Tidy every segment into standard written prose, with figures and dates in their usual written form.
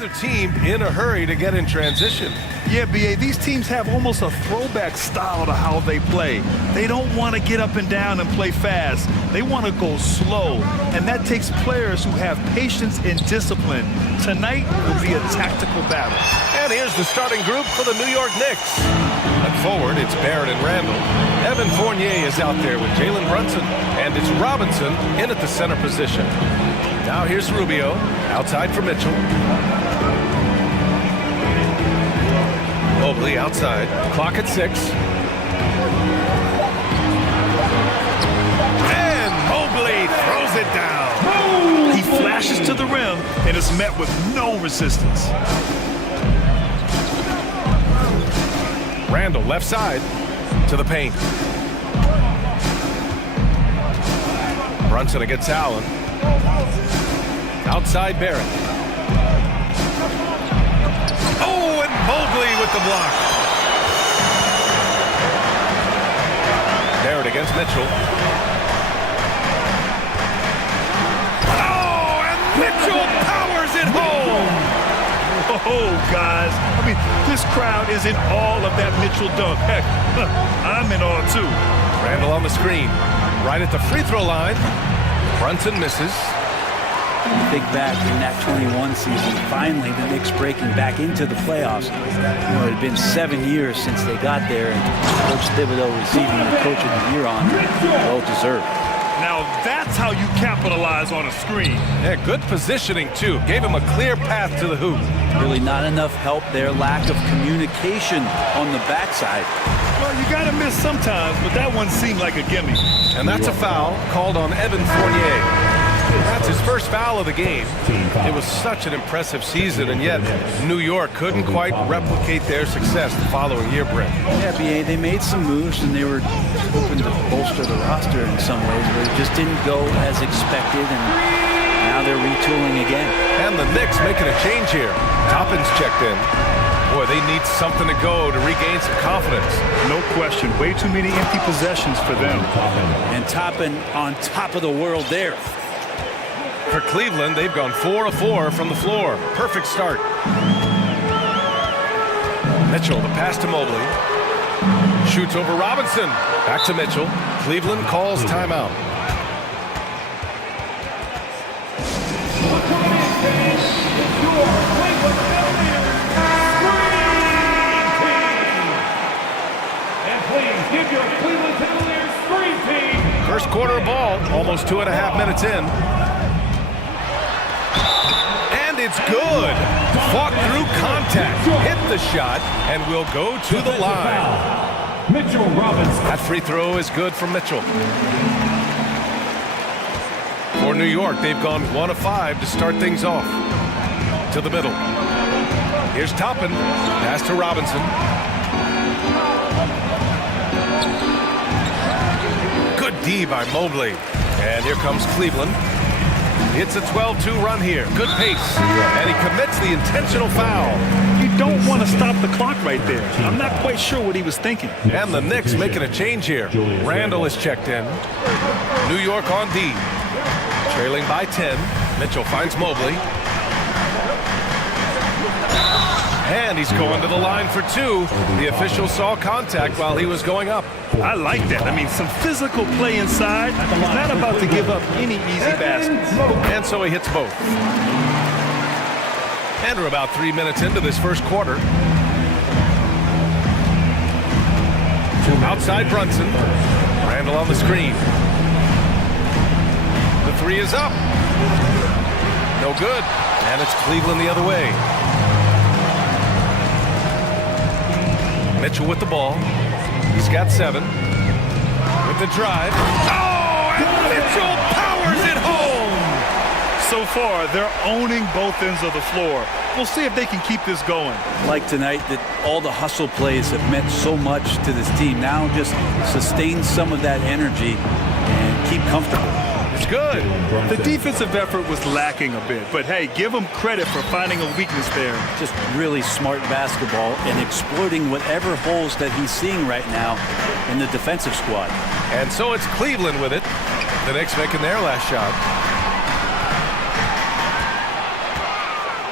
neither team in a hurry to get in transition. Yeah, B.A., these teams have almost a throwback style to how they play. They don't want to get up and down and play fast. They want to go slow, and that takes players who have patience and discipline. Tonight will be a tactical battle. And here's the starting group for the New York Knicks. At forward, it's Barrett and Randall. Evan Fournier is out there with Jalen Brunson, and it's Robinson in at the center position. Now here's Rubio, outside for Mitchell. Mobley outside, clock at 6. And Mobley throws it down. He flashes to the rim and is met with no resistance. Randall left side to the paint. Brunson against Allen. Outside Barrett. Oh, and Mobley with the block. Barrett against Mitchell. Oh, and Mitchell powers it home. Oh, guys, I mean, this crowd is in awe of that Mitchell dunk. Heck, I'm in awe, too. Randall on the screen. Right at the free throw line. Brunson misses. Think back in that 21 season, finally the Knicks breaking back into the playoffs. You know, it had been 7 years since they got there, and Coach Thibodeau receiving the Coach of the Year honor. Well deserved. Now that's how you capitalize on a screen. Yeah, good positioning, too. Gave him a clear path to the hoop. Really not enough help there. Lack of communication on the backside. Well, you got to miss sometimes, but that one seemed like a gimme. And that's a foul called on Evan Fournier. That's his first foul of the game. It was such an impressive season, and yet New York couldn't quite replicate their success the following year, Brent. Yeah, B.A., they made some moves, and they were hoping to bolster the roster in some ways, but it just didn't go as expected, and now they're retooling again. And the Knicks making a change here. Toppin's checked in. Boy, they need something to go to regain some confidence. No question. Way too many empty possessions for them. And Toppin on top of the world there. For Cleveland, they've gone 4 of 4 from the floor. Perfect start. Mitchell, the pass to Mobley. Shoots over Robinson. Back to Mitchell. Cleveland calls timeout. First quarter of ball, almost 2.5 minutes in. And it's good. Fought through contact, hit the shot, and will go to the line. Mitchell Robinson. That free throw is good for Mitchell. For New York, they've gone 1 of 5 to start things off. To the middle. Here's Toppin. Pass to Robinson. Good D by Mobley. And here comes Cleveland. It's a 12-2 run here. Good pace. And he commits the intentional foul. You don't want to stop the clock right there. I'm not quite sure what he was thinking. And the Knicks making a change here. Randall is checked in. New York on D. Trailing by 10. Mitchell finds Mobley. And he's going to the line for 2. The official saw contact while he was going up. I like that. I mean, some physical play inside. He's not about to give up any easy baskets. And so he hits both. And we're about 3 minutes into this first quarter. Outside Brunson. Randall on the screen. The 3 is up. No good. And it's Cleveland the other way. Mitchell with the ball. He's got 7. With the drive. Oh, and Mitchell powers it home! So far, they're owning both ends of the floor. We'll see if they can keep this going. Like tonight, that all the hustle plays have meant so much to this team. Now just sustain some of that energy and keep comfortable. It's good. The defensive effort was lacking a bit, but hey, give him credit for finding a weakness there. Just really smart basketball and exploiting whatever holes that he's seeing right now in the defensive squad. And so it's Cleveland with it. The Knicks making their last shot.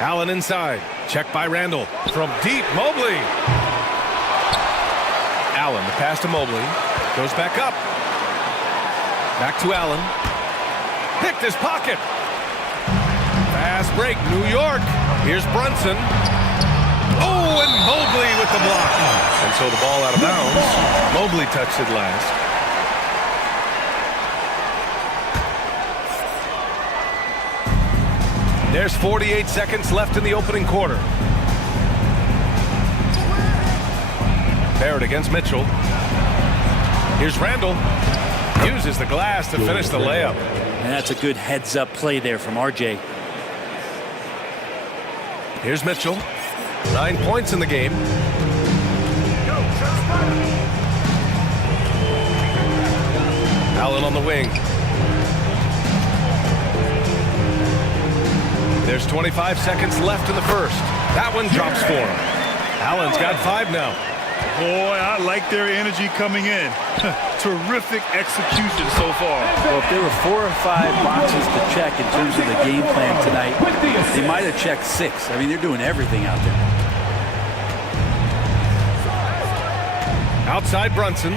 Allen inside. Check by Randall. From deep, Mobley. Allen, the pass to Mobley. Goes back up. Back to Allen. Picked his pocket. Fast break, New York. Here's Brunson. Oh, and Mobley with the block. And so the ball out of bounds. Mobley touched it last. There's 48 seconds left in the opening quarter. Barrett against Mitchell. Here's Randall. Uses the glass to finish the layup. And that's a good heads-up play there from RJ. Here's Mitchell. 9 points in the game. Allen on the wing. There's 25 seconds left in the first. That one drops for him. Allen's got 5 now. Boy, I like their energy coming in. Terrific execution so far. Well, if there were 4 or 5 boxes to check in terms of the game plan tonight, they might have checked 6. I mean, they're doing everything out there. Outside Brunson.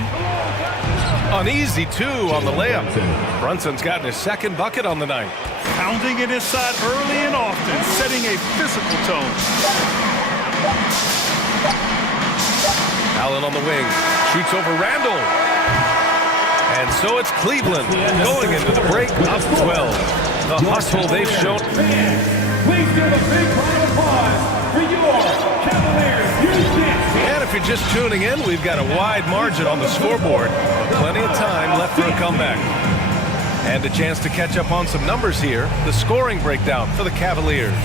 An easy 2 on the layup. Brunson's gotten his second bucket on the night. Pounding it inside early and often, setting a physical tone. Allen on the wing. Shoots over Randall. And so it's Cleveland going into the break up 12. The hustle they've shown. Please give a big round of applause for your Cavaliers. And if you're just tuning in, we've got a wide margin on the scoreboard, but plenty of time left for a comeback. And a chance to catch up on some numbers here. The scoring breakdown for the Cavaliers.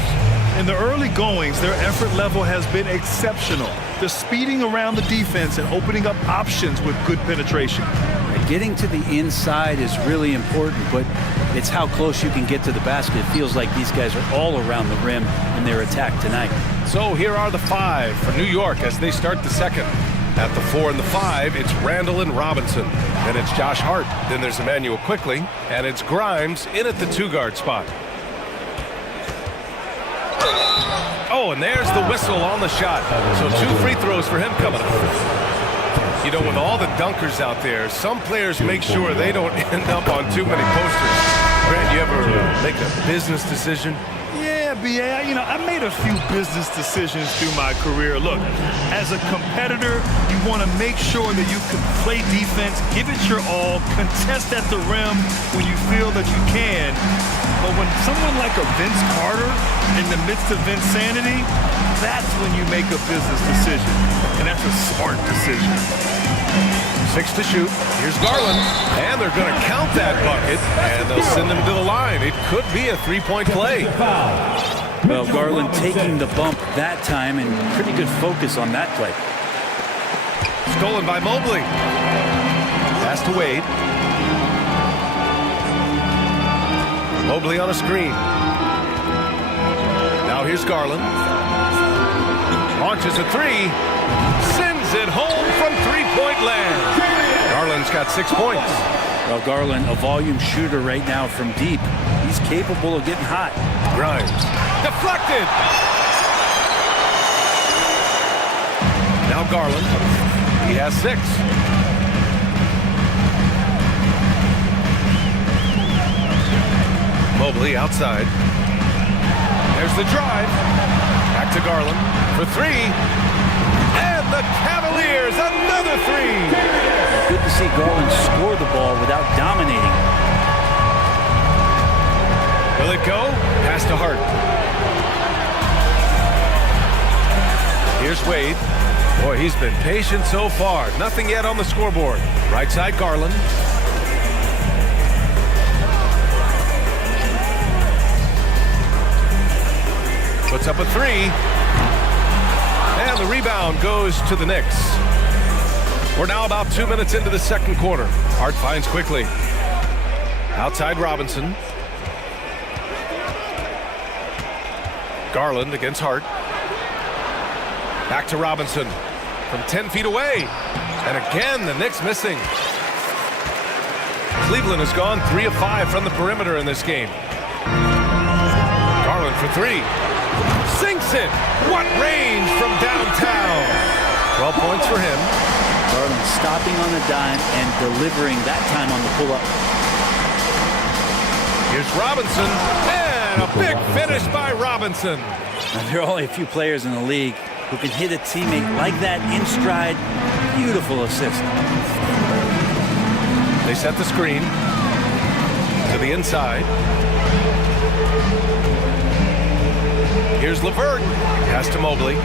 In the early goings, their effort level has been exceptional. They're speeding around the defense and opening up options with good penetration. Getting to the inside is really important, but it's how close you can get to the basket. It feels like these guys are all around the rim in their attack tonight. So here are the 5 for New York as they start the second. At the 4 and the 5, it's Randall and Robinson. Then it's Josh Hart. Then there's Emmanuel Quickly. And it's Grimes in at the 2-guard spot. Oh, and there's the whistle on the shot. So 2 free throws for him coming up. You know, with all the dunkers out there, some players make sure they don't end up on too many posters. Grant, you ever make a business decision? Yeah, B.A., I made a few business decisions through my career. Look, as a competitor, you want to make sure that you can play defense, give it your all, contest at the rim when you feel that you can. But when someone like a Vince Carter in the midst of Vinsanity, that's when you make a business decision. And that's a smart decision. 6 to shoot. Here's Garland. And they're going to count that bucket. And they'll send him to the line. It could be a 3-point play. Well, Garland taking the bump that time and pretty good focus on that play. Stolen by Mobley. Pass to Wade. Mobley on a screen. Now here's Garland. Launches a 3. Sends it home from 3-point land. Garland's got 6 points. Well, Garland, a volume shooter right now from deep. He's capable of getting hot. Grimes. Deflected. Now Garland. He has 6. Mobley outside. There's the drive. Back to Garland for 3. And the Cavaliers, another 3. Good to see Garland score the ball without dominating. Will it go? Pass to Hart. Here's Wade. Boy, he's been patient so far. Nothing yet on the scoreboard. Right side, Garland. Puts up a 3. And the rebound goes to the Knicks. We're now about 2 minutes into the second quarter. Hart finds Quickly. Outside Robinson. Garland against Hart. Back to Robinson from 10 feet away. And again, the Knicks missing. Cleveland has gone 3 of 5 from the perimeter in this game. Garland for 3. sinks it. What range from downtown. 12 points for him. Garland stopping on the dime and delivering that time on the pull-up. Here's Robinson, and a big finish by Robinson. Now, there are only a few players in the league who can hit a teammate like that in stride. Beautiful assist. They set the screen to the inside. Here's LeVert, pass to Mobley.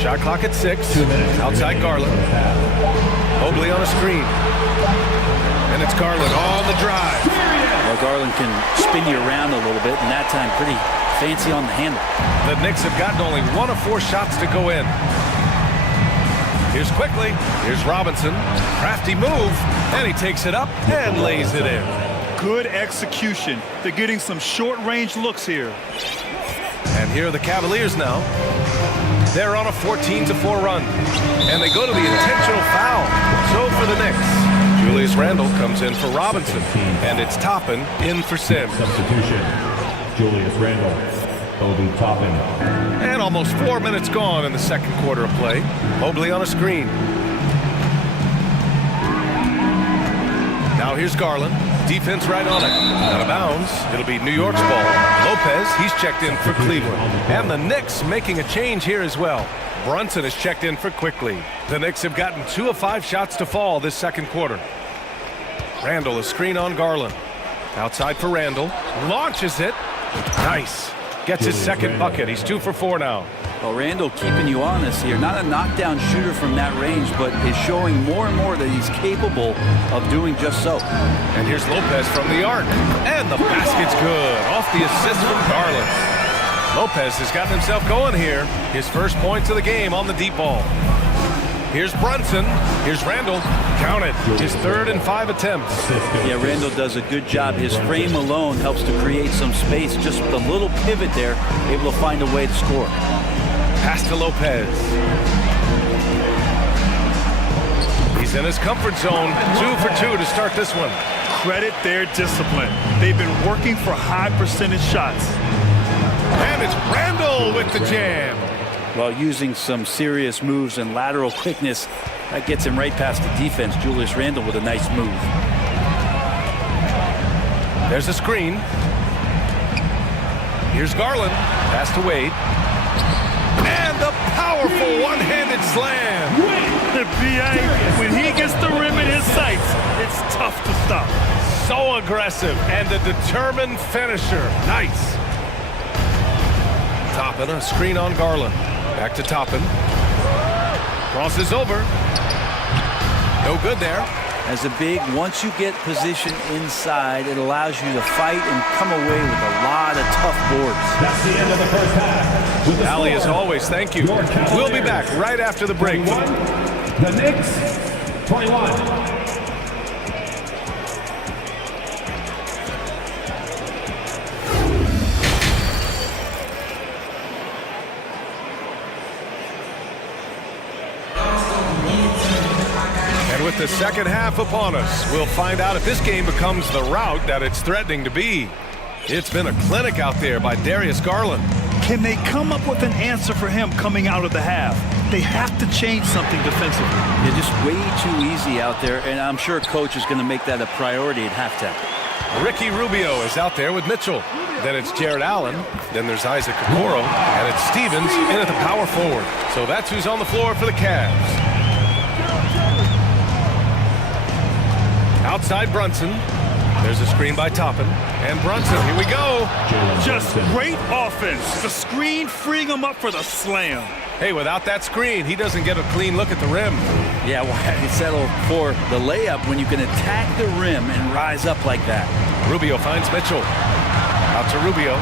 Shot clock at 6, outside Garland. Mobley on a screen. And it's Garland on the drive. Well, Garland can spin you around a little bit, and that time pretty fancy on the handle. The Knicks have gotten only 1 of 4 shots to go in. Here's quickly. Here's Robinson. Crafty move, and he takes it up and lays it in. Good execution. They're getting some short-range looks here. And here are the Cavaliers now. They're on a 14-4 run. And they go to the intentional foul. So for the Knicks, Julius Randle comes in for Robinson. And it's Toppin in for Sims. Substitution. Julius Randle. Obi Toppin. And almost 4 minutes gone in the second quarter of play. Mobley on a screen. Now here's Garland. Defense right on it. Out of bounds. It'll be New York's ball. Lopez, he's checked in for Cleveland. And the Knicks making a change here as well. Brunson is checked in for Quickly. The Knicks have gotten 2 of 5 shots to fall this second quarter. Randle, a screen on Garland. Outside for Randle. Launches it. Nice. Gets his second bucket. He's 2 for 4 now. Well, Randle keeping you honest here. Not a knockdown shooter from that range, but is showing more and more that he's capable of doing just so. And here's Lopez from the arc. And the basket's good. Off the assist from Garland. Lopez has gotten himself going here. His first points of the game on the deep ball. Here's Brunson. Here's Randle. Count it. His 3rd and 5 attempts. Yeah, Randle does a good job. His frame alone helps to create some space. Just with a little pivot there, able to find a way to score. Pass to Lopez. He's in his comfort zone. 2 for 2 to start this one. Credit their discipline. They've been working for high percentage shots. And it's Randle with the jam. While using some serious moves and lateral quickness, that gets him right past the defense. Julius Randle with a nice move. There's a screen. Here's Garland. Pass to Wade. And the powerful one-handed slam. The PA, when he gets the rim in his sights, it's tough to stop. So aggressive and a determined finisher. Nice. Toppin, a screen on Garland. Back to Toppin. Crosses over. No good there. As a big, once you get position inside, it allows you to fight and come away with a lot of tough boards. That's the end of the first half. With the Ali, score, as always, thank you. We'll be back right after the break. 21, the Knicks, 21. With the second half upon us, we'll find out if this game becomes the rout that it's threatening to be. It's been a clinic out there by Darius Garland. Can they come up with an answer for him coming out of the half? They have to change something defensively. They're just way too easy out there, and I'm sure coach is going to make that a priority at halftime. Ricky Rubio is out there with Mitchell. Then it's Jared Allen. Then there's Isaac Okoro. And it's Stevens in at the power forward. So that's who's on the floor for the Cavs. Outside Brunson. There's a screen by Toppin. And Brunson, here we go. Just great offense. The screen freeing him up for the slam. Hey, without that screen, he doesn't get a clean look at the rim. Yeah, why you settle for the layup when you can attack the rim and rise up like that? Rubio finds Mitchell. Out to Rubio.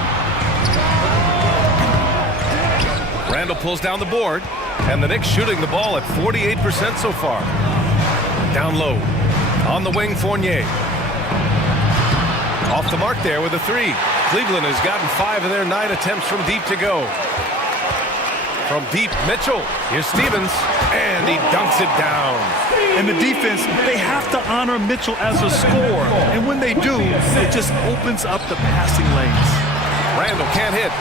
Randle pulls down the board. And the Knicks shooting the ball at 48% so far. Down low. On the wing, Fournier. Off the mark there with a 3. Cleveland has gotten 5 of their 9 attempts from deep to go. From deep, Mitchell. Here's Stevens. And he dunks it down. And the defense, they have to honor Mitchell as a scorer. And when they do, it just opens up the passing lanes. Randall can't hit.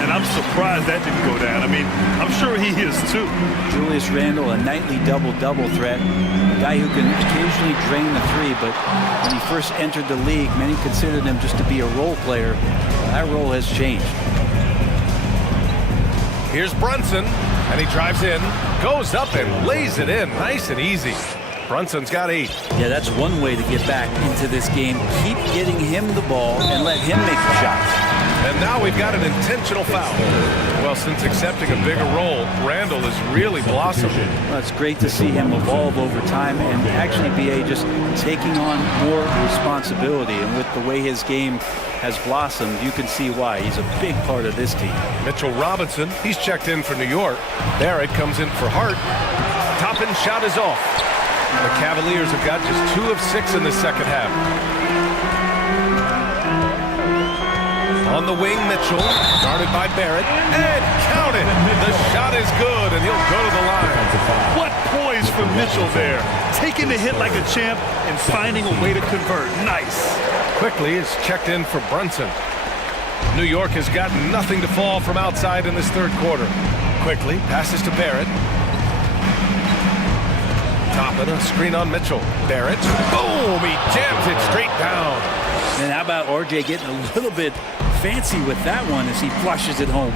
And I'm surprised that didn't go down. I mean, I'm sure he is too. Julius Randle, a nightly double-double threat. A guy who can occasionally drain the three, but when he first entered the league, many considered him just to be a role player. That role has changed. Here's Brunson, and he drives in, goes up and lays it in, nice and easy. Brunson's got 8. Yeah, that's one way to get back into this game. Keep getting him the ball and let him make the shots. And now we've got an intentional foul. Well, since accepting a bigger role, Randall has really blossomed. Well, it's great to see him evolve over time and actually be just taking on more responsibility. And with the way his game has blossomed, you can see why. He's a big part of this team. Mitchell Robinson, he's checked in for New York. Barrett comes in for Hart. Top-in shot is off. The Cavaliers have got just 2 of 6 in the second half. On the wing, Mitchell, guarded by Barrett, and counted. The shot is good, and he'll go to the line. What poise from Mitchell there. Taking the hit like a champ and finding a way to convert. Nice. Quickly is checked in for Brunson. New York has got nothing to fall from outside in this third quarter. Quickly passes to Barrett. Toppin, a screen on Mitchell. Barrett, boom, he jams it straight down. And how about RJ getting a little bit fancy with that one as he flushes it home.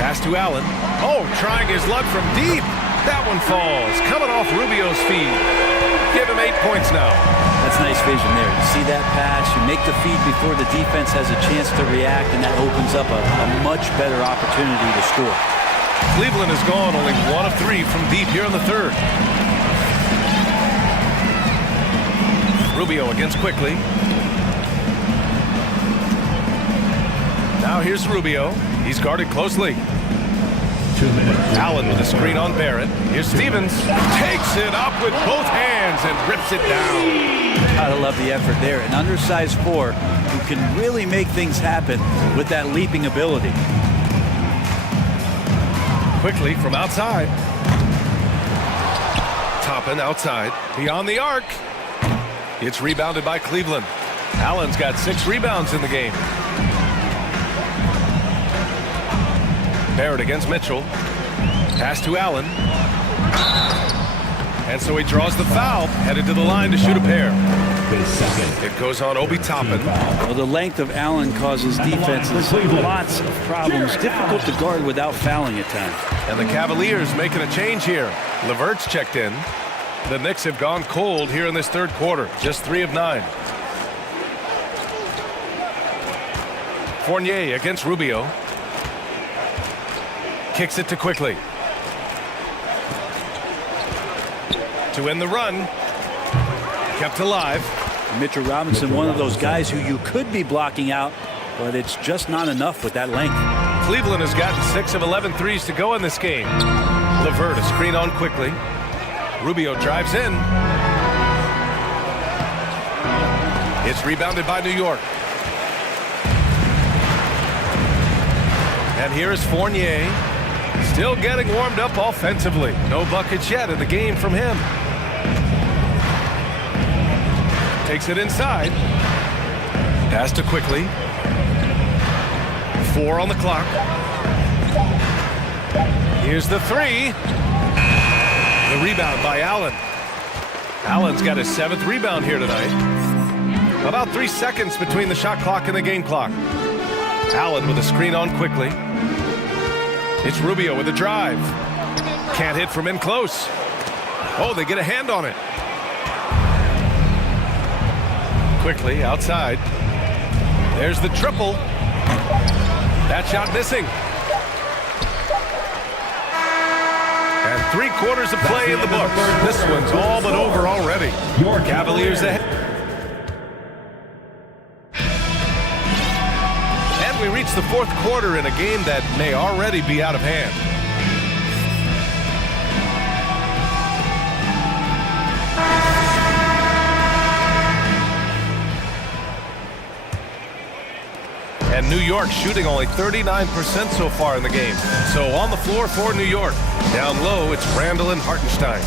Pass to Allen. Oh, trying his luck from deep. That one falls, coming off Rubio's feed. Give him 8 points now. That's nice vision there. You see that pass, you make the feed before the defense has a chance to react, and that opens up a much better opportunity to score. Cleveland has gone only 1 of 3 from deep here in the third. Rubio against Quickly. Now here's Rubio. He's guarded closely. 2 minutes. Allen with a screen on Barrett. Here's Stevens. Takes it up with both hands and rips it down. Gotta love the effort there. An undersized 4 who can really make things happen with that leaping ability. Quickly from outside. Toppin outside. Beyond the arc. It's rebounded by Cleveland. Allen's got 6 rebounds in the game. Barrett against Mitchell. Pass to Allen. And so he draws the foul, headed to the line to shoot a pair. It goes on Obi Toppin. Well, the length of Allen causes defenses lots of problems. Difficult to guard without fouling at times. And the Cavaliers making a change here. Levert's checked in. The Knicks have gone cold here in this third quarter. Just 3 of 9. Fournier against Rubio. Kicks it to Quickly. To end the run. Kept alive. Mitchell Robinson, one of those guys who you could be blocking out, but it's just not enough with that length. Cleveland has gotten 6 of 11 threes to go in this game. Levert, a screen on Quickly. Rubio drives in. It's rebounded by New York. And here is Fournier. Still getting warmed up offensively. No buckets yet in the game from him. Takes it inside. Pass to Quickly. 4 on the clock. Here's the 3. The rebound by Allen. Allen's got his 7th rebound here tonight. About 3 seconds between the shot clock and the game clock. Allen with a screen on Quickly. It's Rubio with a drive. Can't hit from in close. Oh, they get a hand on it. Quickly outside. There's the triple. That shot missing. And 3 quarters of play in the books. This one's all but over already. Your Cavaliers ahead. And we reach the fourth quarter in a game that may already be out of hand. And And New York shooting only 39% so far in the game. So on the floor for New York. Down low, it's Randall and Hartenstein.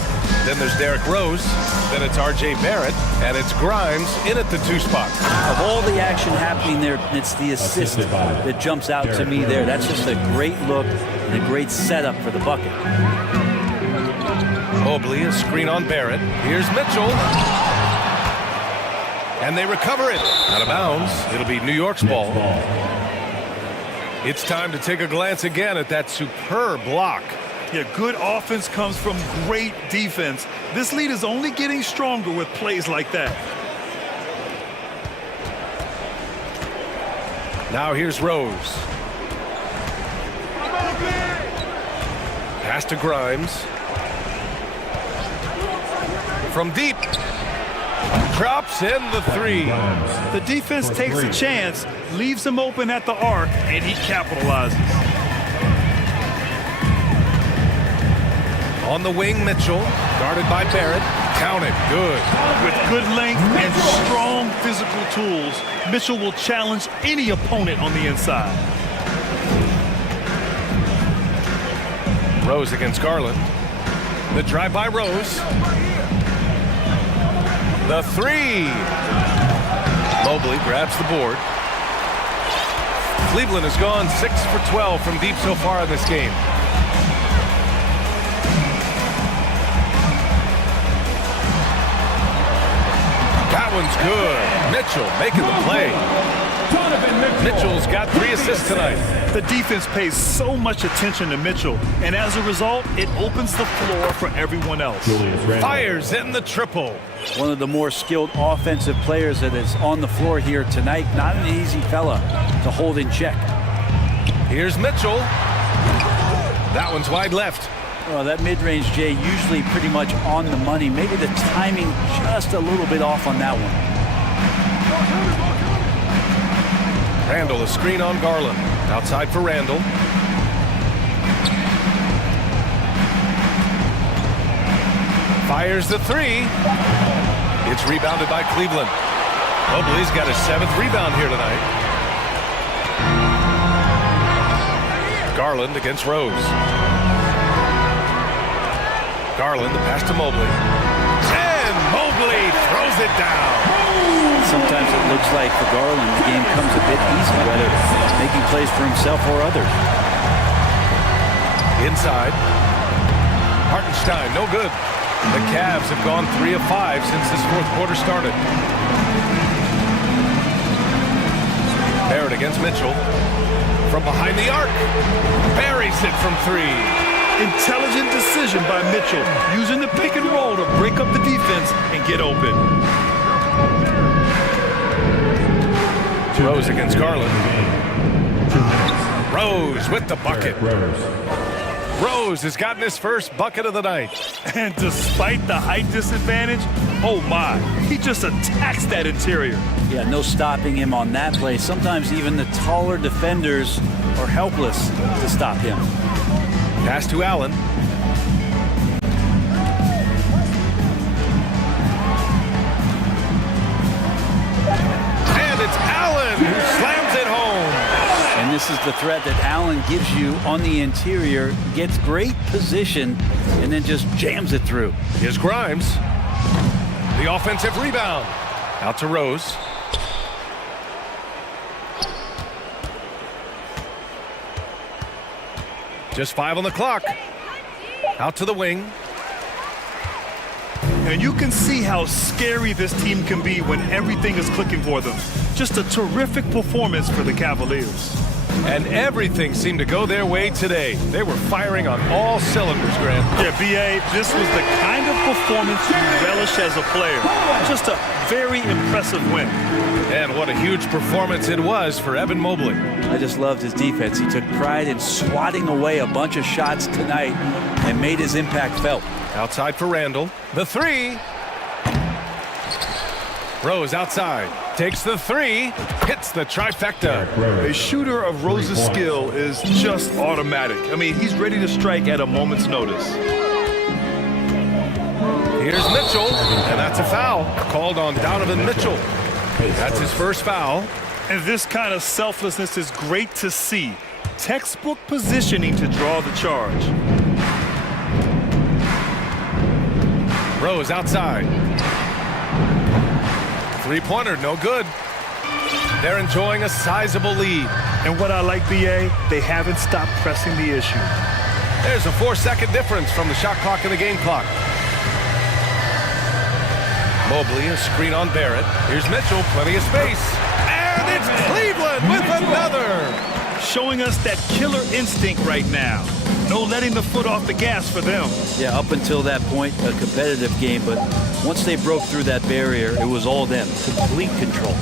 Then there's Derrick Rose. Then it's R.J. Barrett. And it's Grimes in at the 2 spot. Of all the action happening there, it's the assist that jumps out to me there. That's just a great look and a great setup for the bucket. Mobley, a screen on Barrett. Here's Mitchell. And they recover it. Out of bounds. It'll be New York's ball. It's time to take a glance again at that superb block. Yeah, good offense comes from great defense. This lead is only getting stronger with plays like that. Now here's Rose. Pass to Grimes. From deep. Drops in the 3. The defense takes a chance, leaves him open at the arc, and he capitalizes. On the wing, Mitchell, guarded by Barrett. Counted. Good. With good length and strong physical tools, Mitchell will challenge any opponent on the inside. Rose against Garland. The drive by Rose. The 3. Mobley grabs the board. Cleveland has gone 6 for 12 from deep so far in this game. That one's good. Mitchell making the play. Mitchell's got 3 assists tonight. The defense pays so much attention to Mitchell, and as a result, it opens the floor for everyone else. Fires in the triple. One of the more skilled offensive players that is on the floor here tonight. Not an easy fella to hold in check. Here's Mitchell. That one's wide left. Well, that mid-range, Jay, usually pretty much on the money. Maybe the timing just a little bit off on that one. Randall, a screen on Garland. Outside for Randall. Fires the 3. It's rebounded by Cleveland. Mobley's got his 7th rebound here tonight. Garland against Rose. Garland, the pass to Mobley. And Mobley throws it down. Sometimes it looks like for Garland, the game comes a bit easy, whether making plays for himself or others. Inside. Hartenstein, no good. The Cavs have gone 3 of 5 since this 4th quarter started. Barrett against Mitchell. From behind the arc. Buries it from 3. Intelligent decision by Mitchell, using the pick and roll to break up the defense and get open. Rose against Garland. Rose with the bucket. Rose has gotten his first bucket of the night. And despite the height disadvantage, oh my, he just attacks that interior. Yeah, no stopping him on that play. Sometimes even the taller defenders are helpless to stop him. Pass to Allen. And it's Allen who slams it home. And this is the threat that Allen gives you on the interior. Gets great position and then just jams it through. Here's Grimes. The offensive rebound. Out to Rose. Just 5 on the clock. Out to the wing. And you can see how scary this team can be when everything is clicking for them. Just a terrific performance for the Cavaliers. And everything seemed to go their way today. They were firing on all cylinders, Grant. Yeah, B.A., this was the kind of performance you relish as a player. Just a very impressive win. And what a huge performance it was for Evan Mobley. I just loved his defense. He took pride in swatting away a bunch of shots tonight and made his impact felt. Outside for Randall. The 3. Rose outside. Takes the 3. Hits the trifecta. A shooter of Rose's skill is just automatic. I mean, he's ready to strike at a moment's notice. Here's Mitchell, and that's a foul called on Donovan Mitchell. That's his first foul. And this kind of selflessness is great to see. Textbook positioning to draw the charge. Rose outside. Three-pointer, no good. They're enjoying a sizable lead. And what I like, BA, they haven't stopped pressing the issue. There's a 4-second difference from the shot clock and the game clock. Mobley, a screen on Barrett. Here's Mitchell, plenty of space. And it's Cleveland with another. Showing us that killer instinct right now. No letting the foot off the gas for them. Yeah, up until that point, a competitive game, but once they broke through that barrier, it was all them. Complete control.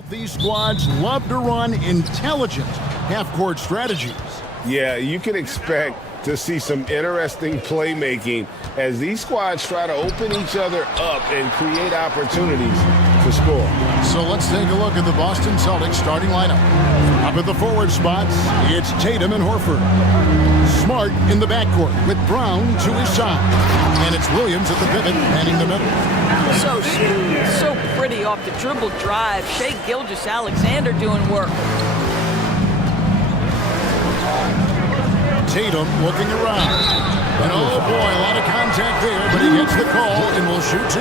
Both these squads love to run intelligent half-court strategies. Yeah, you can expect to see some interesting playmaking as these squads try to open each other up and create opportunities to score. So let's take a look at the Boston Celtics starting lineup. Up at the forward spots, it's Tatum and Horford. Smart in the backcourt with Brown to his side. And it's Williams at the pivot, manning the middle. So smooth, so pretty off the dribble drive. Shai Gilgeous-Alexander doing work. Tatum looking around. And oh boy, a lot of contact there, but he gets the call and will shoot two.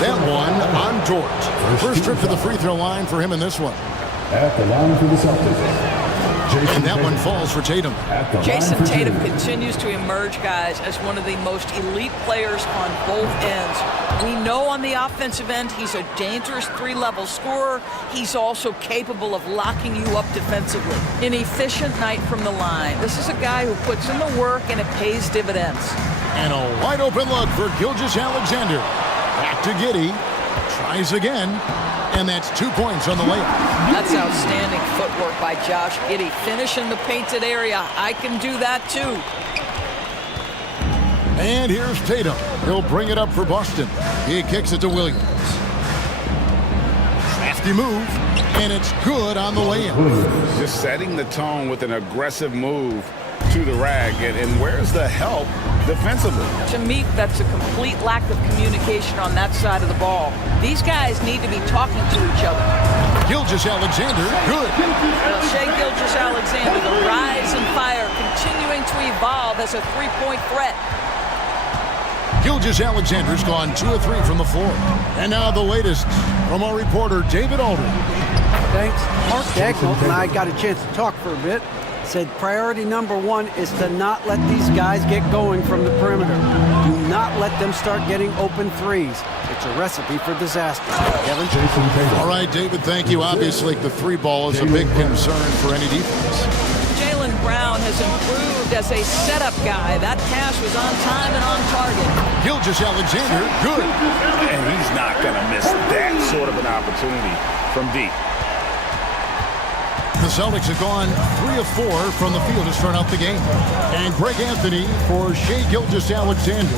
That one on Dort. First trip to the free throw line for him in this one. At the line for the Celtics. And that one falls for Tatum. Jason Tatum continues to emerge, guys, as one of the most elite players on both ends. We know on the offensive end he's a dangerous three-level scorer. He's also capable of locking you up defensively. An efficient night from the line. This is a guy who puts in the work and it pays dividends. And a wide open look for Gilgeous-Alexander. Back to Giddey. Tries again. And that's 2 points on the layup. That's outstanding footwork by Josh Giddey. Finish in the painted area. I can do that too. And here's Tatum. He'll bring it up for Boston. He kicks it to Williams. Crafty move. And it's good on the layup. Just setting the tone with an aggressive move to the rack. And where's the help defensively? To me, that's a complete lack of communication on that side of the ball. These guys need to be talking to each other. Gilgeous-Alexander, good. Well, Shai Gilgeous-Alexander, the rise and fire, continuing to evolve as a three-point threat. Gilgeous-Alexander's gone 2 of 3 from the floor. And now the latest from our reporter, David Aldridge. Thanks. Mark Dagnall and I got a chance to talk for a bit. Said priority number 1 is to not let these guys get going from the perimeter. Do not let them start getting open threes. It's a recipe for disaster. Kevin? All right, David, thank you. Obviously, the three ball is a big concern for any defense. Jaylen Brown has improved as a setup guy. That pass was on time and on target. Gilgeous-Alexander, good. And he's not going to miss that sort of an opportunity from deep. The Celtics have gone 3 of 4 from the field to start out the game. And Greg Anthony for Shai Gilgeous-Alexander,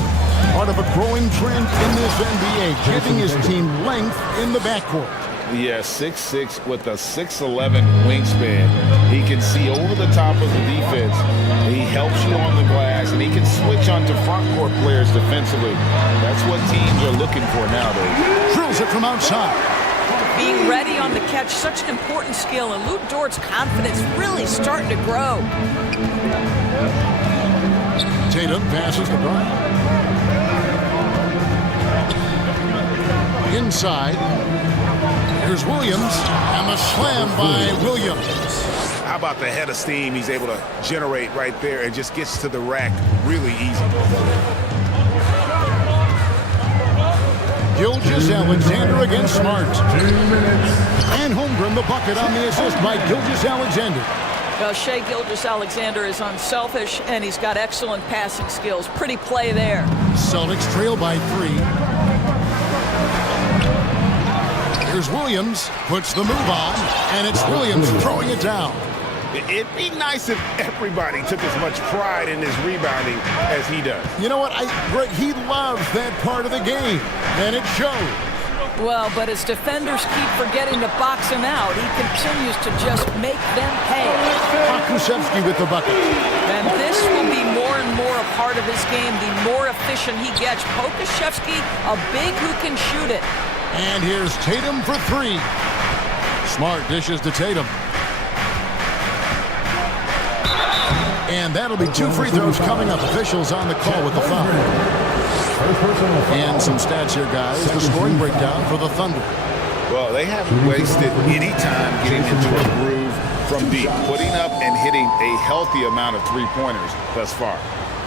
part of a growing trend in this NBA, giving his team length in the backcourt. Yeah, 6'6" with a 6'11" wingspan. He can see over the top of the defense. He helps you on the glass, and he can switch onto front court players defensively. That's what teams are looking for nowadays. Drills it from outside. Being ready on the catch, such an important skill, and Lou Dort's confidence really starting to grow. Tatum passes the ball. Inside. Here's Williams, and the slam by Williams. How about the head of steam he's able to generate right there and just gets to the rack really easy. Gilgeous-Alexander against Smart. And Holmgren the bucket on the assist by Gilgeous-Alexander. Well, Shai Gilgeous-Alexander is unselfish, and he's got excellent passing skills. Pretty play there. Celtics trail by 3. Here's Williams, puts the move on, and it's Williams throwing it down. It'd be nice if everybody took as much pride in his rebounding as he does. You know what? Greg, he loves that part of the game, and it shows. Well, but as defenders keep forgetting to box him out, he continues to just make them pay. Pokusevski with the bucket. And this will be more and more a part of his game, the more efficient he gets. Pokusevski, a big who can shoot it. And here's Tatum for 3. Smart dishes to Tatum. And that'll be 2 free throws coming up. Officials on the call with the foul. And some stats here, guys. The scoring breakdown for the Thunder. Well, they haven't wasted any time getting into a groove from deep, putting up and hitting a healthy amount of three-pointers thus far.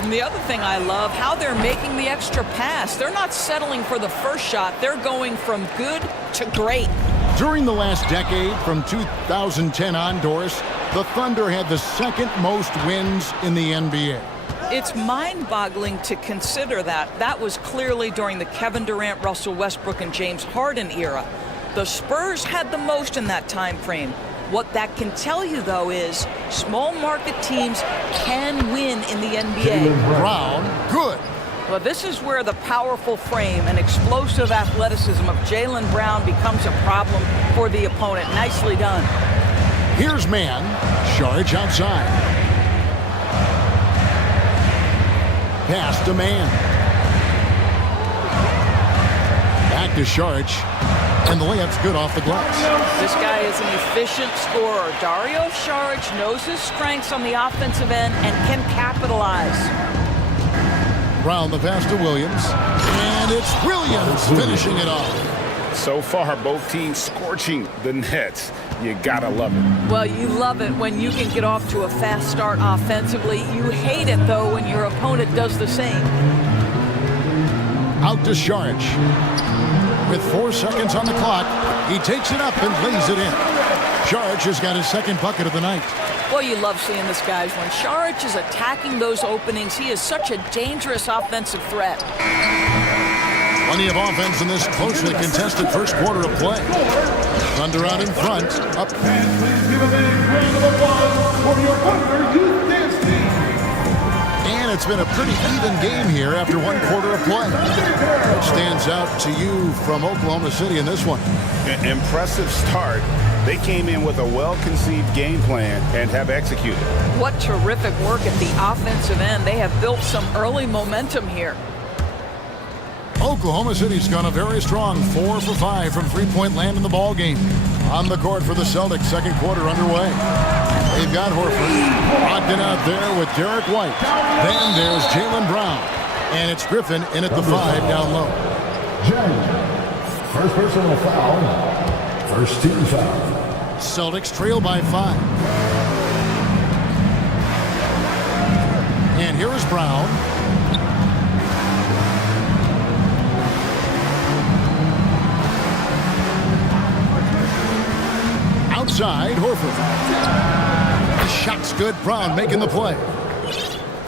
And the other thing I love, how they're making the extra pass. They're not settling for the first shot. They're going from good to great. During the last decade, from 2010 on, Doris, the Thunder had the second most wins in the NBA. It's mind-boggling to consider that. That was clearly during the Kevin Durant, Russell Westbrook, and James Harden era. The Spurs had the most in that time frame. What that can tell you, though, is small market teams can win in the NBA. Brown, good. Well, this is where the powerful frame and explosive athleticism of Jaylen Brown becomes a problem for the opponent. Nicely done. Here's man. Saric outside. Pass to man. Back to Saric. And the layup's good off the glass. This guy is an efficient scorer. Dario Saric knows his strengths on the offensive end and can capitalize. Brown the pass to Williams. And it's Williams finishing it off. So far, both teams scorching the nets. You gotta love it. Well, you love it when you can get off to a fast start offensively. You hate it, though, when your opponent does the same. Out to Saric. With 4 seconds on the clock, he takes it up and lays it in. Saric has got his second bucket of the night. Well, you love seeing this, guys. When Saric is attacking those openings, he is such a dangerous offensive threat. Plenty of offense in this closely contested first quarter of play. Thunder out in front. Up. And please give a big round of applause for your Thunder Youth Dance Team. And it's been a pretty even game here after one quarter of play. What stands out to you from Oklahoma City in this one? Impressive start. They came in with a well-conceived game plan and have executed. What terrific work at the offensive end. They have built some early momentum here. Oklahoma City's gone a very strong 4 for 5 from three-point land in the ball game. On the court for the Celtics, second quarter underway. They've got Horford locked in out there with Derek White. Then there's Jaylen Brown. And it's Griffin in at the 5 down low. First personal foul. First team foul. Celtics trail by 5. And here is Brown. Outside, Horford. The shot's good. Brown making the play.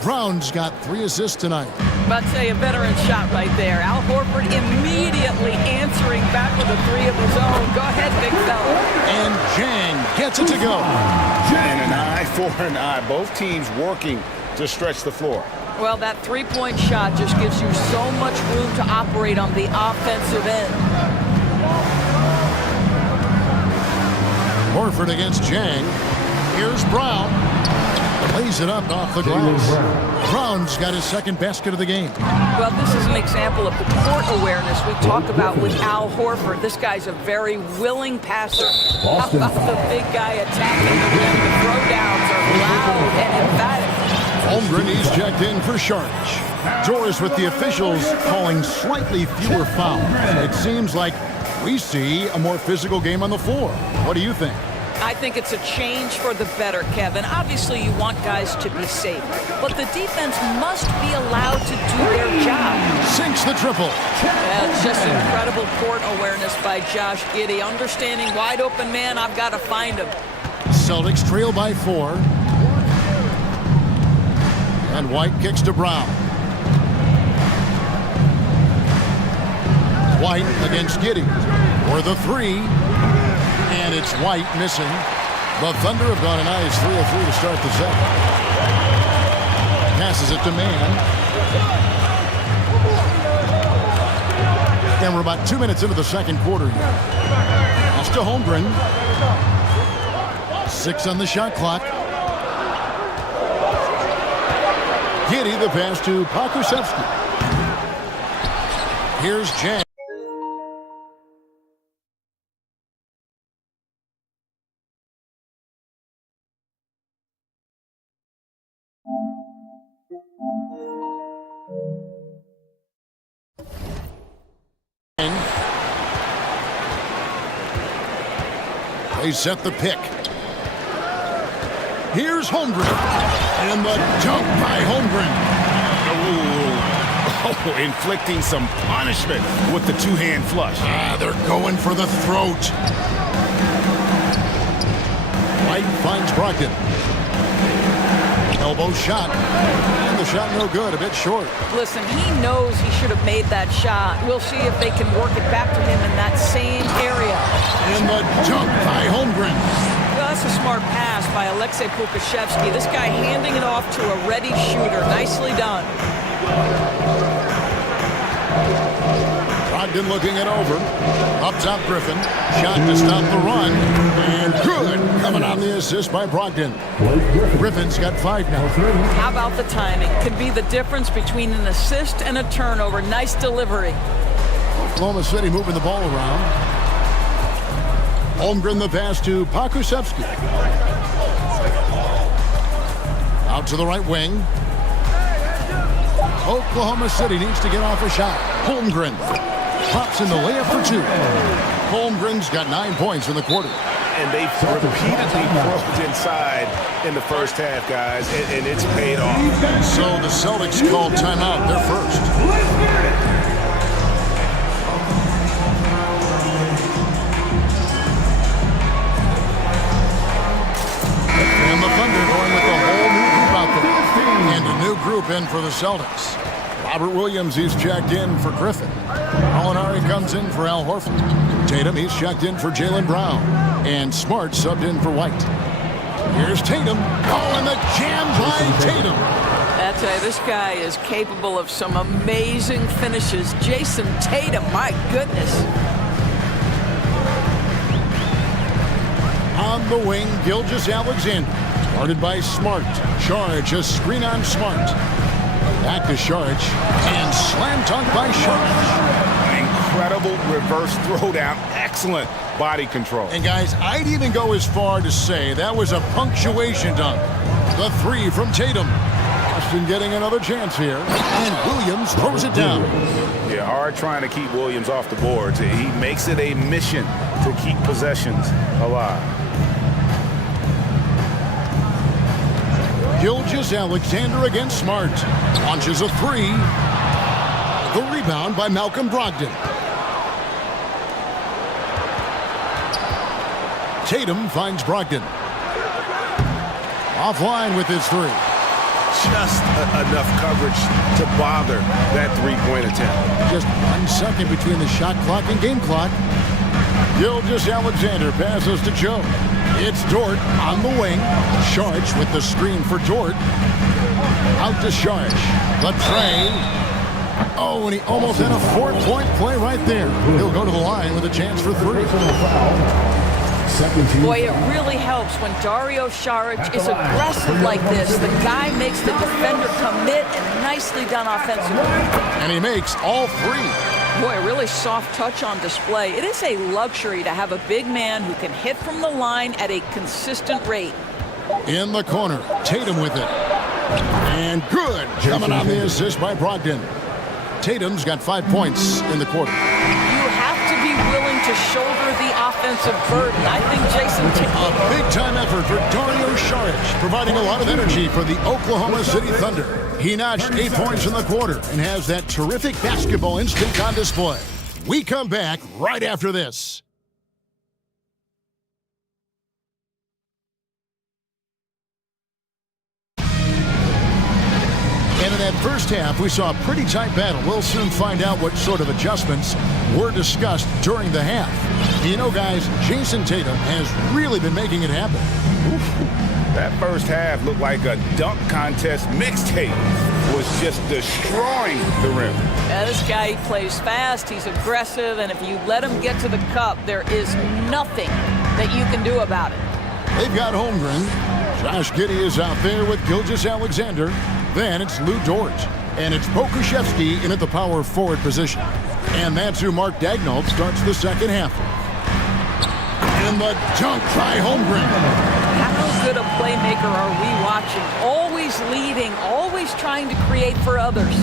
Brown's got 3 assists tonight. About to say a veteran shot right there. Al Horford immediately answering back with a 3 of his own. Go ahead, big fella. And Jang gets it to go. And an eye for an eye. Both teams working to stretch the floor. Well, that three-point shot just gives you so much room to operate on the offensive end. Horford against Jang. Here's Brown. Lays it up off the glass. Brown's got his second basket of the game. Well, this is an example of the court awareness we talk about with Al Horford. This guy's a very willing passer. How about the big guy attacking the rim? The throwdowns are loud and emphatic. Holmgren, he's checked in for Saric. Doors with the officials calling slightly fewer fouls. It seems like we see a more physical game on the floor. What do you think? I think it's a change for the better, Kevin. Obviously, you want guys to be safe, but the defense must be allowed to do their job. Sinks the triple. Yeah, it's just incredible court awareness by Josh Giddey. Understanding wide open man, I've got to find him. Celtics trail by 4. And White kicks to Brown. White against Giddey for the 3. And it's White missing. The Thunder have gone a nice 3 of 3 to start the set. Passes it to Man. And we're about 2 minutes into the second quarter here. Pass to Holmgren. 6 on the shot clock. Giddey the pass to Pokusevski. Here's Jang. They set the pick. Here's Holmgren. And the dunk by Holmgren. Oh, inflicting some punishment with the two-hand flush. They're going for the throat. White finds Brogdon. Elbow shot. And the shot no good, a bit short. Listen, he knows he should have made that shot. We'll see if they can work it back to him in that same area. And the dunk by Holmgren. Well, that's a smart pass by Alexei Pukashevsky. This guy handing it off to a ready shooter. Nicely done. Brogdon looking it over. Up top, Griffin. Shot to stop the run. And good. Coming on the assist by Brogdon. Griffin's got 5 now. How about the timing? Could be the difference between an assist and a turnover. Nice delivery. Oklahoma City moving the ball around. Holmgren the pass to Pakusevsky. Out to the right wing. Oklahoma City needs to get off a shot. Holmgren pops in the layup for 2. Holmgren's got 9 points in the quarter. And they've repeatedly broke inside in the first half, guys, and it's paid off. So the Celtics called timeout. They're first. And the Thunder going with a whole new group out there. And a new group in for the Celtics. Robert Williams, he's checked in for Griffin. Molinari comes in for Al Horford. Tatum, he's checked in for Jaylen Brown. And Smart subbed in for White. Here's Tatum. Oh, and the jam by Tatum. I tell you, this guy is capable of some amazing finishes. Jason Tatum, my goodness. On the wing, Gilgeous-Alexander. Guarded by Smart. Saric, a screen on Smart. Back to Saric. And slam dunk by Saric. Incredible reverse throwdown. Excellent body control. And guys, I'd even go as far to say that was a punctuation dunk. The 3 from Tatum. Boston getting another chance here. And Williams throws it down. Yeah, hard trying to keep Williams off the boards. He makes it a mission to keep possessions alive. Gilgeous-Alexander against Smart. Launches a 3. The rebound by Malcolm Brogdon. Tatum finds Brogdon. Offline with his 3. Just enough coverage to bother that three-point attempt. Just 1 second between the shot clock and game clock. Gilgeous-Alexander passes to Joe. It's Dort on the wing. Saric with the screen for Dort. Out to Saric. The tray. Oh, and he almost had a 4-point play right there. He'll go to the line with a chance for 3. Boy, it really helps when Dario Saric is aggressive like this. The guy makes the defender commit, and nicely done offensively. And he makes all 3. Boy, a really soft touch on display. It is a luxury to have a big man who can hit from the line at a consistent rate. In the corner, Tatum with it. And good. Coming on the assist by Brogdon. Tatum's got 5 points in the quarter. You have to be willing to shoulder the offensive burden. I think Jason Tatum. A big-time effort for Dario Saric, providing a lot of energy for the Oklahoma City Thunder. He notched 8 points in the quarter and has that terrific basketball instinct on display. We come back right after this. And in that first half, we saw a pretty tight battle. We'll soon find out what sort of adjustments were discussed during the half. You know, guys, Jason Tatum has really been making it happen. That first half looked like a dunk contest mixtape. Was just destroying the rim. Yeah, this guy, he plays fast, he's aggressive, and if you let him get to the cup, there is nothing that you can do about it. They've got Holmgren. Josh Giddey is out there with Gilgeous-Alexander. Then it's Lou Dort. And it's Pokusevsky in at the power forward position. And that's who Mark Daigneault starts the second half. And the dunk by Holmgren. How good a playmaker are we watching? Always leading, always trying to create for others.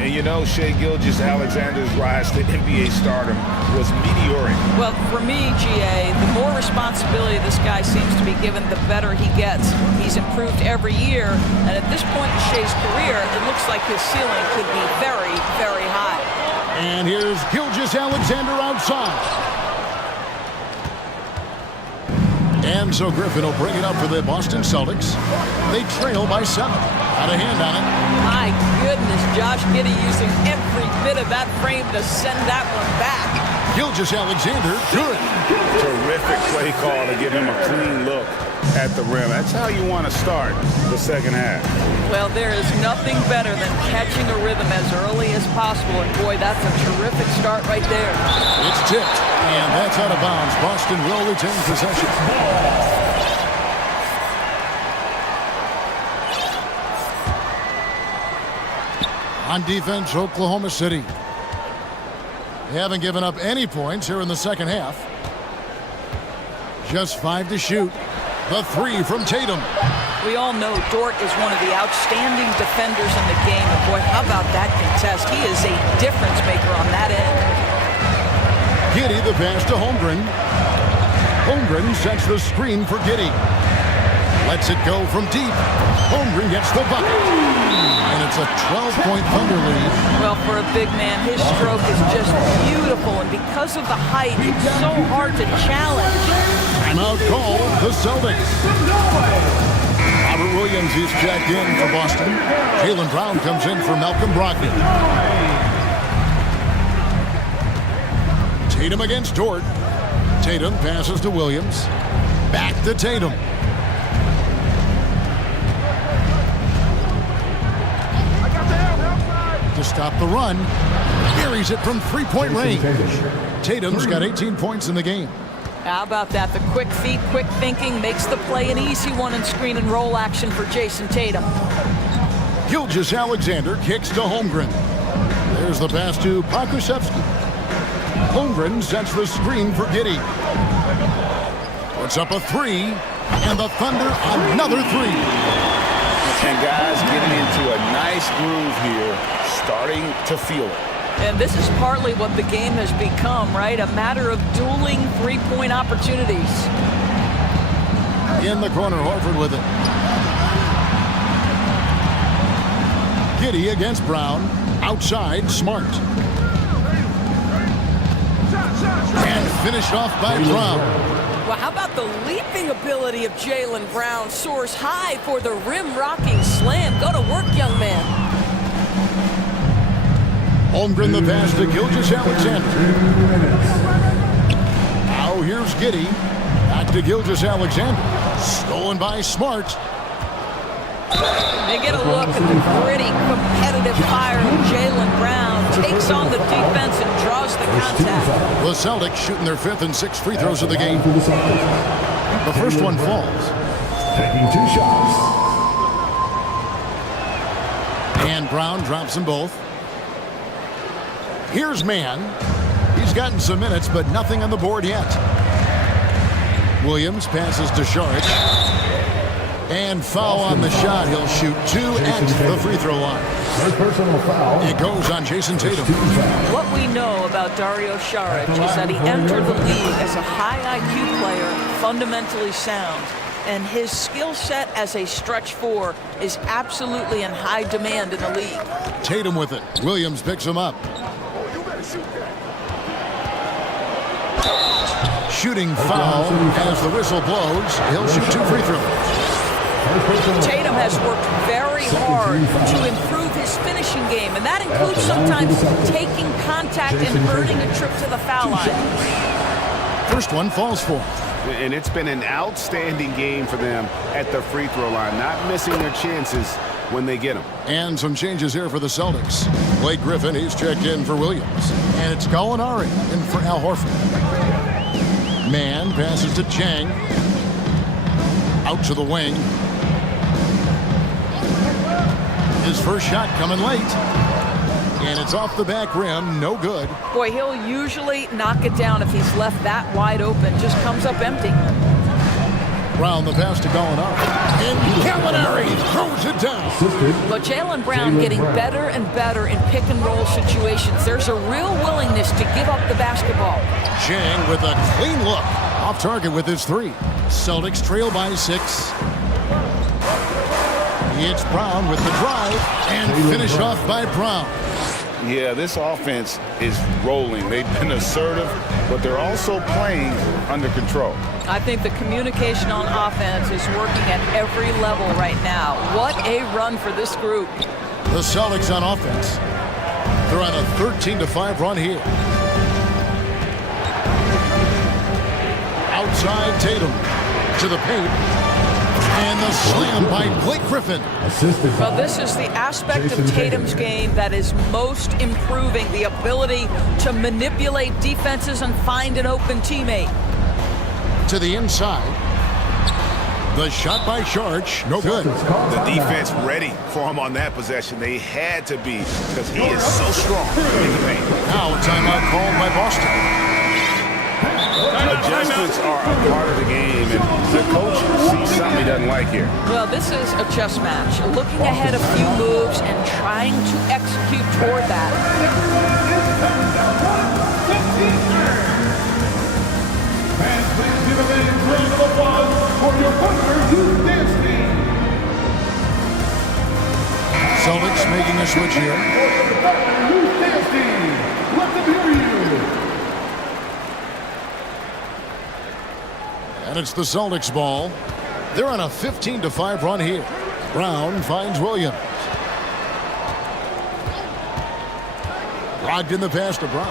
And you know, Shai Gilgeous-Alexander's rise to NBA stardom was meteoric. Well, for me, GA, the more responsibility this guy seems to be given, the better he gets. He's improved every year, and at this point in Shai's career, it looks like his ceiling could be very, very high. And here's Gilgeous-Alexander outside. And so Griffin will bring it up for the Boston Celtics. They trail by 7. Out of hand on it. My goodness, Josh Giddey using every bit of that frame to send that one back. Gilgeous-Alexander, good. Terrific play call to give him a clean look at the rim. That's how you want to start the second half. Well, there is nothing better than catching a rhythm as early as possible. And boy, that's a terrific start right there. It's tipped, and that's out of bounds. Boston will retain possession. On defense, Oklahoma City. They haven't given up any points here in the second half. Just 5 to shoot. The 3 from Tatum. We all know Dort is one of the outstanding defenders in the game. And boy, how about that contest? He is a difference maker on that end. Giddey the pass to Holmgren. Holmgren sets the screen for Giddey. Lets it go from deep. Holmgren gets the bucket. And it's a 12-point Thunder lead. Well, for a big man, his stroke is just beautiful. And because of the height, it's so hard to challenge. Timeout call, the Celtics. Robert Williams is checked in for Boston. Jaylen Brown comes in for Malcolm Brogdon. Tatum against Dort. Tatum passes to Williams. Back to Tatum. To stop the run. Carries it from three-point range. Tatum's got 18 points in the game. How about that? The quick feet, quick thinking makes the play an easy one in screen and roll action for Jason Tatum. Gilgeous-Alexander kicks to Holmgren. There's the pass to Pokusevski. Holmgren sets the screen for Giddey. Puts up a 3, and the Thunder another 3. And guys getting into a nice groove here, starting to feel it. And this is partly what the game has become, right? A matter of dueling three-point opportunities. In the corner, Horford with it. Giddey against Brown. Outside, Smart. And finished off by Brown. Well, how about the leaping ability of Jaylen Brown? Soars high for the rim-rocking slam. Go to work, young man. Holmgren the pass to Gilgeous-Alexander. Now here's Giddey. Back to Gilgeous-Alexander. Stolen by Smart. They get a look at the gritty, competitive fire of Jaylen Brown. Takes on the defense and draws the contact. The Celtics shooting their 5th and 6th free throws of the game. The first one falls. Taking 2 shots. And Brown drops them both. Here's Mann. He's gotten some minutes, but nothing on the board yet. Williams passes to Saric. And foul on the shot. He'll shoot 2 at the free throw line. First personal foul. It goes on Jason Tatum. What we know about Dario Saric is that he entered the league as a high IQ player, fundamentally sound. And his skill set as a stretch 4 is absolutely in high demand in the league. Tatum with it. Williams picks him up. Shooting foul as the whistle blows. He'll shoot 2 free throws. Tatum has worked very hard to improve his finishing game, and that includes sometimes taking contact and earning a trip to the foul line. First one falls for him. And it's been an outstanding game for them at the free throw line, not missing their chances when they get them. And some changes here for the Celtics. Blake Griffin, he's checked in for Williams. And it's Gallinari in for Al Horford. Mann passes to Chang. Out to the wing. His first shot coming late. And it's off the back rim, no good. Boy, he'll usually knock it down if he's left that wide open. Just comes up empty. Brown the pass to Gallinari. And Gallinari throws it down. But Jaylen Brown getting better and better in pick and roll situations. There's a real willingness to give up the basketball. Chang with a clean look. Off target with his 3. Celtics trail by 6. It's Brown with the drive and finished off by Brown. Yeah, this offense is rolling. They've been assertive, but they're also playing under control. I think the communication on offense is working at every level right now. What a run for this group. The Celtics on offense. They're on a 13-5 run here. Outside Tatum to the paint. And the slam by Blake Griffin. Well, this is the aspect of Tatum's game that is most improving, the ability to manipulate defenses and find an open teammate. To the inside. The shot by Sharch, no good. The defense ready for him on that possession. They had to be, because he is so strong in the paint. Now a timeout called by Boston. Adjustments are a part of the game, and the coach sees something he doesn't like here. Well, this is a chess match. Looking ahead a few moves and trying to execute toward that. Fans, please give a big round of applause for your partner, Youth Dance Team. Celtics making a switch here. Youth Dance Team, let them hear you. And it's the Celtics ball. They're on a 15-5 run here. Brown finds Williams. Logged in the pass to Brown.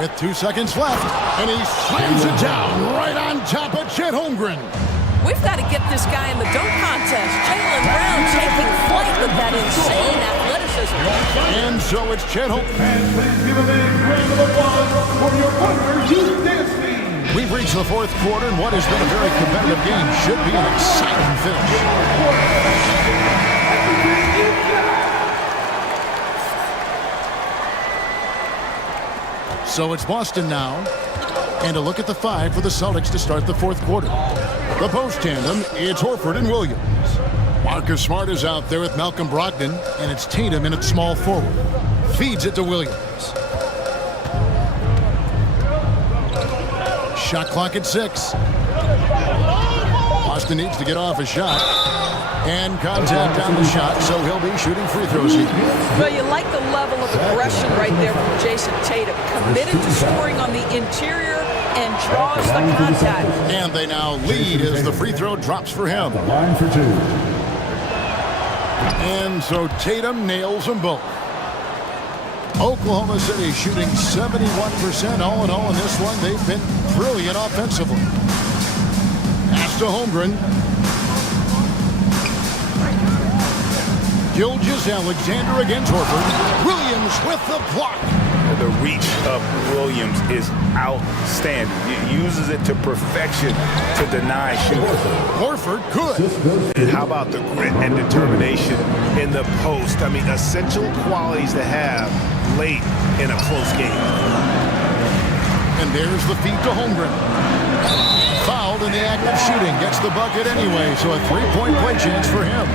With 2 seconds left, and he slams it down right on top of Chet Holmgren. We've got to get this guy in the dunk contest. Jaylen Brown taking flight with that insane athleticism. And so it's Chet Holmgren. And please give a big round of applause for your partner, Youth Dance Team. We've reached the fourth quarter, and what has been a very competitive game should be an exciting finish. So it's Boston now. And a look at the five for the Celtics to start the fourth quarter. The post tandem, it's Horford and Williams. Marcus Smart is out there with Malcolm Brogdon, and it's Tatum in at small forward. Feeds it to Williams. Shot clock at 6. Boston needs to get off a shot. And contact on the shot, so he'll be shooting free throws here. Well, you like the level of aggression right there from Jason Tatum. Committed to scoring on the interior and draws the contact. And they now lead as the free throw drops for him. Line for 2. And so Tatum nails them both. Oklahoma City shooting 71% all in all in this one. They've been brilliant offensively. Pass to Holmgren. Gilgeous-Alexander against Horford. Williams with the block. The reach of Williams is outstanding. He uses it to perfection to deny shooters. Horford good. And how about the grit and determination in the post? I mean, essential qualities to have late in a close game. And there's the feed to Holmgren. Fouled in the act of shooting. Gets the bucket anyway, so a three-point play chance for him.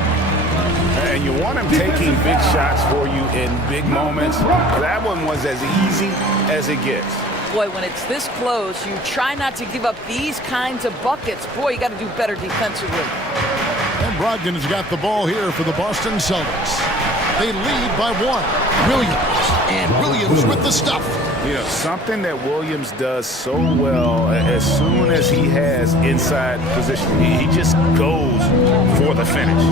And you want him taking big shots for you in big moments. That one was as easy as it gets. Boy, when it's this close, you try not to give up these kinds of buckets. Boy, you got to do better defensively. And Brogdon has got the ball here for the Boston Celtics. They lead by 1. Williams. And Williams with the stuff. You know, something that Williams does so well, as soon as he has inside position, he just goes for the finish.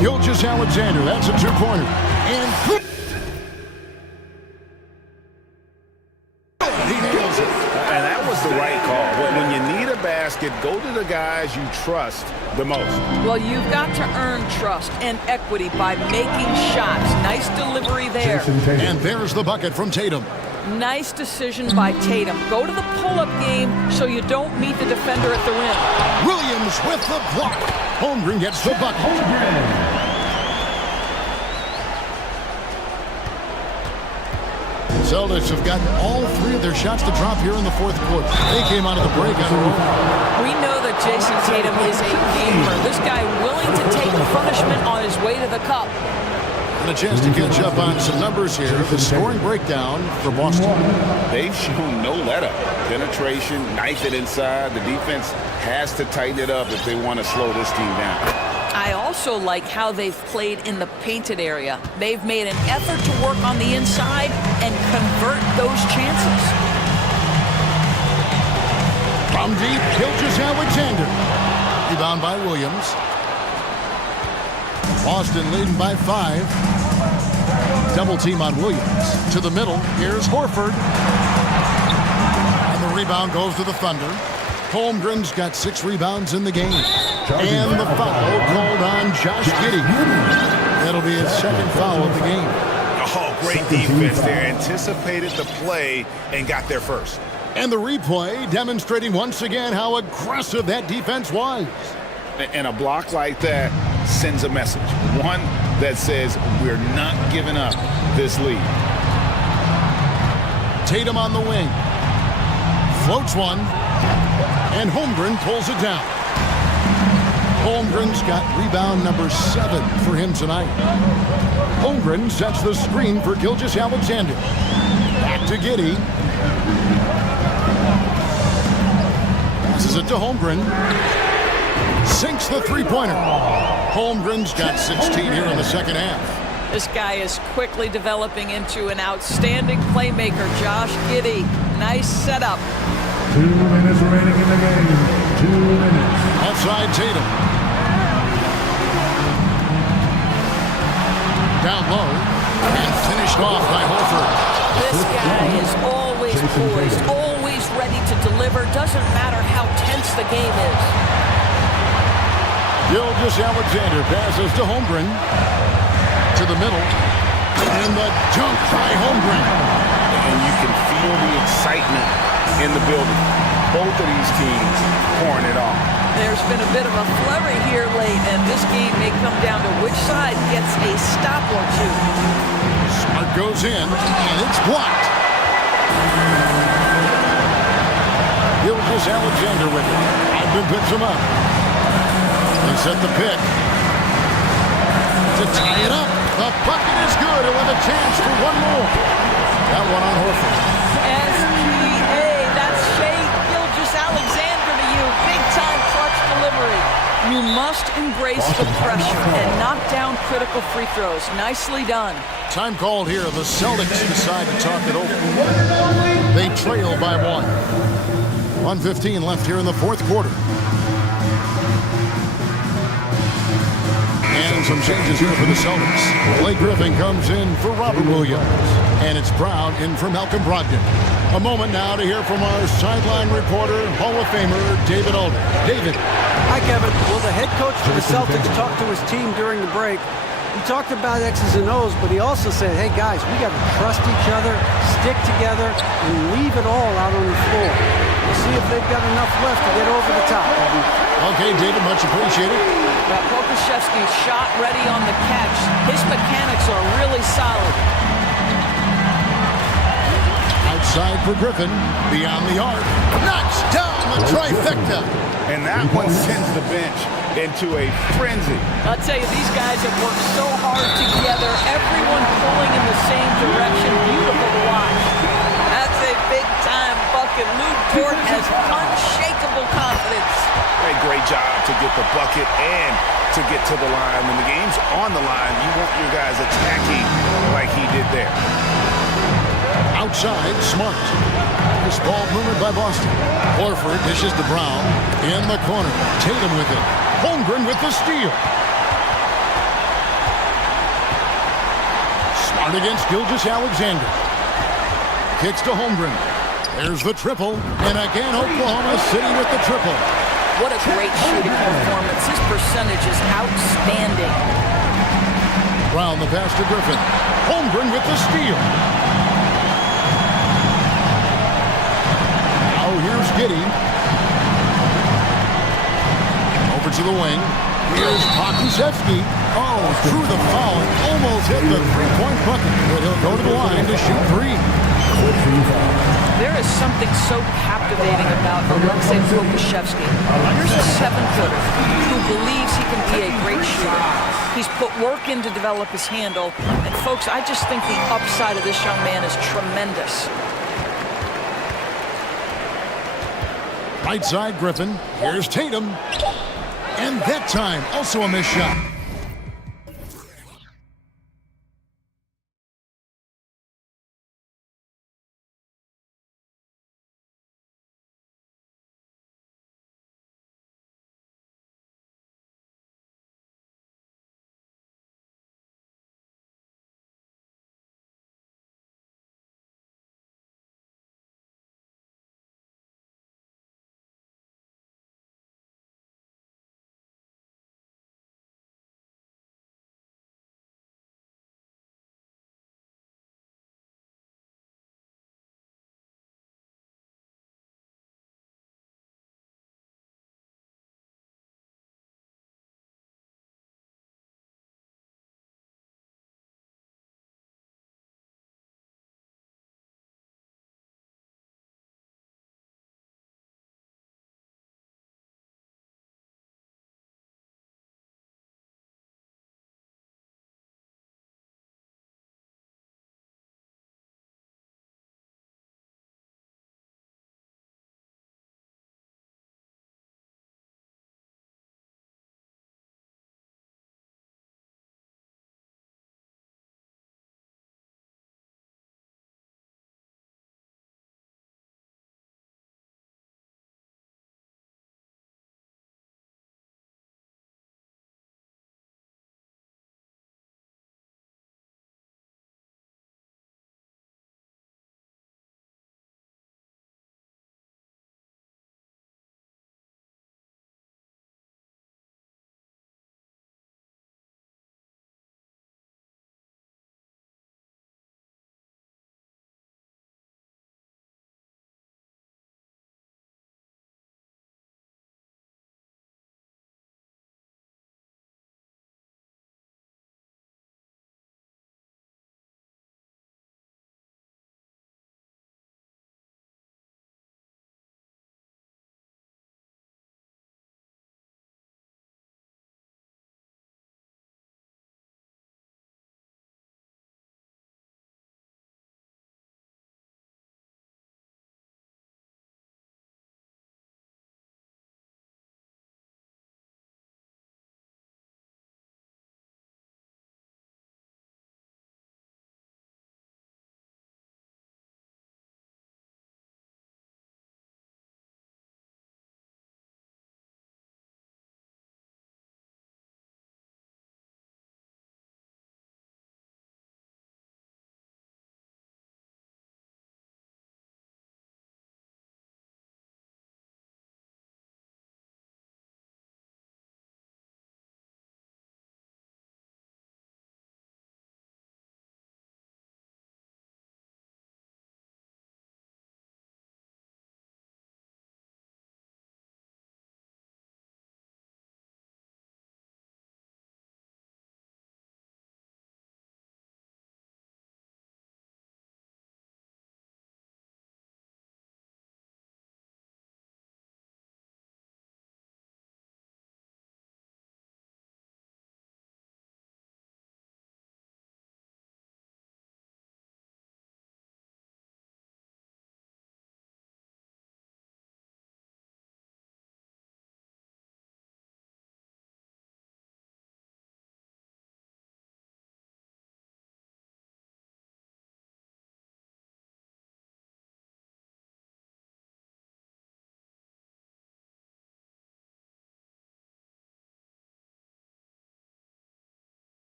Gilgeous-Alexander, that's a two-pointer. And he nails it. And that was the right call. When you need a basket, go to the guys you trust the most. Well, you've got to earn trust and equity by making shots. Nice delivery there. And there's the bucket from Tatum. Nice decision by Tatum. Go to the pull-up game so you don't meet the defender at the rim. Williams with the block. Holmgren gets the bucket. Celtics have gotten all 3 of their shots to drop here in the fourth quarter. They came out of the break on a roll. We know that Jason Tatum is a gamer. This guy willing to take punishment on his way to the cup. And a chance to catch up on some numbers here. The scoring breakdown for Boston. They've shown no let-up. Penetration, knife it inside. The defense has to tighten it up if they want to slow this team down. I also like how they've played in the painted area. They've made an effort to work on the inside and convert those chances. From deep, Gilgeous-Alexander. Rebound by Williams. Boston leading by 5. Double team on Williams. To the middle, here's Horford. And the rebound goes to the Thunder. Holmgren's got 6 rebounds in the game. And the foul called on Josh Giddey. That'll be his second foul of the game. Oh, great defense there. Anticipated the play and got there first. And the replay demonstrating once again how aggressive that defense was. And a block like that sends a message. One that says we're not giving up this lead. Tatum on the wing. Floats one. And Holmgren pulls it down. Holmgren's got rebound number 7 for him tonight. Holmgren sets the screen for Gilgeous-Alexander. Back to Giddey. Passes it to Holmgren. Sinks the three-pointer. Holmgren's got 16 here in the second half. This guy is quickly developing into an outstanding playmaker, Josh Giddey. Nice setup. 2 minutes remaining in the game. 2 minutes. Outside Tatum. Down low. And finished off by Horford. This guy is always poised, always ready to deliver. Doesn't matter how tense the game is. Gilgeous-Alexander passes to Holmgren. To the middle. And the dunk by Holmgren. And you can feel the excitement in the building. Both of these teams pouring it on. There's been a bit of a flurry here late, and this game may come down to which side gets a stop or two. Smart goes in, and it's blocked. Gilgeous-Alexander with it. Ogden picks him up. They set the pick. To tie it up. The bucket is good. He'll have a chance for one more. That one on Horford. SGA, that's Shea Gilgeous-Alexander to you. Big-time clutch delivery. You must embrace the pressure and knock down critical free throws. Nicely done. Time called here. The Celtics decide to talk it over. They trail by 1. 1:15 left here in the fourth quarter. And some changes here for the Celtics. Blake Griffin comes in for Robert Williams. And it's Brown in for Malcolm Brogdon. A moment now to hear from our sideline reporter, Hall of Famer David Aldridge. David. Hi, Kevin. Well, the head coach for the Celtics talked to his team during the break. He talked about X's and O's, but he also said, hey, guys, we got to trust each other, stick together, and leave it all out on the floor. We'll see if they've got enough left to get over the top. Okay, David, much appreciated. Got Pokusevski's shot ready on the catch. His mechanics are really solid. Outside for Griffin, beyond the arc. Knocks down the trifecta. And that one sends the bench into a frenzy. I'll tell you, these guys have worked so hard together. Everyone pulling in the same direction. Beautiful to watch. That's a big-time bucket. Lou Dort has unshakable confidence. A great job to get the bucket and to get to the line. When the game's on the line, you want your guys attacking like he did there. Outside, Smart. This ball movement by Boston. Horford dishes to Brown. In the corner. Tatum with it. Holmgren with the steal. Smart against Gilgeous-Alexander. Kicks to Holmgren. There's the triple. And again, Oklahoma City with the triple. What a great shooting performance. His percentage is outstanding. Brown the pass to Griffin. Holmgren with the steal. Now here's Giddey. Over to the wing. Here's Pokusevski. Oh, through the foul. Almost hit the three-point bucket. But he'll go to the line to shoot 3. There is something so captivating about Aleksej Pokusevski. Here's a 7-footer who believes he can be a great shooter. He's put work in to develop his handle. And folks, I just think the upside of this young man is tremendous. Right side, Griffin. Here's Tatum. And that time, also a missed shot.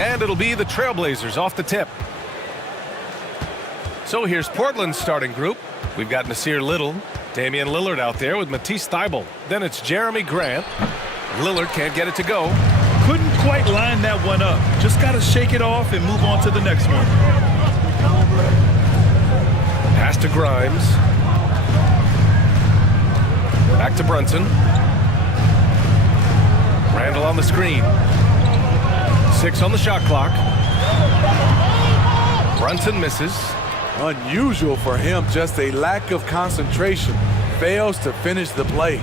And it'll be the Trailblazers off the tip. So here's Portland's starting group. We've got Nasir Little, Damian Lillard out there with Matisse Thybulle. Then it's Jeremy Grant. Lillard can't get it to go. Couldn't quite line that one up. Just got to shake it off and move on to the next one. Pass to Grimes. Back to Brunson. Randall on the screen. 6 on the shot clock. Brunson misses. Unusual for him, just a lack of concentration. Fails to finish the play.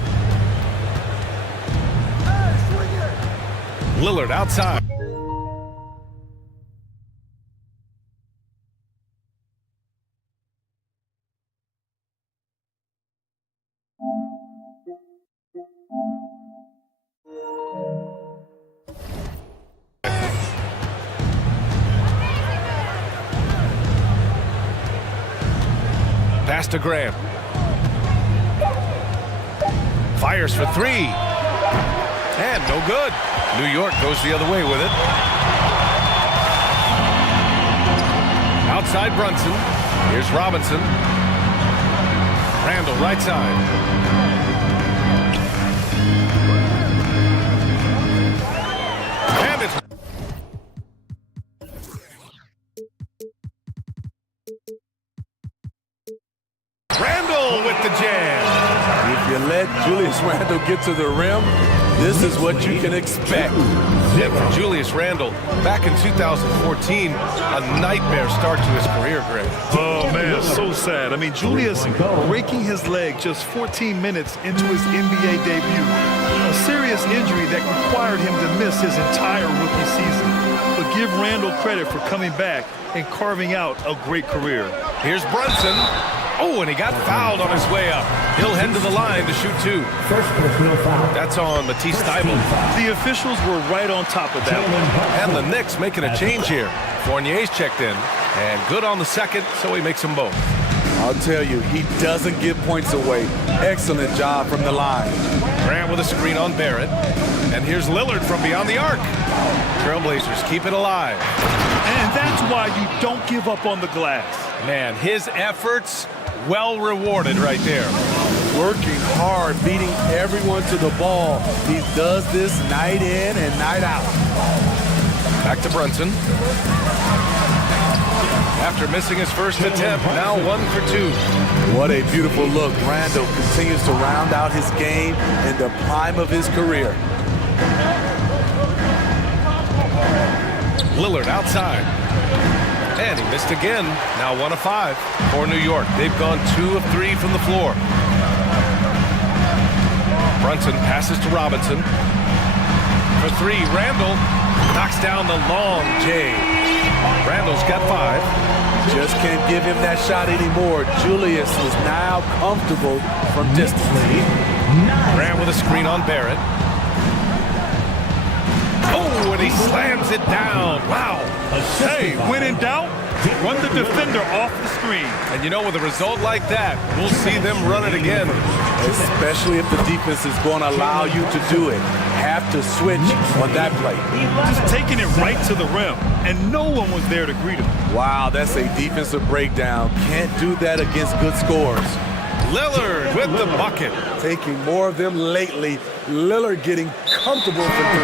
Lillard outside. Pass to Graham. Fires for 3. And no good. New York goes the other way with it. Outside Brunson. Here's Robinson. Randall right side. And it's Randall with the jam. If you let Julius Randle get to the rim, this is what you can expect. And for Julius Randle, back in 2014, a nightmare start to his career, Greg. Oh, man, so sad. I mean, Julius breaking his leg just 14 minutes into his NBA debut. A serious injury that required him to miss his entire rookie season. But give Randle credit for coming back and carving out a great career. Here's Brunson. Oh, and he got fouled on his way up. He'll head to the line to shoot 2. First personal foul. That's on Matisse Thybulle. The officials were right on top of that one. And the Knicks making a change here. Fournier's checked in. And good on the second, so he makes them both. I'll tell you, he doesn't give points away. Excellent job from the line. Grant with a screen on Barrett. And here's Lillard from beyond the arc. Trailblazers keep it alive. And that's why you don't give up on the glass. Man, his efforts well rewarded right there. Working hard, beating everyone to the ball. He does this night in and night out. Back to Brunson. After missing his first attempt, now 1 for 2. What a beautiful look. Randle continues to round out his game in the prime of his career. Lillard outside. And he missed again. Now 1 of 5 for New York. They've gone 2 of 3 from the floor. Brunson passes to Robinson. For 3, Randall knocks down the long J. Randall's got 5. Just can't give him that shot anymore. Julius is now comfortable from distance. Grant with a screen on Barrett. Oh, and he slams it down. Wow. Hey, when in doubt, run the defender off the screen. And you know, with a result like that, we'll see them run it again. Especially if the defense is going to allow you to do it. Have to switch on that play. Just taking it right to the rim, and no one was there to greet him. Wow, that's a defensive breakdown. Can't do that against good scores. Lillard with the bucket. Taking more of them lately. Lillard getting comfortable for 3.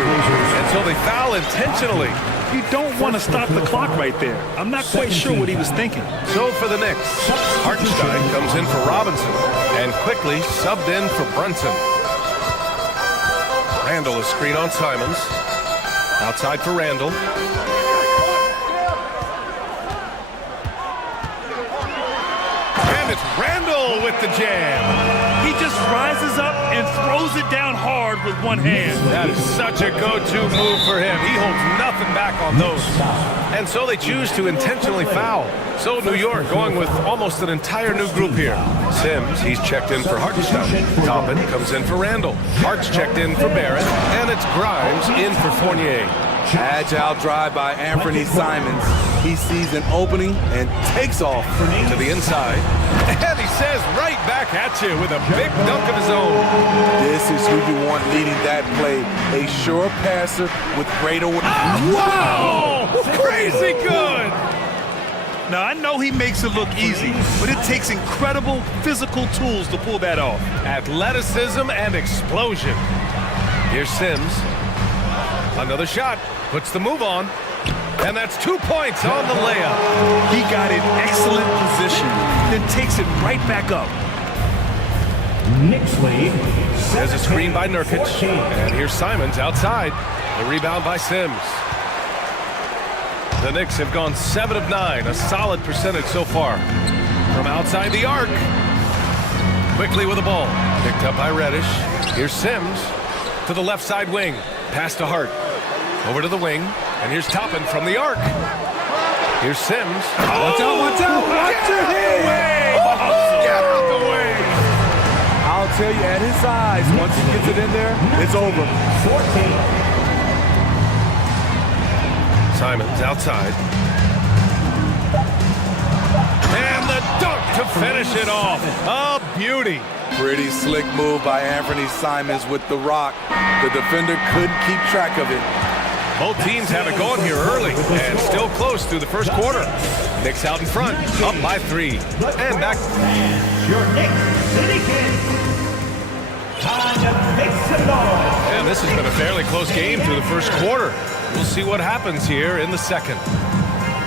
And so they foul intentionally. You don't want to stop the clock right there. I'm not quite sure what he was thinking. So for the Knicks, Hartenstein comes in for Robinson and quickly subbed in for Brunson. Randall a screen on Simons. Outside for Randall. And it's Randall with the jam. He just rises up and throws it down hard with one hand. That is such a go-to move for him. He holds nothing back on those. And so they choose to intentionally foul. So New York going with almost an entire new group here. Sims, he's checked in for Hartenstein. Toppin comes in for Randall. Hart's checked in for Barrett. And it's Grimes in for Fournier. Agile drive by Anthony Simons. He sees an opening and takes off. To the inside. And he says right back at you with a big dunk of his own. This is who you want leading that play. A sure passer with great awareness. Wow! Crazy good! Now, I know he makes it look easy, but it takes incredible physical tools to pull that off. Athleticism and explosion. Here's Sims. Another shot. Puts the move on. And that's 2 points on the layup. He got in excellent position, then takes it right back up. Knicks lead. There's a screen by Nurkic. And here's Simons outside. The rebound by Sims. The Knicks have gone 7 of 9, a solid percentage so far. From outside the arc. Quickly with the ball. Picked up by Reddish. Here's Sims to the left side wing. Pass to Hart. Over to the wing. And here's Toppin from the arc. Here's Sims. Watch out, watch out, watch your head! Get out the way! I'll tell you, at his size, once he gets it in there, it's over. 14. Simons outside. And the dunk to finish it off. A beauty. Pretty slick move by Anthony Simons with the rock. The defender couldn't keep track of it. Both teams have it going here early and still close through the first quarter. Knicks out in front, up by 3. And back. Your Knicks City Kings. Time to make some noise. And this has been a fairly close game through the first quarter. We'll see what happens here in the second.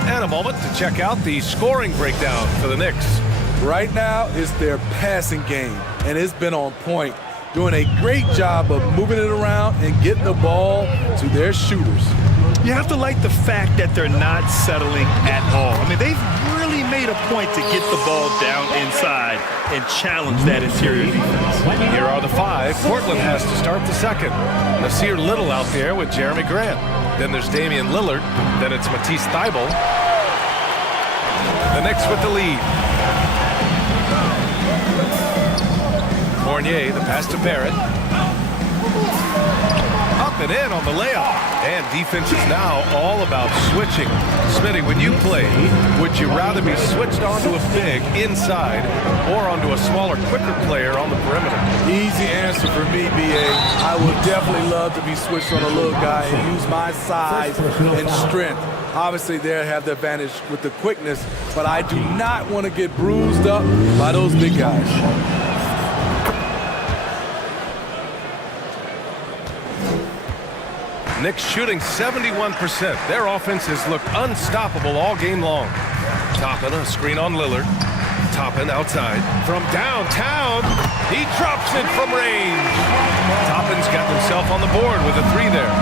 And a moment to check out the scoring breakdown for the Knicks. Right now, it's their passing game, and it's been on point. Doing a great job of moving it around and getting the ball to their shooters. You have to like the fact that they're not settling at all. I mean, they've really made a point to get the ball down inside and challenge that interior defense. Here are the 5. Portland has to start the second. Nasir Little out there with Jeremy Grant. Then there's Damian Lillard. Then it's Matisse Thybulle. The Knicks with the lead. Fournier, the pass to Barrett. Up and in on the layup. And defense is now all about switching. Smitty, when you play, would you rather be switched onto a big inside or onto a smaller, quicker player on the perimeter? Easy answer for me, B.A. I would definitely love to be switched on a little guy and use my size and strength. Obviously, they have the advantage with the quickness, but I do not want to get bruised up by those big guys. Knicks shooting 71%. Their offense has looked unstoppable all game long. Toppin, a screen on Lillard. Toppin outside. From downtown, he drops it from range. Toppin's got himself on the board with a 3 there.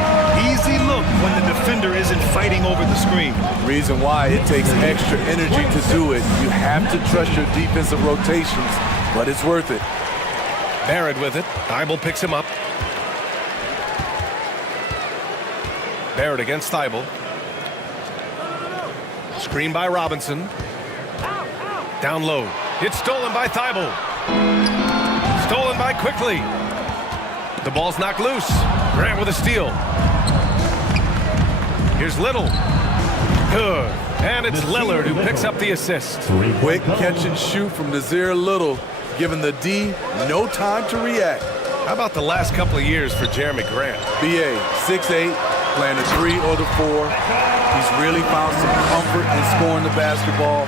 Easy look when the defender isn't fighting over the screen. Reason why it takes extra energy to do it. You have to trust your defensive rotations, but it's worth it. Barrett with it. Thybulle picks him up. Barrett against Thybulle. Screen by Robinson. Down low. It's stolen by Thybulle. Stolen by Quickly. The ball's knocked loose. Grant with a steal. Here's Little. Good. And it's Lillard who picks up the assist. Quick catch and shoot from Nasir Little, giving the D no time to react. How about the last couple of years for Jeremy Grant? BA, 6'8", playing the 3 or the 4. He's really found some comfort in scoring the basketball.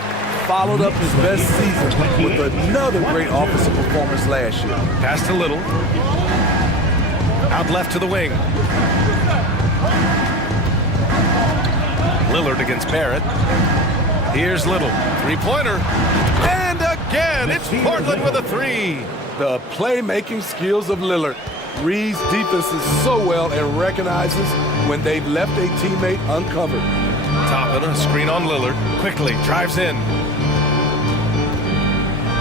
Followed up his best season with another great offensive performance last year. Pass to Little. Out left to the wing. Lillard against Barrett. Here's Little. 3-pointer. And again, it's Portland with a 3. The playmaking skills of Lillard. Reads defenses so well and recognizes when they've left a teammate uncovered. Toppin, a screen on Lillard. Quickly drives in.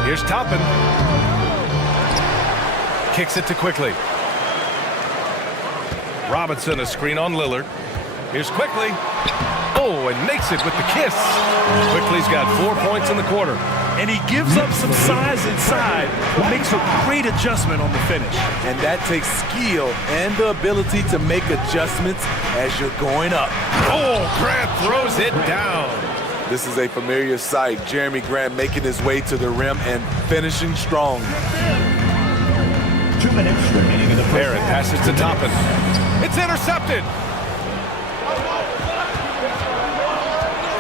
Here's Toppin. Kicks it to Quickly. Robinson, a screen on Lillard. Here's Quickly. Oh, and makes it with the kiss. Quickly's got 4 points in the quarter. And he gives up some size inside, but makes a great adjustment on the finish. And that takes skill and the ability to make adjustments as you're going up. Oh, Grant throws it down. This is a familiar sight. Jeremy Grant making his way to the rim and finishing strong. 2 minutes remaining in the first Barrett half. passes to Toppin. It's intercepted.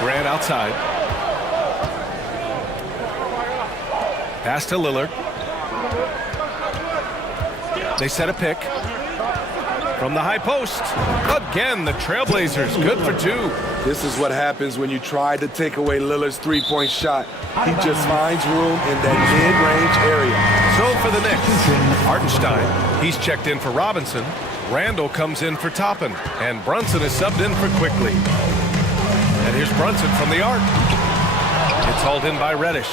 Grant outside. Pass to Lillard. They set a pick. From the high post. Again, the Trailblazers good for 2. This is what happens when you try to take away Lillard's three-point shot. He just finds room in that mid-range area. So for the Knicks, Hartenstein, he's checked in for Robinson. Randall comes in for Toppin. And Brunson is subbed in for Quickly. And here's Brunson from the arc. It's hauled in by Reddish.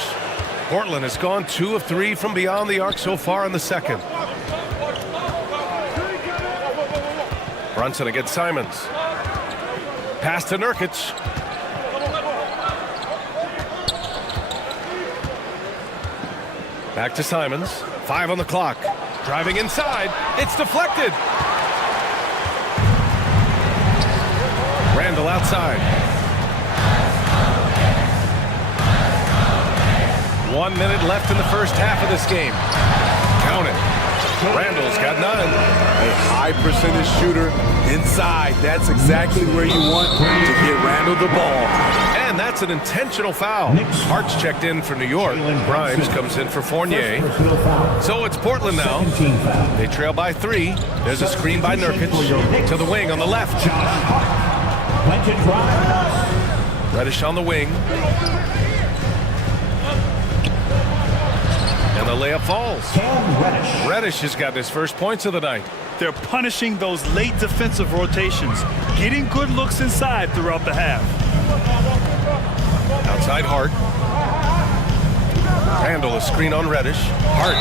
Portland has gone 2 of 3 from beyond the arc so far in the second. Brunson against Simons. Pass to Nurkic. Back to Simons. 5 on the clock. Driving inside. It's deflected. Randall outside. 1 minute left in the first half of this game. Count it. Randall's got 9. A high percentage shooter inside. That's exactly where you want to get Randall the ball. And that's an intentional foul. Hart's checked in for New York. Grimes comes in for Fournier. So it's Portland now. They trail by 3. There's a screen by Nurkic to the wing on the left. Reddish on the wing. And the layup falls. Reddish has got his first points of the night. They're punishing those late defensive rotations, getting good looks inside throughout the half. Outside Hart. Randall a screen on Reddish. Hart.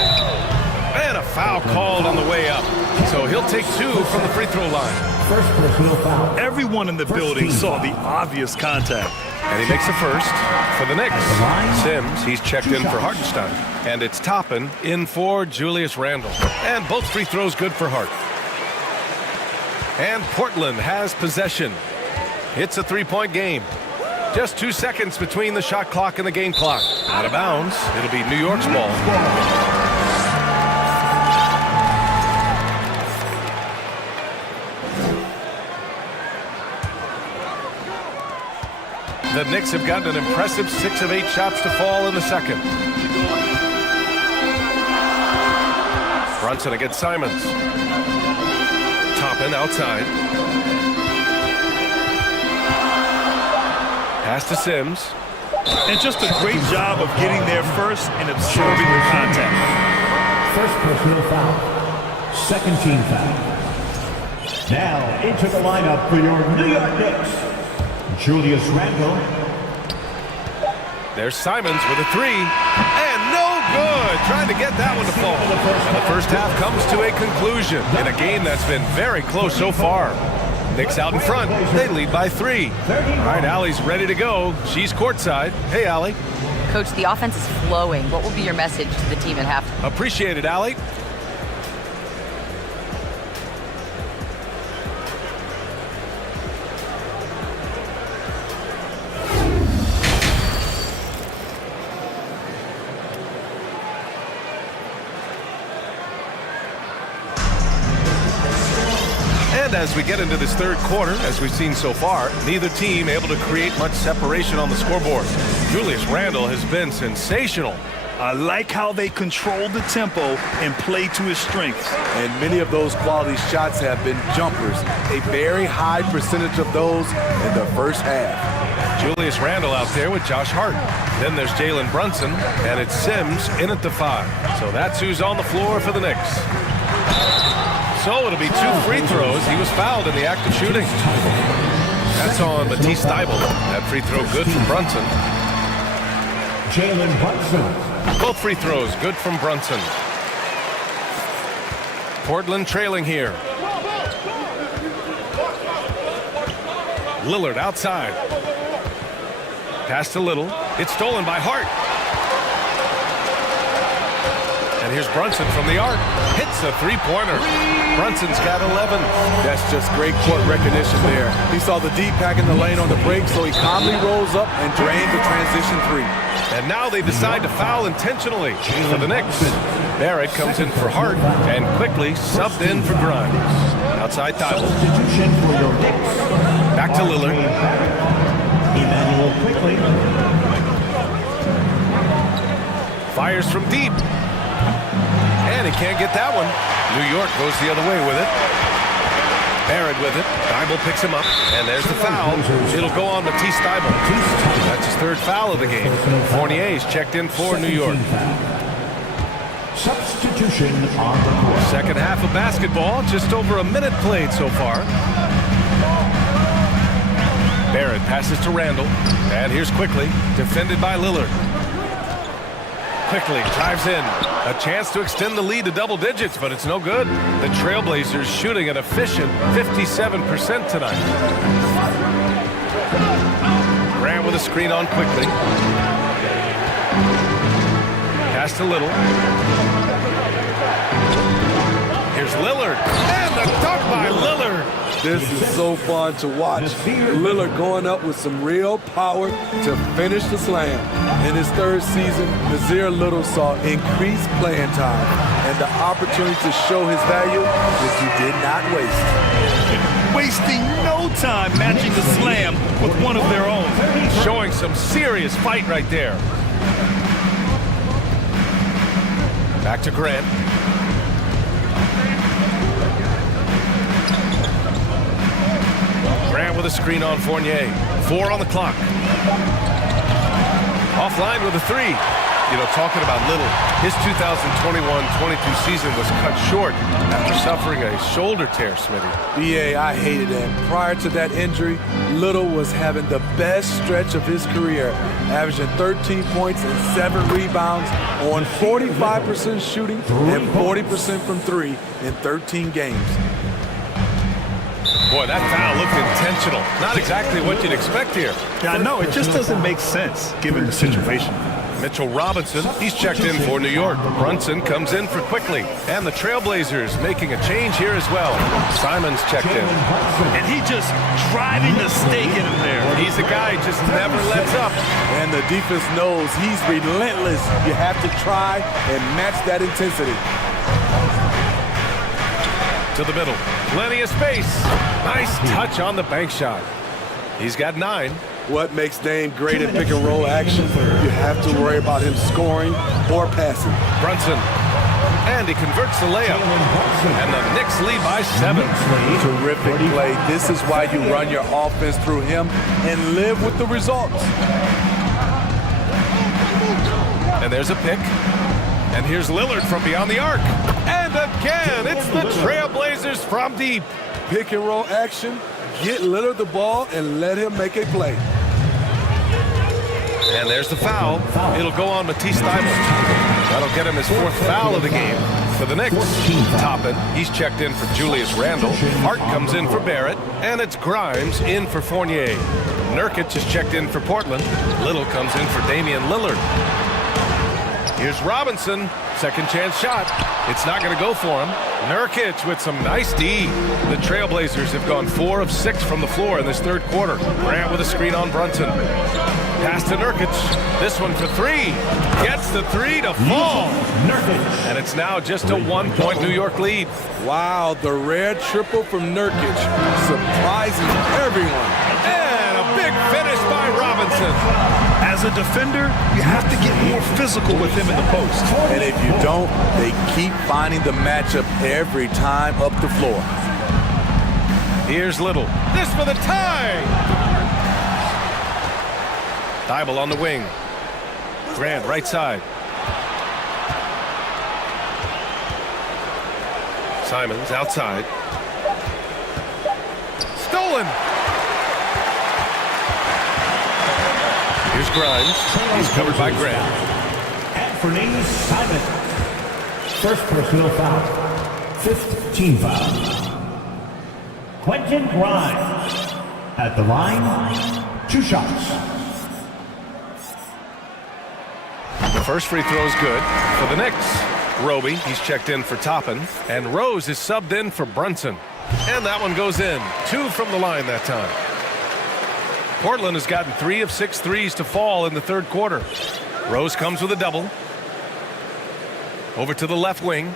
And a foul called on the way up. So he'll take 2 from the free throw line. First personal foul. Everyone in the building saw the obvious contact. And he makes the first for the Knicks. Sims, he's checked in for Hartenstein. And it's Toppin in for Julius Randle. And both free throws good for Hart. And Portland has possession. It's a 3-point game. Just 2 seconds between the shot clock and the game clock. Out of bounds. It'll be New York's ball. The Knicks have gotten an impressive 6 of 8 shots to fall in the second. Brunson against Simons. Toppin outside. Pass to Sims. And just a great job of getting there first and absorbing the contact. First personal foul. Second team foul. Now into the lineup for your New York Knicks, Julius Randle. There's Simons with a 3. And no good. Trying to get that one to fall. And the first half comes to a conclusion in a game that's been very close so far. Knicks out in front. They lead by 3. All right, Allie's ready to go. She's courtside. Hey, Allie. Coach, the offense is flowing. What will be your message to the team at halftime? Appreciate it, Allie. And as we get into this third quarter, as we've seen so far, neither team able to create much separation on the scoreboard. Julius Randle has been sensational. I like how they control the tempo and play to his strengths. And many of those quality shots have been jumpers. A very high percentage of those in the first half. Julius Randle out there with Josh Hart. Then there's Jalen Brunson, and it's Sims in at the 5. So that's who's on the floor for the Knicks. So it'll be 2 free throws. He was fouled in the act of shooting. That's on Matisse Thybulle. That free throw good from Brunson. Jalen Brunson. Both free throws good from Brunson. Portland trailing here. Lillard outside. Pass to Little. It's stolen by Hart. And here's Brunson from the arc. Hits a three-pointer. Brunson's got 11. That's just great court recognition there. He saw the deep pack in the lane on the break, so he calmly rolls up and drained the transition three. And now they decide to foul intentionally for the Knicks. Barrett comes in for Hart and quickly subbed in for Grimes. Outside Thibault. Back to Lillard. Emmanuel quickly. Fires from deep. And he can't get that one. New York goes the other way with it. Barrett with it. Thibault picks him up. And there's the foul. It'll go on Matisse Thibault. That's his third foul of the game. Fournier's checked in for New York. Substitution on the court. Second half of basketball. Just over a minute played so far. Barrett passes to Randall. And here's Quickly. Defended by Lillard. Quickly drives in. A chance to extend the lead to double digits, but it's no good. The Trailblazers shooting an efficient 57% tonight. Grant with a screen on Quickly. Pass to Little. Here's Lillard. And the dunk by Lillard. This is so fun to watch. Lillard going up with some real power to finish the slam. In his third season, Nasir Little saw increased playing time and the opportunity to show his value, which he did not waste. Wasting no time matching the slam with one of their own. Showing some serious fight right there. Back to Grant. Grant with a screen on Fournier. 4 on the clock. Offline with a three. You know, talking about Little, his 2021-22 season was cut short after suffering a shoulder tear, Smitty. BA, I hated that. Prior to that injury, Little was having the best stretch of his career, averaging 13 points and 7 rebounds on 45% shooting and 40% from three in 13 games. Boy, that foul looked intentional. Not exactly what you'd expect here. Yeah, I know. It just doesn't make sense given the situation. Mitchell Robinson, he's checked in for New York. Brunson comes in for Quickly. And the Trailblazers making a change here as well. Simon's checked in. And he just driving the stake in him there. He's a guy who just never lets up. And the defense knows he's relentless. You have to try and match that intensity. To the middle. Plenty of space. Nice touch on the bank shot. He's got 9. What makes Dame great in pick and roll action? You have to worry about him scoring or passing. Brunson. And he converts the layup. And the Knicks lead by 7. Terrific play. This is why you run your offense through him and live with the results. And there's a pick. And here's Lillard from beyond the arc. And again, it's the Trailblazers from deep. Pick and roll action. Get Lillard the ball and let him make a play. And there's the foul. It'll go on Matisse Thibault. That'll get him his 4th foul of the game. For the Knicks, Toppin, he's checked in for Julius Randle. Hart comes in for Barrett. And it's Grimes in for Fournier. Nurkic is checked in for Portland. Little comes in for Damian Lillard. Here's Robinson. Second chance shot. It's not going to go for him. Nurkic with some nice D. The Trailblazers have gone 4 of 6 from the floor in this third quarter. Grant with a screen on Brunson. Pass to Nurkic. This one for 3. Gets the 3 to fall. And it's now just a 1-point New York lead. Wow, the rare triple from Nurkic. Surprising everyone. And a big finish by Robinson. As a defender, you have to get more physical with him in the post. And if you don't, they keep finding the matchup every time up the floor. Here's Little. This for the tie. Thibault on the wing. Grant right side. Simons outside. Stolen. Here's Grimes. He's covered by Grant. Anthony Simon. First personal foul. 5th team foul. Quentin Grimes. At the line, 2 shots. The first free throw is good for the Knicks. Roby, he's checked in for Toppin, and Rose is subbed in for Brunson. And that one goes in. 2 from the line that time. Portland has gotten 3 of 6 threes to fall in the third quarter. Rose comes with a double. Over to the left wing.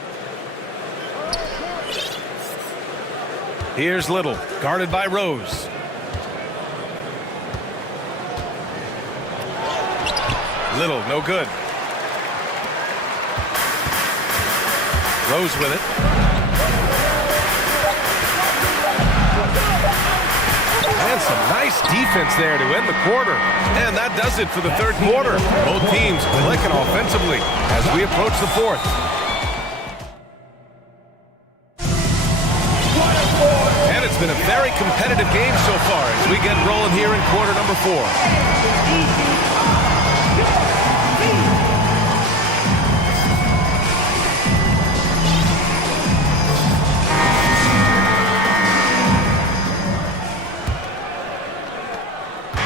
Here's Little, guarded by Rose. Little, no good. Rose with it. And some nice defense there to end the quarter. And that does it for the third quarter. Both teams clicking offensively as we approach the fourth. And it's been a very competitive game so far as we get rolling here in quarter number 4.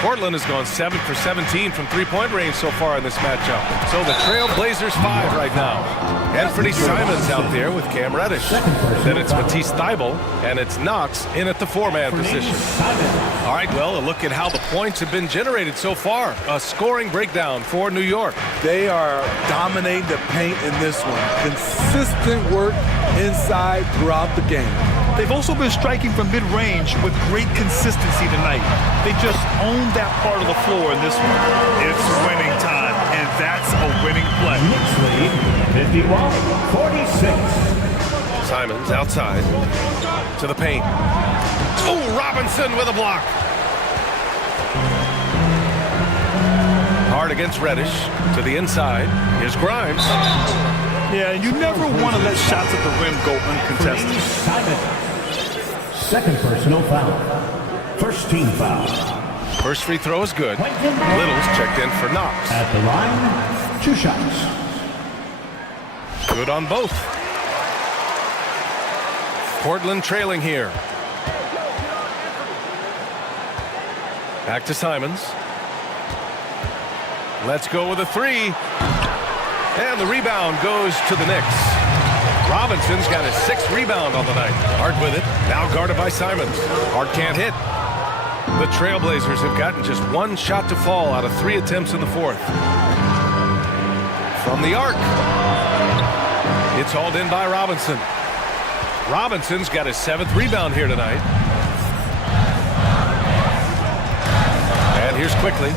Portland has gone 7 for 17 from three-point range so far in this matchup. So the Trail Blazers 5 right now. Anthony Simons out there with Cam Reddish. Then it's Matisse Thybulle, and it's Knox in at the 4-man position. All right, well, a look at how the points have been generated so far. A scoring breakdown for New York. They are dominating the paint in this one. Consistent work inside throughout the game. They've also been striking from mid-range with great consistency tonight. They just own that part of the floor in this one. It's winning time, and that's a winning play. Knicks lead, 51-46. Simons outside to the paint. Oh, Robinson with a block. Hard against Reddish to the inside. Here's Grimes. Yeah, and you never want to let shots at the rim go uncontested. Second personal foul. First team foul. First free throw is good. Little's checked in for Knox. At the line, 2 shots. Good on both. Portland trailing here. Back to Simons. Let's go with a 3. And the rebound goes to the Knicks. Robinson's got his 6th rebound on the night. Hart with it. Now guarded by Simons. Hart can't hit. The Trailblazers have gotten just 1 shot to fall out of 3 attempts in the fourth. From the arc. It's hauled in by Robinson. Robinson's got his 7th rebound here tonight. And here's Quickly.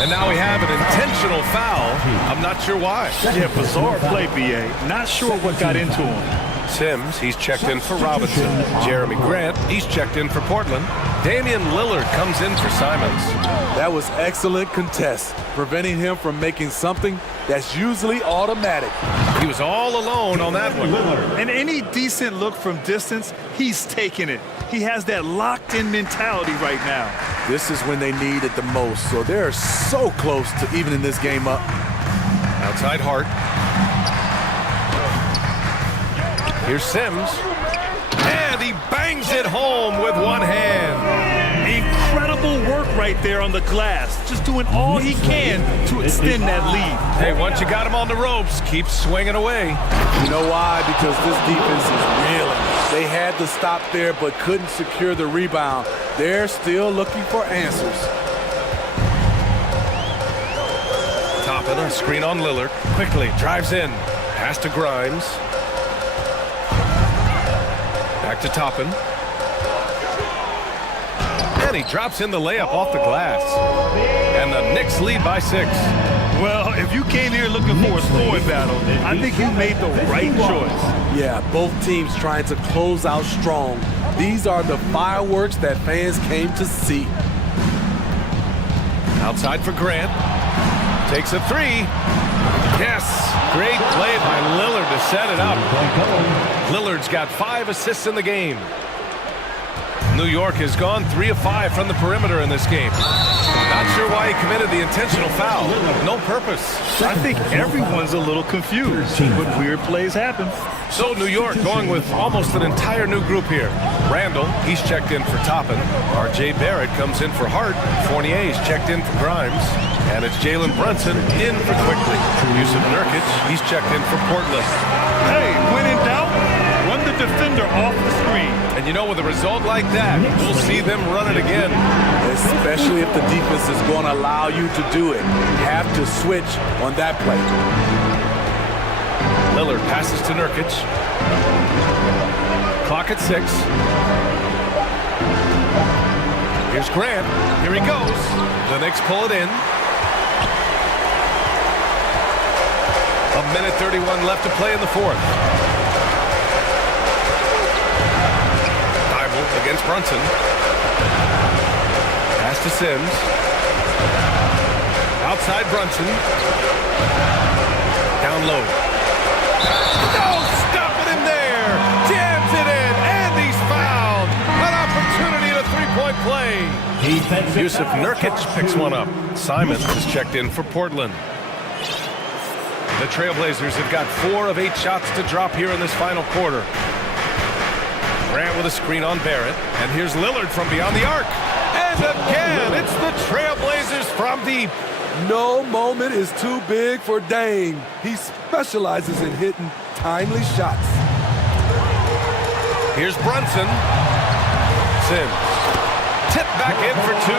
And now we have an intentional foul. I'm not sure why. Yeah, bizarre play, B.A. Not sure what got into him. Sims, he's checked in for Robinson. Jeremy Grant, he's checked in for Portland. Damian Lillard comes in for Simons. That was excellent contest, preventing him from making something that's usually automatic. He was all alone on that one. And any decent look from distance, he's taking it. He has that locked-in mentality right now. This is when they need it the most, so they're so close to evening this game up. Outside Hart. Here's Sims. And he bangs it home with one hand. Incredible work right there on the glass. Just doing all he can to extend that lead. Hey, once you got him on the ropes, keep swinging away. You know why? Because this defense is reeling. They had to stop there but couldn't secure the rebound. They're still looking for answers. Toppin, a screen on Lillard. Quickly drives in. Pass to Grimes. Back to Toppin. And he drops in the layup off the glass. And the Knicks lead by 6. Well, if you came here looking for a scoring battle, I think you made the right choice. Yeah, both teams trying to close out strong. These are the fireworks that fans came to see. Outside for Grant. Takes a 3. Yes, great play by Lillard to set it up. Lillard's got 5 assists in the game. New York has gone 3 of 5 from the perimeter in this game. Not sure why he committed the intentional foul. No purpose. I think everyone's a little confused, but weird plays happen. So New York going with almost an entire new group here. Randall, he's checked in for Toppin. R.J. Barrett comes in for Hart. Fournier's checked in for Grimes. And it's Jalen Brunson in for Quickly. Yusuf Nurkic, he's checked in for Portland. Hey, when in doubt, run the defender off the screen. And you know, with a result like that, we'll see them run it again. Especially if the defense is going to allow you to do it. You have to switch on that play. Lillard passes to Nurkic. Clock at 6. Here's Grant. Here he goes. The Knicks pull it in. 1:31 left to play in the fourth. Bible against Brunson. Pass to Sims. Outside Brunson. Down low. No, stop with him there. Jams it in, and he's fouled. An opportunity at a three-point play. Yusuf Nurkic picks one up. Simons is checked in for Portland. The Trailblazers have got 4 of 8 shots to drop here in this final quarter. Grant with a screen on Barrett. And here's Lillard from beyond the arc. And again, it's the Trailblazers from deep. No moment is too big for Dame. He specializes in hitting timely shots. Here's Brunson. Sims. Tip back in for 2.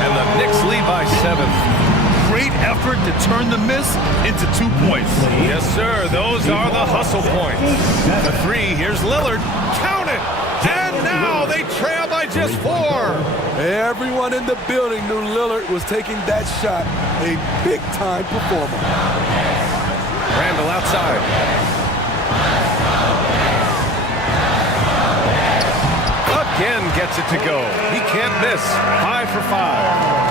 And the Knicks lead by 7. Great effort to turn the miss into 2 points. Yes, sir. Those are the hustle points. The 3. Here's Lillard. Count it. And now they trail by just 4. Everyone in the building knew Lillard was taking that shot. A big-time performer. Randall outside. Again gets it to go. He can't miss. 5 for 5.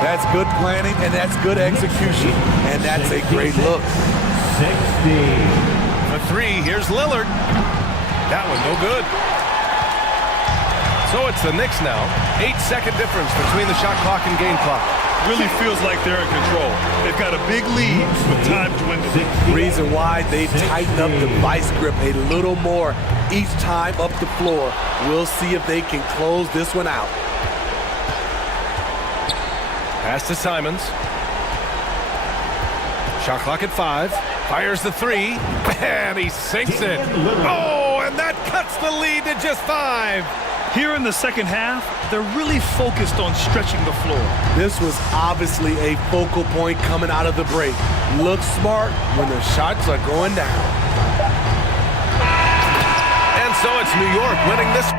That's good planning, and that's good execution. And that's a great look. 60. For 3, here's Lillard. That one no good. So it's the Knicks now. 8-second difference between the shot clock and game clock. Really feels like they're in control. They've got a big lead with time dwindling. Reason why they tighten up the vice grip a little more each time up the floor. We'll see if they can close this one out. Pass to Simons. Shot clock at 5. Fires the 3. And he sinks it. Oh, and that cuts the lead to just 5. Here in the second half, they're really focused on stretching the floor. This was obviously a focal point coming out of the break. Look smart when the shots are going down. And so it's New York winning this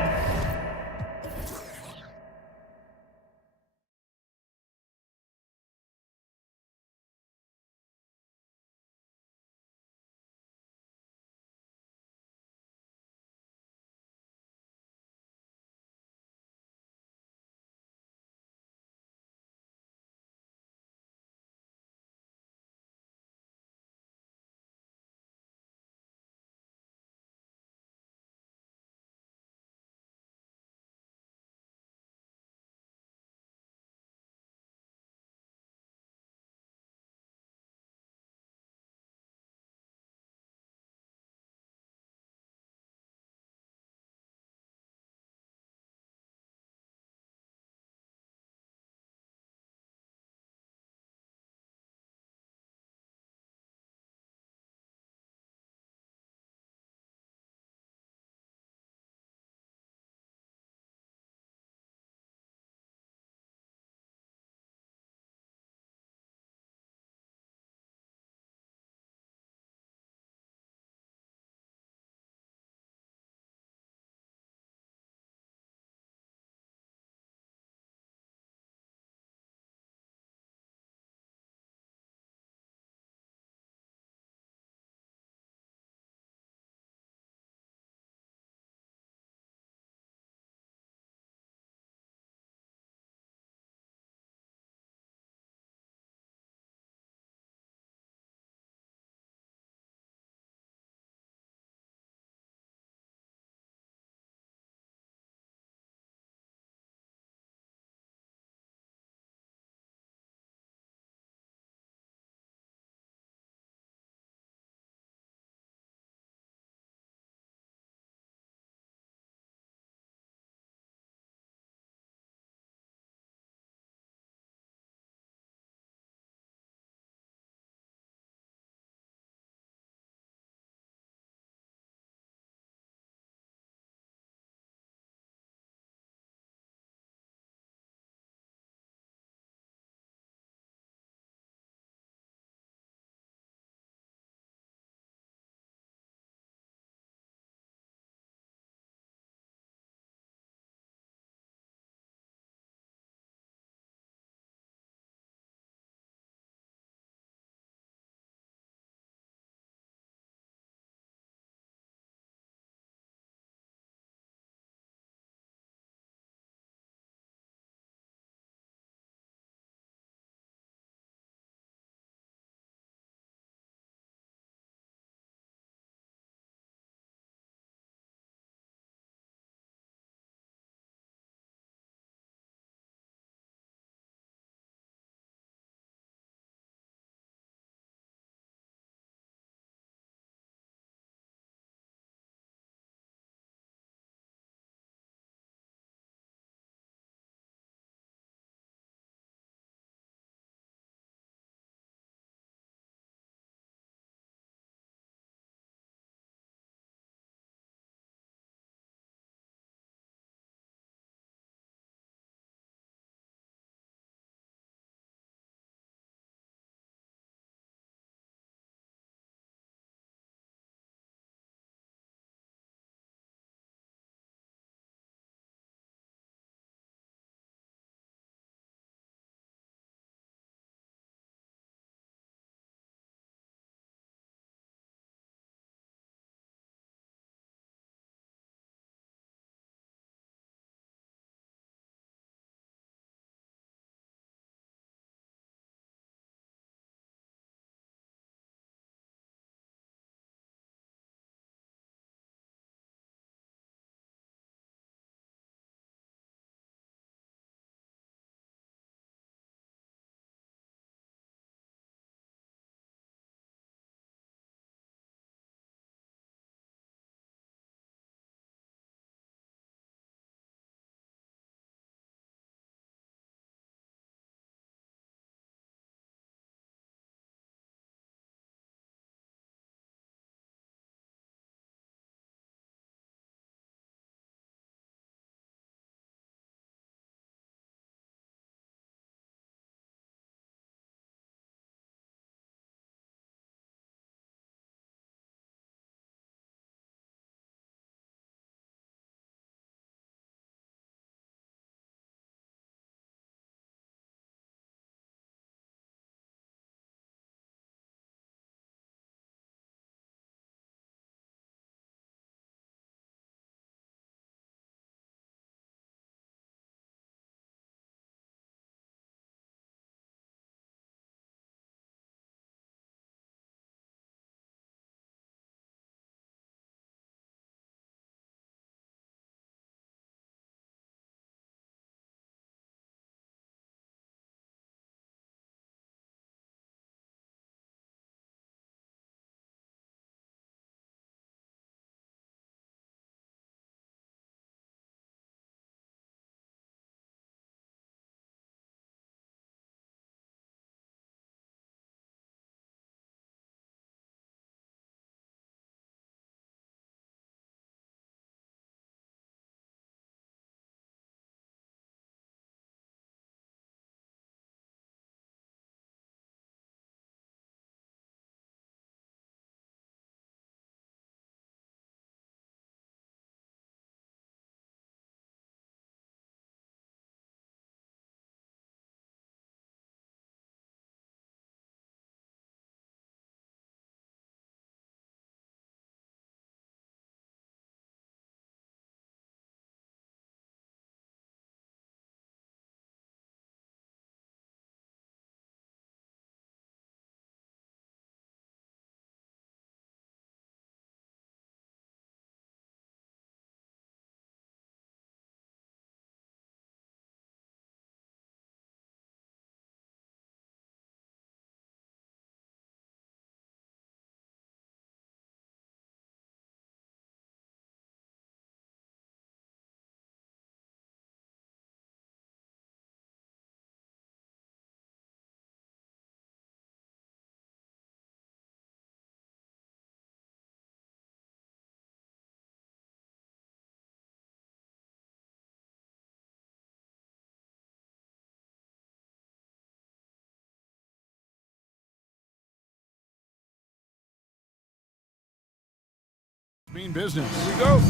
Mean business. Here we go.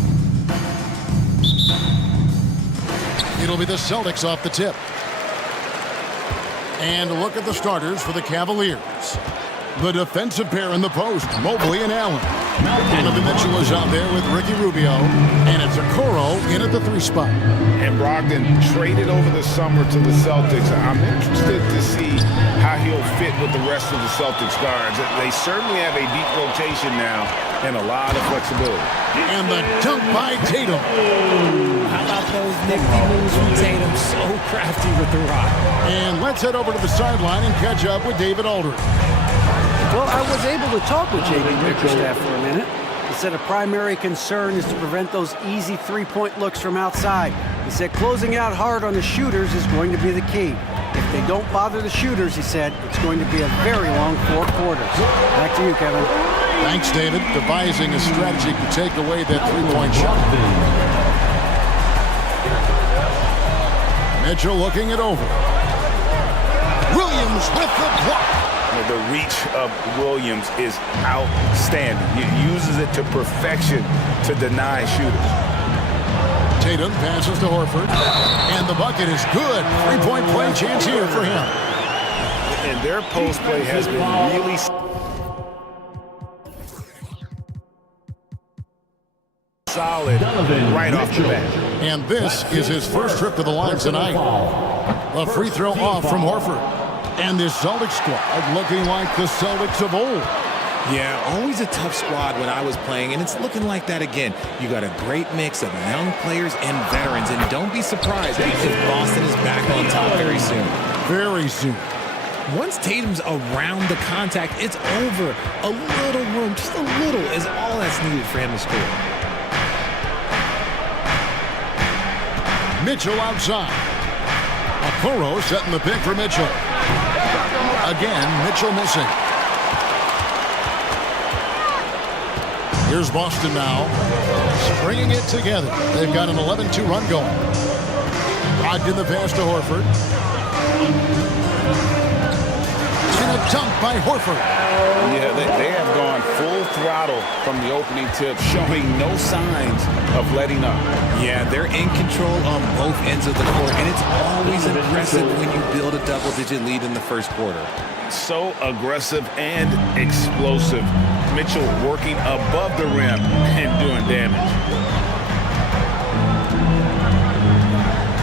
It'll be the Celtics off the tip. And look at the starters for the Cavaliers. The defensive pair in the post, Mobley and Allen. Donovan Mitchell is out there with Ricky Rubio. And it's Okoro in at the 3 spot. And Brogdon traded over the summer to the Celtics. I'm interested to see how he'll fit with the rest of the Celtics guards. They certainly have a deep rotation now and a lot of flexibility. And the dunk by Tatum. How about those nifty moves from Tatum? So crafty with the rock. And let's head over to the sideline and catch up with David Aldridge. Well, I was able to talk with J.B. Bickerstaff for a minute. He said a primary concern is to prevent those easy three-point looks from outside. He said closing out hard on the shooters is going to be the key. If they don't bother the shooters, he said, it's going to be a very long 4 quarters. Back to you, Kevin. Thanks, David. Devising a strategy to take away that three-point shot. Mitchell looking it over. Williams with the block. The reach of Williams is outstanding. He uses it to perfection to deny shooters. Tatum passes to Horford. And the bucket is good. 3-point play chance here for him. And their post play has been really solid right off the bat. And this is his first trip to the line tonight. A free throw off from Horford. And this Celtics squad looking like the Celtics of old. Yeah, always a tough squad when I was playing, and it's looking like that again. You got a great mix of young players and veterans, and don't be surprised if Boston is back on top very soon. Very soon. Once Tatum's around the contact, it's over. A little room, just a little, is all that's needed for him to score. Mitchell outside. Okoro setting the pick for Mitchell. Again, Mitchell missing. Here's Boston now, stringing it together. They've got an 11-2 run going. Brogdon the pass to Horford. And a dunk by Horford. Yeah, they have gone full throttle from the opening tip, showing no signs of letting up. Yeah, they're in control on both ends of the court, and it's always impressive when you build a double-digit lead in the first quarter. So aggressive and explosive. Mitchell working above the rim and doing damage.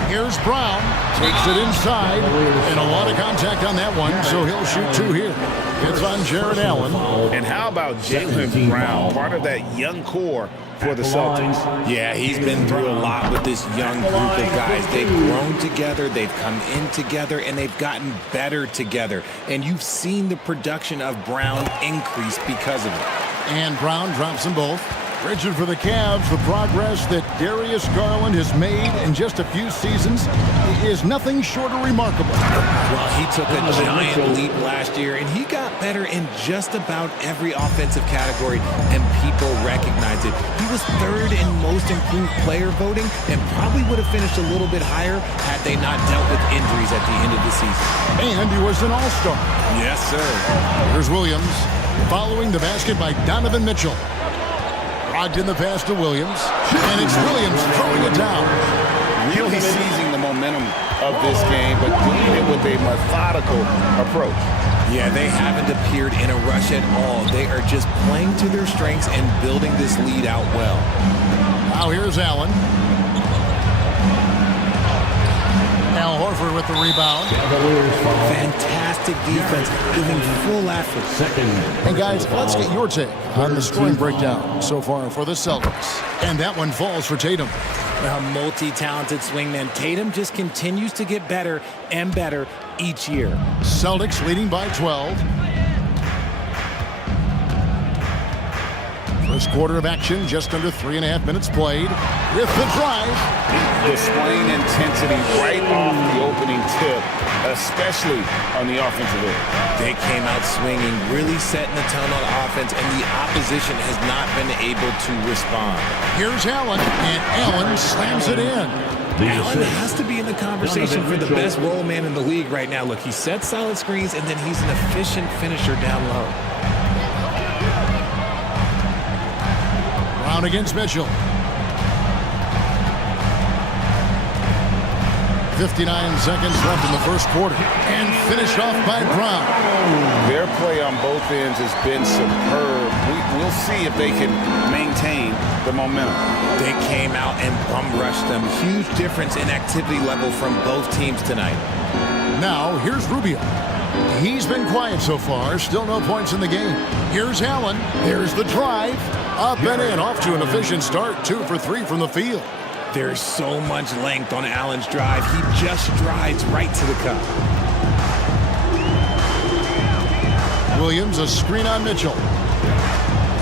Here's Brown, takes it inside, and a lot of contact on that one, so he'll shoot 2 here. It's on Jared Allen. And how about Jaylen Brown, part of that young core for the Celtics? Yeah, he's been through a lot with this young group of guys. They've grown together, they've come in together, and they've gotten better together. And you've seen the production of Brown increase because of it. And Brown drops them both. Rigid for the Cavs, the progress that Darius Garland has made in just a few seasons is nothing short of remarkable. Well, he took a giant leap last year, and he got better in just about every offensive category, and people recognize it. He was 3rd in most improved player voting, and probably would have finished a little bit higher had they not dealt with injuries at the end of the season. And he was an all-star. Yes, sir. Here's Williams, following the basket by Donovan Mitchell. Brogdon the pass to Williams, and it's Williams throwing it down. Really seizing the momentum of this game, but doing it with a methodical approach. Yeah, they haven't appeared in a rush at all. They are just playing to their strengths and building this lead out well. Now here's Allen. Al Horford with the rebound. Fantastic defense, giving full effort. And guys, let's get your take on the scoring breakdown so far for the Celtics. And that one falls for Tatum. A multi-talented swingman. Tatum just continues to get better and better each year. Celtics leading by 12. First quarter of action, just under 3.5 minutes played. With the drive. Displaying intensity right off the opening tip, especially on the offensive end. They came out swinging, really setting the tone on offense, and the opposition has not been able to respond. Here's Allen, and Allen slams it in. Allen has to be in the conversation for the best roll man in the league right now. Look, he sets solid screens, and then he's an efficient finisher down low. Brown Brown against Mitchell. 59 seconds left in the first quarter. And finished off by Brown. Their play on both ends has been superb. We'll see if they can maintain the momentum. They came out and bum rushed them. Huge difference in activity level from both teams tonight. Now, here's Rubio. He's been quiet so far. Still no points in the game. Here's Allen. There's the drive. Up and in. Off to an efficient start. 2 for 3 from the field. There's so much length on Allen's drive. He just strides right to the cup. Williams, a screen on Mitchell.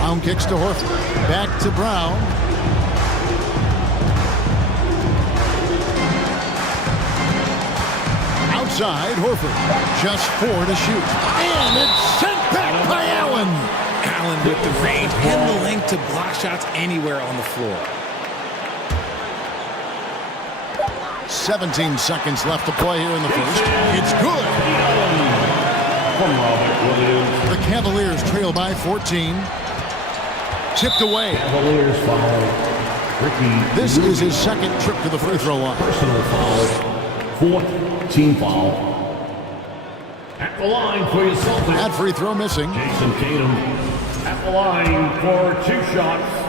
Brown kicks to Horford. Back to Brown. Outside, Horford. Just 4 to shoot. And it's sent back by Allen. Allen with the range and the length to block shots anywhere on the floor. 17 seconds left to play here in the first. It's good. The Cavaliers trail by 14. Tipped away. Cavaliers foul. Ricky. This is his second trip to the free throw line. Personal foul. 4th team foul. At the line for your Celtics. That free throw missing. Jason Tatum at the line for 2 shots.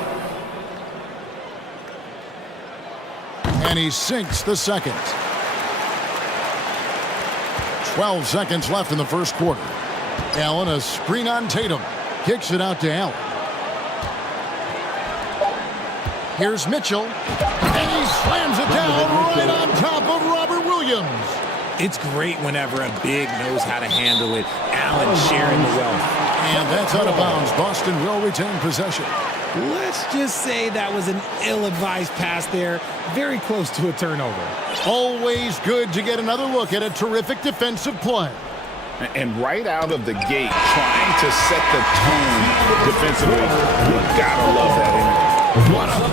And he sinks the second. 12 seconds left in the first quarter. Allen, a screen on Tatum. Kicks it out to Allen. Here's Mitchell. And he slams it down right on top of Robert Williams. It's great whenever a big knows how to handle it. Allen sharing the wealth. And that's out of bounds. Boston will retain possession. Let's just say that was an ill-advised pass there. Very close to a turnover. Always good to get another look at a terrific defensive play. And right out of the gate, trying to set the tone defensively. You gotta love that energy. What up?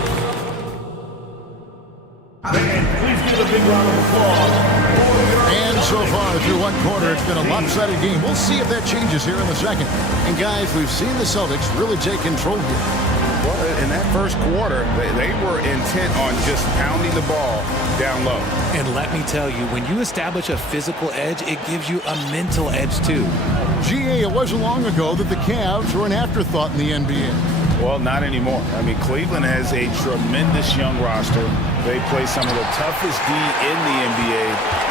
And please give a big round of applause. And so far through one quarter, it's been a lopsided game. We'll see if that changes here in the second. And guys, we've seen the Celtics really take control here. Well, in that first quarter, they were intent on just pounding the ball down low. And let me tell you, when you establish a physical edge, it gives you a mental edge too. GA, it wasn't long ago that the Cavs were an afterthought in the NBA. Well, not anymore. I mean, Cleveland has a tremendous young roster. They play some of the toughest D in the NBA,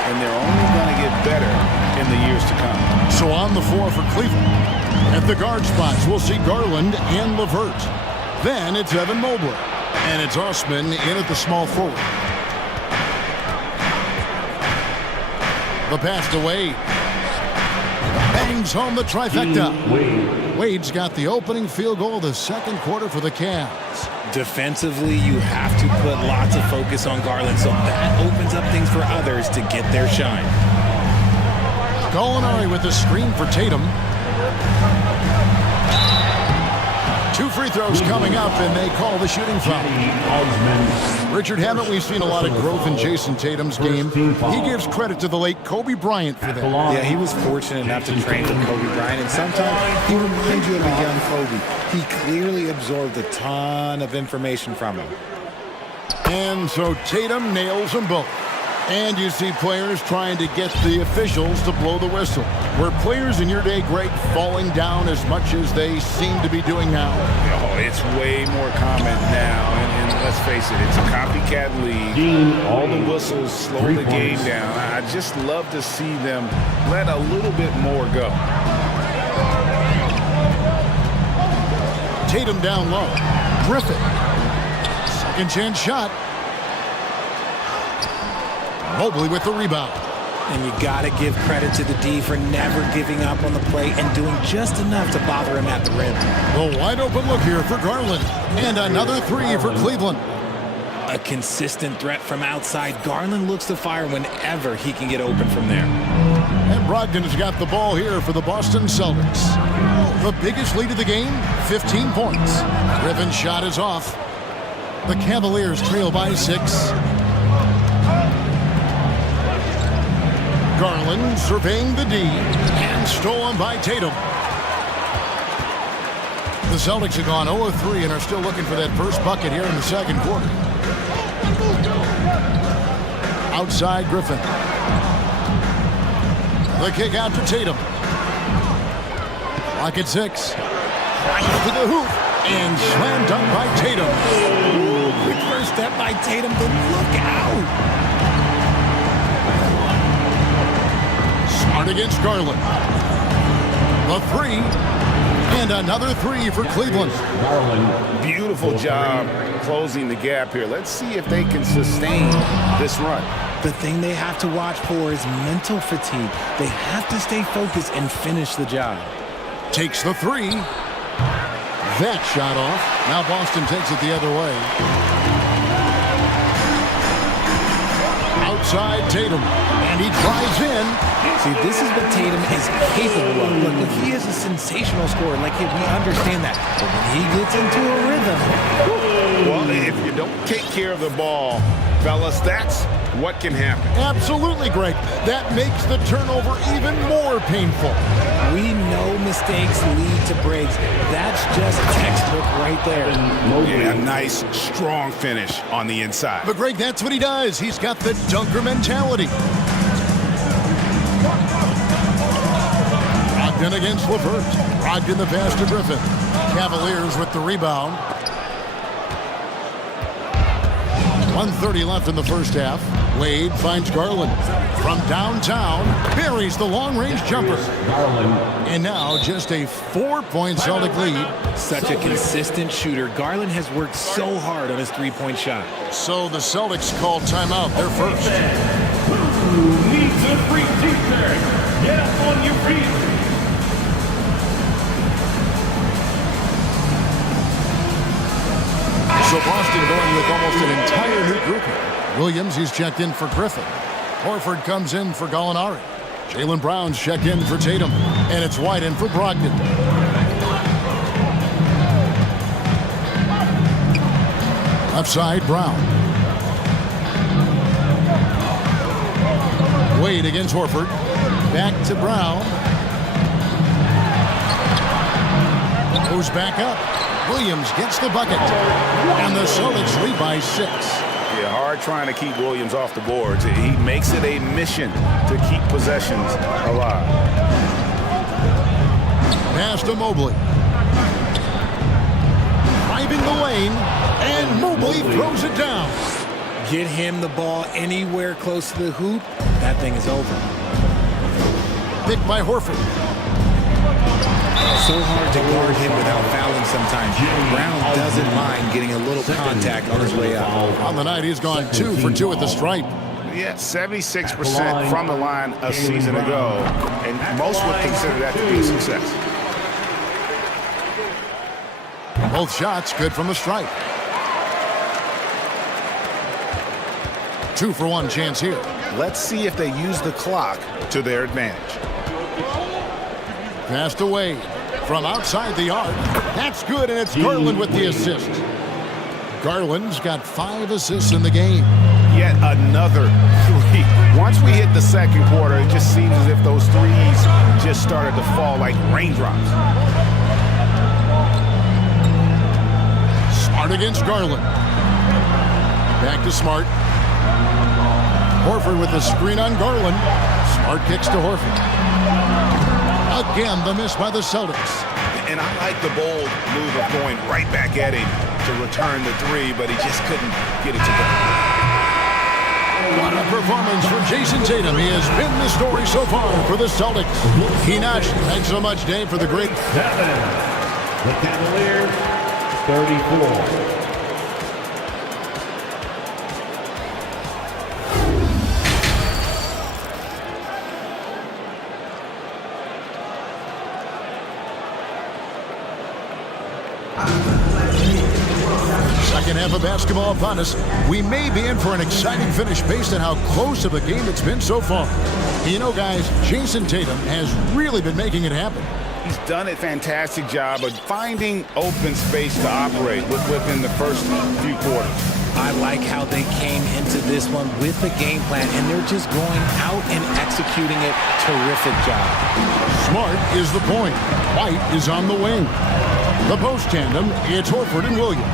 and they're only going to get better in the years to come. So on the floor for Cleveland. At the guard spots, we'll see Garland and LeVert. Then it's Evan Mobley. And it's Osman in at the small forward. The pass to Wade. Bangs home the trifecta. Wade's got the opening field goal of the second quarter for the Cavs. Defensively, you have to put lots of focus on Garland, so that opens up things for others to get their shine. Gallinari with the screen for Tatum. 2 free throws coming up, and they call the shooting foul. Richard, haven't we seen a lot of growth in Jason Tatum's game? He gives credit to the late Kobe Bryant for that. Yeah, he was fortunate enough to train with Kobe Bryant, and sometimes he reminds you of a young Kobe. He clearly absorbed a ton of information from him. And so Tatum nails them both. And you see players trying to get the officials to blow the whistle. Were players in your day, Greg, falling down as much as they seem to be doing now? Oh, it's way more common now. And let's face it, it's a copycat league. All the whistles slow the game down. I just love to see them let a little bit more go. Tatum down low. Griffin. Second chance shot. Mobley with the rebound. And you got to give credit to the D for never giving up on the play and doing just enough to bother him at the rim. The wide open look here for Garland. And another 3 for Cleveland. A consistent threat from outside. Garland looks to fire whenever he can get open from there. And Brogdon's got the ball here for the Boston Celtics. The biggest lead of the game, 15 points. Griffin's shot is off. The Cavaliers trail by 6. Garland surveying the D and stolen by Tatum. The Celtics have gone 0 of 3 and are still looking for that first bucket here in the second quarter. Outside Griffin. The kick out to Tatum. Lock at 6. Right to the hoop. And slam dunk by Tatum. Ooh, quick first step by Tatum, but look out. Smart against Garland. The 3. And another 3 for Cleveland. Beautiful job closing the gap here. Let's see if they can sustain this run. The thing they have to watch for is mental fatigue. They have to stay focused and finish the job. Takes the 3. That shot off. Now Boston takes it the other way. Outside Tatum. And he drives in. See, this is what Tatum is capable of. Look, he is a sensational scorer. Like, we understand that. But when he gets into a rhythm... Well, if you don't take care of the ball, fellas, that's what can happen. Absolutely, Greg. That makes the turnover even more painful. We know mistakes lead to breaks. That's just textbook right there. Yeah, a nice, strong finish on the inside. But, Greg, that's what he does. He's got the dunker mentality. Brogdon against LeVert. Brogdon the pass to Griffin. Cavaliers with the rebound. 1:30 left in the first half. Wade finds Garland. From downtown, buries the long-range jumper. And now just a 4-point Celtic lead. Such a consistent shooter. Garland has worked so hard on his three-point shot. So the Celtics call timeout. They're first. Who needs a free t-shirt? Get up on your feet. So Boston going with almost an entire new group here. Williams, he's checked in for Griffin. Horford comes in for Gallinari. Jaylen Brown's checked in for Tatum. And it's White in for Brogdon. Left side, Brown. Wade against Horford. Back to Brown. Goes back up. Williams gets the bucket. And the Celtics lead by 6. Yeah, hard trying to keep Williams off the boards. He makes it a mission to keep possessions alive. Pass to Mobley. Driving the lane. And Mobley throws it down. Get him the ball anywhere close to the hoop. That thing is over. Picked by Horford. So hard to guard him without fouling sometimes. Brown doesn't mind getting a little contact on his way out. On the night, he's gone 2 for 2 at the stripe. Yeah, 76% from the line a season ago. And most would consider that to be a success. Both shots good from the stripe. 2 for 1 chance here. Let's see if they use the clock to their advantage. Passed away from outside the arc. That's good, and it's Garland with the assist. Garland's got 5 assists in the game. Yet another 3. Once we hit the second quarter, it just seems as if those threes just started to fall like raindrops. Smart against Garland. Back to Smart. Horford with the screen on Garland. Smart kicks to Horford. Again, the miss by the Celtics. And I like the bold move of going right back at him to return the 3, but he just couldn't get it to go. What a performance for Jason Tatum. He has been the story so far for the Celtics. Enoch, thanks so much, Dave, for the great... 7. The Cavaliers, 34. Second half of basketball upon us. We may be in for an exciting finish based on how close of a game it's been so far. You know, guys, Jason Tatum has really been making it happen. He's done a fantastic job of finding open space to operate within the first few quarters. I like how they came into this one with the game plan, and they're just going out and executing it. Terrific job. Smart is the point. White is on the wing. The post tandem, it's Horford and Williams.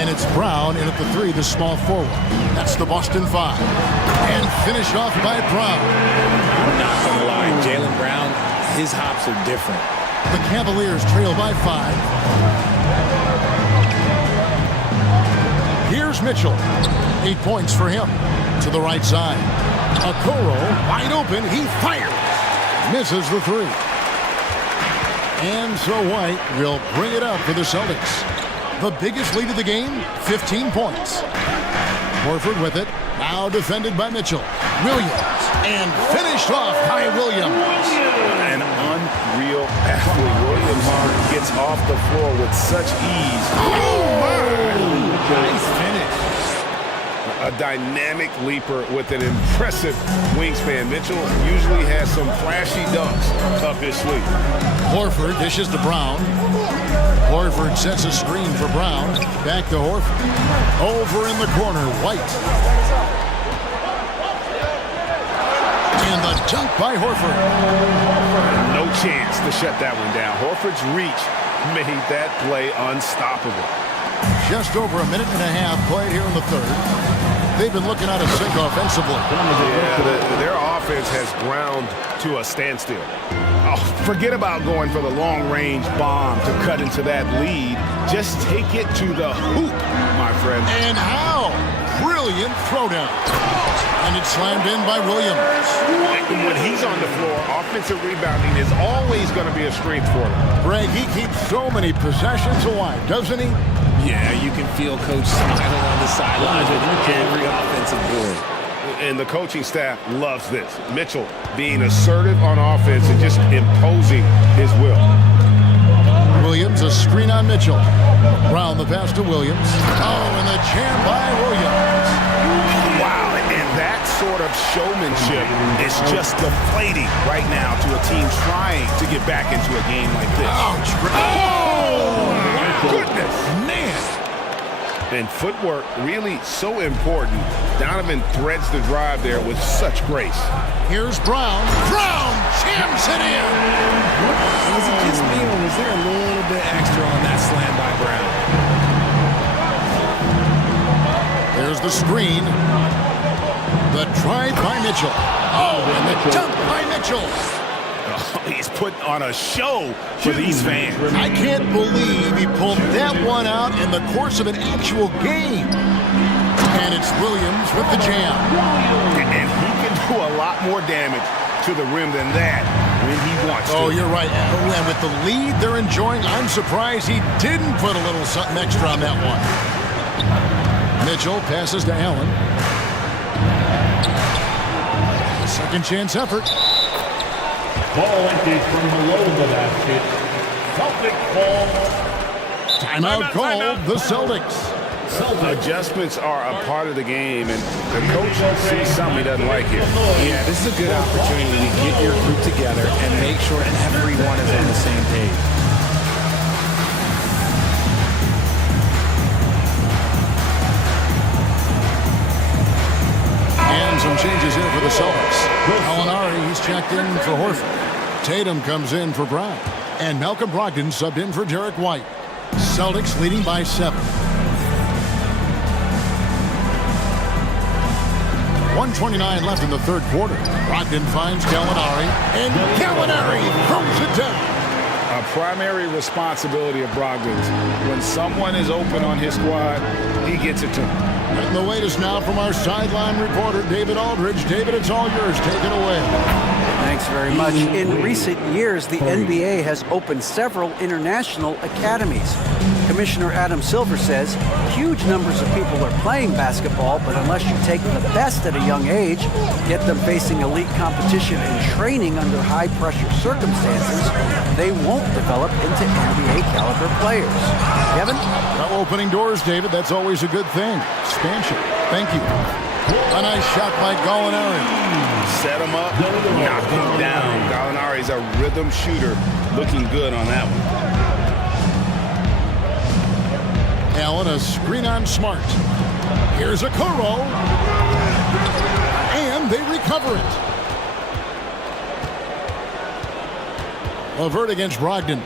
And it's Brown in at the 3, the small forward. That's the Boston 5. And finished off by Brown. I'm not going to lie, Jaylen Brown, his hops are different. The Cavaliers trail by 5. Here's Mitchell. 8 points for him. To the right side. Okoro, wide open, he fires. Misses the 3. And so White will bring it up for the Celtics. The biggest lead of the game, 15 points. Horford with it. Now defended by Mitchell. Williams. And finished off by Williams. An unreal athlete. Williams gets off the floor with such ease. Oh, my! Nice finish. A dynamic leaper with an impressive wingspan. Mitchell usually has some flashy dunks up his sleeve. Horford dishes to Brown. Horford sets a screen for Brown. Back to Horford. Over in the corner, White. And the dunk by Horford. No chance to shut that one down. Horford's reach made that play unstoppable. Just over a minute and a half played here in the third. They've been looking out of sync offensively. Yeah, their offense has ground to a standstill. Oh, forget about going for the long-range bomb to cut into that lead. Just take it to the hoop, my friend. And how? Brilliant throwdown. And it's slammed in by Williams. When he's on the floor, offensive rebounding is always going to be a strength for him. Greg, he keeps so many possessions alive, doesn't he? Yeah, you can feel Coach smiling on the sidelines with every offensive board. And the coaching staff loves this. Mitchell being assertive on offense and just imposing his will. Williams, a screen on Mitchell. Brown the pass to Williams. Oh, and the jam by Williams. Wow, and that sort of showmanship is just deflating right now to a team trying to get back into a game like this. Oh, my goodness. And footwork really so important. Donovan threads the drive there with such grace. Here's Brown. Brown jams it in. Was it just me, or was there a little bit extra on that slam by Brown? There's the screen. The drive by Mitchell. Oh, and the dunk by Mitchell. He's put on a show for these fans. I can't believe he pulled that one out in the course of an actual game. And it's Williams with the jam. And he can do a lot more damage to the rim than that when he wants to. Oh, you're right. And with the lead they're enjoying, I'm surprised he didn't put a little something extra on that one. Mitchell passes to Allen. Second chance effort. Ball empty from below the basket. Celtic ball. Timeout called the Celtics. Adjustments are a part of the game, and the coach sees something he doesn't like here. Yeah, this is a good opportunity to get your group together and make sure everyone is on the same page. And some changes here for the Celtics. Alinari, he's checked in for Horford. Tatum comes in for Brown. And Malcolm Brogdon subbed in for Derek White. Celtics leading by 7. 1:29 left in the third quarter. Brogdon finds Gallinari, and Gallinari throws it down. A primary responsibility of Brogdon's. When someone is open on his squad, he gets it to him. And the latest now from our sideline reporter, David Aldridge. David, it's all yours. Take it away. Thanks very much. In recent years, the NBA has opened several international academies. Commissioner Adam Silver says huge numbers of people are playing basketball, but unless you take the best at a young age, get them facing elite competition and training under high-pressure circumstances, they won't develop into NBA-caliber players. Kevin? Opening doors, David. That's always a good thing. Expansion. Thank you. A nice shot by Gallinari. Set him up, knock him down. Gallinari's a rhythm shooter. Looking good on that one. Allen, a screen on Smart. Here's a Okoro. And they recover it. LeVert against Brogdon.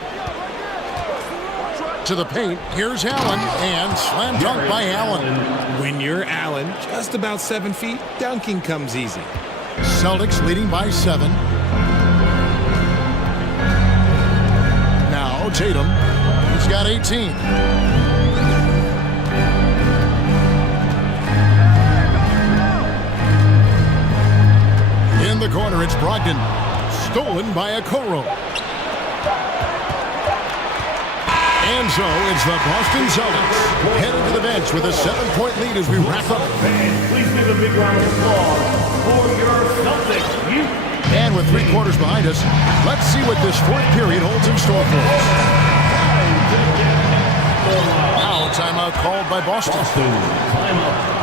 To the paint, here's Allen, and slam dunk by Allen. When you're Allen, just about 7 feet, dunking comes easy. Celtics leading by 7. Now Tatum, he's got 18. In the corner, it's Brogdon. Stolen by Okoro. And so it's the Boston Celtics headed to the bench with a 7-point lead as we wrap up. Please give a big round of applause for your Celtics. And with 3 quarters behind us, let's see what this 4th period holds in store for us. Now, timeout called by Boston. Timeout.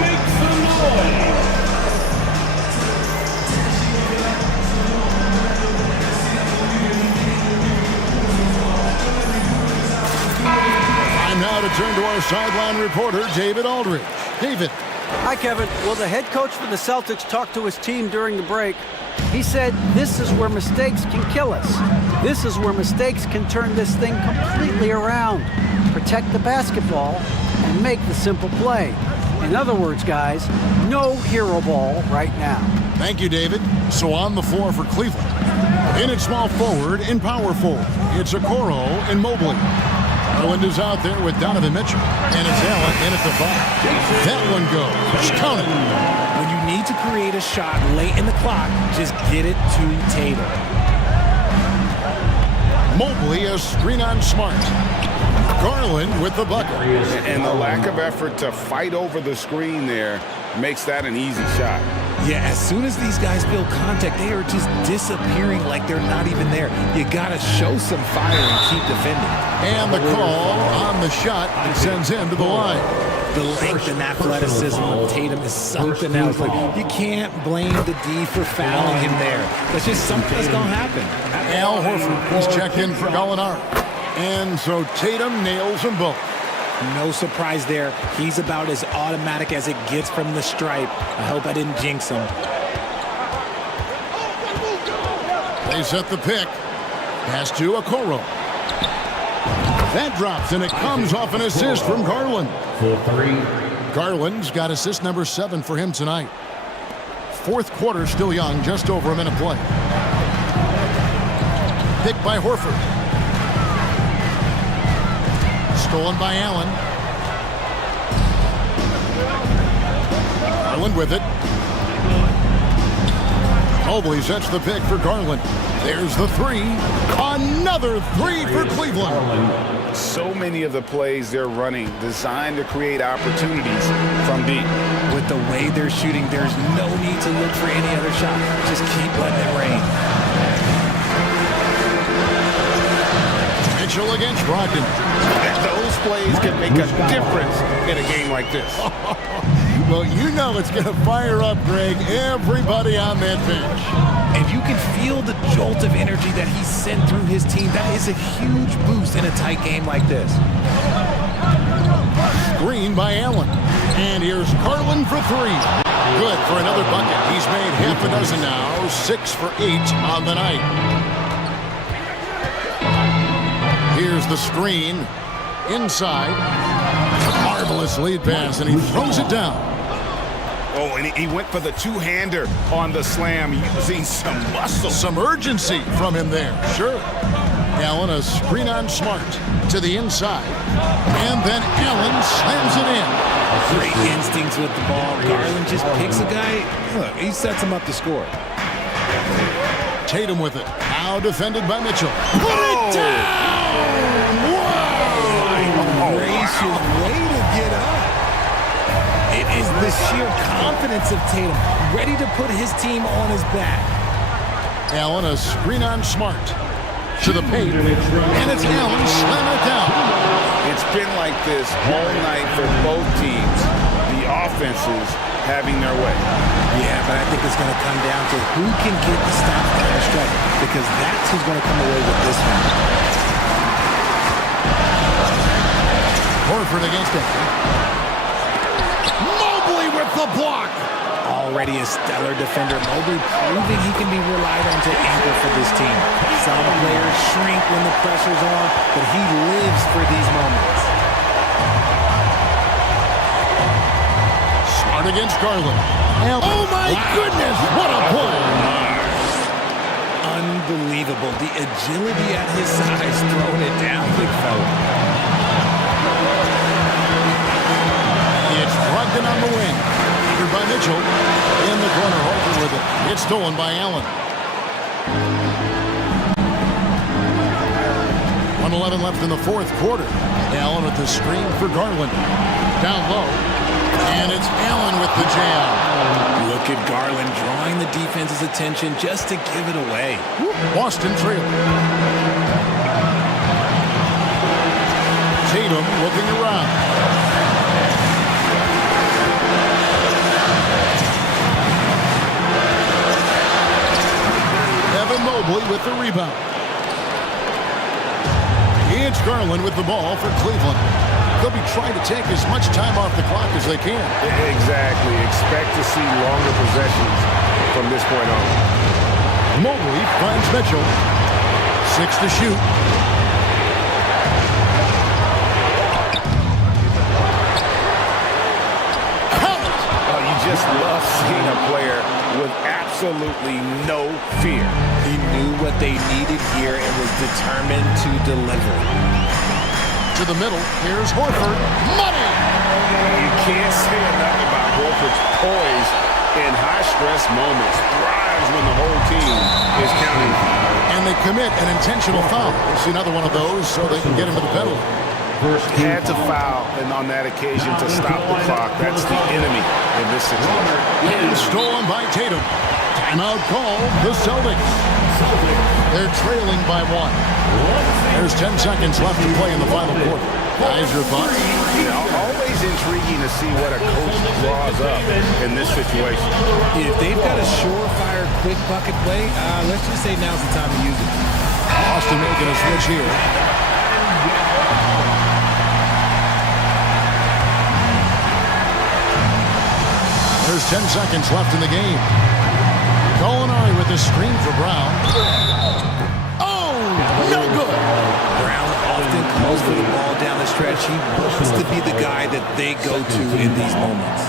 Make some noise. Time now to turn to our sideline reporter, David Aldridge. David. Hi, Kevin. Well, the head coach for the Celtics talked to his team during the break. He said, this is where mistakes can kill us. This is where mistakes can turn this thing completely around. Protect the basketball and make the simple play. In other words, guys, no hero ball right now. Thank you, David. So on the floor for Cleveland. In at small forward and power forward, it's Okoro and Mobley. Garland is out there with Donovan Mitchell. And it's Allen in at the 5. That one goes. Count it. When you need to create a shot late in the clock, just get it to Tatum. Mobley a screen on Smart. Garland with the bucket. And the lack of effort to fight over the screen there makes that an easy shot. Yeah, as soon as these guys feel contact, they are just disappearing like they're not even there. You gotta show some fire and keep defending. And the call on the shot sends him to the line. The length and athleticism of Tatum is something else. Like, you can't blame the D for fouling him there. That's just something that's gonna happen. Al Horford is checked in for Gallinari. And so Tatum nails them both. No surprise there. He's about as automatic as it gets from the stripe. I hope I didn't jinx him. They set the pick. Pass to Okoro. That drops, and it comes off an assist from Garland. For 3. Garland's got assist number 7 for him tonight. 4th quarter still young, just over a minute play. Pick by Horford. Stolen by Allen. Garland with it. Mobley sets the pick for Garland. There's the 3. Another 3 for Cleveland. So many of the plays they're running designed to create opportunities from deep. With the way they're shooting, there's no need to look for any other shot. Just keep letting it rain. Mitchell against Brogdon. Those plays can make a difference in a game like this. Well, you know it's going to fire up, Greg, everybody on that bench. And you can feel the jolt of energy that he sent through his team. That is a huge boost in a tight game like this. Screen by Allen. And here's Garland for 3. Good for another bucket. He's made half a dozen now, 6 for 8 on the night. Here's the screen. Inside. Marvelous lead pass, and he throws it down. Oh, and he went for the two-hander on the slam, using some muscle. Some urgency from him there. Sure. Allen, a screen on Smart to the inside. And then Allen slams it in. Great instincts with the ball. Garland just picks a guy. Look, he sets him up to score. Tatum with it. Now defended by Mitchell. Put it down! Gracious way to get up. It is the sheer confidence of Tatum, ready to put his team on his back. Allen, a screen on Smart to the paint, and it's Allen slamming it down. It's been like this all night for both teams. The offenses having their way. Yeah, but I think it's going to come down to who can get the stop down the stretch, because that's who's going to come away with this one. Horford against it. Mobley with the block. Oh, already a stellar defender, Mobley proving he can be relied on to anchor for this team. Some players shrink when the pressure's on, but he lives for these moments. Smart against Garland. Oh my goodness, what a play! Unbelievable. The agility at his size, throwing it down, big fella. It's Brogdon on the wing. Covered by Mitchell. In the corner, Harper with it. It's stolen by Allen. 1:11 left in the fourth quarter. Allen with the screen for Garland. Down low. And it's Allen with the jam. Look at Garland drawing the defense's attention just to give it away. Boston trailing. Tatum looking around. Evan Mobley with the rebound. It's Garland with the ball for Cleveland. They'll be trying to take as much time off the clock as they can. Exactly. Expect to see longer possessions from this point on. Mobley finds Mitchell. 6 to shoot. Count! Oh, you just love seeing a player with absolutely no fear. He knew what they needed here and was determined to deliver. To the middle, here's Horford. Money! You can't say enough about Horford's poise in high-stress moments. Thrives when the whole team is counting. And they commit an intentional foul. We'll see another one of those so they can get into the penalty. Had to foul, and on that occasion to stop the clock. That's the enemy in this situation. And stolen by Tatum. Timeout call, the Celtics. They're trailing by 1. There's 10 seconds left to play in the final quarter. Guys, your thoughts? Always intriguing to see what a coach draws up in this situation. If they've got a surefire quick bucket play, let's just say now's the time to use it. Boston making a switch here. There's 10 seconds left in the game. Gallinari with the screen for Brown. Oh, no good. Brown often calls for the ball down the stretch. He wants to be the guy that they go to in these moments.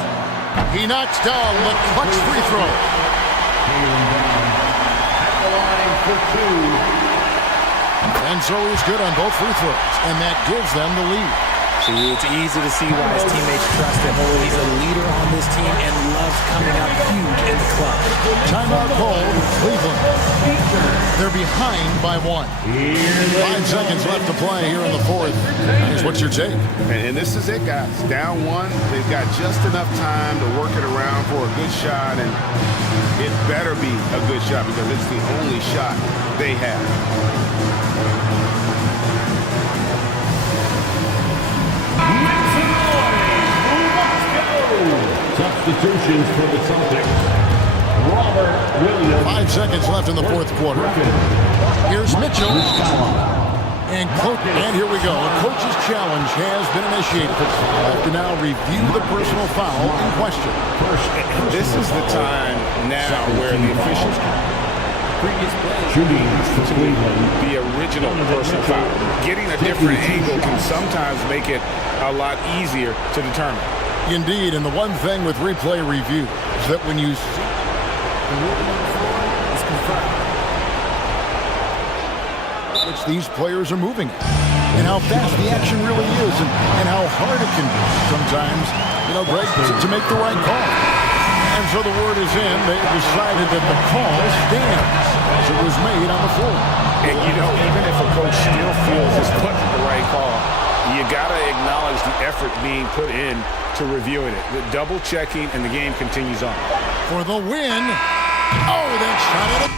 He knocks down the clutch free throw. And so he's good on both free throws, and that gives them the lead. See, it's easy to see why his teammates trust him. He's a leader on this team and loves coming up huge in the clutch. Timeout called Cleveland. They're behind by 1. 5 seconds left to play here in the fourth. What's your take? And this is it, guys. Down 1. They've got just enough time to work it around for a good shot, and it better be a good shot because it's the only shot they have. Substitutions for the Celtics. Robert Williams. 5 seconds left in the fourth quarter. Here's Mitchell. And here we go. A coach's challenge has been initiated. We'll have to now review the personal foul in question. This is the time now where the officials Shooting the original personal foul. Getting a different angle can sometimes make it a lot easier to determine. Indeed, and the one thing with replay review is that when you see the movement on the floor is confirmed, which these players are moving at, and how fast the action really is, and how hard it can be sometimes, Greg, to make the right call. And so the word is in. They've decided that the call stands as it was made on the floor. And even if a coach still feels it's put the right call, you got to acknowledge the effort being put in to reviewing it. The double checking, and the game continues on. For the win. Oh, that shot at it.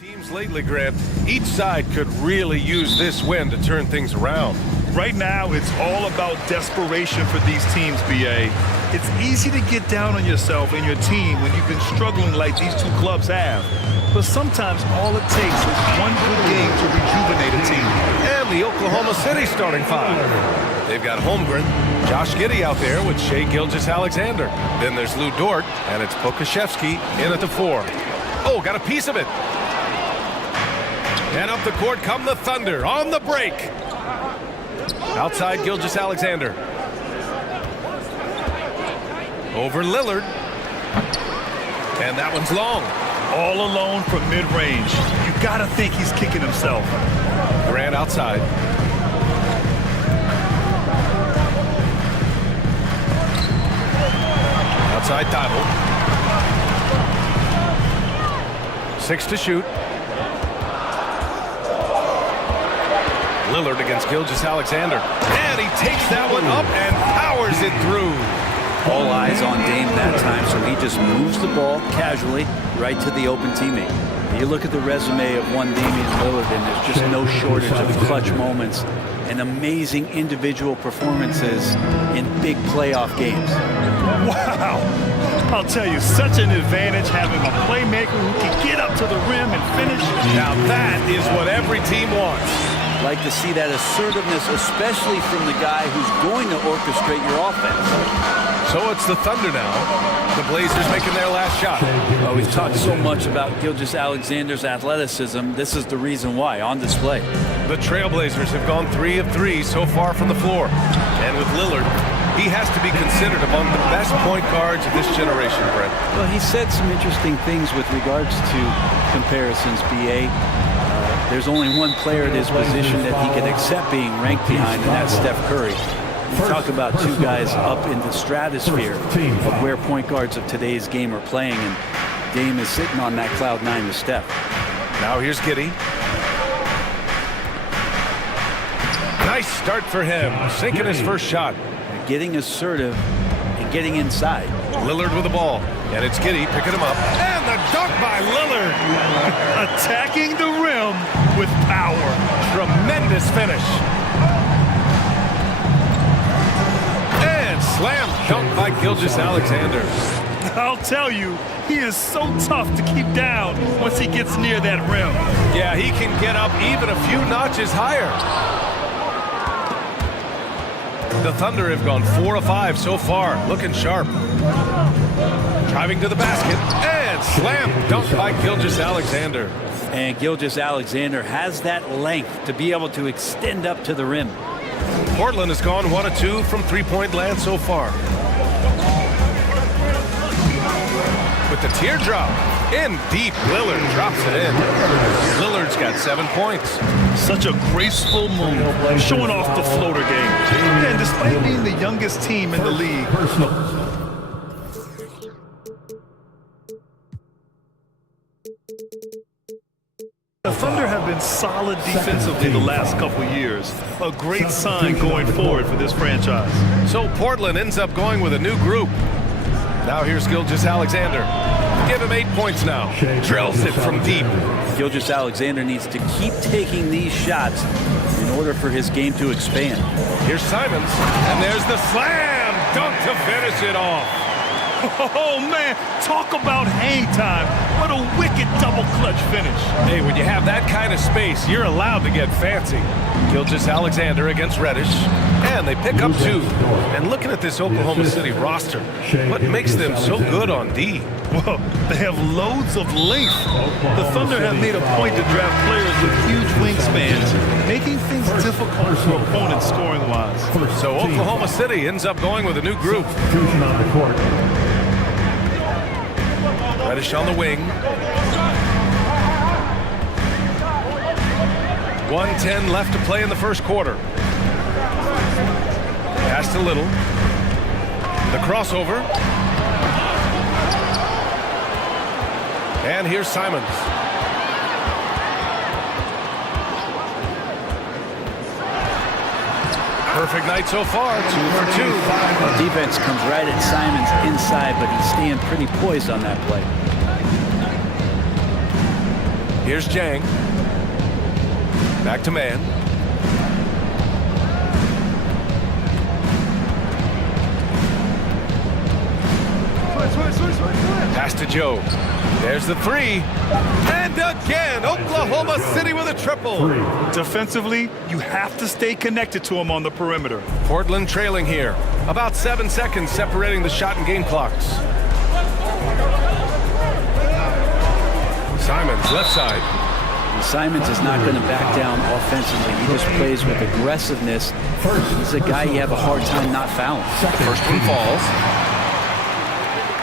Teams lately, Grant, each side could really use this win to turn things around. Right now, it's all about desperation for these teams, BA. It's easy to get down on yourself and your team when you've been struggling like these two clubs have. But sometimes all it takes is one good game to rejuvenate a team. And the Oklahoma City starting five. They've got Holmgren, Josh Giddey out there with Shai Gilgeous-Alexander. Then there's Lou Dort, and it's Pokashevsky in at the 4. Oh, got a piece of it. And up the court come the Thunder on the break. Outside Gilgeous-Alexander. Over Lillard. And that one's long. All alone from mid-range. You gotta think he's kicking himself. Grant outside. Outside Thibault. 6 to shoot. Lillard against Gilgeous-Alexander. And he takes that one up and powers it through. All eyes on Dame that time, so he just moves the ball casually right to the open teammate. You look at the resume of one Damian Lillard, and there's just no shortage of clutch moments and amazing individual performances in big playoff games. Wow! I'll tell you, such an advantage having a playmaker who can get up to the rim and finish. Now that is what every team wants. Like to see that assertiveness, especially from the guy who's going to orchestrate your offense. So it's the Thunder now. The Blazers making their last shot. Well, we've talked so much about Gilgeous-Alexander's athleticism. This is the reason why, on display. The Trailblazers have gone 3 of 3 so far from the floor. And with Lillard, he has to be considered among the best point guards of this generation, Brent. Well, he said some interesting things with regards to comparisons, BA. There's only one player at his position that he can accept being ranked behind, and that's Steph Curry. You talk about two guys up in the stratosphere of where point guards of today's game are playing, and Dame is sitting on that cloud 9 with Steph. Now here's Giddey. Nice start for him, sinking his first shot. Getting assertive and getting inside. Lillard with the ball, and it's Giddey picking him up. And the dunk by Lillard. Attacking the rim with power. Tremendous finish. And slam dunk by Gilgeous-Alexander. I'll tell you, he is so tough to keep down once he gets near that rim. Yeah, he can get up even a few notches higher. The Thunder have gone 4 of 5 so far, looking sharp. Driving to the basket, and slam dunk by Gilgeous-Alexander. And Gilgeous-Alexander has that length to be able to extend up to the rim. Portland has gone 1 of 2 from three-point land so far. With the teardrop, in deep, Lillard drops it in. Lillard's got 7 points. Such a graceful move, showing off the floater game. And despite being the youngest team in the league, the Thunder have been solid defensively the last couple years. A great sign going forward for this franchise. So Portland ends up going with a new group. Now here's Gilgeous-Alexander. Give him 8 points now. Drills it from deep. Gilgeous-Alexander needs to keep taking these shots in order for his game to expand. Here's Simons, and there's the slam dunk to finish it off. Oh, man, talk about hang time. What a wicked double clutch finish. Hey, when you have that kind of space, you're allowed to get fancy. Gilgeous-Alexander against Reddish, and they pick up 2. And looking at this Oklahoma City roster, what makes them so good on D? Well, they have loads of length. The Thunder have made a point to draft players with huge wingspans, making things difficult for opponents scoring-wise. So Oklahoma City ends up going with a new group. Reddish on the wing. 1:10 left to play in the first quarter. Pass to Little. The crossover. And here's Simons. Perfect night so far, 2 for 2. The defense comes right at Simons inside, but he's staying pretty poised on that play. Here's Jang. Back to man. Pass to Joe. There's the three. And again, Oklahoma City with a triple. Defensively, you have to stay connected to him on the perimeter. Portland trailing here. About 7 seconds separating the shot and game clocks. Simons, left side. Simons is not going to back down offensively. He just plays with aggressiveness. He's a guy you have a hard time not fouling. First one falls.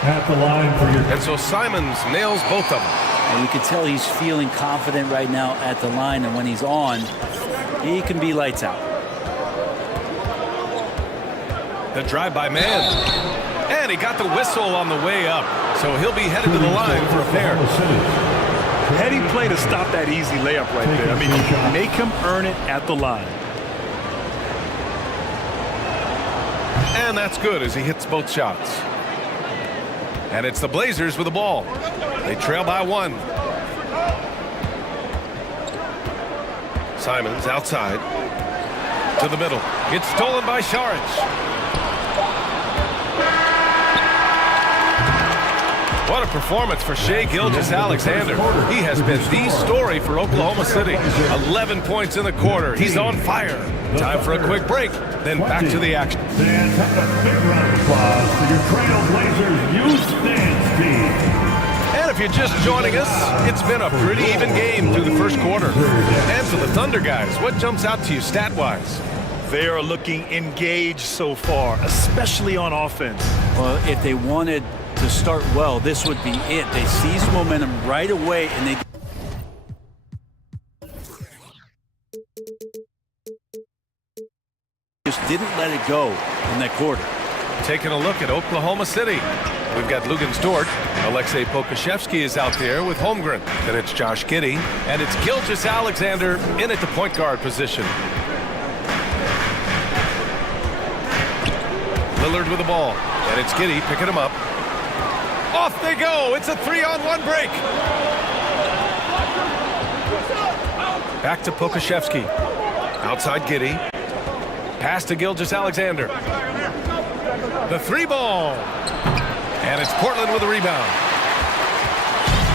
At the line for your... And so Simons nails both of them. And you can tell he's feeling confident right now at the line, and when he's on, he can be lights out. The drive by man. And he got the whistle on the way up. So he'll be headed to the line for a pair. Heady play to stop that easy layup right there. I mean, make him earn it at the line. And that's good as he hits both shots. And it's the Blazers with the ball. They trail by 1. Simons outside to the middle. It's stolen by Saric. What a performance for Shai Gilgeous-Alexander. He has been the story for Oklahoma City. 11 points in the quarter. He's on fire. Time for a quick break, then back to the action. Fans, have a big round of applause for your Trailblazers youth dance team. And if you're just joining us, it's been a pretty even game through the first quarter. And for the Thunder guys, what jumps out to you stat-wise? They are looking engaged so far, especially on offense. Well, if they wanted to start well, this would be it. They seized momentum right away, and they just didn't let it go in that quarter. Taking a look at Oklahoma City. We've got Lugan Stort. Alexei Pokushevsky is out there with Holmgren. Then it's Josh Giddey. And it's Gilgeous-Alexander in at the point guard position. Lillard with the ball. And it's Giddey picking him up. Off they go. It's a 3-on-1 break. Back to Pokushevsky. Outside Giddey. Pass to Gilgeous-Alexander. The 3-ball. And it's Portland with a rebound.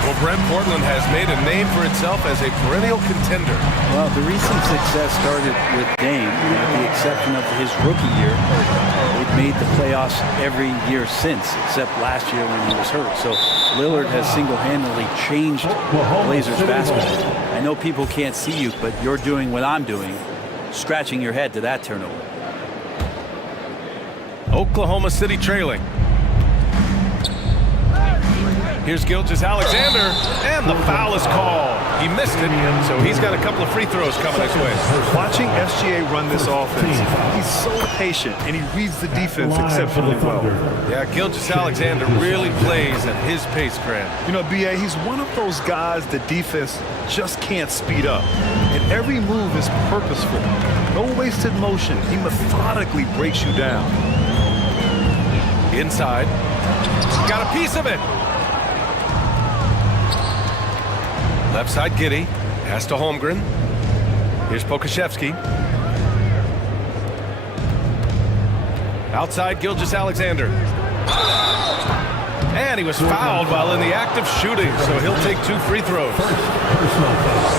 Well, Brent, Portland has made a name for itself as a perennial contender. Well, the recent success started with Dame, with the exception of his rookie year. They've made the playoffs every year since, except last year when he was hurt. So Lillard has single-handedly changed Blazers basketball. I know people can't see you, but you're doing what I'm doing, scratching your head to that turnover. Oklahoma City trailing. Here's Gilgeous-Alexander, and the foul is called. He missed it, so he's got a couple of free throws coming his way. Watching SGA run this offense, he's so patient, and he reads the defense exceptionally well. Yeah, Gilgeous-Alexander really plays at his pace, Grant. You know, B.A., he's one of those guys the defense just can't speed up. And every move is purposeful. No wasted motion. He methodically breaks you down. Inside. Got a piece of it. Left side, Giddey. Pass to Holmgren. Here's Pokushevsky. Outside, Gilgeous-Alexander. And he was fouled while in the act of shooting, so he'll take 2 free throws.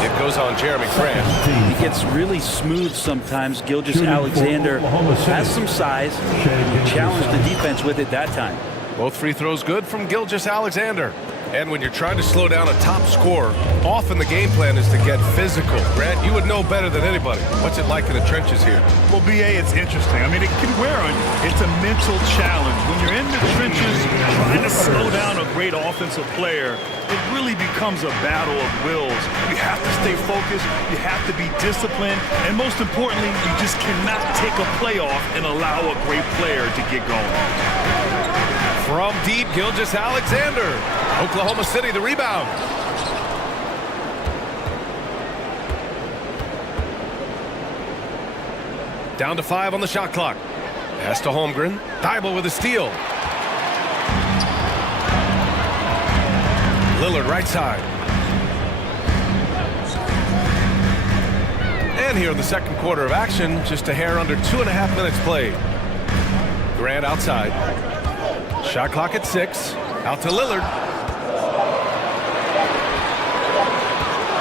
It goes on Jeremy Grant. He gets really smooth sometimes. Gilgeous-Alexander has some size. He challenged the defense with it that time. Both free throws good from Gilgeous-Alexander. And when you're trying to slow down a top scorer, often the game plan is to get physical. Grant, you would know better than anybody. What's it like in the trenches here? Well, B.A., it's interesting. I mean, it can wear on you. It's a mental challenge. When you're in the trenches trying to slow down a great offensive player, it really becomes a battle of wills. You have to stay focused. You have to be disciplined. And most importantly, you just cannot take a play off and allow a great player to get going. From deep, Gilgeous-Alexander. Oklahoma City, the rebound. Down to 5 on the shot clock. Pass to Holmgren. Thibault with a steal. Lillard right side. And here in the second quarter of action, just a hair under 2.5 minutes played. Grant outside. Shot clock at 6. Out to Lillard.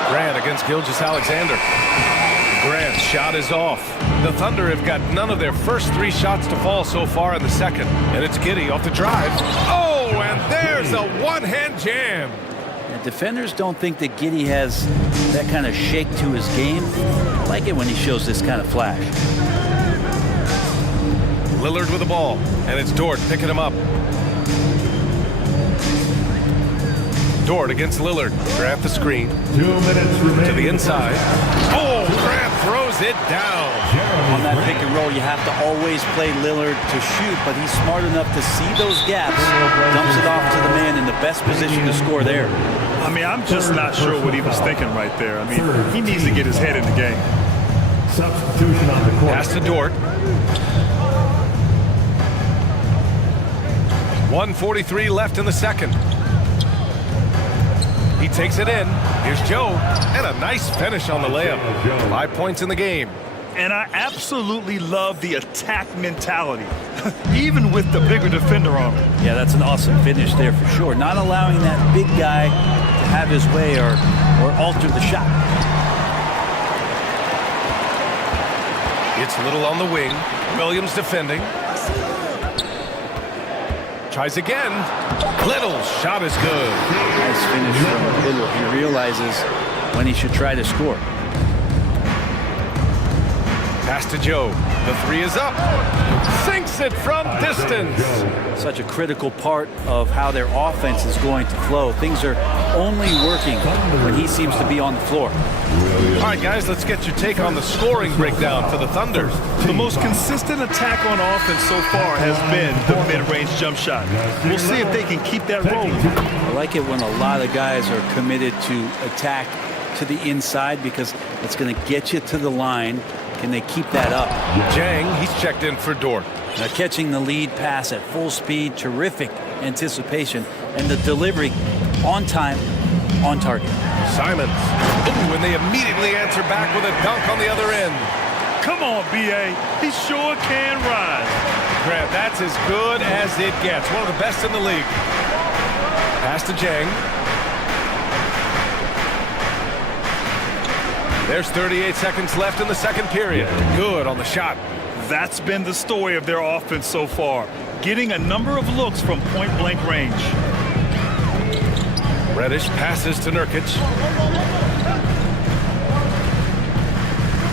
Grant against Gilgeous-Alexander. Grant's shot is off. The Thunder have got none of their first 3 shots to fall so far in the second. And it's Giddey off the drive. Oh, and there's a one-hand jam. And defenders don't think that Giddey has that kind of shake to his game. I like it when he shows this kind of flash. Lillard with the ball, and it's Dort picking him up. Dort against Lillard. Grant the screen. 2 minutes remaining. To the inside. Oh, Grant throws it down. On that pick and roll, you have to always play Lillard to shoot, but he's smart enough to see those gaps, dumps it off to the man in the best position to score there. I mean, I'm just not sure what he was thinking right there. I mean, he needs to get his head in the game. Substitution on the court. Pass to Dort. 1:43 left in the second. He takes it in. Here's Joe. And a nice finish on the layup. 5 points in the game. And I absolutely love the attack mentality, even with the bigger defender on him. Yeah, that's an awesome finish there for sure. Not allowing that big guy to have his way or alter the shot. It's Little on the wing. Williams defending. Tries again. Little's shot is good. Nice finish from Little. He realizes when he should try to score. Pass to Joe. The 3 is up. Sinks it from distance. Such a critical part of how their offense is going to flow. Things are only working when he seems to be on the floor. All right, guys, let's get your take on the scoring breakdown for the Thunder. The most consistent attack on offense so far has been the mid-range jump shot. We'll see if they can keep that rolling. I like it when a lot of guys are committed to attack to the inside because it's going to get you to the line. Can they keep that up? Jang, he's checked in for Dort. Now catching the lead pass at full speed, terrific anticipation, and the delivery on time, on target. Simons. Ooh, and they immediately answer back with a dunk on the other end. Come on, B.A. He sure can rise. Grant, that's as good as it gets. One of the best in the league. Pass to Jang. There's 38 seconds left in the second period. Good on the shot. That's been the story of their offense so far. Getting a number of looks from point-blank range. Reddish passes to Nurkic.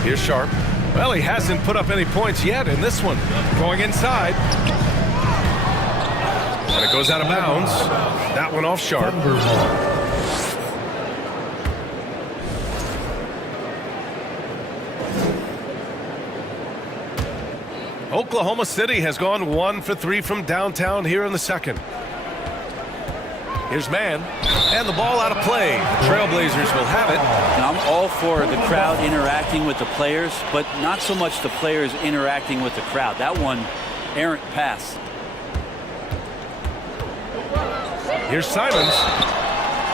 Here's Sharp. Well, he hasn't put up any points yet in this one. Going inside. And it goes out of bounds. That one off Sharp. Oklahoma City has gone 1 for 3 from downtown here in the second. Here's Mann, and the ball out of play. Trailblazers will have it. And I'm all for the crowd interacting with the players, but not so much the players interacting with the crowd. That one, errant pass. Here's Simons,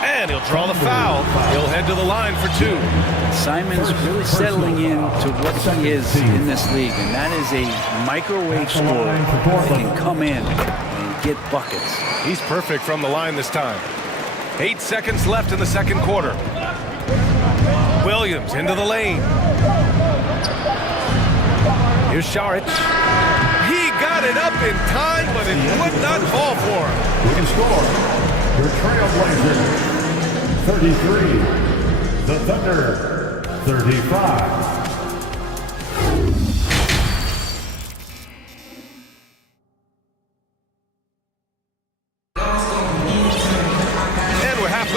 and he'll draw the foul. He'll head to the line for 2. Simons really settling in to what he is in this league, and that is a microwave scorer that can come in and get buckets. He's perfect from the line this time. 8 seconds left in the second quarter. Williams into the lane. Here's Šarić. He got it up in time, but it would not fall for him. Leading score, your Trailblazers, 33. The Thunder, 35.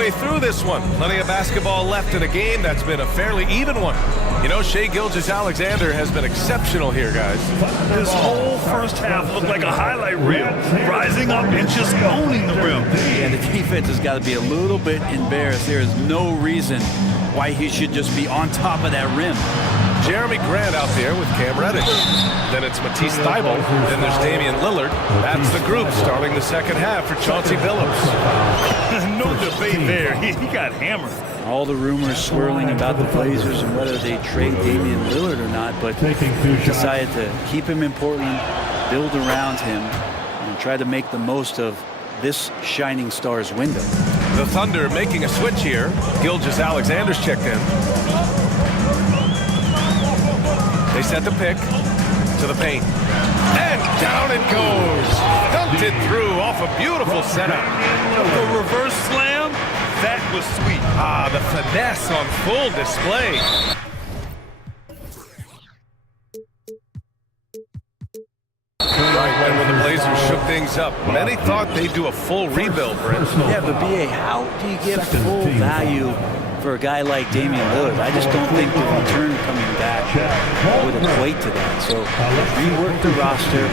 Through this one. Plenty of basketball left in a game that's been a fairly even one. You know, Shai Gilgeous-Alexander has been exceptional here, guys. This whole first half looked like a highlight reel, rising up and just owning the rim. Yeah, the defense has got to be a little bit embarrassed. There is no reason why he should just be on top of that rim. Jeremy Grant out there with Cam Reddish. Then it's Matisse Thybulle. Then there's Damian Lillard. That's the group starting the second half for Chauncey Billups. No debate there. He got hammered. All the rumors swirling about the Blazers and whether they trade Damian Lillard or not, but decided to keep him in Portland, build around him, and try to make the most of this shining star's window. The Thunder making a switch here. Gilgeous-Alexander's checked in. They set the pick to the paint. And down it goes. Dunked it through off a beautiful setup. The reverse slam, that was sweet. Ah, the finesse on full display. Right when the Blazers shook things up, many thought they'd do a full rebuild, Brent. Yeah, but BA, how do you get full value for a guy like Damian Lillard? I just don't think the return coming back would equate to that. So rework the roster.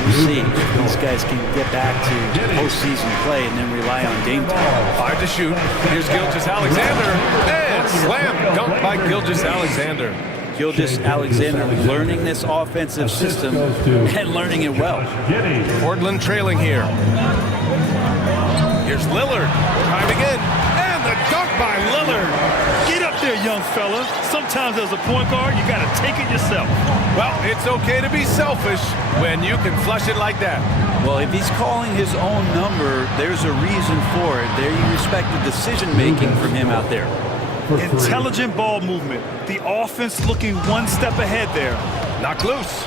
We'll see if these guys can get back to postseason play and then rely on game time. 5 to shoot. Here's Gilgeous-Alexander. And slam dunk by Gilgeous-Alexander. Gilgeous-Alexander learning this offensive system and learning it well. Portland trailing here. Here's Lillard driving in. And the dunk by Lillard. Get up there, young fella. Sometimes as a point guard, you got to take it yourself. Well, it's okay to be selfish when you can flush it like that. Well, if he's calling his own number, there's a reason for it. There you respect the decision-making from him out there. Intelligent ball movement. The offense looking one step ahead there. Knocked loose.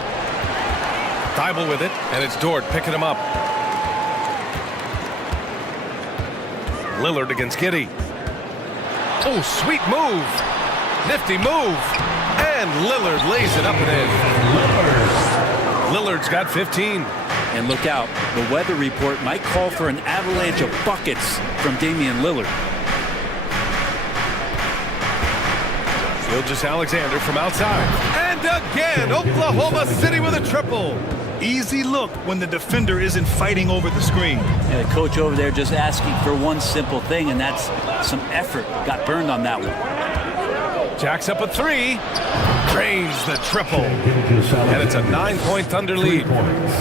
Thybulle with it, and it's Dort picking him up. Lillard against Giddey. Oh, sweet move. Nifty move. And Lillard lays it up and in. Lillard's got 15. And look out, the weather report might call for an avalanche of buckets from Damian Lillard. Gilgeous-Alexander from outside. And again, Oklahoma City with a triple. Easy look when the defender isn't fighting over the screen. And the coach over there just asking for one simple thing, and that's some effort. Got burned on that one. Jacks up a 3. Drains the triple. And it's a 9-point Thunder lead.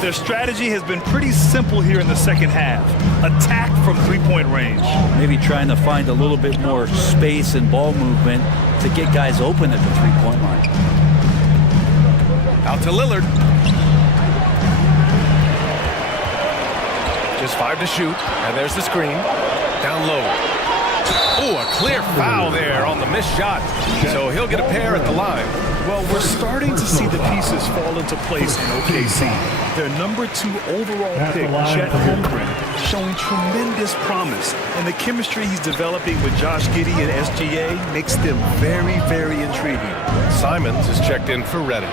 Their strategy has been pretty simple here in the second half. Attack from three-point range. Maybe trying to find a little bit more space and ball movement to get guys open at the three-point line. Out to Lillard. Just 5 to shoot. And there's the screen. Down low. Oh, a clear foul there on the missed shot. So he'll get a pair at the line. Well, we're starting to see the pieces fall into place in OKC. Their number 2 overall pick, Chet Holmgren, showing tremendous promise. And the chemistry he's developing with Josh Giddey and SGA makes them very, very intriguing. Simons is checked in for Reddish.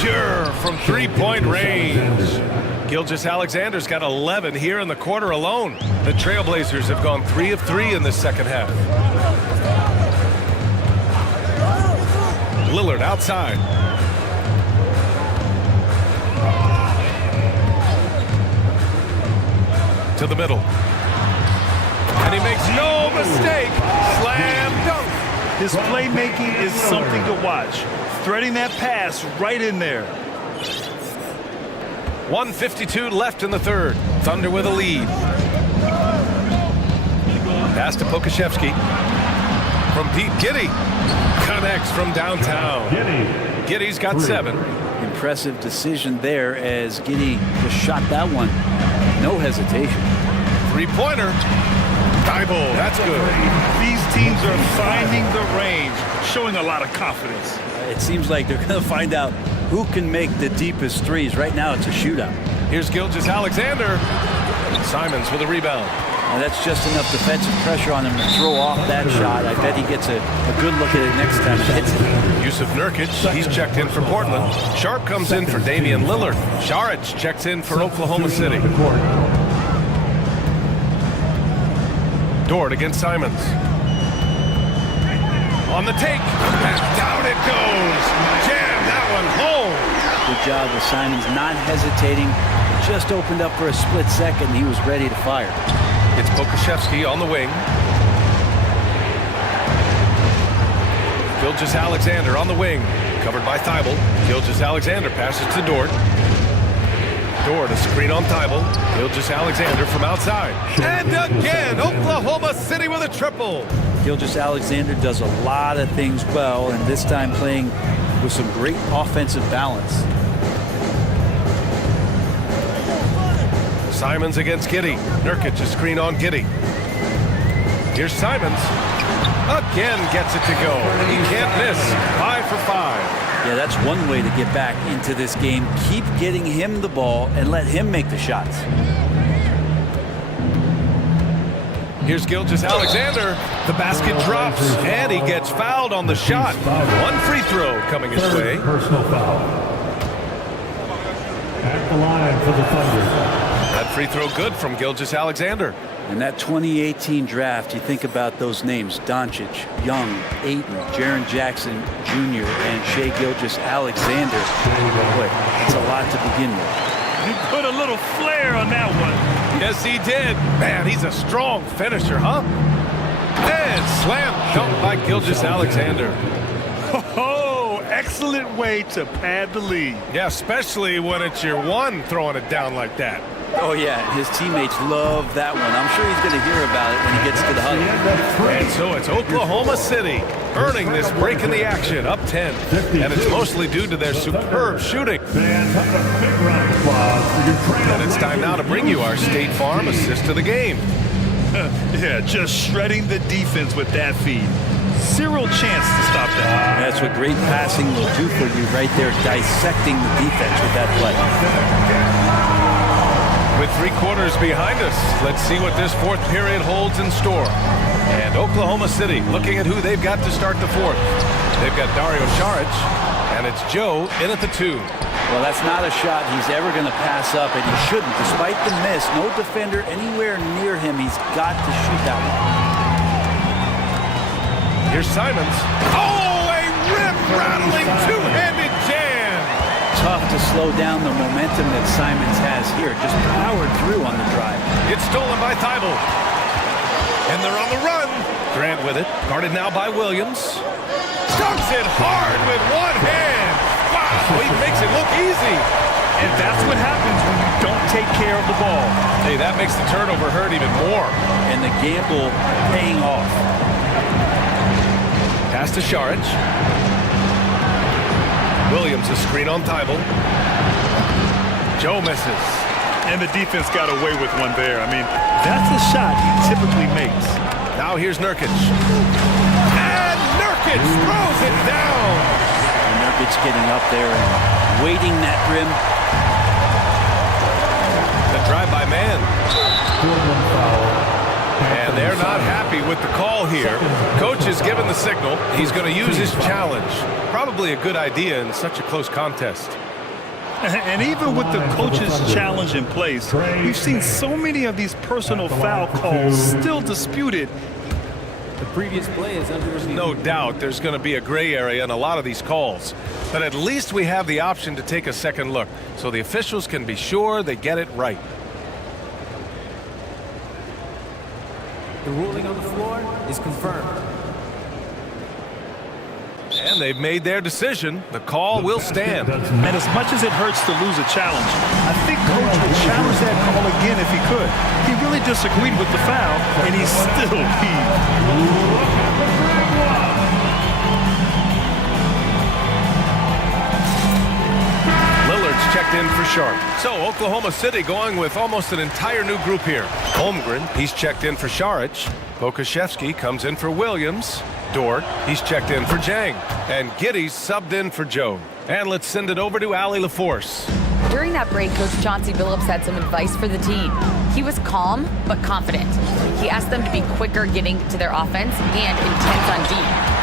Pure from three-point range. Gilgeous-Alexander's got 11 here in the quarter alone. The Trailblazers have gone 3 of 3 in this second half. Lillard outside. To the middle. And he makes no mistake. Slam dunk. His playmaking is something to watch. Threading that pass right in there. 1:52 left in the third. Thunder with a lead. Pass to Pokashevsky. From deep, Giddey connects from downtown. Giddey's got 7. Impressive decision there as Giddey just shot that one. No hesitation. Three-pointer. Thybulle, that's good. These teams are finding the range, showing a lot of confidence. It seems like they're going to find out who can make the deepest threes. Right now, it's a shootout. Here's Gilgeous-Alexander. Simons with a rebound. And that's just enough defensive pressure on him to throw off that shot. I bet he gets a good look at it next time he hits it. Yusuf Nurkic, he's checked in for Portland. Sharp comes in for Damian Lillard. Saric checks in for Oklahoma City. Dort against Simons. On the take, and down it goes. Jam that one home. Good job with Simons not hesitating. Just opened up for a split second, and he was ready to fire. It's Pokashevsky on the wing. Gilgeous-Alexander on the wing. Covered by Thibault. Gilgeous-Alexander passes to Dort. Dort, a screen on Thibault. Gilgeous-Alexander from outside. And again, Oklahoma City with a triple. Gilgeous-Alexander does a lot of things well, and this time playing with some great offensive balance. Simons against Giddey. Nurkic, a screen on Giddey. Here's Simons. Again gets it to go. He can't miss. 5 for 5. Yeah, that's one way to get back into this game. Keep getting him the ball and let him make the shots. Here's Gilgeous-Alexander. The basket drops, and he gets fouled on the shot. One free throw coming his way. Personal foul. At the line for the Thunder. That free throw good from Gilgeous-Alexander. In that 2018 draft, you think about those names: Doncic, Young, Ayton, Jaren Jackson Jr., and Shai Gilgeous-Alexander. Boy, that's a lot to begin with. He put a little flair on that one. Yes, he did. Man, he's a strong finisher, huh? And slam dunk by Gilgeous-Alexander. Oh, excellent way to pad the lead. Yeah, especially when it's your one throwing it down like that. Oh, yeah, his teammates love that one. I'm sure he's going to hear about it when he gets to the huddle. And so it's Oklahoma City earning this break in the action, up 10. And it's mostly due to their superb shooting. And it's time now to bring you our State Farm assist of the game. Yeah, just shredding the defense with that feed. Zero chance to stop that. That's what great passing will do for you right there, dissecting the defense with that play. With 3 quarters behind us, let's see what this fourth period holds in store. And Oklahoma City looking at who they've got to start the fourth. They've got Dario Saric, and it's Joe in at the 2. Well, that's not a shot he's ever going to pass up, and he shouldn't. Despite the miss, no defender anywhere near him. He's got to shoot that one. Here's Simons. Oh, a rim-rattling two-handed jam! Tough to slow down the momentum that Simons has here. Just powered through on the drive. It's stolen by Thibault. And they're on the run. Grant with it. Guarded now by Williams. Dunks it hard with one hand. Wow, he makes it look easy. And that's what happens when you don't take care of the ball. Hey, that makes the turnover hurt even more. And the gamble paying off. Pass to Saric. Williams, a screen on Thibault. Joe misses. And the defense got away with one there. I mean, that's the shot he typically makes. Now here's Nurkic. And Nurkic throws it down. And Nurkic getting up there and waiting that rim. The drive by man. And they're not happy with the call here. Coach has given the signal. He's going to use his challenge. Probably a good idea in such a close contest. And even with the coach's challenge in place, we've seen so many of these personal foul calls still disputed. The previous play is under review. No doubt there's going to be a gray area in a lot of these calls. But at least we have the option to take a second look, so the officials can be sure they get it right. The ruling on the floor is confirmed. And they've made their decision. The call will stand. And as much as it hurts to lose a challenge, I think Coach would challenge that call again if he could. He really disagreed with the foul, and he's still peeved. Lillard's checked in for Sharp. So Oklahoma City going with almost an entire new group here. Holmgren, he's checked in for Saric. Pokashevsky comes in for Williams. Dort, he's checked in for Jang. And Giddey's subbed in for Joe. And let's send it over to Allie LaForce. During that break, Coach Chauncey Billups had some advice for the team. He was calm but confident. He asked them to be quicker getting to their offense and intense on D.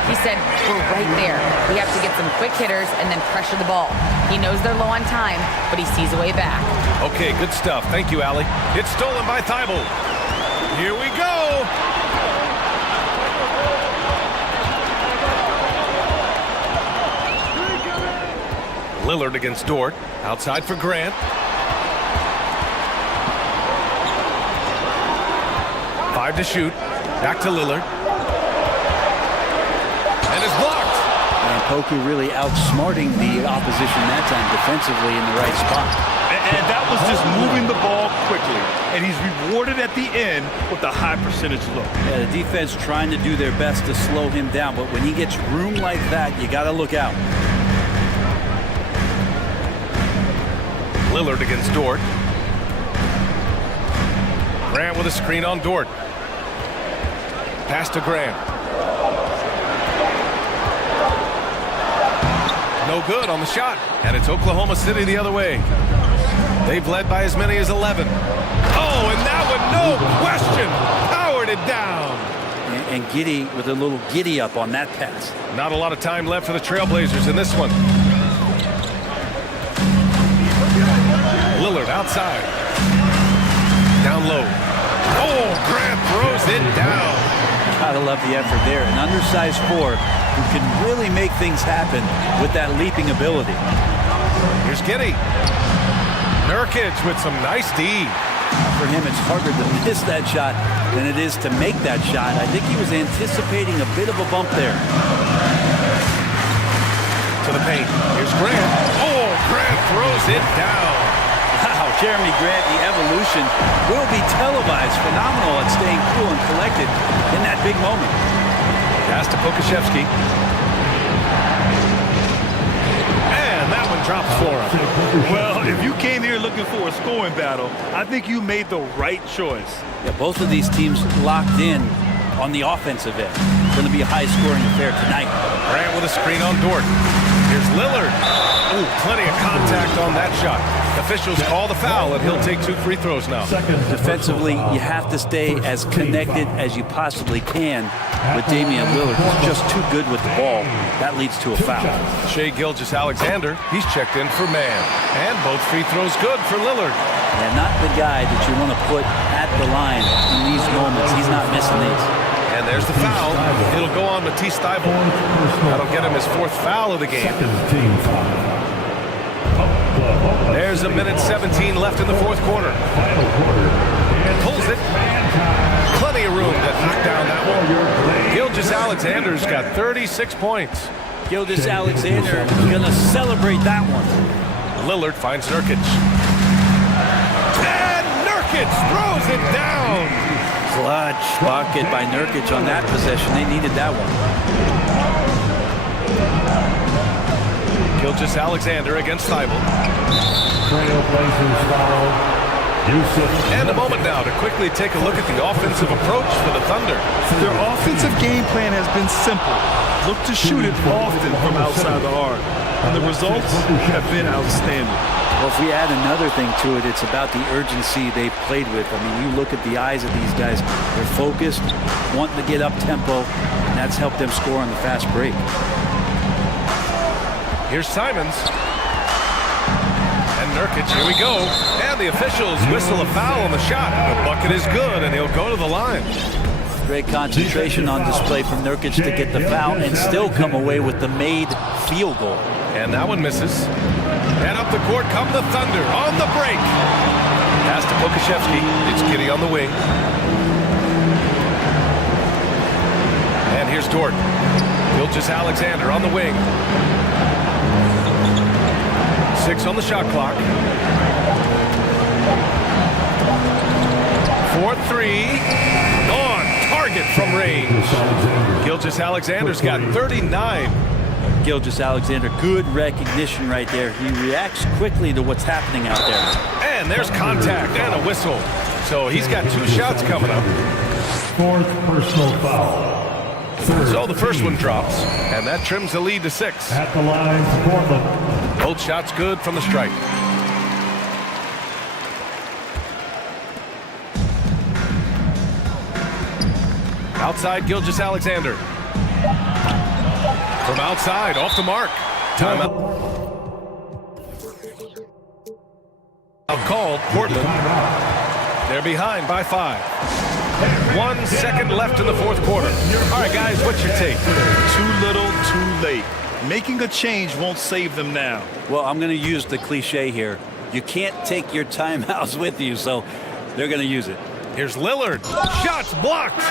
He said, we're right there. We have to get some quick hitters and then pressure the ball. He knows they're low on time, but he sees a way back. Okay, good stuff. Thank you, Allie. It's stolen by Thibault. Here we go. Lillard against Dort. Outside for Grant. Five to shoot. Back to Lillard. And it's blocked. And Hockey really outsmarting the opposition that time defensively in the right spot. And that was just moving the ball quickly. And he's rewarded at the end with a high percentage look. Yeah, the defense trying to do their best to slow him down, but when he gets room like that, you got to look out. Lillard against Dort. Grant with a screen on Dort. Pass to Grant. No good on the shot. And it's Oklahoma City the other way. They've led by as many as 11. Oh, and that one, no question, powered it down. And Giddy with a little giddy up on that pass. Not a lot of time left for the Trailblazers in this one. Lillard outside. Down low. Oh, Grant throws it down. Gotta love the effort there. An undersized forward who can really make things happen with that leaping ability. Here's Giddy. Nurkic with some nice D. For him, it's harder to miss that shot than it is to make that shot. I think he was anticipating a bit of a bump there. To the paint. Here's Grant. Oh, Grant throws it down. Wow, Jeremy Grant, the evolution will be televised. Phenomenal at staying cool and collected in that big moment. Pass to Pokashevsky. And that one drops for him. Well, if you came here looking for a scoring battle, I think you made the right choice. Yeah, both of these teams locked in on the offensive end. It's going to be a high-scoring affair tonight. Grant with a screen on Dort. Here's Lillard. Ooh, plenty of contact on that shot. Officials call the foul, and he'll take 2 free throws now. Defensively, you have to stay as connected as you possibly can with Damian Lillard. He's just too good with the ball. That leads to a foul. Shai Gilgeous-Alexander, he's checked in for man. And both free throws good for Lillard. And not the guy that you want to put at the line in these moments. He's not missing these. And there's the foul. It'll go on Matisse Thybulle. That'll get him his 4th foul of the game. There's a minute 17 left in the 4th quarter. Pulls it. Plenty of room to knock down that one. Gilgeous-Alexander's got 36 points. Gilgeous-Alexander gonna celebrate that one. Lillard finds Nurkic. And Nurkic throws it down. Clutch bucket by Nurkic on that possession. They needed that one. Gilgeous-Alexander against Thybulle. And a moment now to quickly take a look at the offensive approach for the Thunder. Their offensive game plan has been simple. Look to shoot it often from outside the arc. And the results have been outstanding. Well, if we add another thing to it, it's about the urgency they've played with. I mean, you look at the eyes of these guys. They're focused, wanting to get up tempo, and that's helped them score on the fast break. Here's Simons. And Nurkic, here we go. And the officials whistle a foul on the shot. The bucket is good, and he'll go to the line. Great concentration on display from Nurkic to get the foul and still come away with the made field goal. And that one misses. And up the court come the Thunder on the break. Pass to Pokashevsky. It's Giddy on the wing. And here's Dort. Gilgeous-Alexander on the wing. 6 on the shot clock. 4-3. On target from range. Gilgeous-Alexander's got 39. Gilgeous-Alexander, good recognition right there. He reacts quickly to what's happening out there. And there's contact and a whistle. So he's got 2 shots coming up. 4th personal foul. So the first one drops, and that trims the lead to 6. At the line, Portland. Both shots good from the stripe. Outside, Gilgeous-Alexander. From outside, off the mark. Timeout. Called Portland. They're behind by 5. 1 second left in the 4th quarter. All right, guys, what's your take? Too little, too late. Making a change won't save them now. Well, I'm going to use the cliche here. You can't take your timeouts with you, so they're going to use it. Here's Lillard. Shots blocked.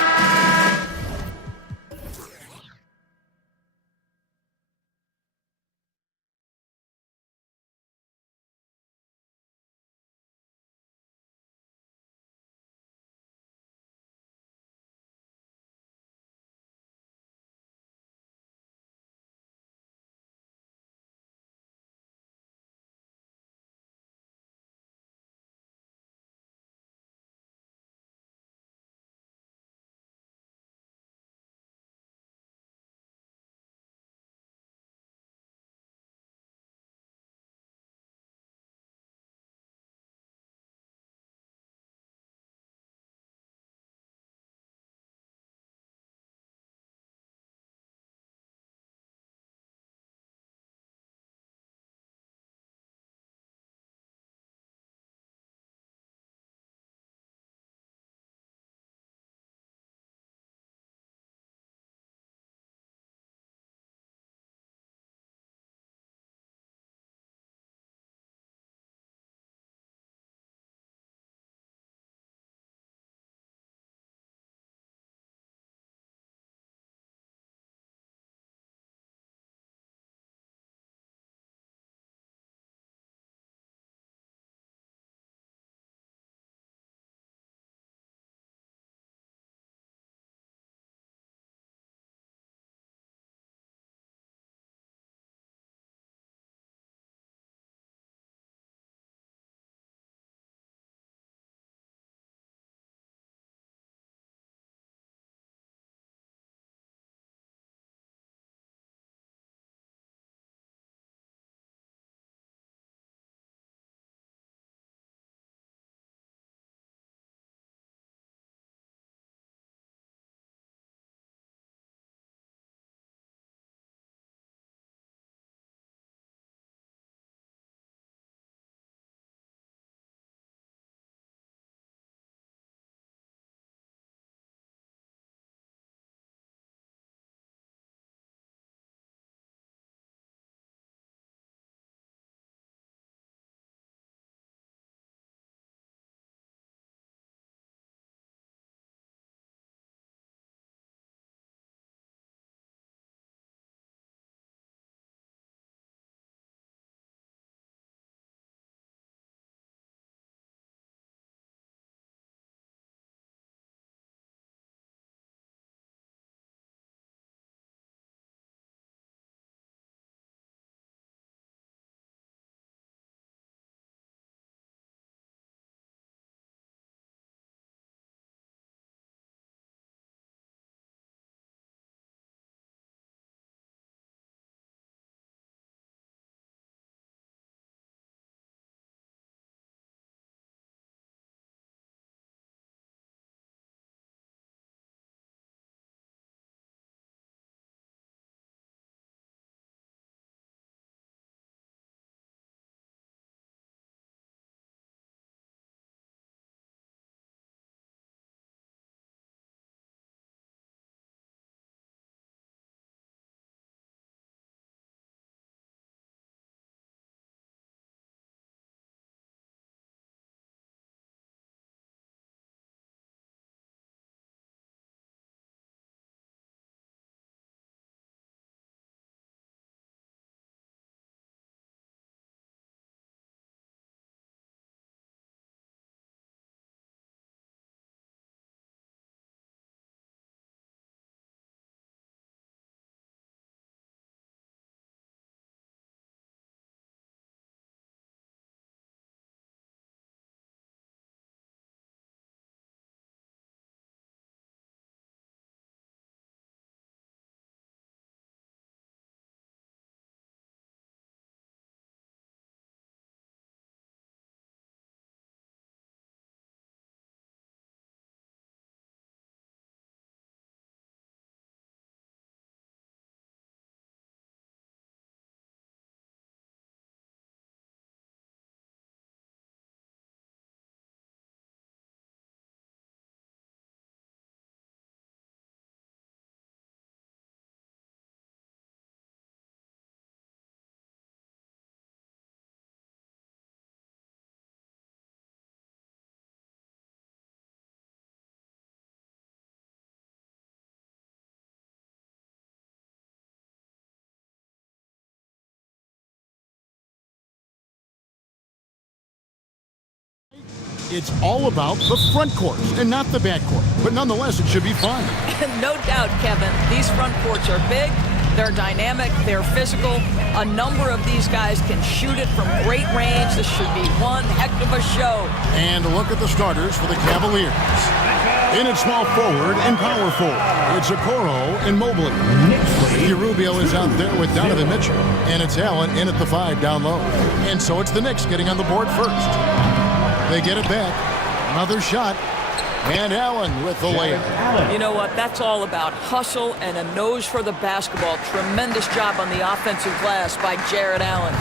It's all about the front court and not the back court. But nonetheless, it should be fun. No doubt, Kevin. These front courts are big, they're dynamic, they're physical. A number of these guys can shoot it from great range. This should be one heck of a show. And look at the starters for the Cavaliers. In at small forward and power forward, it's Okoro and Mobley. Rubio is out there with Donovan Mitchell. And it's Allen in at the 5 down low. And so it's the Knicks getting on the board first. They get it back. Another shot. And Allen with the layup. You know what? That's all about hustle and a nose for the basketball. Tremendous job on the offensive glass by Jared Allen.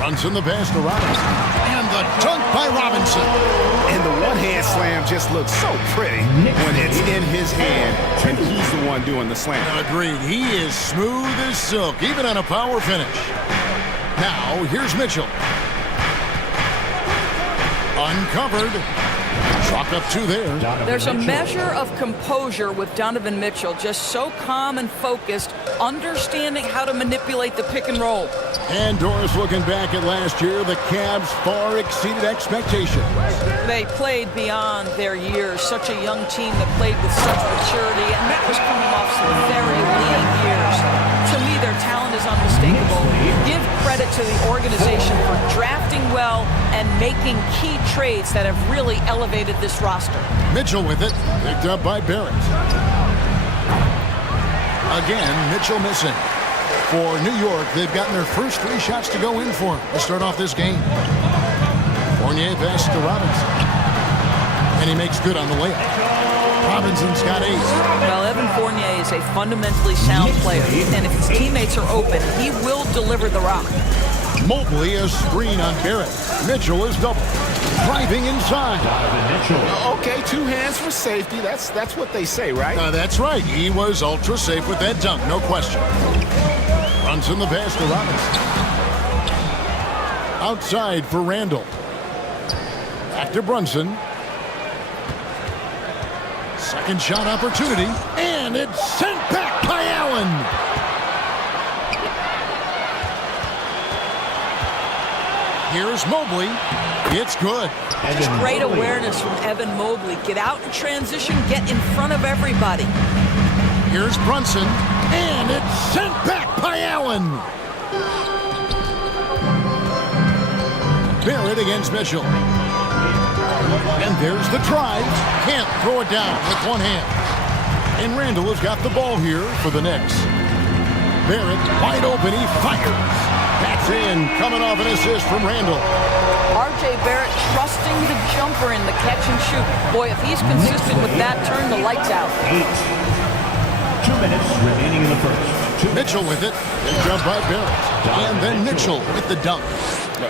Runs in the pass to Robinson. And the dunk by Robinson. And the one-hand slam just looks so pretty when it's in his hand and he's the one doing the slam. Agreed. He is smooth as silk, even on a power finish. Now, here's Mitchell. Uncovered. Chalk up 2 there. There's a measure of composure with Donovan Mitchell, just so calm and focused, understanding how to manipulate the pick and roll. And Doris, looking back at last year, the Cavs far exceeded expectations. They played beyond their years. Such a young team that played with such maturity, and that was coming off some very lean years. To me, their talent is unmistakable. Give credit to the organization for drafting well and making key trades that have really elevated this roster. Mitchell with it, picked up by Barrett. Again, Mitchell missing. For New York, they've gotten their first 3 shots to go in for to start off this game. Fournier pass to Robinson. And he makes good on the layup. Robinson's got 8. Well, Evan Fournier is a fundamentally sound player, and if his teammates are open, he will deliver the rock. Mobley a screen on Barrett. Mitchell is double. Driving inside. Okay, 2 hands for safety. That's what they say, right? That's right. He was ultra safe with that dunk, no question. Runs in the pass to Robinson. Outside for Randall. Back to Brunson. Second shot opportunity, and it's sent back by Allen. Here's Mobley. It's good. Just great awareness from Evan Mobley. Get out in transition, get in front of everybody. Here's Brunson, and it's sent back by Allen. Barrett against Mitchell. And there's the drive. Can't throw it down with one hand. And Randall has got the ball here for the Knicks. Barrett wide open. He fires. That's in. Coming off an assist from Randall. R.J. Barrett trusting the jumper in the catch and shoot. Boy, if he's consistent with that, turn the lights out. 2 minutes remaining in the first. Mitchell with it. Picked up by Barrett. And then Mitchell with the dunk.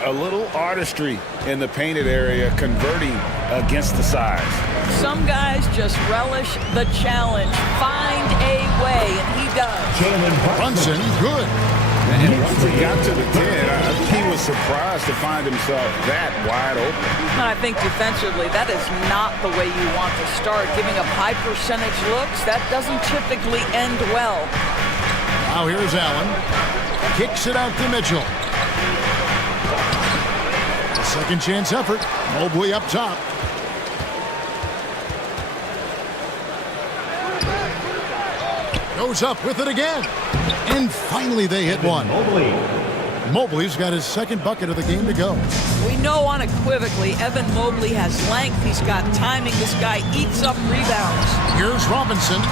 A little artistry in the painted area, converting against the size. Some guys just relish the challenge. Find a way, and he does. Brunson, good. And once he got to the 10, I think he was surprised to find himself that wide open. And I think defensively, that is not the way you want to start. Giving up high percentage looks, that doesn't typically end well. Now here's Allen. Kicks it out to Mitchell. Second chance effort. Mobley up top. Goes up with it again. And finally they hit one. Mobley's got his second bucket of the game to go. We know unequivocally Evan Mobley has length. He's got timing. This guy eats up rebounds. Here's Robinson.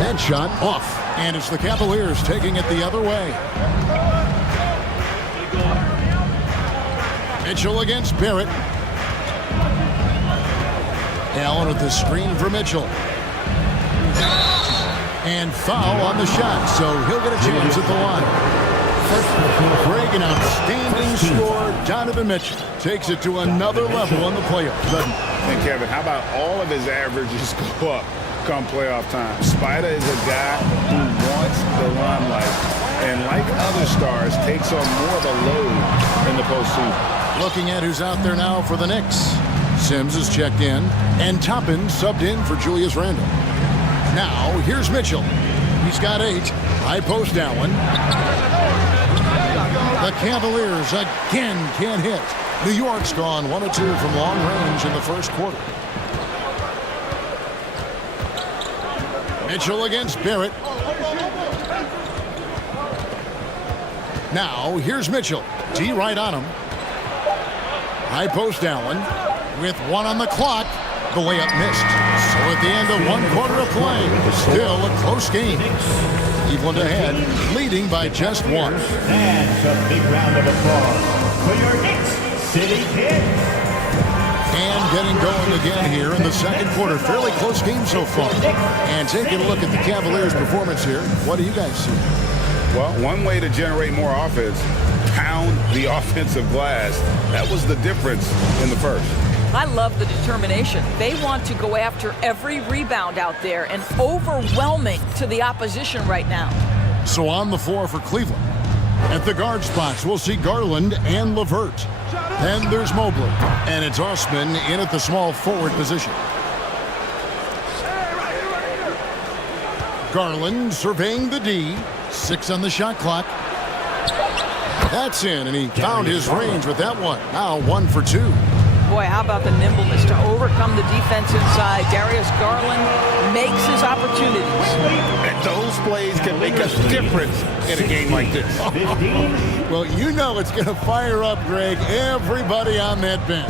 That shot off. And it's the Cavaliers taking it the other way. Mitchell against Barrett. Allen with the screen for Mitchell. And foul on the shot, so he'll get a chance at the line. Greg, an outstanding score. Donovan Mitchell takes it to another level in the playoffs. And Kevin, how about all of his averages go up come playoff time? Spider is a guy who wants the limelight, and like other stars, takes on more of a load in the postseason. Looking at who's out there now for the Knicks. Sims is checked in, and Toppin subbed in for Julius Randle. Now, here's Mitchell. He's got 8. High post Allen. The Cavaliers again can't hit. New York's gone 1 of 2 from long range in the first quarter. Mitchell against Barrett. Now, here's Mitchell. D right on him. High post Allen with 1 on the clock. The layup missed. So at the end of 1 quarter of play, still a close game. Cleveland ahead, leading by just 1. And a big round of applause for your Knicks City Kid. And getting going again here in the second quarter. Fairly close game so far. And taking a look at the Cavaliers' performance here, what do you guys see? Well, one way to generate more offense, pound the offensive glass. That was the difference in the first. I love the determination. They want to go after every rebound out there and overwhelming to the opposition right now. So on the floor for Cleveland. At the guard spots, we'll see Garland and LeVert. Then there's Mobley. And it's Osman in at the small forward position. Garland surveying the D. 6 on the shot clock. That's in, and he found his range with that one. Now 1 for 2. Boy, how about the nimbleness to overcome the defense inside. Darius Garland makes his opportunities. And those plays can make a difference in a game like this. Well, you know it's going to fire up, Greg, everybody on that bench.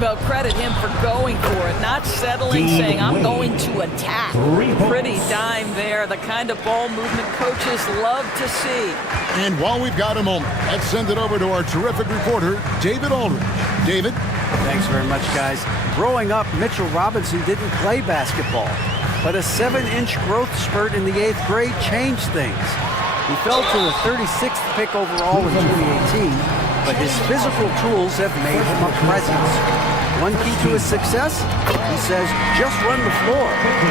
Well, credit him for going for it, not settling, saying, I'm going to attack. Pretty dime there, the kind of ball movement coaches love to see. And while we've got a moment, let's send it over to our terrific reporter, David Aldridge. David? Thanks very much, guys. Growing up, Mitchell Robinson didn't play basketball, but a 7-inch growth spurt in the 8th grade changed things. He fell to the 36th pick overall in 2018, but his physical tools have made him a presence. One key to his success, he says, just run the floor.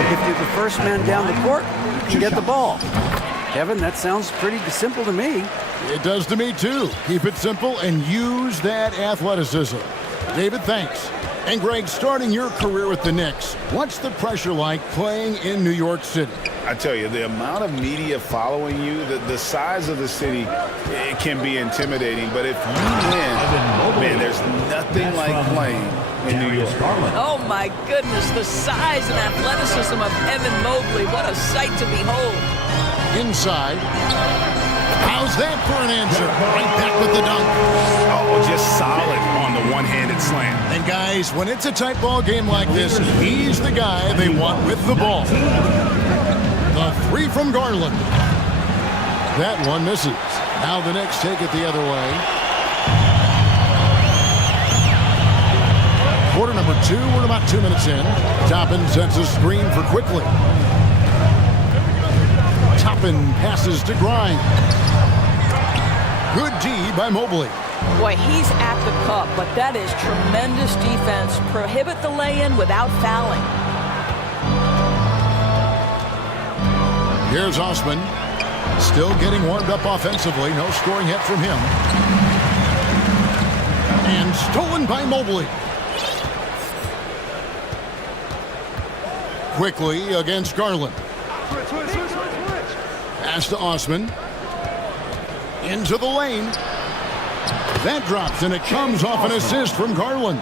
If you're the first man down the court, you can get the ball. Kevin, that sounds pretty simple to me. It does to me, too. Keep it simple and use that athleticism. David, thanks. And Greg, starting your career with the Knicks, what's the pressure like playing in New York City? I tell you, the amount of media following you, the size of the city, it can be intimidating. But if you win, man, there's nothing like playing in New York. Oh, my goodness, the size and athleticism of Evan Mobley. What a sight to behold. Inside. How's that for an answer? Right back with the dunk. Oh, just solid on the one-handed slam. And guys, when it's a tight ball game like this, he's the guy they want with the ball. The 3 from Garland. That one misses. Now the Knicks take it the other way. Quarter number 2, we're about 2 minutes in. Toppin sets a screen for Quickly. Toppin passes to Grimes. Good D by Mobley. Boy, he's at the cup, but that is tremendous defense. Prohibit the lay-in without fouling. Here's Osman. Still getting warmed up offensively. No scoring hit from him. And stolen by Mobley. Quickly against Garland. Pass to Osman. Into the lane. That drops, and it comes off an assist from Garland.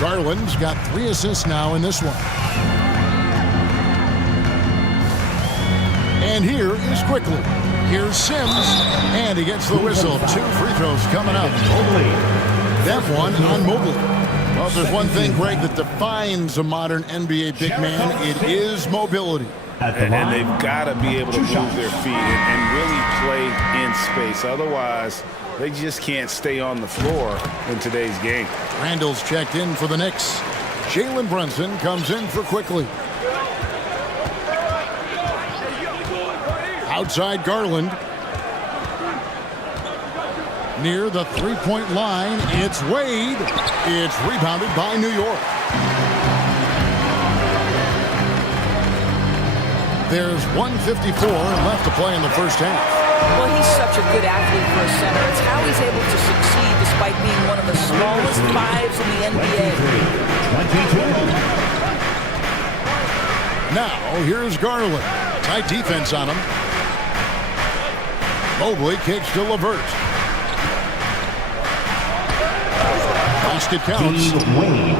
Garland's got 3 assists now in this one. And here is Quickly. Here's Sims, and he gets the whistle. 2 free throws coming up. Mobley. That one on Mobley. Well, if there's one thing, Greg, that defines a modern NBA big man, it is mobility. And they've got to be able to move their feet and really play in space. Otherwise, they just can't stay on the floor in today's game. Randall's checked in for the Knicks. Jalen Brunson comes in for Quickly. Outside Garland. Near the three-point line, it's Wade. It's rebounded by New York. There's 1:54 left to play in the first half. Well, he's such a good athlete for a center. It's how he's able to succeed despite being one of the smallest 5s in the NBA. Now, here's Garland. Tight defense on him. Mobley kicks to LeVert. Basket counts.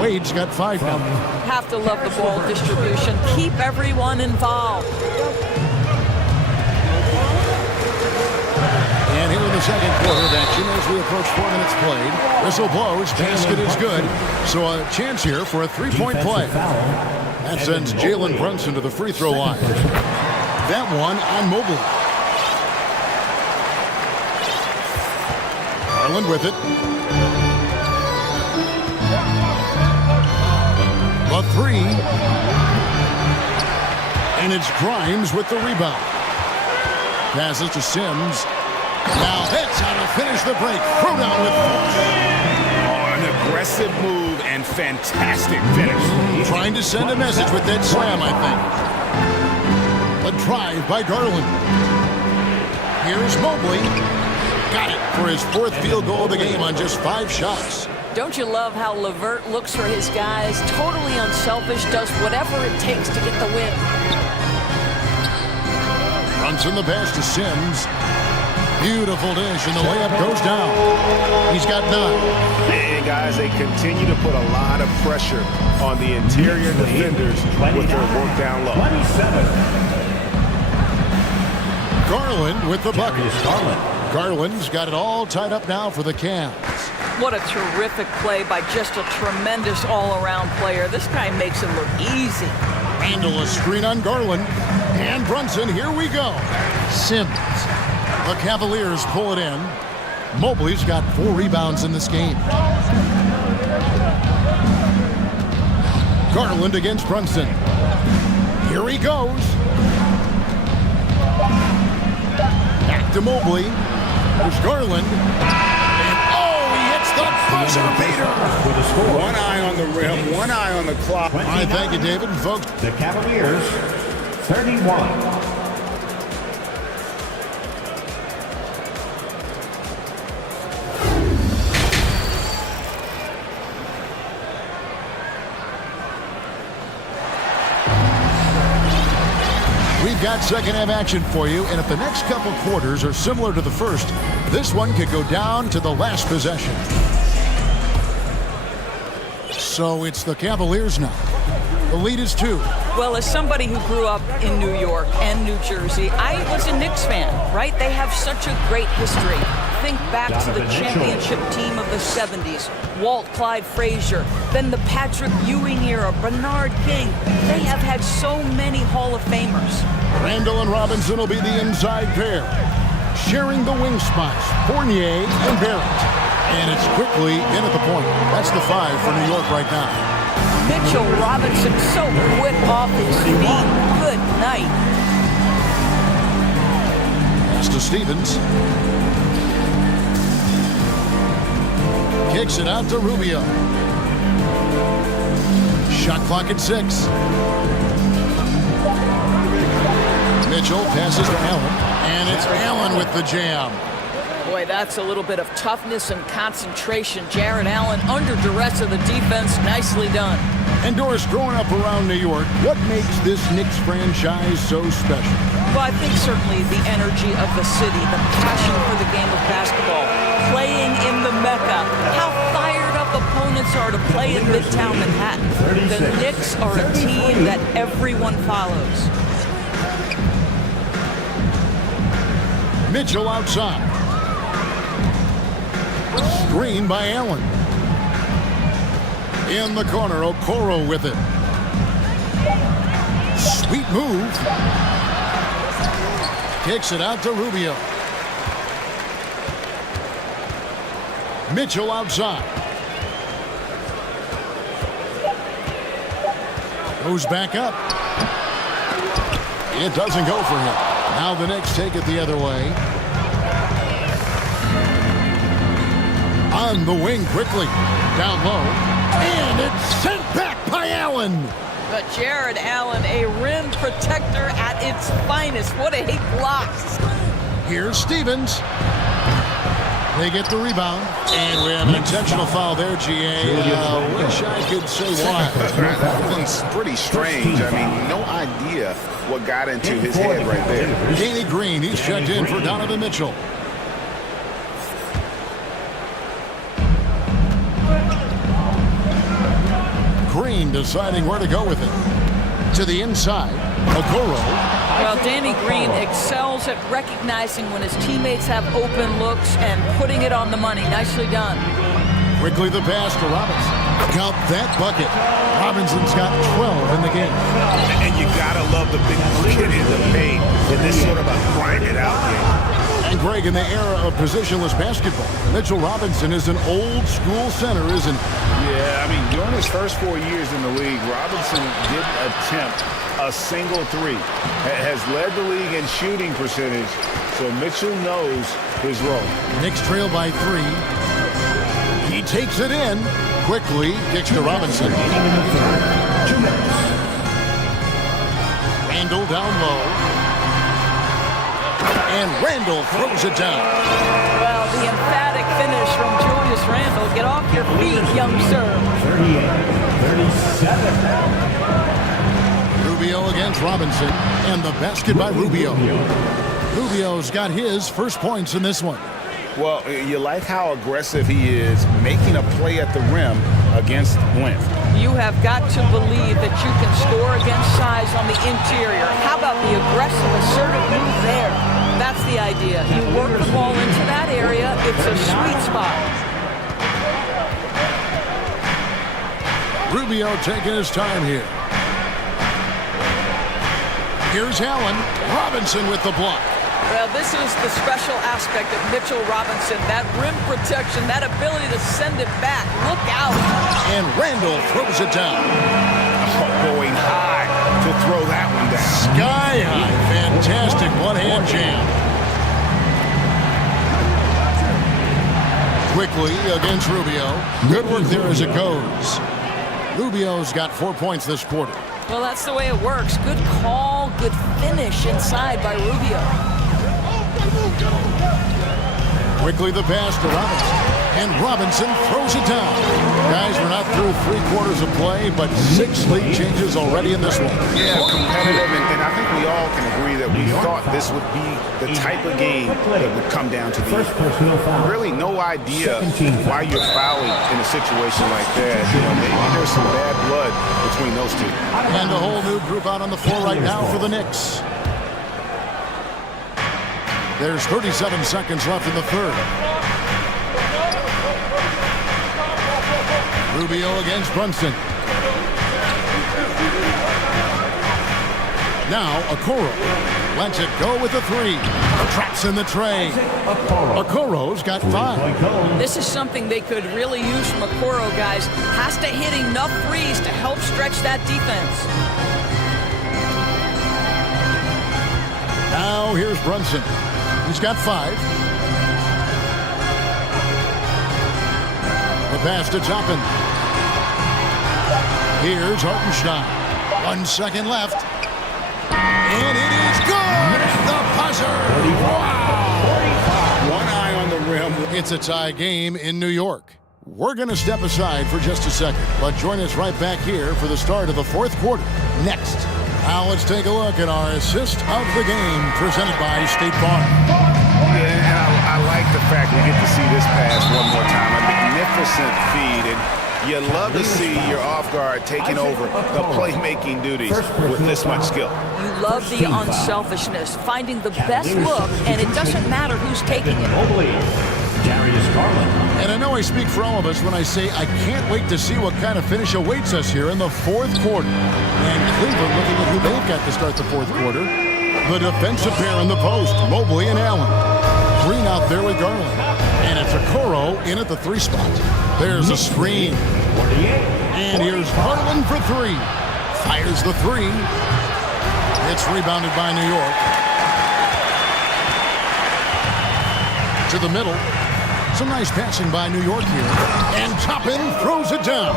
Wade's got 5 now. Have to love the ball distribution. Keep everyone involved. And here in the second quarter of action as we approach 4 minutes played. Whistle blows, basket is good. So a chance here for a 3-point play. That sends Jalen Brunson to the free throw line. That one on Mobley. Garland with it. A 3. And it's Grimes with the rebound. Passes to Sims. Now that's how to finish the break. Throw down with force. Oh, an aggressive move and fantastic finish. Trying to send a message with that slam, I think. A drive by Garland. Here's Mobley. Got it for his 4th field goal of the game on just 5 shots. Don't you love how LeVert looks for his guys? Totally unselfish, does whatever it takes to get the win. Brunson the pass to Sims. Beautiful dish, and the layup goes down. He's got 9. And guys, they continue to put a lot of pressure on the interior defenders with their work down low. 27. Garland with the bucket. Garland's got it all tied up now for the Cavs. What a terrific play by just a tremendous all-around player. This guy makes it look easy. Handle a screen on Garland. And Brunson, here we go. Sims. The Cavaliers pull it in. Mobley's got 4 rebounds in this game. Garland against Brunson. Here he goes. Back to Mobley. There's Garland. And oh, he hits the buzzer beater. One eye on the rim, one eye on the clock. All right, thank you, David. And folks, The Cavaliers, 31. we've got second half action for you, and if the next couple quarters are similar to the first, this one could go down to the last possession. So it's the Cavaliers now. The lead is 2. Well, as somebody who grew up in New York and New Jersey, I was a Knicks fan, right? They have such a great history. Think back to the championship team of the 70s. Walt Clyde Frazier, then the Patrick Ewing era, Bernard King. They have had so many Hall of Famers. Randall and Robinson will be the inside pair. Sharing the wing spots, Fournier and Barrett. And it's quickly in at the point. That's the 5 for New York right now. Mitchell Robinson so quick off his feet. Good night. Pass to Stevens. Kicks it out to Rubio. Shot clock at 6. Mitchell passes to Allen. And it's Allen with the jam. Boy, that's a little bit of toughness and concentration. Jared Allen under duress of the defense. Nicely done. And Doris, growing up around New York, what makes this Knicks franchise so special? Well, I think certainly the energy of the city, the passion for the game of basketball, playing in the Mecca, how fired up opponents are to play in Midtown Manhattan. The Knicks are a team that everyone follows. Mitchell outside. Screen by Allen. In the corner, Okoro with it. Sweet move. Kicks it out to Rubio. Mitchell outside. Goes back up. It doesn't go for him. Now the Knicks take it the other way. On the wing quickly. Down low. And it's sent back by Allen. But Jared Allen, a rim protector at its finest. What a blocks. Here's Stevens. They get the rebound. And we have an intentional foul there, GA. Wish I could say why. That one's pretty strange. I mean, no idea what got into his head right there. Danny Green, he's checked in for Donovan Mitchell. Green deciding where to go with it. To the inside, Okoro. Well, Danny Green excels at recognizing when his teammates have open looks and putting it on the money. Nicely done. Quickly the pass to Robinson. Count that bucket. Robinson's got 12 in the game. And you gotta love the big kid in the paint in this sort of a grinded out game. And Greg, in the era of positionless basketball, Mitchell Robinson is an old school center, isn't he? Yeah, I mean, during his first 4 years in the league, Robinson didn't attempt a single three. Has led the league in shooting percentage, so Mitchell knows his role. Knicks trail by 3. He takes it in. Quickly kicks to Robinson. Randall down low. And Randall throws it down. Well, the emphatic finish from Julius Randle. Get off your feet, young sir. 38-37. Rubio against Robinson. And the basket by Rubio. Rubio's got his first points in this one. Well, you like how aggressive he is making a play at the rim against length. You have got to believe that you can score against size on the interior. How about the aggressive, assertive move there? That's the idea. You work the ball into that area. It's a sweet spot. Rubio taking his time here. Here's Allen. Robinson with the block. Well, this is the special aspect of Mitchell Robinson. That rim protection, that ability to send it back. Look out. And Randall throws it down. Going high to throw that one down. Sky high. Fantastic one-hand jam. Quickly against Rubio. Good work there as it goes. Rubio's got 4 points this quarter. Well, that's the way it works. Good call, good finish inside by Rubio. Quickly the pass to Robinson. And Robinson throws it down. Guys, we're not through 3 quarters of play, but 6 lead changes already in this one. Yeah, competitive, and I think we all can agree that we thought this would be the type of game that would come down to the end. Really no idea why you're fouling in a situation like that. You know, maybe there's some bad blood between those two. And a whole new group out on the floor right now for the Knicks. There's 37 seconds left in the third. Rubio against Brunson. Now Okoro lets it go with the 3. Traps in the tray. Okoro's got 5. This is something they could really use from Okoro, guys. Has to hit enough threes to help stretch that defense. Now here's Brunson. He's got 5. The pass to Toppin. Here's Hartenstein. 1 second left. And it is good! The buzzer! Wow! One eye on the rim. It's a tie game in New York. We're going to step aside for just a second, but join us right back here for the start of the 4th quarter. Next. Now let's take a look at our assist of the game presented by State Farm. Yeah, and I like the fact we get to see this pass one more time. A magnificent feed, and you love to see your off guard taking over the playmaking duties with this much skill. You love the unselfishness, finding the best look, and it doesn't matter who's taking it. And I know I speak for all of us when I say I can't wait to see what kind of finish awaits us here in the 4th quarter. And Cleveland looking at who they've got to start the 4th quarter. The defensive pair in the post, Mobley and Allen. Green out there with Garland. And it's Okoro in at the 3 spot. There's a screen. And here's Garland for 3. Fires the 3. It's rebounded by New York. To the middle. Some nice passing by New York here. And Toppin throws it down.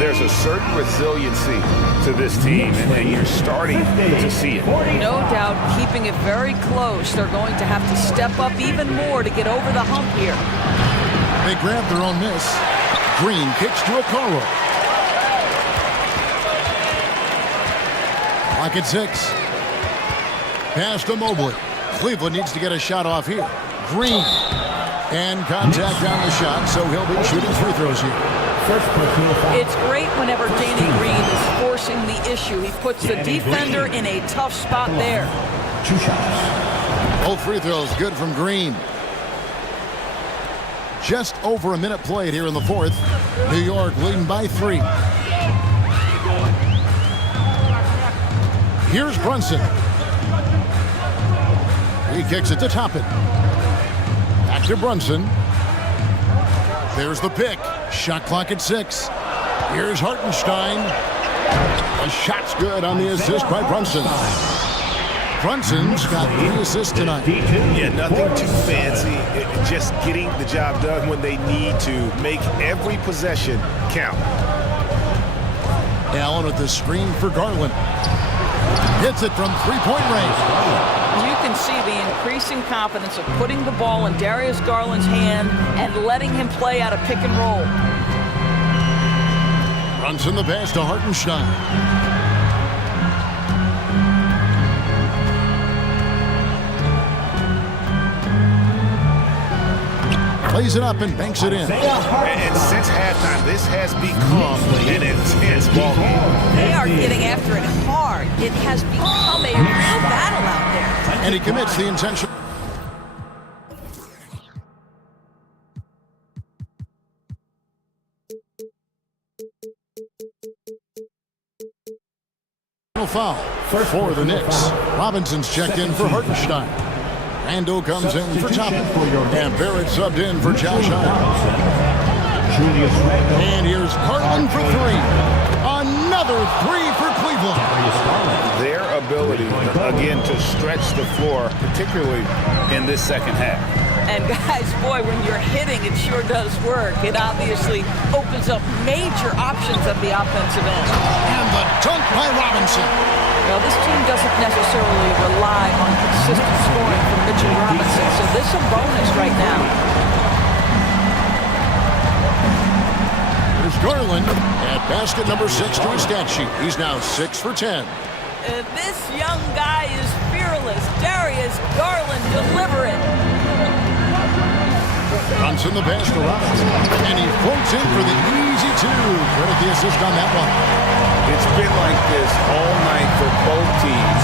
There's a certain resiliency to this team, and you're starting to see it. No doubt, keeping it very close. They're going to have to step up even more to get over the hump here. They grab their own miss. Green kicks to Okoro. Clock at 6. Pass to Mobley. Cleveland needs to get a shot off here. Green. And contact on the shot, so he'll be shooting free throws here. First personal foul. It's great whenever Danny Green is forcing the issue. He puts the defender in a tough spot there. 2 shots. Both free throws good from Green. Just over a minute played here in the fourth. New York leading by 3. Here's Brunson. He kicks it to Toppin. Back to Brunson. There's the pick. Shot clock at 6. Here's Hartenstein. The shot's good on the assist by Brunson. Brunson's got 3 assists tonight. Yeah, nothing too fancy. Just getting the job done when they need to. Make every possession count. Allen with the screen for Garland. Hits it from 3-point range. You can see the increasing confidence of putting the ball in Darius Garland's hand and letting him play out of pick and roll. Brunson the pass to Hartenstein. Plays it up and banks it in. And since halftime, this has become an intense ball game. They are getting after it hard. It has become a real battle out there. And he commits the intention. Foul for the Knicks. Robinson's checked in for Hartenstein. Randall comes in for Toppin. And Barrett subbed in for Josh Hines. And here's Garland for 3. Another 3 for Cleveland. Their ability, again, to stretch the floor, particularly in this second half. And guys, boy, when you're hitting, it sure does work. It obviously opens up major options at the offensive end. And the dunk by Robinson. Well, this team doesn't necessarily rely on consistent scoring from Mitchell Robinson, so this is a bonus right now. Here's Garland at basket number 6 to his stat sheet. He's now 6 for 10. This young guy is fearless. Darius Garland, deliver it. Brunson the pass to Robinson. And he floats in for the easy 2. Credit the assist on that one. It's been like this all night for both teams.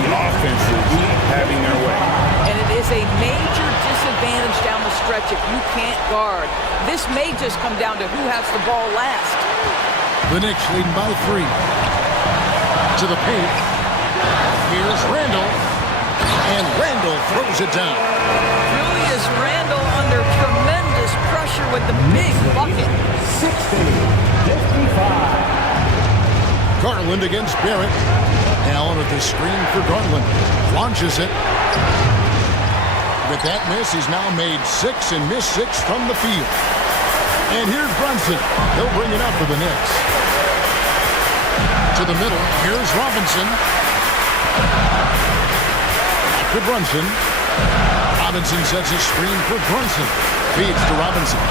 The offenses having their way. And it is a major disadvantage down the stretch if you can't guard. This may just come down to who has the ball last. The Knicks leading by 3. To the paint. Here's Randall. And Randall throws it down. Julius Randle under tremendous pressure with the big bucket. 60-55. Garland against Barrett. Allen with the screen for Garland. Launches it. With that miss, he's now made 6 and missed 6 from the field. And here's Brunson. He'll bring it up for the Knicks. To the middle. Here's Robinson. Back to Brunson. Robinson sets his screen for Brunson. Feeds to Robinson.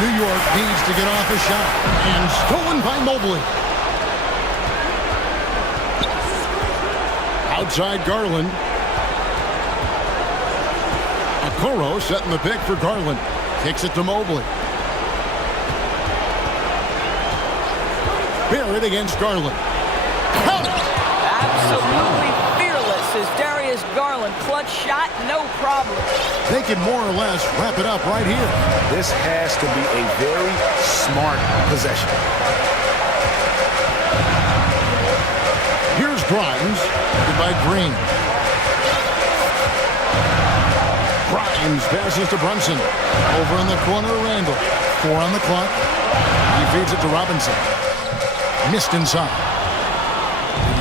New York needs to get off a shot. And stolen by Mobley. Outside Garland. Okoro setting the pick for Garland. Kicks it to Mobley. Barrett against Garland. Absolutely fearless is Darius Garland. Clutch shot, no problem. They can more or less wrap it up right here. This has to be a very smart possession. Here's Grimes. By Green. Grimes passes to Brunson. Over in the corner, Randall. 4 on the clock. He feeds it to Robinson. Missed inside.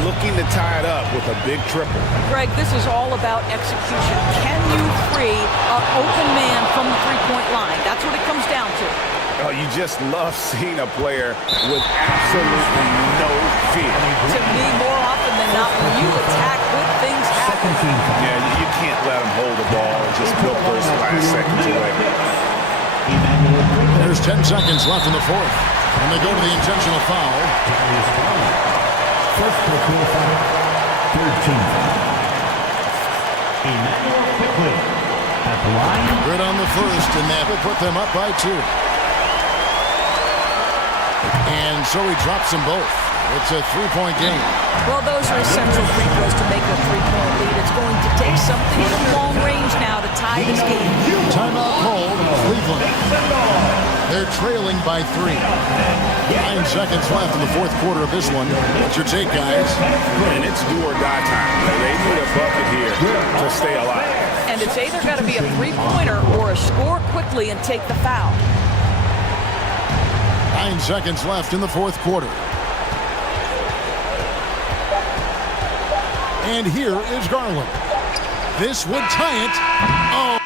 Looking to tie it up with a big triple. Greg, this is all about execution. Can you free an open man from the three-point line? That's what it comes down to. Oh, you just love seeing a player with absolutely no fear. To me, more often than not, when you attack, good things happen. Yeah, you can't let him hold the ball and just put those last seconds away. There's 10 seconds left in the fourth. And they go to the intentional foul. First personal foul. 13. Emmanuel Quickly. at the line. Good on the first, and that will put them up by 2. And so he drops them both. It's a 3-point game. Well, those are essential free throws to make a 3-point lead. It's going to take something from long range now to tie this game. Timeout called, Cleveland. They're trailing by 3. 9 seconds left in the fourth quarter of this one. What's your take, guys? And it's do or die time. They need a bucket here to stay alive. And it's either got to be a three-pointer or a score quickly and take the foul. 9 seconds left in the fourth quarter. And here is Garland. This would tie it. Oh.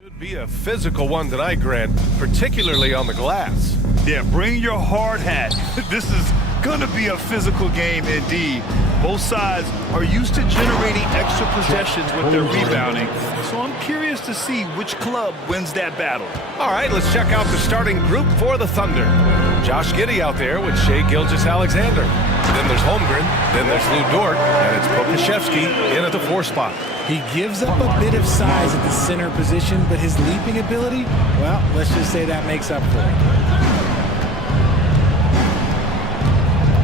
Should be a physical one tonight, Grant, particularly on the glass. Yeah, bring your hard hat. This is going to be a physical game indeed. Both sides are used to generating extra possessions with their rebounding, so I'm curious to see which club wins that battle. All right, let's check out the starting group for the Thunder. Josh Giddey out there with Shai Gilgeous-Alexander. Then there's Holmgren, then there's Lou Dort, and it's Pokashevsky in at the 4 spot. He gives up a bit of size at the center position, but his leaping ability, well, let's just say that makes up for it.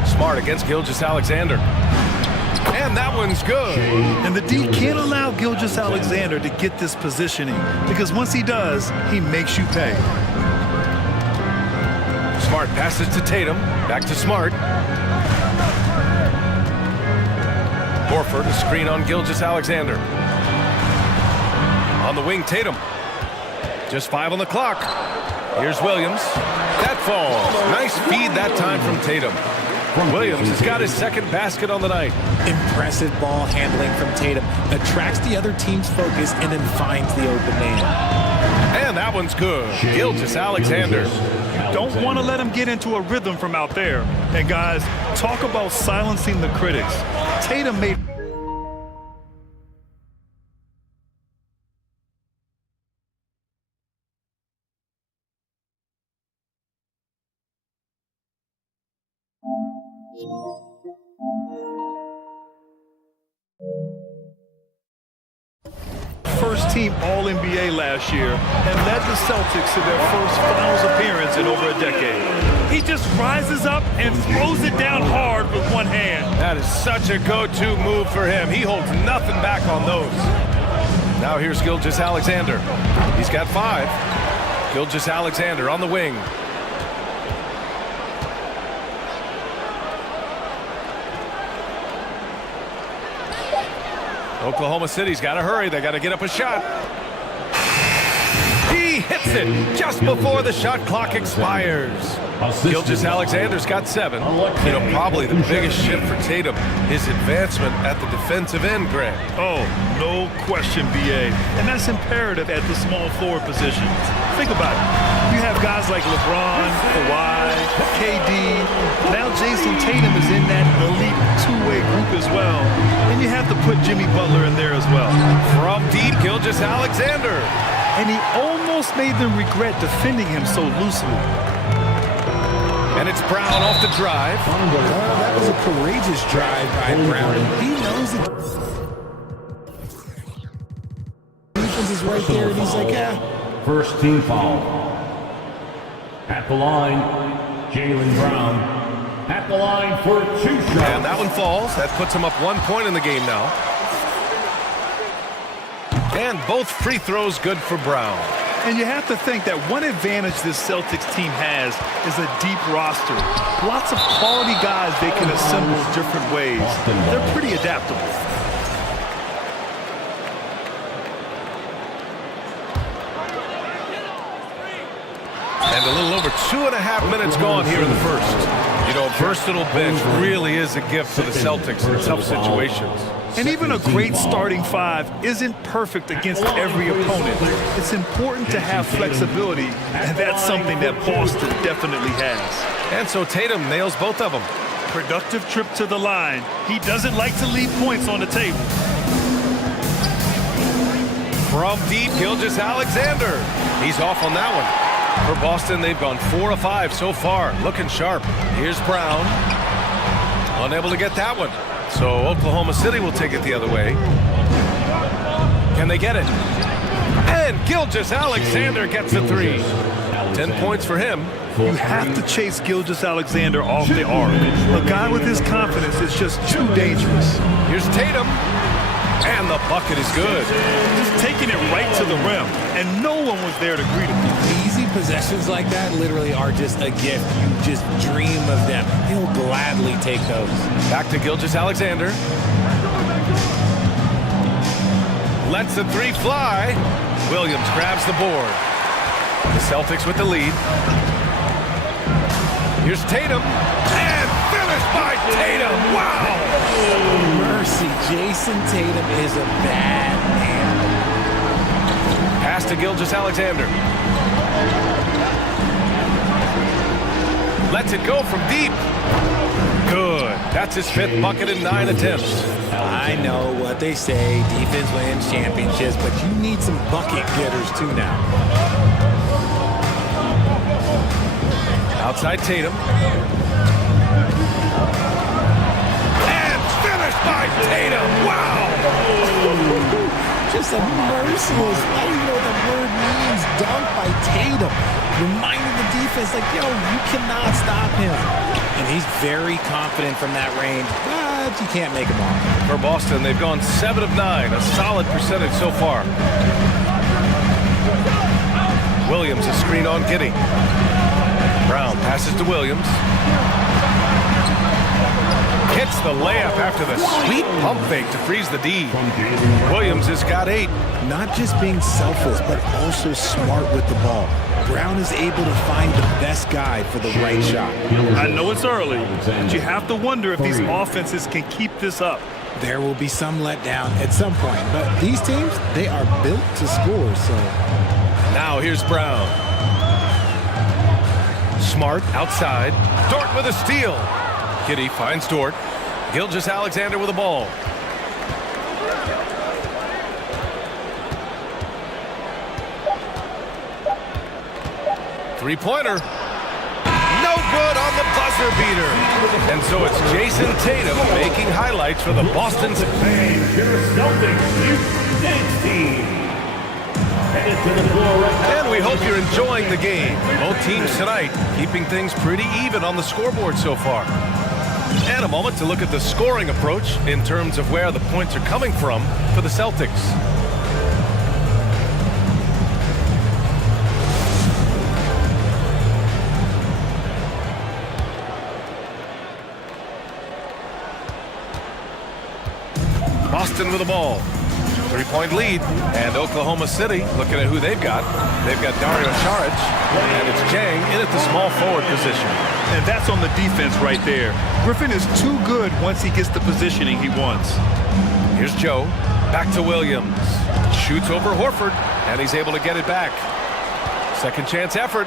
Smart against Gilgeous-Alexander. And that one's good. And the D can't allow Gilgeous-Alexander to get this positioning, because once he does, he makes you pay. Smart passes to Tatum. Back to Smart. Horford, a screen on Gilgeous-Alexander. On the wing, Tatum. Just 5 on the clock. Here's Williams. That falls. Nice feed that time from Tatum. Williams has got his second basket on the night. Impressive ball handling from Tatum. Attracts the other team's focus and then finds the open man. And that one's good. Gilgeous-Alexander. Don't want to let him get into a rhythm from out there. And guys, talk about silencing the critics. Tatum made... First team All-NBA last year and led the Celtics to their first finals appearance in over a decade. He just rises up and throws it down hard with one hand. That is such a go-to move for him. He holds nothing back on those. Now here's Gilgeous-Alexander. He's got 5. Gilgeous-Alexander on the wing. Oklahoma City's got to hurry. They got to get up a shot. He hits it just before the shot clock expires. Gilgeous-Alexander's got 7. You know, probably the biggest shift for Tatum, his advancement at the defensive end, Grant. Oh, no question, BA. And that's imperative at the small forward positions. Think about it. You have guys like LeBron, Kawhi, KD. Now Jason Tatum is in that elite two-way group as well. And you have to put Jimmy Butler in there as well. From deep, Gilgeous-Alexander. And he almost made them regret defending him so loosely. And it's Brown off the drive. That was a courageous drive by Brown. He knows it. Defense is right there, and he's like, yeah. First team foul. At the line, Jaylen Brown. At the line for 2 shots. And that one falls. That puts him up 1 point in the game now. And both free throws good for Brown. And you have to think that one advantage this Celtics team has is a deep roster. Lots of quality guys they can assemble different ways. They're pretty adaptable. And a little over 2.5 minutes gone here in the first. You know, a versatile bench really is a gift for the Celtics in tough situations. And even a great starting 5 isn't perfect against every opponent. It's important to have flexibility, and that's something that Boston definitely has. And so Tatum nails both of them. Productive trip to the line. He doesn't like to leave points on the table. From deep, Gilgeous-Alexander. He's off on that one. For Boston, they've gone 4 of 5 so far. Looking sharp. Here's Brown. Unable to get that one. So Oklahoma City will take it the other way. Can they get it? And Gilgeous-Alexander gets the 3. 10 points for him. You have to chase Gilgeous-Alexander off the arc. A guy with his confidence is just too dangerous. Here's Tatum. And the bucket is good. Just taking it right to the rim. And no one was there to greet him. Easy possessions like that literally are just a gift. You just dream of them. He'll gladly take those. Back to Gilgeous-Alexander. Lets the 3 fly. Williams grabs the board. The Celtics with the lead. Here's Tatum. And finished by Tatum. Wow! Mercy, Jason Tatum is a bad man. Pass Pass to Gilgeous-Alexander. Lets it go from deep. Good. That's his 5th bucket in 9 attempts. I know what they say, defense wins championships, but you need some bucket getters too now. Outside Tatum. And finished by Tatum. Wow. Just a merciless, I don't even know what that word means, dunk by Tatum. Reminding the defense, like, yo, you cannot stop him. And he's very confident from that range, but you can't make him off. For Boston, they've gone 7 of 9, a solid percentage so far. Williams, a screen on Giddey. Brown passes to Williams. Hits the layup after the sweet pump fake to freeze the D. Williams has got 8. Not just being selfless, but also smart with the ball. Brown is able to find the best guy for the right shot. I know it's early, but you have to wonder if these offenses can keep this up. There will be some letdown at some point, but these teams, they are built to score, so. Now here's Brown. Smart outside. Dort with a steal. Giddey finds Dort. Gilgeous-Alexander with the ball. Three-pointer. No good on the buzzer beater. And so it's Jason Tatum making highlights for the Boston And we hope you're enjoying the game. Both teams tonight keeping things pretty even on the scoreboard so far. And a moment to look at the scoring approach in terms of where the points are coming from for the Celtics. Boston with the ball. 3-point lead. And Oklahoma City looking at who they've got. They've got Dario Saric. And it's Jang in at the small forward position. And that's on the defense right there. Griffin is too good once he gets the positioning he wants. Here's Joe. Back to Williams. Shoots over Horford. And he's able to get it back. Second chance effort.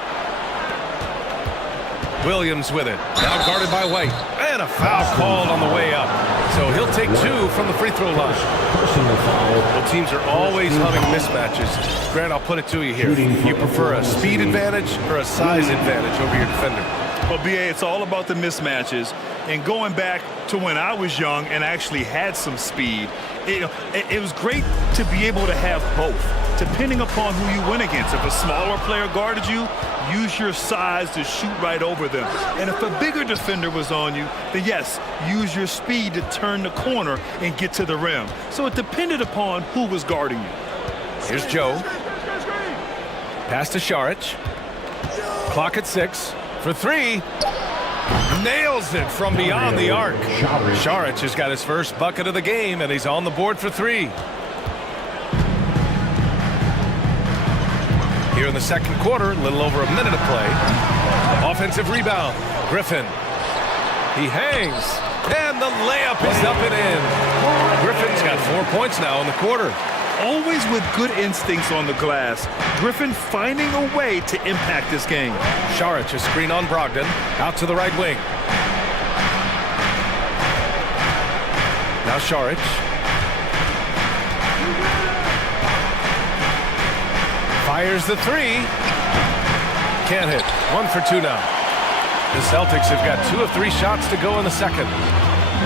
Williams with it. Now guarded by White. And a foul called on the way up. So he'll take 2 from the free throw line. Well, teams are always having mismatches. Grant, I'll put it to you here. You prefer a speed advantage or a size advantage over your defender? Well, BA, it's all about the mismatches. And going back to when I was young and actually had some speed, it was great to be able to have both, depending upon who you went against. If a smaller player guarded you, use your size to shoot right over them. And if a bigger defender was on you, then yes, use your speed to turn the corner and get to the rim. So it depended upon who was guarding you. Here's Joe. Pass to Saric. Clock at 6. For 3. Nails it from beyond the arc. Saric has got his first bucket of the game, and he's on the board for 3. Here in the second quarter, a little over a minute of play. Offensive rebound. Griffin. He hangs. And the layup is up and in. Griffin's got 4 points now in the quarter. Always with good instincts on the glass. Griffin finding a way to impact this game. Saric, a screen on Brogdon. Out to the right wing. Now Saric. Fires the 3. Can't hit. 1 for 2 now. The Celtics have got 2 of 3 shots to go in the second.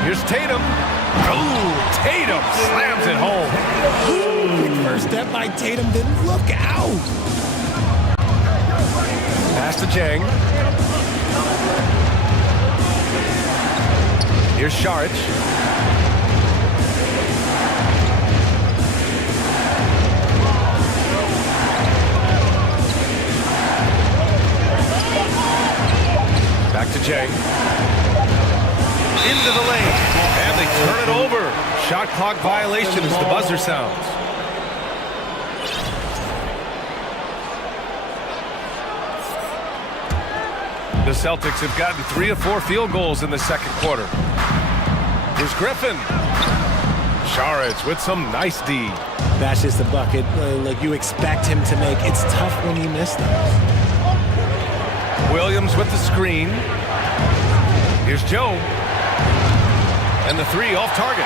Here's Tatum. Oh, Tatum slams it home. First step by Tatum, then look out. Pass to Jang. Here's Saric. Back to Jang. Into the lane. And they turn it over. Shot clock violation as the buzzer sounds. The Celtics have gotten 3 of 4 field goals in the second quarter. Here's Griffin. Šarić with some nice D. That's just a bucket like you expect him to make. It's tough when you miss those. Williams with the screen. Here's Joe. And the three off target.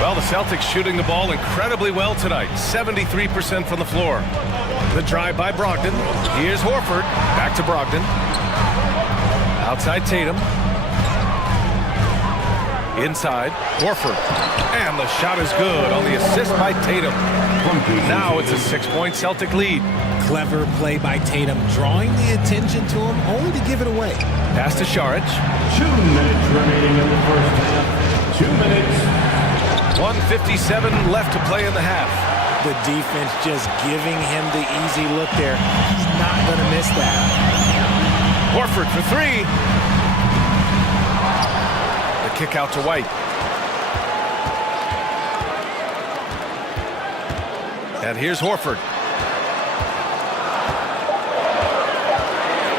Well, the Celtics shooting the ball incredibly well tonight. 73% from the floor. The drive by Brogdon. Here's Horford. Back to Brogdon. Outside Tatum. Inside, Horford. And the shot is good on the assist by Tatum. Now it's a 6-point Celtic lead. Clever play by Tatum, drawing the attention to him, only to give it away. Pass to Šarić. 2 minutes remaining in the first half. 2 minutes. 1:57 left to play in the half. The defense just giving him the easy look there. He's not going to miss that. Horford for three. The kick out to White. And here's Horford.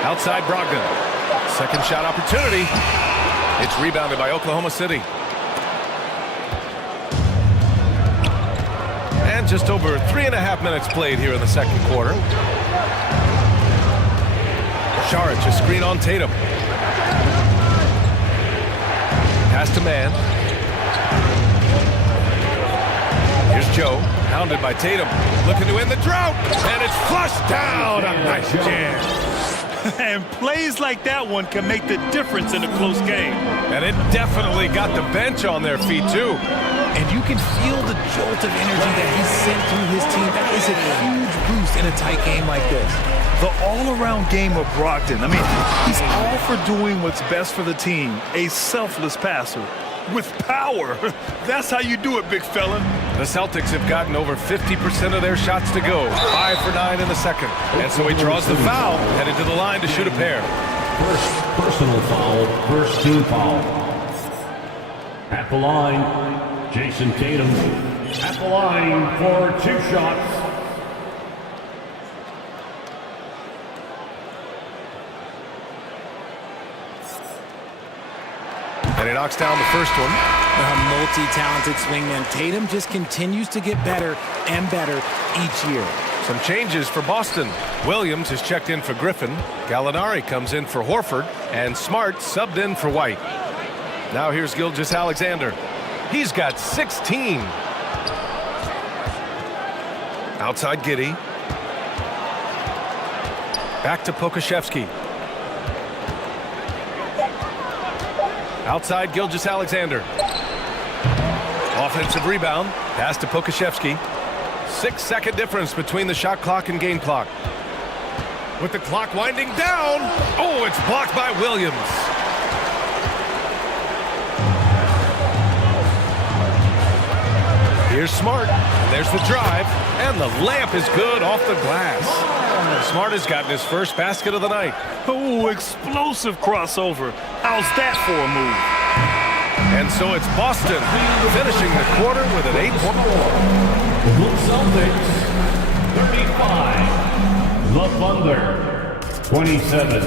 Outside Brogdon. Second shot opportunity. It's rebounded by Oklahoma City. And just over 3.5 minutes played here in the second quarter. Šarić, a screen on Tatum. Pass to Man. Here's Joe, hounded by Tatum. Looking to end the drought. And it's flushed down. A nice jam. And plays like that one can make the difference in a close game. And it definitely got the bench on their feet, too. And you can feel the jolt of energy that he sent through his team. That is a huge boost in a tight game like this. The all-around game of Brogdon. I mean, he's all for doing what's best for the team. A selfless passer with power. That's how you do it, big fella. The Celtics have gotten over 50% of their shots to go. 5 for 9 in the second. And so he draws the foul, headed to the line to shoot a pair. First personal foul, first team foul. At the line, Jason Tatum. At the line for 2 shots. And he knocks down the first one. A multi-talented swingman. Tatum just continues to get better and better each year. Some changes for Boston. Williams is checked in for Griffin. Gallinari comes in for Horford. And Smart subbed in for White. Now here's Gilgeous-Alexander. He's got 16. Outside Giddey. Back to Pokusevski. Outside Gilgeous-Alexander. Offensive rebound. Pass to Pokusevski. 6-second difference between the shot clock and game clock. With the clock winding down. Oh, it's blocked by Williams. Here's Smart. There's the drive. And the layup is good off the glass. Smart has gotten his first basket of the night. Oh, explosive crossover. How's that for a move? And so it's Boston finishing the quarter with an 8-point lead. Celtics 35. The Thunder 27.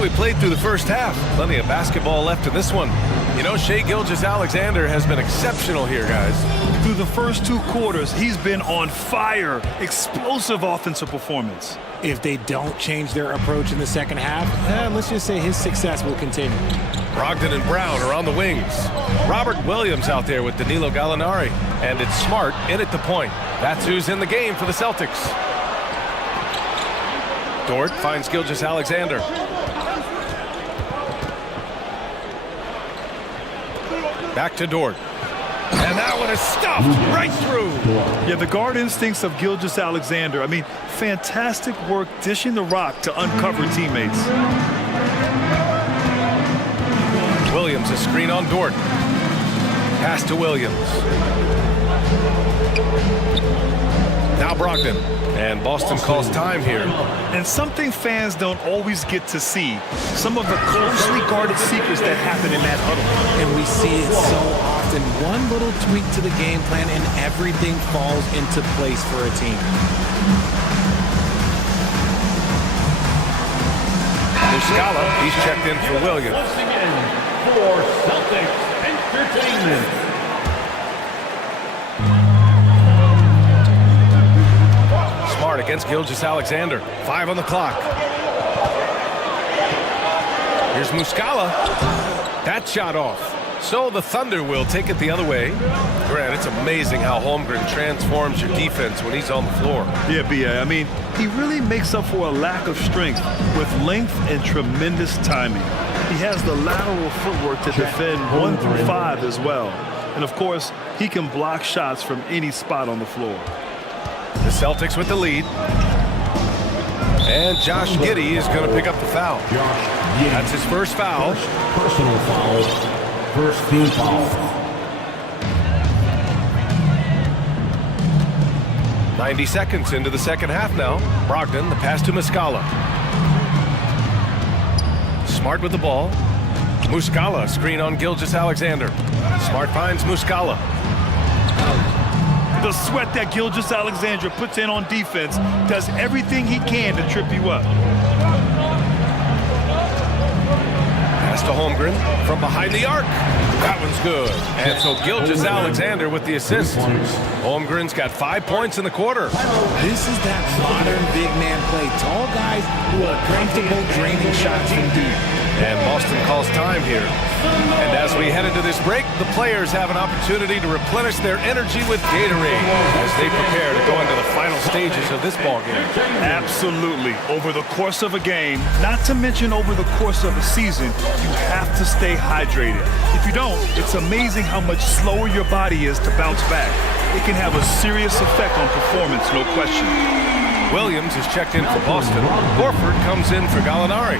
We played through the first half. Plenty of basketball left in this one. You know, Shai Gilgeous-Alexander has been exceptional here, guys. Through the first 2 quarters, he's been on fire. Explosive offensive performance. If they don't change their approach in the second half, let's just say his success will continue. Brogdon and Brown are on the wings. Robert Williams out there with Danilo Gallinari. And it's Smart in at the point. That's who's in the game for the Celtics. Dort finds Gilgeous-Alexander. Back to Dort. And that one is stuffed right through. Yeah, the guard instincts of Gilgeous-Alexander. I mean, fantastic work dishing the rock to uncover teammates. Williams, a screen on Dort. Pass to Williams. Now Brogdon. And Boston calls time here. And something fans don't always get to see. Some of the closely guarded secrets that happen in that huddle. And we see it so often Boston. One little tweak to the game plan and everything falls into place for a team. Muscala, he's checked in for Williams. For Celtics Entertainment. Smart against Gilgeous-Alexander. 5 on the clock. Here's Muscala. That shot off. So the Thunder will take it the other way. Grant, it's amazing how Holmgren transforms your defense when he's on the floor. Yeah, B.A. I mean, he really makes up for a lack of strength with length and tremendous timing. He has the lateral footwork to defend 1 through 5 as well. And of course, he can block shots from any spot on the floor. The Celtics with the lead. And Josh Giddey is going to pick up the foul. That's his first foul. Personal foul. First team foul. 90 seconds into the second half now. Brogdon, the pass to Muscala. Smart with the ball. Muscala, screen on Gilgeous-Alexander. Smart finds Muscala. The sweat that Gilgeous-Alexander puts in on defense does everything he can to trip you up. Pass to Holmgren from behind the arc. That one's good. And so Gilgeous-Alexander with the assist. Holmgren's got 5 points in the quarter. This is that modern big man play. Tall guys who are comfortable draining shots from deep. And Boston calls time here. And as we head into this break, the players have an opportunity to replenish their energy with Gatorade as they prepare to go into the final stages of this ballgame. Absolutely. Over the course of a game, not to mention over the course of a season, you have to stay hydrated. If you don't, it's amazing how much slower your body is to bounce back. It can have a serious effect on performance, no question. Williams is checked in for Boston. Horford comes in for Gallinari.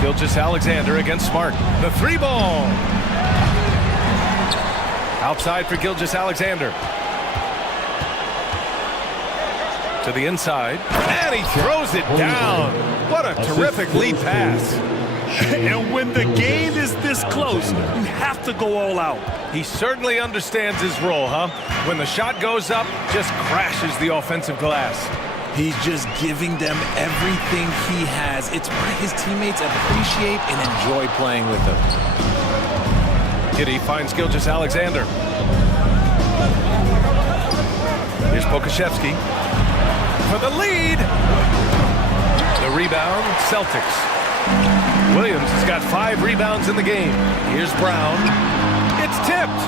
Gilgeous-Alexander against Smart. The 3-ball. Outside for Gilgeous-Alexander. To the inside. And he throws it down. What a terrific lead pass. And when the game is this close, you have to go all out. He certainly understands his role, huh? When the shot goes up, just crashes the offensive glass. He's just giving them everything he has. It's why his teammates appreciate and enjoy playing with him. Giddey finds Gilgeous-Alexander. Here's Pokusevski for the lead. The rebound, Celtics. Williams has got 5 rebounds in the game. Here's Brown. It's tipped.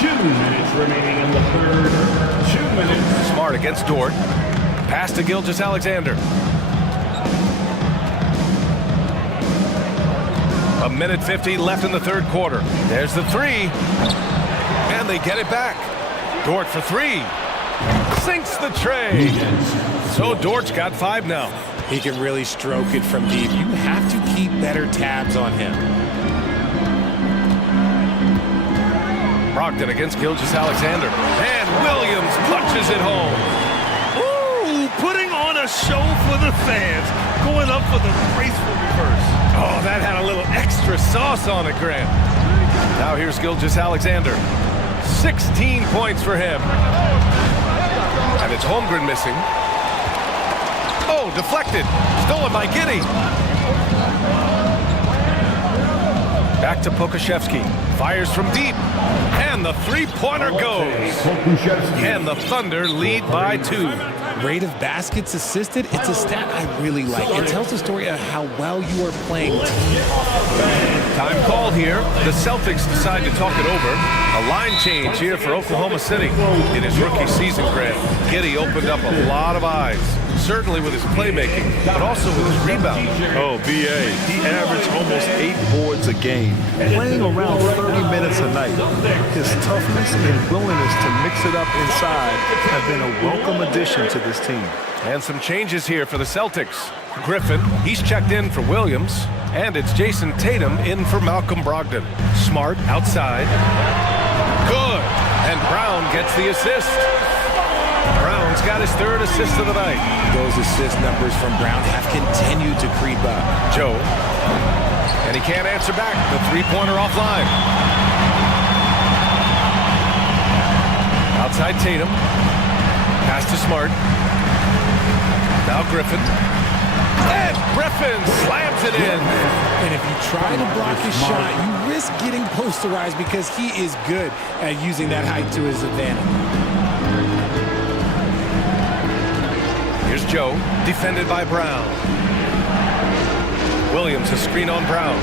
2 minutes remaining in the third. 2 minutes. Smart against Dort. Pass to Gilgeous-Alexander. A minute 50 left in the third quarter. There's the 3. And they get it back. Dort for 3. Sinks the tray. So Dort's got 5 now. He can really stroke it from deep. You have to keep better tabs on him. Brogdon against Gilgeous-Alexander. And Williams punches it home. Putting on a show for the fans, going up for the graceful reverse. Oh, that had a little extra sauce on it, Grant. Now here's Gilgeous-Alexander. 16 points for him. And it's Holmgren missing. Oh, deflected. Stolen by Giddey. Back to Pokusevski. Fires from deep. And the 3-pointer goes. And the Thunder lead by 2. Rate of baskets assisted, it's a stat I really like. It tells the story of how well you are playing team offense. Time called here. The Celtics decide to talk it over. A line change here for Oklahoma City. In his rookie season, Grant, Giddey opened up a lot of eyes. Certainly with his playmaking, but also with his rebound. Oh, B.A., he averaged almost 8 boards a game, playing around 30 minutes a night. His toughness and willingness to mix it up inside have been a welcome addition to this team. And some changes here for the Celtics. Griffin, he's checked in for Williams, and it's Jason Tatum in for Malcolm Brogdon. Smart outside. Good. And Brown gets the assist. Brown's got his 3rd assist of the night. Those assist numbers from Brown have continued to creep up. Joe And he can't answer back. The three-pointer offline. Outside Tatum. Pass to Smart. Now Griffin. And Griffin slams it in. And if you try to block his shot, you risk getting posterized because he is good at using that height to his advantage. Here's Joe, defended by Brown. Williams, a screen on Brown.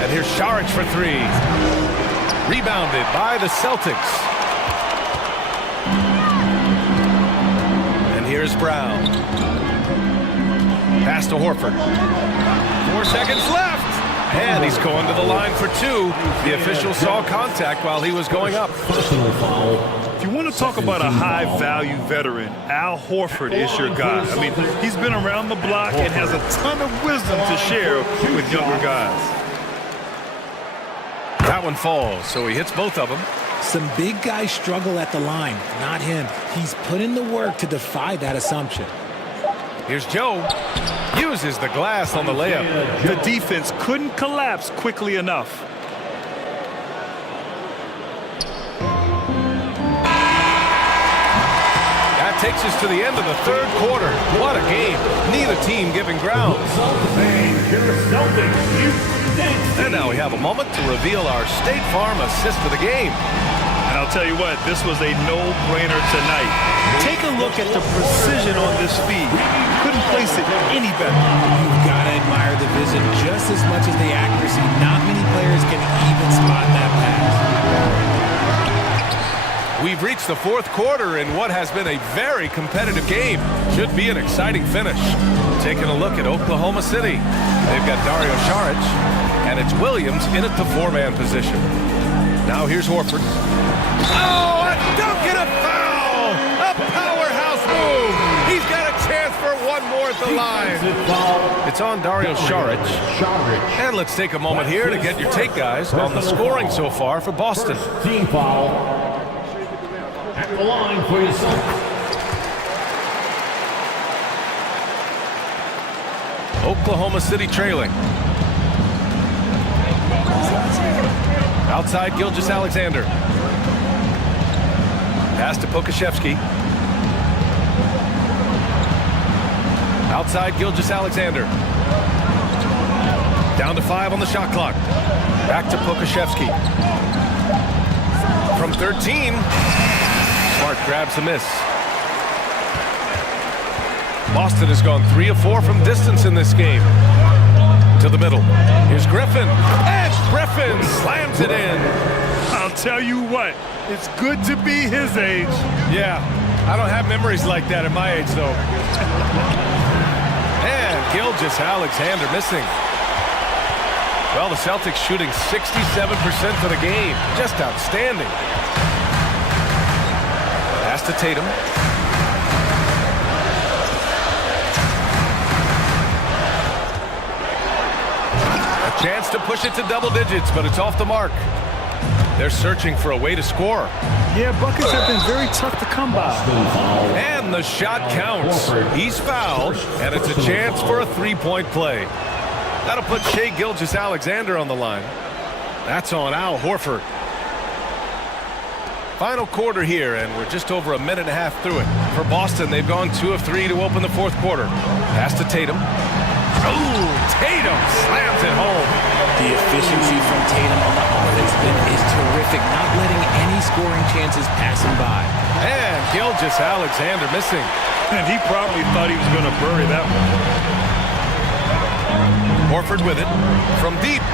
And here's Šarić for three. Rebounded by the Celtics. And here's Brown. Pass to Horford. 4 seconds left. And he's going to the line for two. The official saw contact while he was going up. Personal foul. If you want to talk about a high-value veteran, Al Horford is your guy. I mean, he's been around the block and has a ton of wisdom to share with younger guys. That one falls, so he hits both of them. Some big guys struggle at the line, not him. He's put in the work to defy that assumption. Here's Joe. Uses the glass on the layup. The defense couldn't collapse quickly enough. That takes us to the end of the third quarter. What a game. Neither team giving ground. And now we have a moment to reveal our State Farm assist of the game. And I'll tell you what, this was a no-brainer tonight. Take a look at the precision on this feed. Couldn't place it any better. You've got to admire the vision just as much as the accuracy. Not many players can even spot that pass. We've reached the fourth quarter in what has been a very competitive game. Should be an exciting finish. Taking a look at Oklahoma City. They've got Dario Šarić, and it's Williams in at the four-man position. Now here's Horford. Oh, a dunk and a foul! A powerhouse move! He's got a chance for one more at the line. It's on Dario Šarić. And let's take a moment here to get your take, guys, on the scoring so far for Boston. Team foul. At the line for yourself. Oklahoma City trailing. Outside Gilgeous-Alexander. Pass to Pokashevsky. Outside Gilgeous-Alexander. Down to 5 on the shot clock. Back to Pokashevsky. From 13. Smart grabs the miss. Boston has gone 3 of 4 from distance in this game. To the middle. Here's Griffin. And Griffin slams it in. I'll tell you what, it's good to be his age. Yeah, I don't have memories like that at my age, though. And Gilgeous-Alexander missing. Well, the Celtics shooting 67% for the game. Just outstanding. Pass to Tatum. Chance to push it to double digits, but it's off the mark. They're searching for a way to score. Yeah, buckets have been very tough to come by. And the shot counts. He's fouled, and it's a chance for a three-point play. That'll put Shai Gilgeous-Alexander on the line. That's on Al Horford. Final quarter here, and we're just over a minute and a half through it. For Boston, they've gone 2 of 3 to open the fourth quarter. Pass to Tatum. Oh, Tatum slams it home. The efficiency from Tatum on the offense is terrific, not letting any scoring chances pass him by. And Gilgeous-Alexander missing. And he probably thought he was going to bury that one. Horford with it from deep.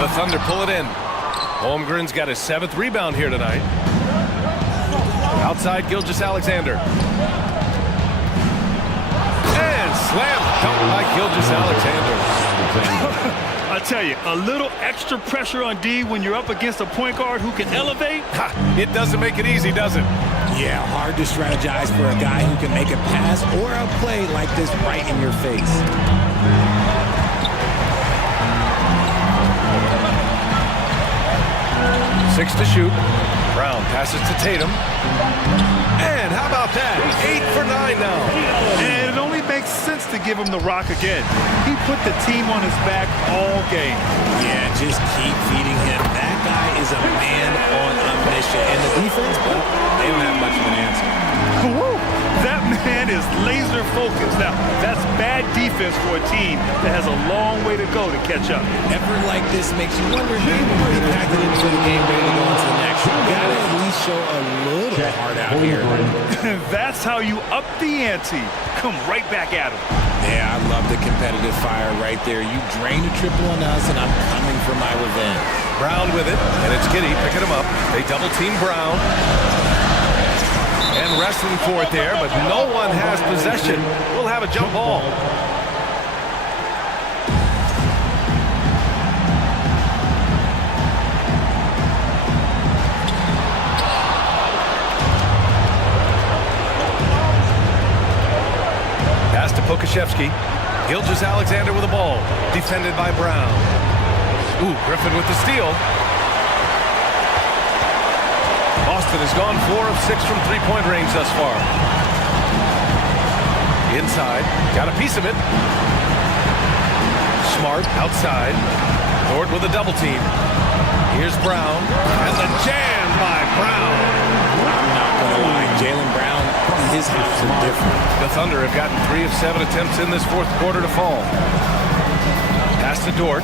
The Thunder pull it in. Holmgren's got his 7th rebound here tonight. Outside Gilgeous-Alexander. Slam dunk by Gilgeous-Alexander. I tell you, a little extra pressure on D when you're up against a point guard who can elevate. It doesn't make it easy, does it? Yeah, hard to strategize for a guy who can make a pass or a play like this right in your face. Six to shoot. Brown passes to Tatum. And how about that? 8 for 9 now. And it only makes sense to give him the rock again. He put the team on his back all game. Yeah, just keep feeding him. That guy is a man on a mission. And the defense, well, they don't have much of an answer. Woo! That man is laser focused. Now, that's bad defense for a team that has a long way to go to catch up. Effort like this makes you wonder, maybe when he packed it into the game ready to go on to the next. You gotta at least show a little heart out here. That's how you up the ante. Come right back at him. Yeah, I love the competitive fire right there. You drained a triple on us, and I'm coming for my revenge. Brown with it, and it's Giddy picking him up. They double team Brown. And wrestling for it there, but no one has possession. We'll have a jump ball. Pass to Pokashevsky. Gilgeous-Alexander with the ball. Defended by Brown. Ooh, Griffin with the steal. Boston has gone 4 of 6 from three-point range thus far. Inside, got a piece of it. Smart outside. Dort with a double team. Here's Brown, and the jam by Brown. I'm not gonna lie, Jaylen Brown, his hops are different. The Thunder have gotten 3 of 7 attempts in this fourth quarter to fall. Pass to Dort.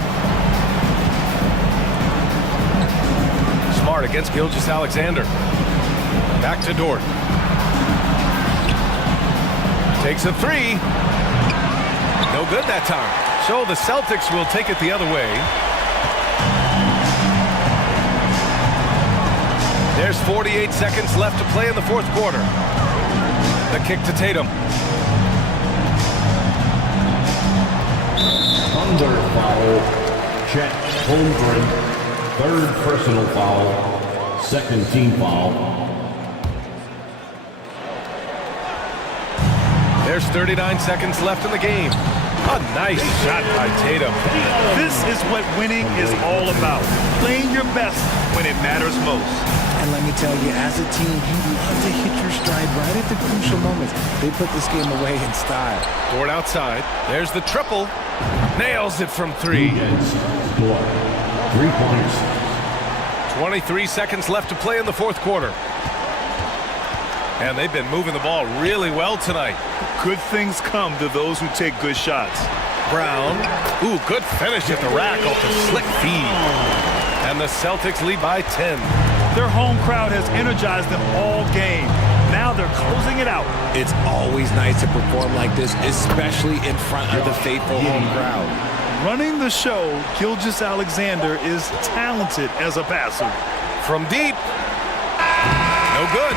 Smart against Gilgeous-Alexander. Back to Dort. Takes a 3. No good that time. So the Celtics will take it the other way. There's 48 seconds left to play in the fourth quarter. The kick to Tatum. Thunder foul. Chet Holmgren. Third personal foul. Second team foul. There's 39 seconds left in the game. A nice shot by Tatum. This is what winning is all about. Playing your best when it matters most. And let me tell you, as a team, you love to hit your stride right at the crucial moments. They put this game away in style. Dort outside. There's the triple. Nails it from 3. 3 points. 23 seconds left to play in the fourth quarter. And they've been moving the ball really well tonight. Good things come to those who take good shots. Brown. Ooh, good finish at the rack off the slick feed. And the Celtics lead by 10. Their home crowd has energized them all game. Now they're closing it out. It's always nice to perform like this, especially in front of the faithful home crowd. Running the show, Gilgeous-Alexander is talented as a passer. From deep. No good.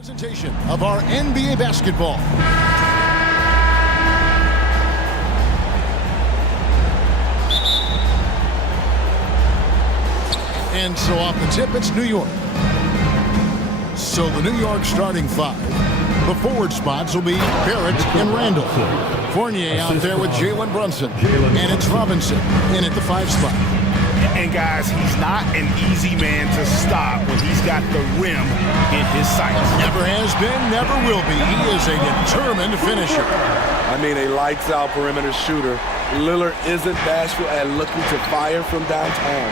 Presentation of our NBA basketball. And so off the tip, it's New York. So the New York starting five. The forward spots will be Barrett and Randall. Fournier out there with Jalen Brunson. And it's Robinson in at the 5 spot. And guys, he's not an easy man to stop when he's got the rim in his sights. Never has been, never will be. He is a determined finisher. I mean, a lights-out perimeter shooter. Lillard isn't bashful at looking to fire from downtown.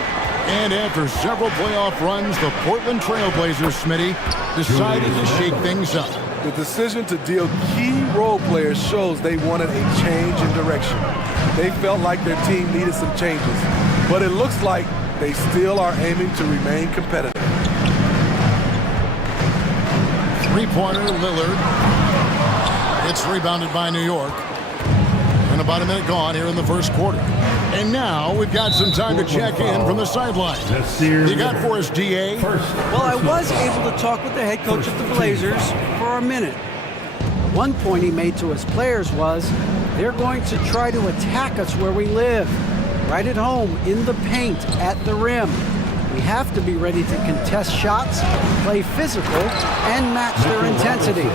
And after several playoff runs, the Portland Trailblazers, Smitty, decided to shake things up. The decision to deal key role players shows they wanted a change in direction. They felt like their team needed some changes, but it looks like they still are aiming to remain competitive. Three-pointer, Lillard. It's rebounded by New York. And about a minute gone here in the first quarter. And now we've got some time to check in from the sideline. You got for us, DA? Well, I was able to talk with the head coach of the Blazers for a minute. One point he made to his players was, they're going to try to attack us where we live, right at home, in the paint, at the rim. We have to be ready to contest shots, play physical, and match their intensity.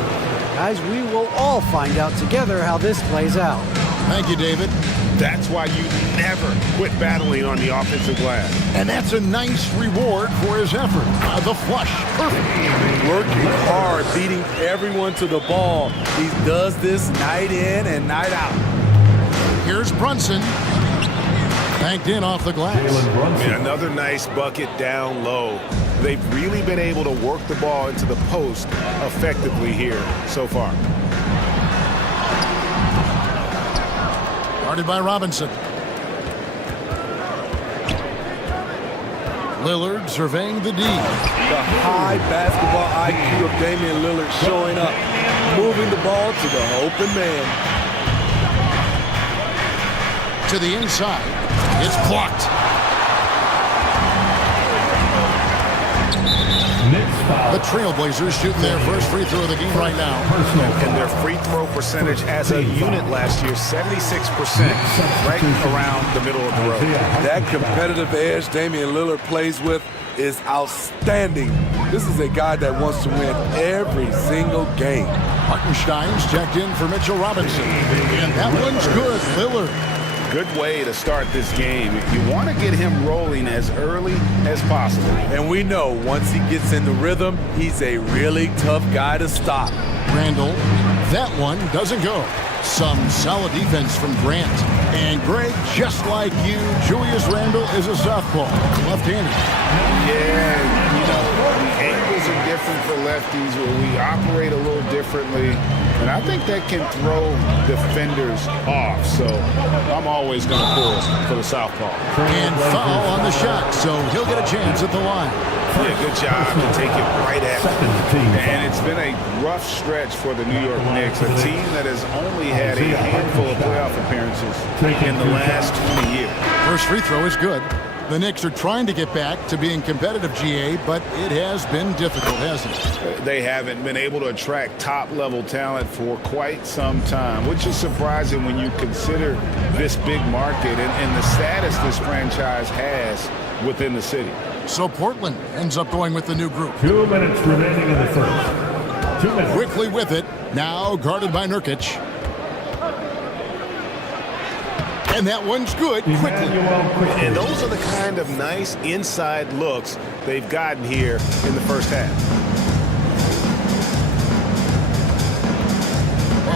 Guys, we will all find out together how this plays out. Thank you, David. That's why you never quit battling on the offensive glass. And that's a nice reward for his effort. The flush, perfect. Working hard, beating everyone to the ball. He does this night in and night out. Here's Brunson. Banked in off the glass. And another nice bucket down low. They've really been able to work the ball into the post effectively here so far. Guarded by Robinson. Lillard surveying the D. The high basketball IQ of Damian Lillard showing up, moving the ball to the open man. To the inside. It's blocked. The Trailblazers shooting their first free throw of the game right now. And their free throw percentage as a unit last year, 76%, right around the middle of the road. That competitive edge Damian Lillard plays with is outstanding. This is a guy that wants to win every single game. Hartenstein's checked in for Mitchell Robinson. And that one's good, Lillard. Good way to start this game. You want to get him rolling as early as possible. And we know once he gets in the rhythm, he's a really tough guy to stop. Randall, that one doesn't go. Some solid defense from Grant. And Greg, just like you, Julius Randall is a southpaw, left-handed. Yeah, you know, the angles are different for lefties where we operate a little differently. And I think that can throw defenders off. So I'm always going to pull for the southpaw. And foul on the shot, so he'll get a chance at the line. Yeah, good job to take it right at him. And it's been a rough stretch for the New York Knicks, a team that has only had a handful of playoff appearances in the last 20 years. First free throw is good. The Knicks are trying to get back to being competitive, GA, but it has been difficult, hasn't it? They haven't been able to attract top-level talent for quite some time, which is surprising when you consider this big market and the status this franchise has within the city. So Portland ends up going with the new group. 2 minutes remaining in the first. 2 minutes. Quickly with it, now guarded by Nurkic. And that one's good, quickly. And those are the kind of nice inside looks they've gotten here in the first half.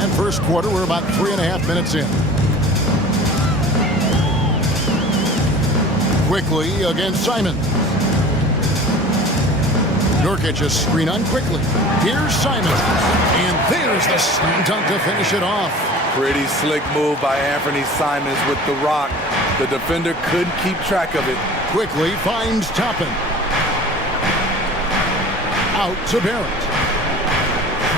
And first quarter, we're about 3.5 minutes in. Quickly against Simon. Nurkic a screen on quickly. Here's Simon. And there's the slam dunk to finish it off. Pretty slick move by Anthony Simons with the rock. The defender couldn't keep track of it. Quickly finds Toppin. Out to Barrett.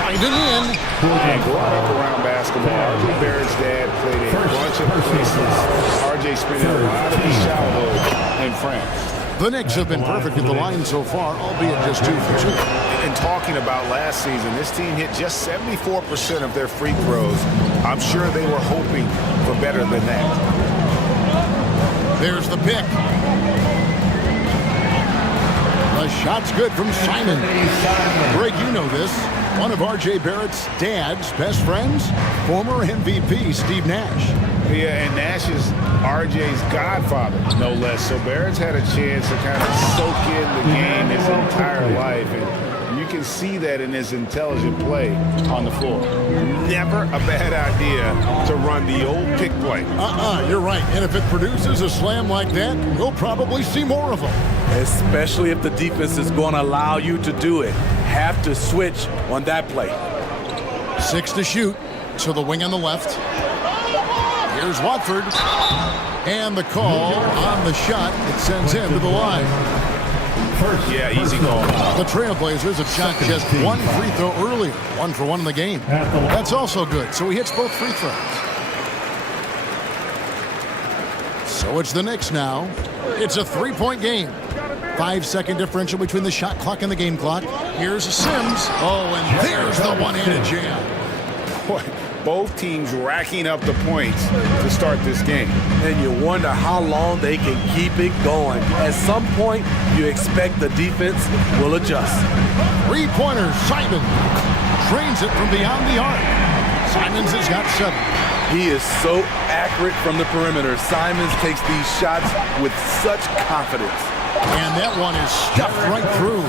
Find it in. And growing up around basketball, R.J. Barrett's dad played a bunch of places. R.J. spent a lot of his childhood in France. The Knicks have been perfect at the line so far, albeit just 2 for 2. And talking about last season, this team hit just 74% of their free throws. I'm sure they were hoping for better than that. There's the pick. The shot's good from Simon. Greg, you know this. One of R.J. Barrett's dad's best friends, former MVP Steve Nash. Yeah, and Nash is RJ's godfather, no less. So Barrett's had a chance to kind of soak in the game his entire life. And you can see that in his intelligent play on the floor. Never a bad idea to run the old pick play. You're right. And if it produces a slam like that, we'll probably see more of them. Especially if the defense is going to allow you to do it. Have to switch on that play. 6 to shoot. To the wing on the left. Here's Watford. And the call on the shot. It sends him to the line. Yeah, easy call. The Trailblazers have shot just 1 free throw earlier. 1 for 1 in the game. That's also good. So he hits both free throws. So it's the Knicks now. It's a 3-point game. 5-second differential between the shot clock and the game clock. Here's Sims. Oh, and there's the one-handed jam. Boy, both teams racking up the points to start this game. And you wonder how long they can keep it going. At some point, you expect the defense will adjust. 3-pointer, Simon. Trains it from beyond the arc. Simons has got 7. He is so accurate from the perimeter. Simons takes these shots with such confidence. And that one is stuffed right through.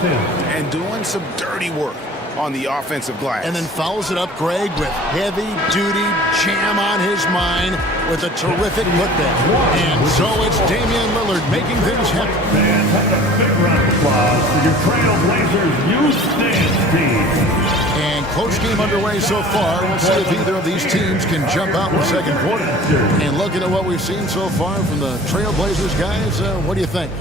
And doing some dirty work on the offensive glass. And then fouls it up, Greg, with heavy-duty jam on his mind with a terrific putback. And so it's Damian Lillard making things happen. Fans, have a big round of applause for your Trailblazers youth dance team. And close game underway so far. We'll see if either of these teams can jump out in the second quarter. And looking at what we've seen so far from the Trailblazers guys, what do you think?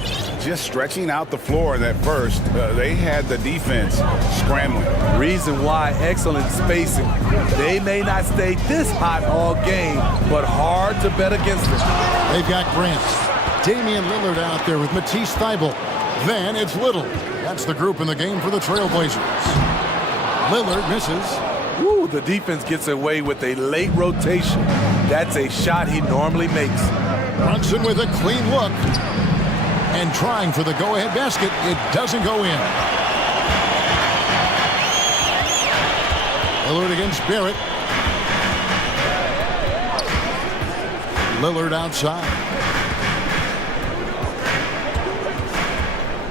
Just stretching out the floor in that first. They had the defense scrambling. Reason why, excellent spacing. They may not stay this hot all game, but hard to bet against them. They've got Grant. Damian Lillard out there with Matisse Thybulle. Then it's Little. That's the group in the game for the Trailblazers. Lillard misses. Ooh, the defense gets away with a late rotation. That's a shot he normally makes. Brunson with a clean look. And trying for the go-ahead basket. It doesn't go in. Lillard against Barrett. Lillard outside.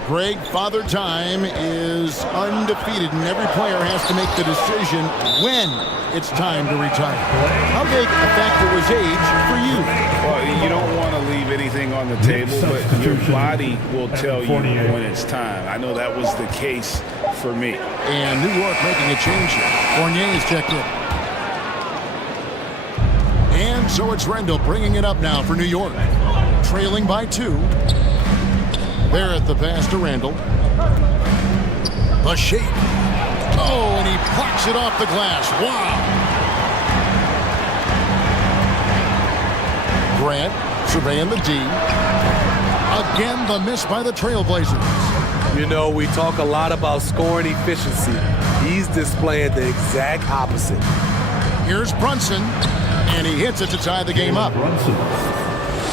Greg, Father Time is undefeated, and every player has to make the decision when it's time to retire. How big a factor was age for you? Well, you don't want to leave anything on the table, but your body will tell you when it's time. I know that was the case for me. And New York making a change here. Fournier is checked in. And so it's Rendell bringing it up now for New York. Trailing by 2. Barrett the pass to Randall. The shake. Oh, and he plucks it off the glass. Wow. Grant surveying the D. Again, the miss by the Trailblazers. You know, we talk a lot about scoring efficiency. He's displaying the exact opposite. Here's Brunson, and he hits it to tie the game up.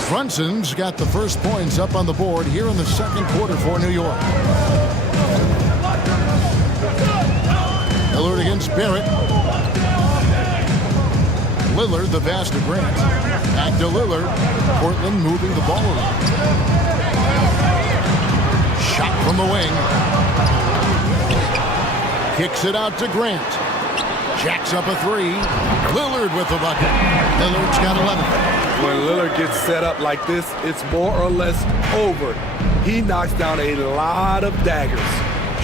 Brunson's got the first points up on the board here in the second quarter for New York. Lillard against Barrett. Lillard, the pass to Grant. Back to Lillard. Portland moving the ball around. Shot from the wing. Kicks it out to Grant. Jacks up a 3. Lillard with the bucket. Lillard's got 11. When Lillard gets set up like this, it's more or less over. He knocks down a lot of daggers.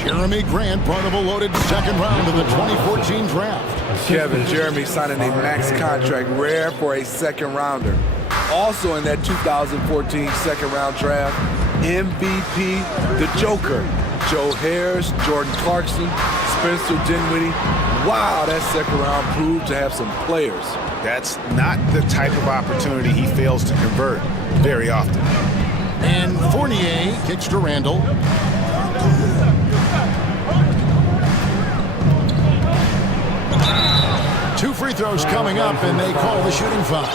Jeremy Grant, part of a loaded second round of the 2014 draft. Kevin, Jeremy signing a max contract, rare for a second rounder. Also in that 2014 second round draft, MVP, the Joker. Joe Harris, Jordan Clarkson, Spencer Dinwiddie. Wow, that second round proved to have some players. That's not the type of opportunity he fails to convert very often. And Fournier kicks to Randall. Two free throws coming up, and they call the shooting foul.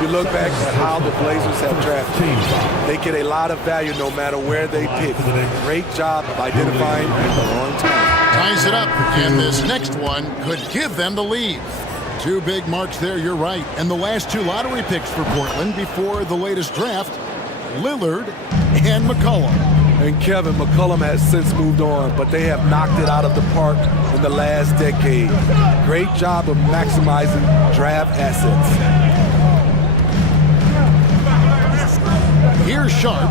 You look back at how the Blazers have drafted. They get a lot of value no matter where they pick. Great job of identifying the wrong time. Ties it up, and this next one could give them the lead. Two big marks there, you're right. And the last two lottery picks for Portland before the latest draft, Lillard and McCollum. And Kevin, McCollum has since moved on, but they have knocked it out of the park in the last decade. Great job of maximizing draft assets. Here's Sharp,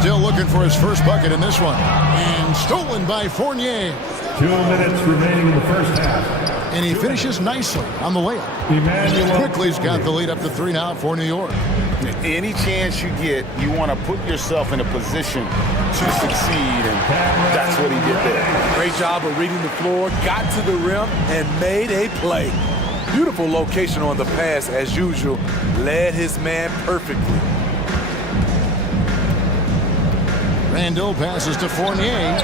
still looking for his first bucket in this one. And stolen by Fournier. 2 minutes remaining in the first half. And he finishes nicely on the layup. Quickly's got the lead up to 3 now for New York. Any chance you get, you want to put yourself in a position to succeed, and that's what he did there. Great job of reading the floor, got to the rim, and made a play. Beautiful location on the pass, as usual. Led his man perfectly. Randall passes to Fournier.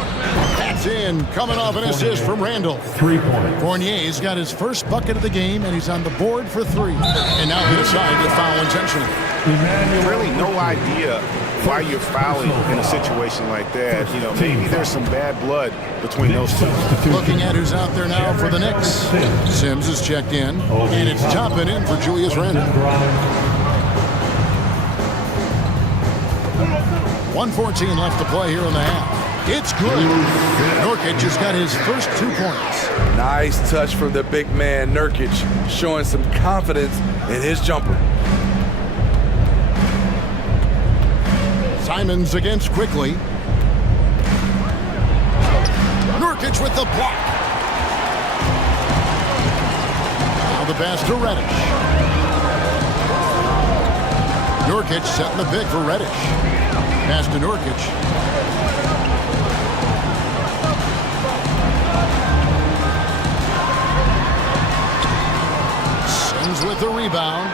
That's in, coming off an assist from Randall. 3 points. Fournier's got his first bucket of the game, and he's on the board for 3. And now he decided to foul intentionally. Really no idea why you're fouling in a situation like that. You know, maybe there's some bad blood between those two. Looking at who's out there now for the Knicks. Sims is checked in, and it's Toppin in for Julius Randle. 1:14 left to play here in the half. It's good. Nurkic has got his first 2 points. Nice touch from the big man, Nurkic, showing some confidence in his jumper. Simons against Quickly. Nurkic with the block. Now the pass to Reddish. Nurkic setting the pick for Reddish. Pass to Nurkic. Sims with the rebound.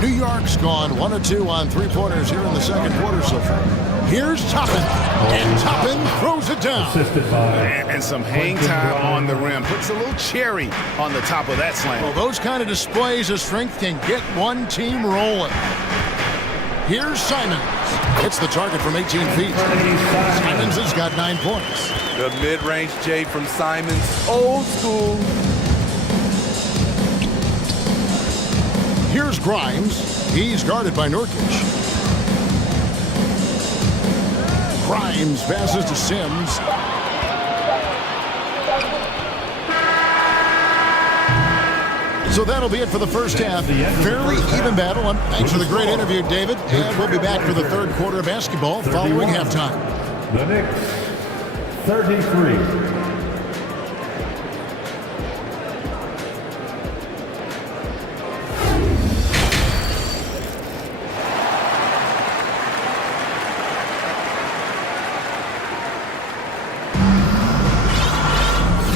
New York's gone 1 of 2 on 3-pointers here in the second quarter so far. Here's Toppin. And Toppin throws it down. And some hang time on the rim. Puts a little cherry on the top of that slam. Well, those kind of displays of strength can get one team rolling. Here's Simons. Hits the target from 18 feet. Simons has got 9 points. The mid-range J from Simons. Old school. Here's Grimes. He's guarded by Nurkic. Grimes passes to Sims. So that'll be it for the first half. Fairly even battle. And thanks for the great interview, David. And we'll be back for the third quarter of basketball following halftime. The Knicks, 33.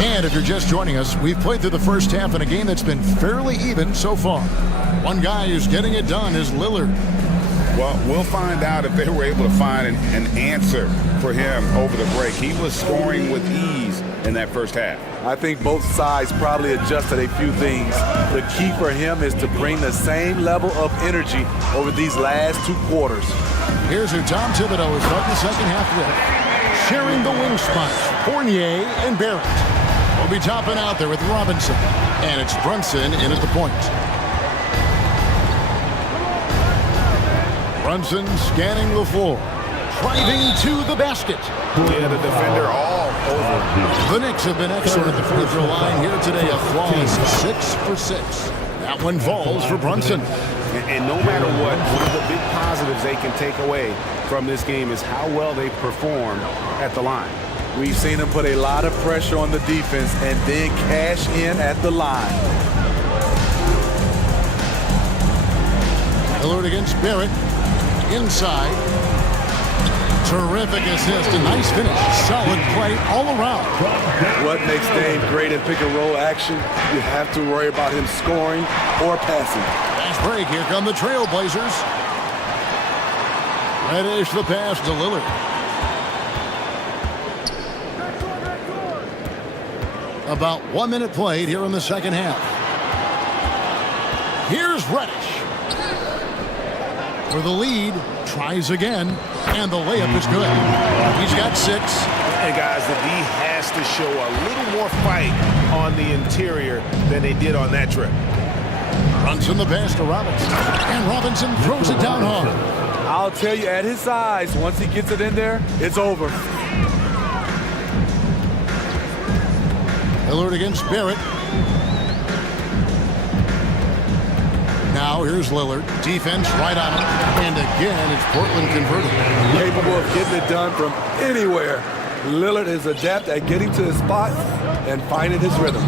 And if you're just joining us, we've played through the first half in a game that's been fairly even so far. One guy who's getting it done is Lillard. Well, we'll find out if they were able to find an answer for him over the break. He was scoring with ease in that first half. I think both sides probably adjusted a few things. The key for him is to bring the same level of energy over these last 2 quarters. Here's who Tom Thibodeau is starting the second half with. Sharing the wing spots, Fournier and Barrett. Will be topping out there with Robinson. And it's Brunson in at the point. Brunson scanning the floor. Driving to the basket. Yeah, the defender all over. The Knicks have been excellent at the free throw line here today. A flawless 6 for 6. That one falls for Brunson. And no matter what, one of the big positives they can take away from this game is how well they perform at the line. We've seen them put a lot of pressure on the defense and then cash in at the line. Lillard against Barrett. Inside. Terrific assist. A nice finish. Solid play all around. What makes Dame great in pick-and-roll action? You have to worry about him scoring or passing. Fast break. Here come the Trailblazers. Reddish the pass to Lillard. About 1 minute played here in the second half. Here's Reddish. For the lead, tries again, and the layup is good. He's got 6. And guys, the D has to show a little more fight on the interior than they did on that trip. Brunson the pass to Robinson, and Robinson throws it down hard. I'll tell you, at his size, once he gets it in there, it's over. Lillard against Barrett. Now here's Lillard. Defense right on him. And again, it's Portland converting. Capable of getting it done from anywhere. Lillard is adept at getting to his spots and finding his rhythm.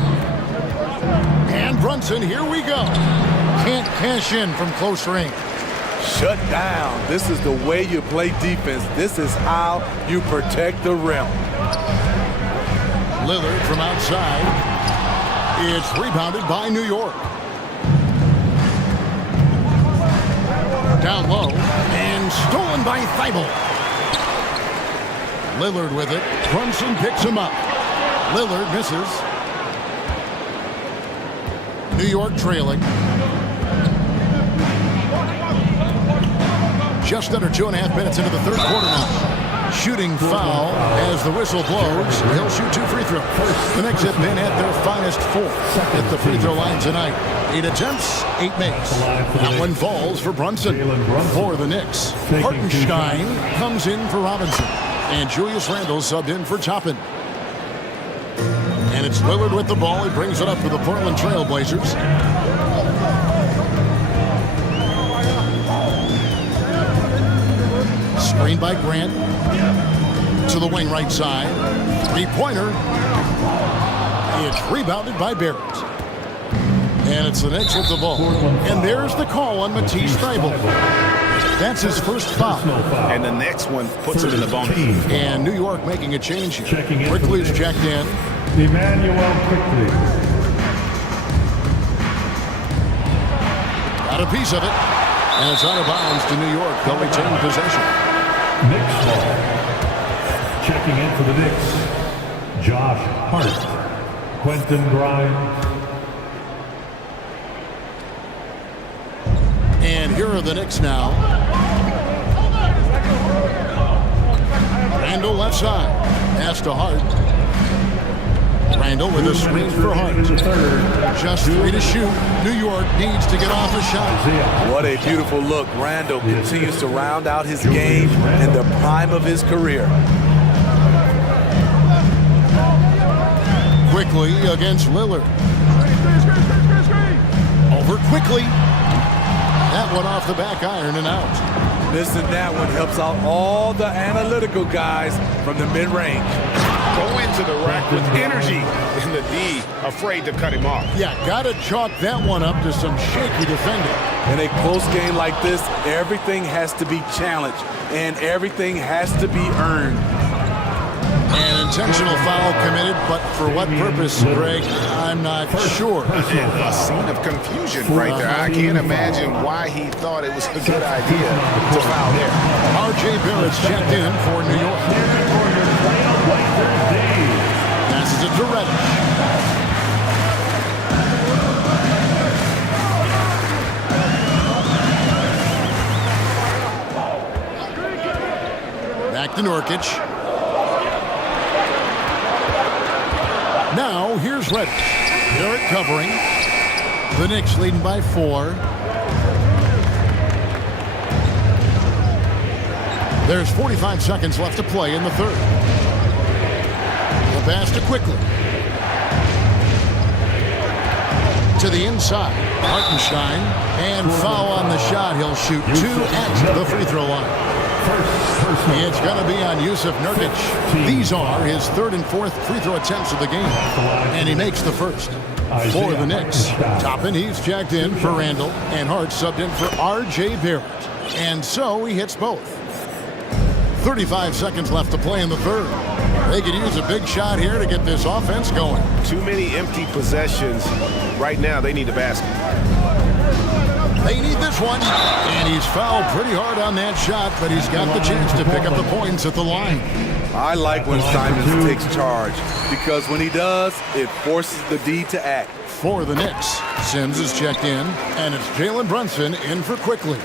And Brunson, here we go. Can't cash in from close range. Shut down. This is the way you play defense. This is how you protect the rim. Lillard from outside. It's rebounded by New York. Down low and stolen by Thibault. Lillard with it. Brunson picks him up. Lillard misses. New York trailing. Just under 2.5 minutes into the third quarter now. Shooting foul as the whistle blows. He'll shoot 2 free throws. The Knicks have been at their finest 4 at the free throw line tonight. 8 attempts, 8 makes. That one falls for Brunson for the Knicks. Hartenstein comes in for Robinson. And Julius Randle subbed in for Toppin. And it's Lillard with the ball. He brings it up for the Portland Trail Blazers. Screen by Grant. To the wing right side. 3-pointer. It's rebounded by Barrett. And it's the Knicks with the ball. And there's the call on Matisse Thybulle. That's his first foul. And the next one puts him in the bonus. And New York making a change here. Quickly's checked in. Emmanuel Quickly. Got a piece of it. And it's out of bounds to New York. They'll retain possession. Knicks ball. Checking in for the Knicks, Josh Hart, Quentin Grimes. And here are the Knicks now. Randle left side. Pass to Hart. Randle with a screen for Hart. Just 3 to shoot. New York needs to get off a shot. What a beautiful look. Randle continues to round out his game in the prime of his career. Quickly against Lillard. Over Quickly. That one off the back iron and out. Missing that one helps out all the analytical guys from the mid-range. Go into the rack with energy, and the D afraid to cut him off. Yeah, gotta chalk that one up to some shaky defending. In a close game like this, everything has to be challenged, and everything has to be earned. An intentional foul committed, but for what purpose, Greg? I'm not sure. A scene of confusion right there. I can't imagine why he thought it was a good idea to foul there. R.J. Barrett's checked in for New York. Passes it to Reddish. Back to Nurkic. Now, here's Reddish. Barrett covering. The Knicks leading by 4. There's 45 seconds left to play in the third. The pass to Quickly. To the inside. Hartenstein. And foul on the shot. He'll shoot 2 at the free throw line. It's going to be on Yusuf Nurkic. These are his 3rd and 4th free throw attempts of the game. And he makes the first for the Knicks. Toppin, he's checked in for Randle. And Hart subbed in for R.J. Barrett. And so he hits both. 35 seconds left to play in the third. They could use a big shot here to get this offense going. Too many empty possessions. Right now, they need a basket. They need this one. And he's fouled pretty hard on that shot, but he's got the chance to pick up the points at the line. I like when Simons takes charge, because when he does, it forces the D to act. For the Knicks, Sims is checked in, and it's Jalen Brunson in for Quickly.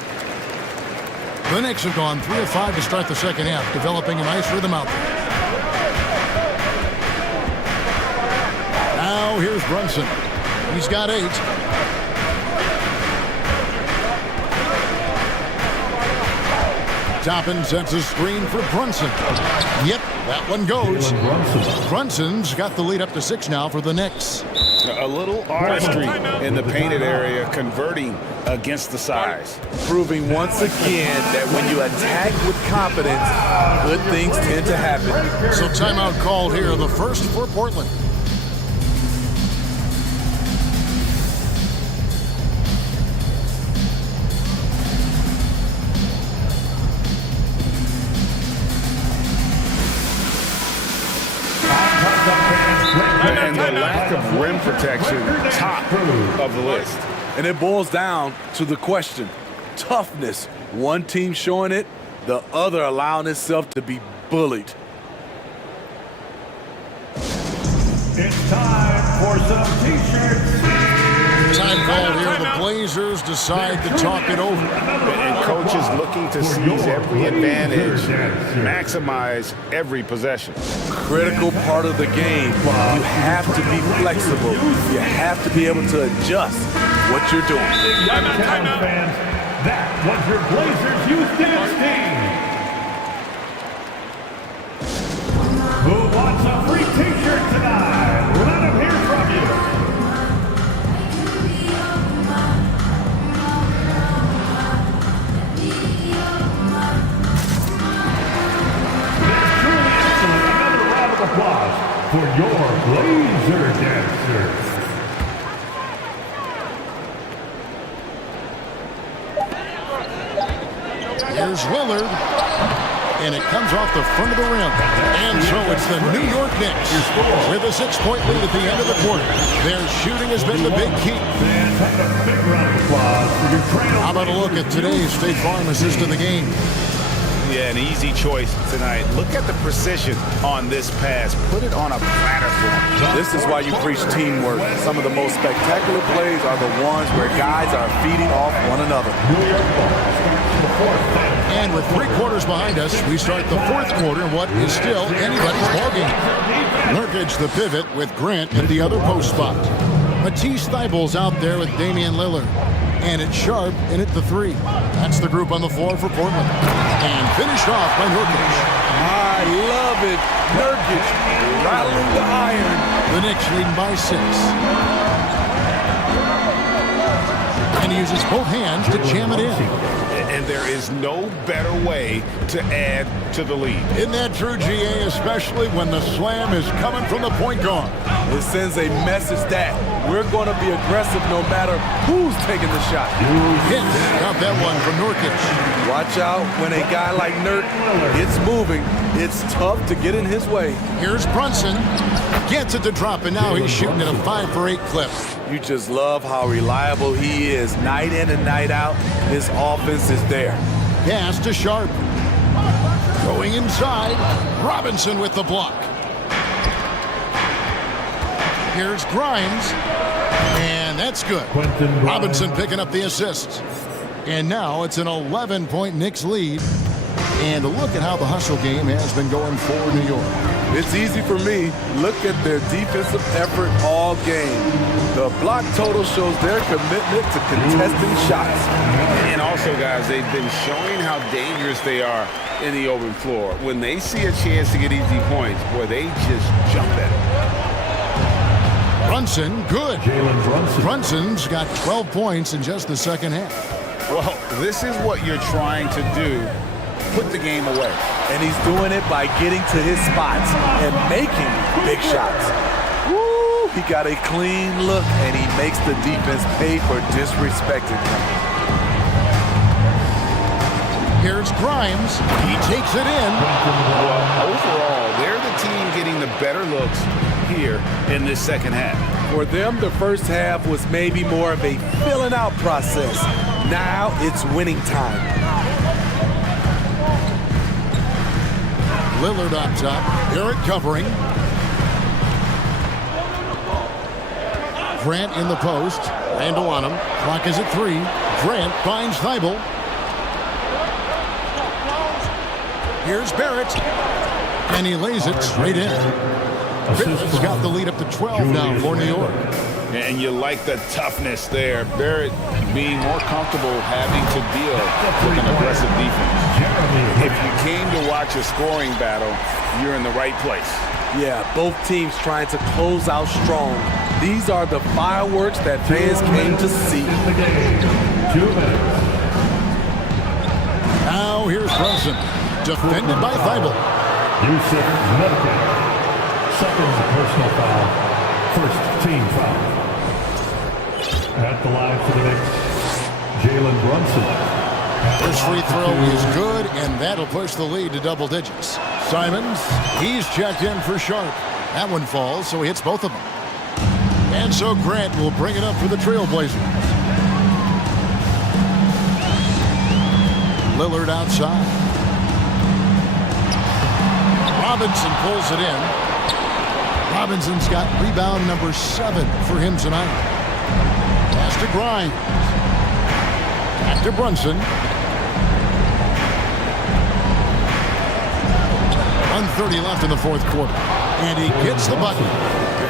The Knicks have gone 3 of 5 to start the second half, developing a nice rhythm out there. Now here's Brunson. He's got 8. Toppin sets a screen for Brunson. Yep, that one goes. Brunson's got the lead up to 6 now for the Knicks. A little artistry in the painted area, converting against the size. Proving once again that when you attack with confidence, good things tend to happen. So timeout called here, the first for Portland. And the lack of rim protection, top of the list. And it boils down to the question, toughness. One team showing it, the other allowing itself to be bullied. It's time for some T-shirts. Time called here. The Blazers decide to talk it over. And coaches looking to seize every advantage, maximize every possession. Critical part of the game. You have to be flexible. You have to be able to adjust what you're doing. Timeout, fans. That was your Blazers Youth Dance Team. Who wants a free T-shirt tonight? Let them hear from you. Applause for your Blazer dancers. Here's Lillard, and it comes off the front of the rim. And so it's the New York Knicks with a 6-point lead at the end of the quarter. Their shooting has been the big key. How about a look at today's State Farm assist of the game? Yeah, an easy choice tonight. Look at the precision on this pass. Put it on a platter for him. This is why you preach teamwork. Some of the most spectacular plays are the ones where guys are feeding off one another. And with 3 quarters behind us, we start the 4th quarter in what is still anybody's ballgame. Nurkic the pivot with Grant at the other post spot. Matisse Thybulle's out there with Damian Lillard. And it's Sharp in at the 3. That's the group on the floor for Portland. And finished off by Nurkic. I love it. Nurkic rattling the iron. The Knicks leading by 6. And he uses both hands to jam it in. And there is no better way to add to the lead. Isn't that true, GA, especially when the slam is coming from the point guard? It sends a message that we're going to be aggressive no matter who's taking the shot. Hits. Got that one from Nurkic. Watch out when a guy like Nurk gets moving. It's tough to get in his way. Here's Brunson. Gets it to drop, and now he's shooting at a 5 for 8 clip. You just love how reliable he is. Night in and night out, his offense is there. Pass to Sharp. Going inside. Robinson with the block. Here's Grimes. And that's good. Robinson picking up the assist. And now it's an 11-point Knicks lead. And a look at how the hustle game has been going for New York. It's easy for me. Look at their defensive effort all game. The block total shows their commitment to contesting shots. And also, guys, they've been showing how dangerous they are in the open floor. When they see a chance to get easy points, boy, they just jump at it. Brunson, good. Brunson's got 12 points in just the second half. Well, this is what you're trying to do. Put the game away. And he's doing it by getting to his spots and making big shots. Woo! He got a clean look, and he makes the defense pay for disrespecting him. Here's Grimes. He takes it in. Well, overall, they're the team getting the better looks here in this second half. For them, the first half was maybe more of a filling out process. Now it's winning time. Lillard on top. Barrett covering. Grant in the post. Randall on him. Clock is at 3. Grant finds Thibault. Here's Barrett. And he lays it straight in. Barrett's got the lead up to 12 now for New York. And you like the toughness there. Barrett being more comfortable having to deal with an aggressive defense. If you came to watch a scoring battle, you're in the right place. Yeah, both teams trying to close out strong. These are the fireworks that fans came to see. Now here's Brunson. Defended by Thibault. Second personal foul. First team foul. At the line for the Knicks, Jalen Brunson. First free throw is good, and that'll push the lead to double digits. Simons, he's checked in for Sharp. That one falls, so he hits both of them. And so Grant will bring it up for the Trailblazers. Lillard outside. Robinson pulls it in. Robinson's got rebound number 7 for him tonight. Pass to Grimes. Back to Brunson. 1:30 left in the fourth quarter. And he gets the bucket.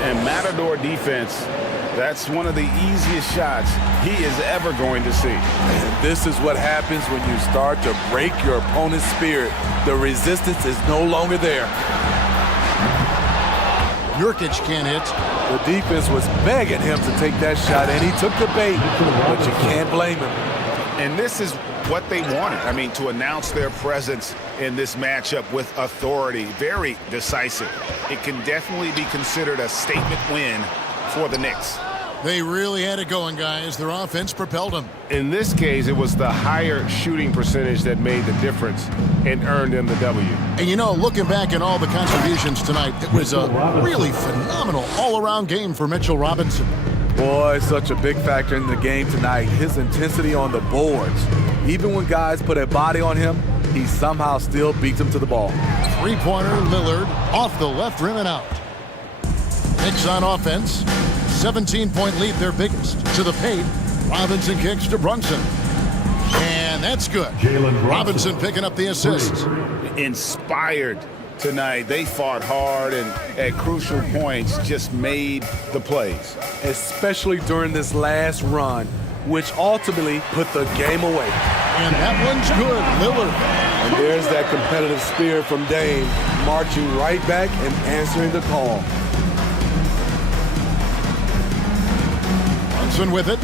And Matador defense, that's one of the easiest shots he is ever going to see. And this is what happens when you start to break your opponent's spirit. The resistance is no longer there. Jurkic can't hit. The defense was begging him to take that shot, and he took the bait, but you can't blame him. And this is what they wanted. I mean, to announce their presence in this matchup with authority. Very decisive. It can definitely be considered a statement win for the Knicks. They really had it going, guys. Their offense propelled them. In this case, it was the higher shooting percentage that made the difference and earned them the W. And you know, looking back at all the contributions tonight, it was a really phenomenal all-around game for Mitchell Robinson. Boy, such a big factor in the game tonight. His intensity on the boards. Even when guys put a body on him, he somehow still beats them to the ball. Three-pointer, Lillard, off the left rim and out. Knicks on offense. 17-point lead, their biggest. To the paint, Robinson kicks to Brunson. And that's good. Robinson picking up the assist. Inspired tonight. They fought hard and at crucial points just made the plays. Especially during this last run, which ultimately put the game away. And that one's good, Lillard. And there's that competitive spirit from Dame, marching right back and answering the call. Brunson with it.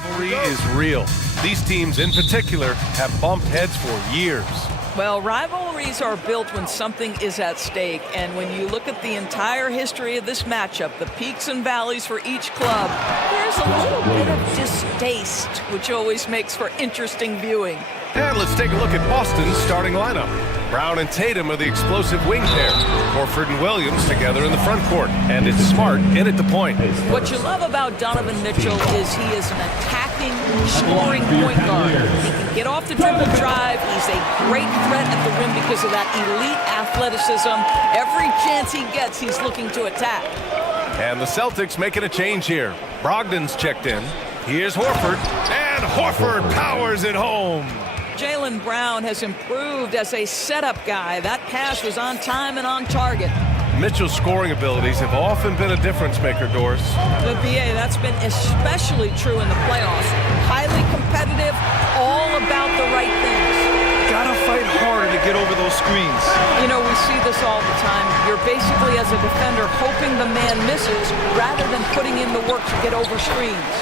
rivalry is real. These teams in particular have bumped heads for years. Well, rivalries are built when something is at stake, and when you look at the entire history of this matchup, the peaks and valleys for each club, there's a little bit of distaste, which always makes for interesting viewing. And let's take a look at Boston's starting lineup. Brown and Tatum are the explosive wing pair. Horford and Williams together in the front court. And it's Smart in at the point. What you love about Donovan Mitchell is he is an attacking, scoring point guard. He can get off the dribble drive. He's a great threat at the rim because of that elite athleticism. Every chance he gets, he's looking to attack. And the Celtics making a change here. Brogdon's checked in. Here's Horford. And Horford powers it home. Jaylen Brown has improved as a setup guy. That pass was on time and on target. Mitchell's scoring abilities have often been a difference maker, Doris. But BA, that's been especially true in the playoffs. Highly competitive, all about the right things. Gotta fight harder to get over those screens. You know, we see this all the time. You're basically, as a defender, hoping the man misses rather than putting in the work to get over screens.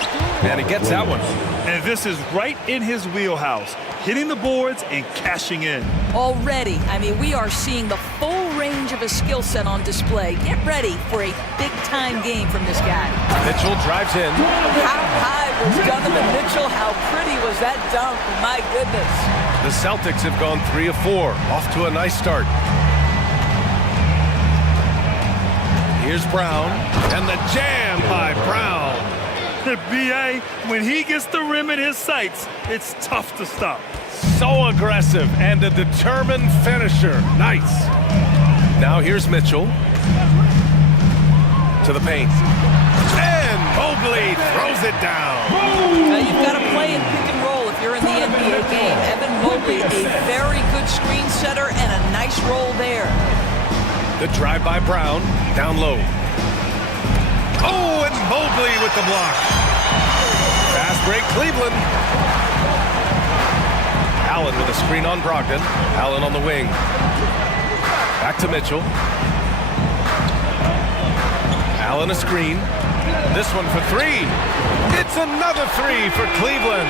And he gets that one. And this is right in his wheelhouse. Hitting the boards and cashing in. Already, I mean, we are seeing the full range of his skill set on display. Get ready for a big-time game from this guy. Mitchell drives in. How high was Donovan Mitchell? How pretty was that dunk? My goodness. The Celtics have gone 3 of 4. Off to a nice start. Here's Brown. And the jam by Brown. B.A., when he gets the rim in his sights, it's tough to stop. So aggressive and a determined finisher. Nice. Now here's Mitchell. To the paint. And Mobley throws it down. Now you've got to play in pick and roll if you're in the NBA game. Evan Mobley, a very good screen setter and a nice roll there. The drive by Brown. Down low. Oh, and Mobley with the block. Fast break, Cleveland. Allen with a screen on Brogdon. Allen on the wing. Back to Mitchell. Allen a screen. This one for 3. It's another 3 for Cleveland.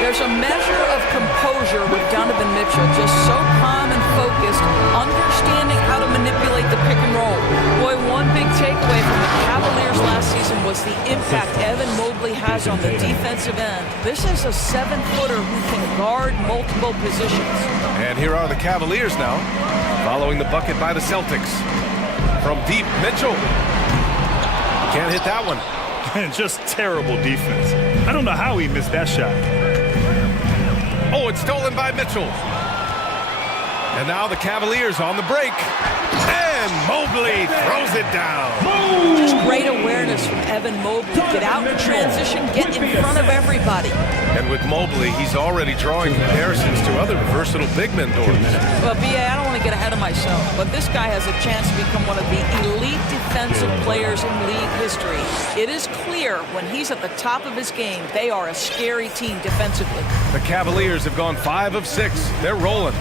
There's a measure of composure with Donovan Mitchell, just so calm and focused, understanding how to manipulate the pick and roll. Boy, one big takeaway from the Cavaliers last season was the impact Evan Mobley has on the defensive end. This is a 7-footer who can guard multiple positions. And here are the Cavaliers now, following the bucket by the Celtics. From deep, Mitchell. Can't hit that one. And just terrible defense. I don't know how he missed that shot. Oh, it's stolen by Mitchell. And now the Cavaliers on the break. And Mobley throws it down. Just great awareness from Evan Mobley. Get out in transition, get in front of everybody. And with Mobley, he's already drawing comparisons to other versatile big men, Doris. Well, B.A., I don't want to get ahead of myself, but this guy has a chance to become one of the elite defensive players in league history. It is clear when he's at the top of his game, they are a scary team defensively. The Cavaliers have gone 5 of 6. They're rolling.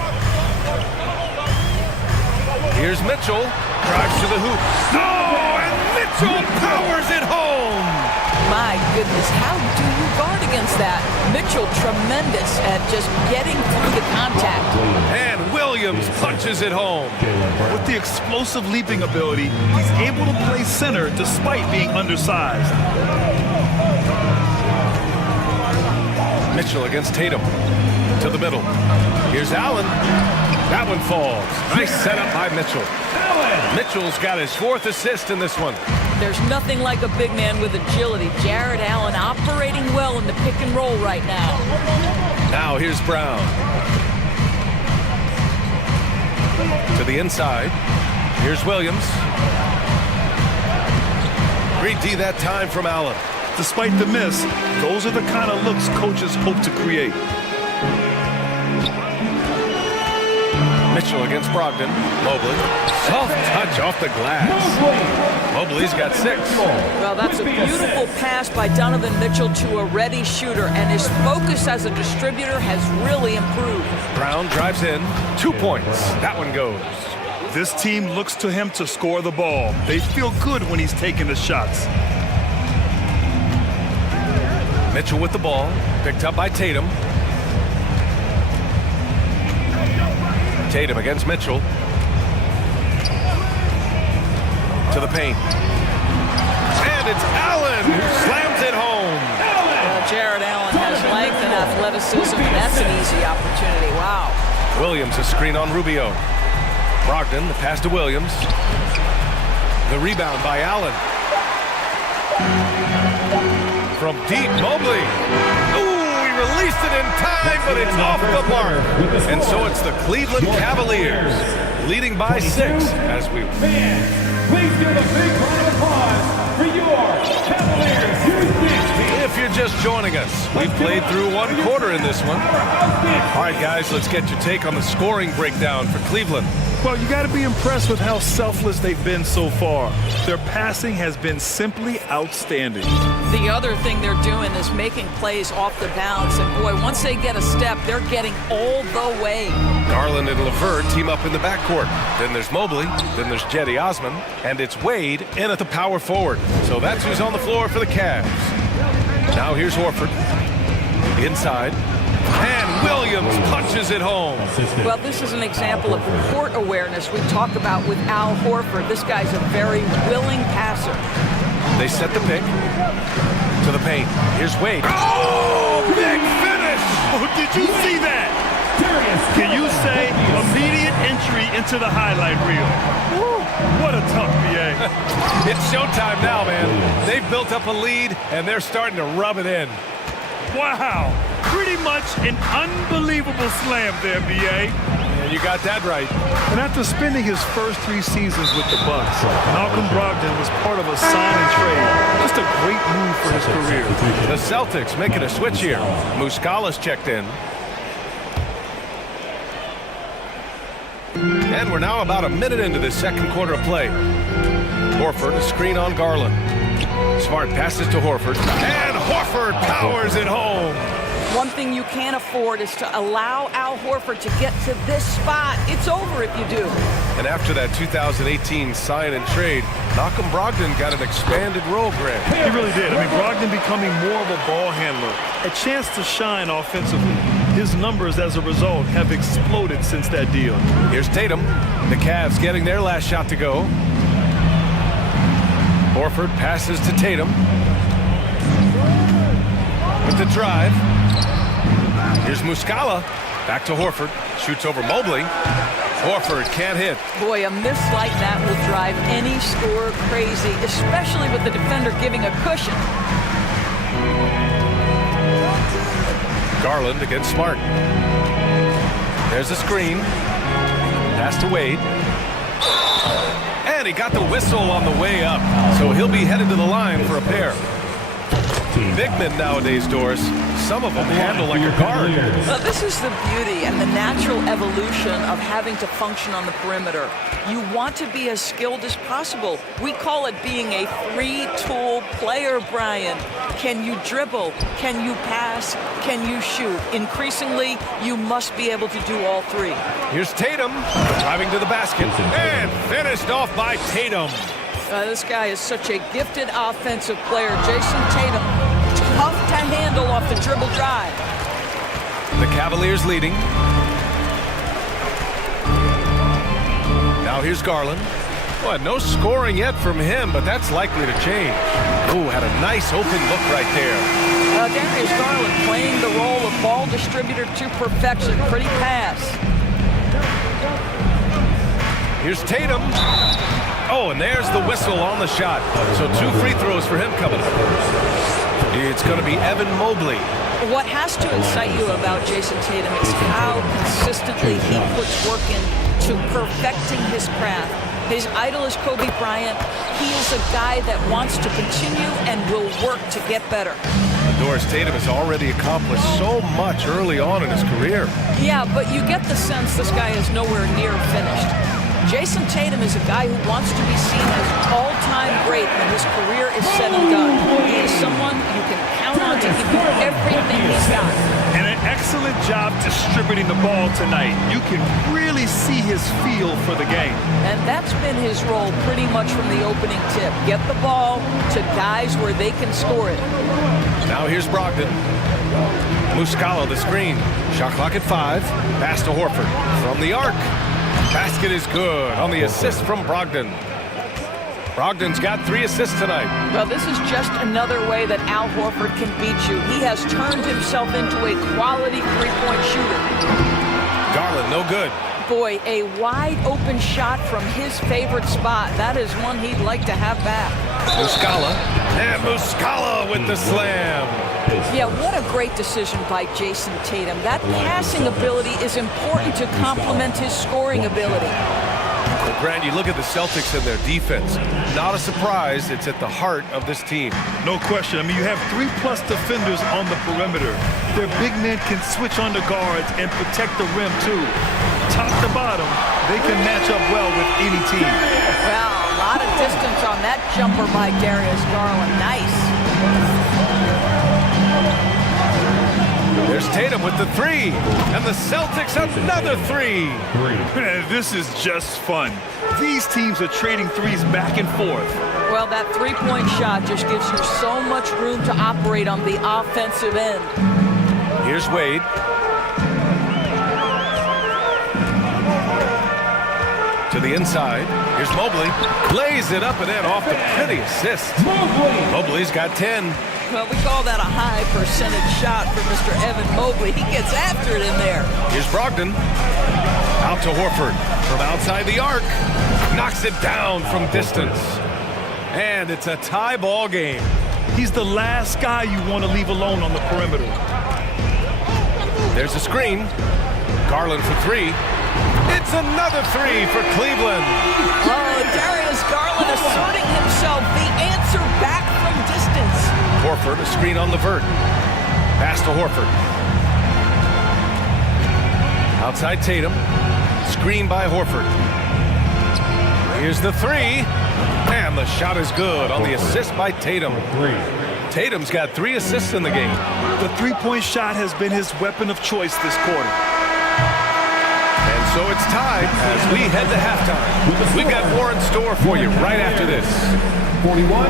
Here's Mitchell. Drives to the hoop. No! And Mitchell powers it home! My goodness, how do you guard against that? Mitchell, tremendous at just getting through the contact. And Williams punches it home. With the explosive leaping ability, he's able to play center despite being undersized. Mitchell against Tatum. To the middle. Here's Allen. That one falls. Nice setup by Mitchell. Mitchell's got his 4th assist in this one. There's nothing like a big man with agility. Jared Allen operating well in the pick and roll right now. Now here's Brown. To the inside. Here's Williams. Great D that time from Allen. Despite the miss, those are the kind of looks coaches hope to create. Mitchell against Brogdon. Mobley. Soft touch off the glass. Mobley's got 6. Well, that's a beautiful pass by Donovan Mitchell to a ready shooter, and his focus as a distributor has really improved. Brown drives in. 2 points. That one goes. This team looks to him to score the ball. They feel good when he's taking the shots. Mitchell with the ball, picked up by Tatum. Tatum against Mitchell. To the paint. And it's Allen who slams it home. Well, Jared Allen has length and athleticism. That's an easy opportunity. Wow. Williams a screen on Rubio. Brogdon, the pass to Williams. The rebound by Allen. From deep, Mobley. Ooh, he released it in time, but it's off the mark. And so it's the Cleveland Cavaliers leading by 6 as we... Please give a big round of applause for your Cavaliers. If you're just joining us, we've played through 1 quarter in this one. All right, guys, let's get your take on the scoring breakdown for Cleveland. Well, you got to be impressed with how selfless they've been so far. Their passing has been simply outstanding. The other thing they're doing is making plays off the bounce. And boy, once they get a step, they're getting all the way. Garland and LeVert team up in the backcourt. Then there's Mobley. Then there's Jetty Osman. And it's Wade in at the power forward. So that's who's on the floor for the Cavs. Now here's Horford. Inside. And Williams punches it home. Well, this is an example of court awareness we talk about with Al Horford. This guy's a very willing passer. They set the pick to the paint. Here's Wade. Oh, big finish! Oh, did you see that? Can you say immediate entry into the highlight reel? Woo, what a tough BA. It's showtime now, man. They've built up a lead, and they're starting to rub it in. Wow. Pretty much an unbelievable slam there, BA. Yeah, you got that right. And after spending his first 3 seasons with the Bucks, Malcolm Brogdon was part of a sign and trade. Just a great move for his career. The Celtics making a switch here. Muscala's checked in. And we're now about a minute into this second quarter of play. Horford, a screen on Garland. Smart passes to Horford. And Horford powers it home. One thing you can't afford is to allow Al Horford to get to this spot. It's over if you do. And after that 2018 sign and trade, Malcolm Brogdon got an expanded role, Grant. He really did. I mean, Brogdon becoming more of a ball handler. A chance to shine offensively. His numbers as a result have exploded since that deal. Here's Tatum. The Cavs getting their last shot to go. Horford passes to Tatum. With the drive. Here's Muscala. Back to Horford. Shoots over Mobley. Horford can't hit. Boy, a miss like that will drive any scorer crazy, especially with the defender giving a cushion. Garland against Smart. There's a screen. Pass to Wade. And he got the whistle on the way up. So he'll be headed to the line for a pair. Big men nowadays, Doris, some of them handle like a guard. Well, this is the beauty and the natural evolution of having to function on the perimeter. You want to be as skilled as possible. We call it being a three-tool player, Brian. Can you dribble? Can you pass? Can you shoot? Increasingly, you must be able to do all 3. Here's Tatum driving to the basket and finished off by Tatum. This guy is such a gifted offensive player. Jason Tatum, tough to handle off the dribble drive. The Cavaliers leading. Now here's Garland. Well, no scoring yet from him, but that's likely to change. Ooh, had a nice open look right there. Darius Garland playing the role of ball distributor to perfection. Pretty pass. Here's Tatum. Oh, and there's the whistle on the shot. So 2 free throws for him coming up. It's going to be Evan Mobley. What has to excite you about Jason Tatum is how consistently he puts work into perfecting his craft. His idol is Kobe Bryant. He is a guy that wants to continue and will work to get better. Doris, Tatum has already accomplished so much early on in his career. Yeah, but you get the sense this guy is nowhere near finished. Jason Tatum is a guy who wants to be seen as all-time great when his career is said and done. He is someone you can count on to give you everything he's got. And an excellent excellent job distributing the ball tonight. You can really see his feel for the game. And that's been his role pretty much from the opening tip. Get the ball to guys where they can score it. Now here's Brogdon. Muscala the screen. Shot clock at 5. Pass to Horford. From the arc. Basket is good on the assist from Brogdon. Brogdon's got 3 assists tonight. Well, this is just another way that Al Horford can beat you. He has turned himself into a quality three-point shooter. Garland, no good. Boy, a wide open shot from his favorite spot. That is one he'd like to have back. Muscala. And Muscala with the slam. Yeah, what a great decision by Jason Tatum. That passing ability is important to complement his scoring ability. Well, Grant, you look at the Celtics and their defense. Not a surprise, it's at the heart of this team. No question. I mean, you have 3+ defenders on the perimeter. Their big men can switch on the guards and protect the rim, too. Top to bottom, they can match up well with any team. Well, a lot of distance on that jumper by Darius Garland. Nice. There's Tatum with the 3, and the Celtics another 3. This is just fun. These teams are trading threes back and forth. Well, that three-point shot just gives you so much room to operate on the offensive end. Here's Wade. To the inside. Here's Mobley. Lays it up and in off the pretty assist. Mobley's got 10. Well, we call that a high percentage shot for Mr. Evan Mobley. He gets after it in there. Here's Brogdon. Out to Horford. From outside the arc. Knocks it down from distance. And it's a tie ball game. He's the last guy you want to leave alone on the perimeter. There's a screen. Garland for 3. It's another 3 for Cleveland. Oh, Darius Garland asserting himself. The answer back from distance. Horford, a screen on Levert. Pass to Horford. Outside Tatum. Screen by Horford. Here's the 3. And the shot is good on the assist by Tatum. Tatum's got 3 assists in the game. The three-point shot has been his weapon of choice this quarter. And so it's tied as we head to halftime. We've got more in store for you right after this. 41,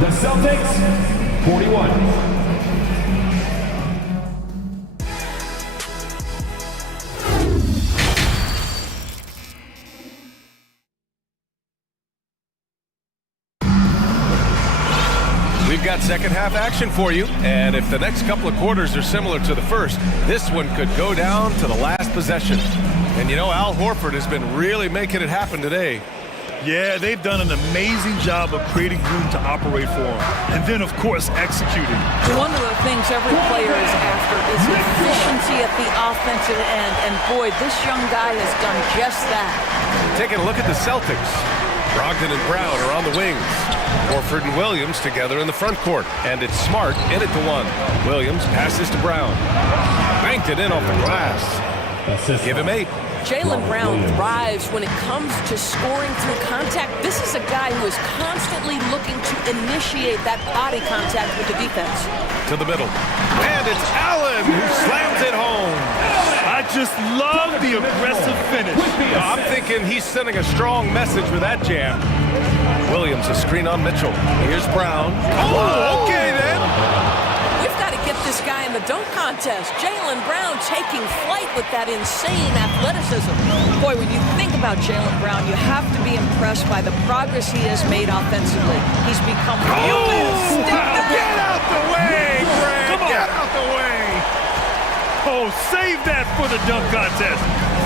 the Celtics, 41. We've got second half action for you, and if the next couple of quarters are similar to the first, this one could go down to the last possession. And you know, Al Horford has been really making it happen today. Yeah, they've done an amazing job of creating room to operate for him. And then, of course, executing. One of the things every player is after is efficiency at the offensive end. And boy, this young guy has done just that. Taking a look at the Celtics. Brogdon and Brown are on the wings. Horford and Williams together in the front court. And it's Smart in it to 1. Williams passes to Brown. Banked it in off the glass. Give him 8. Jaylen Brown thrives when it comes to scoring through contact. This is a guy who is constantly looking to initiate that body contact with the defense. To the middle. And it's Allen who slams it home. I just love the aggressive finish. I'm thinking he's sending a strong message with that jam. Williams, a screen on Mitchell. Here's Brown. Oh, okay then. We've got to get this guy in the dunk contest. Jaylen Brown taking flight with that insane athleticism. Boy, when you think about Jaylen Brown, you have to be impressed by the progress he has made offensively. He's become Get out the way, Grant! Get out the way! Oh, save that for the dunk contest.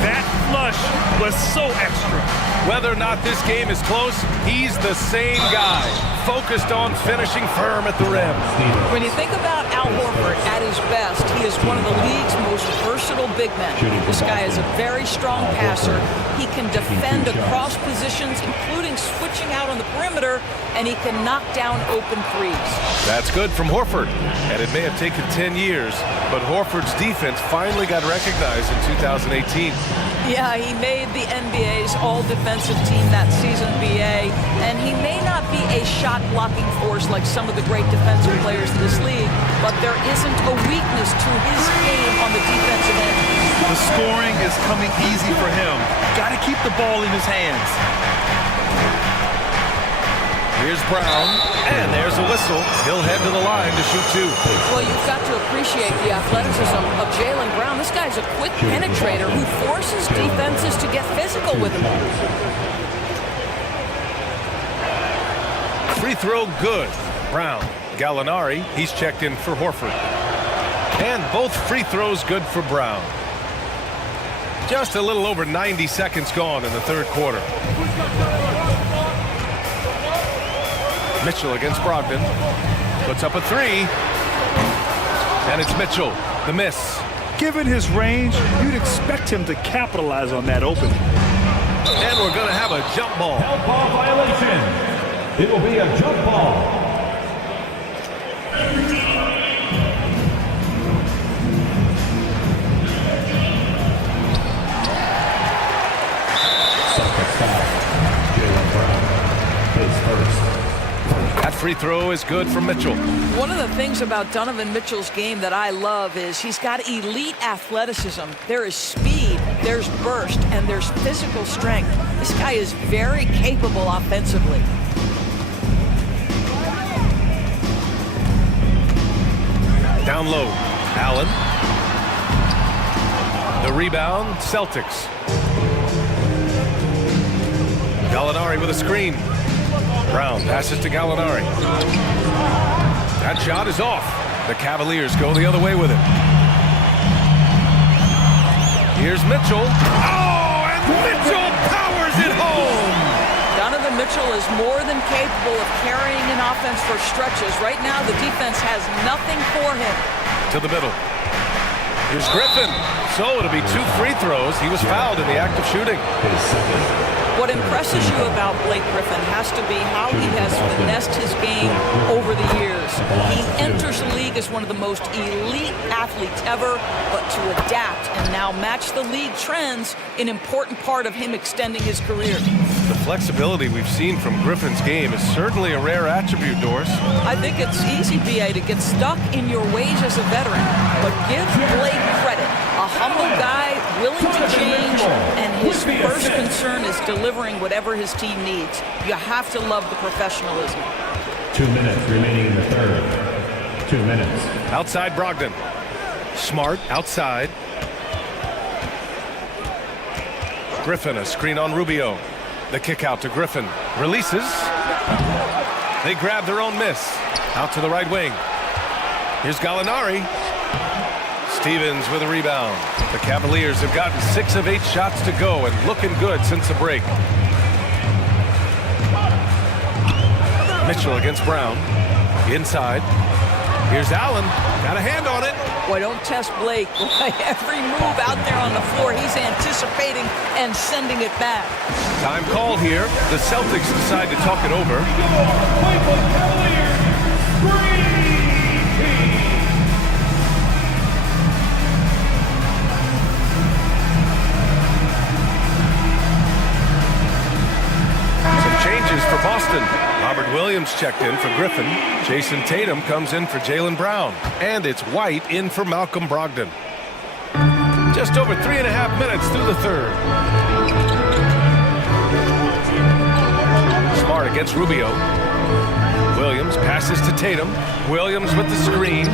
That flush was so extra. Whether or not this game is close, he's the same guy, focused on finishing firm at the rim. When you think about Al Horford at his best, he is one of the league's most versatile big men. This guy is a very strong passer. He can defend across positions, including switching out on the perimeter, and he can knock down open threes. That's good from Horford. And it may have taken 10 years, but Horford's defense finally got recognized in 2018. Yeah, he made the NBA's all-defensive team that season, BA, and he may not be a shot-blocking force like some of the great defensive players in this league, but there isn't a weakness to his game on the defensive end. The scoring is coming easy for him. Got to keep the ball in his hands. Here's Brown, and there's a whistle. He'll head to the line to shoot two. Well, you've got to appreciate the athleticism of Jaylen Brown. This guy's a quick penetrator who forces defenses to get physical with him. Free throw good. Brown. Gallinari, he's checked in for Horford. And both free throws good for Brown. Just a little over 90 seconds gone in the third quarter. Mitchell against Brogdon. Puts up a three. And it's Mitchell. The miss. Given his range, you'd expect him to capitalize on that opening. And we're going to have a jump ball. Help ball violation. It will be a jump ball. That free throw is good for Mitchell. One of the things about Donovan Mitchell's game that I love is he's got elite athleticism. There is speed, there's burst, and there's physical strength. This guy is very capable offensively. Down low, Allen. The rebound, Celtics. Gallinari with a screen. Brown passes to Gallinari. That shot is off. The Cavaliers go the other way with it. Here's Mitchell. Oh, and Mitchell powers it home. Donovan Mitchell is more than capable of carrying an offense for stretches. Right now, the defense has nothing for him. To the middle. Here's Griffin. So it'll be two free throws. He was fouled in the act of shooting. What impresses you about Blake Griffin has to be how he has finessed his game over the years. He enters the league as one of the most elite athletes ever, but to adapt and now match the league trends, an important part of him extending his career. The flexibility we've seen from Griffin's game is certainly a rare attribute, Doris. I think it's easy, BA, to get stuck in your ways as a veteran, but give Blake credit. A humble guy, willing to change, and his first concern is delivering whatever his team needs. You have to love the professionalism. 2 minutes remaining in the third. 2 minutes. Outside Brogdon. Smart outside. Griffin, a screen on Rubio. The kick out to Griffin. Releases. They grab their own miss. Out to the right wing. Here's Gallinari. Stevens with a rebound. The Cavaliers have gotten 6 of 8 shots to go and looking good since the break. Mitchell against Brown. Inside. Here's Allen. Got a hand on it. Boy, don't test Blake. Every move out there on the floor, he's anticipating and sending it back. Time call here. The Celtics decide to talk it over. Some changes for Boston. Robert Williams checked in for Griffin. Jason Tatum comes in for Jaylen Brown. And it's White in for Malcolm Brogdon. Just over 3.5 minutes through the third. Smart against Rubio. Williams passes to Tatum. Williams with the screen.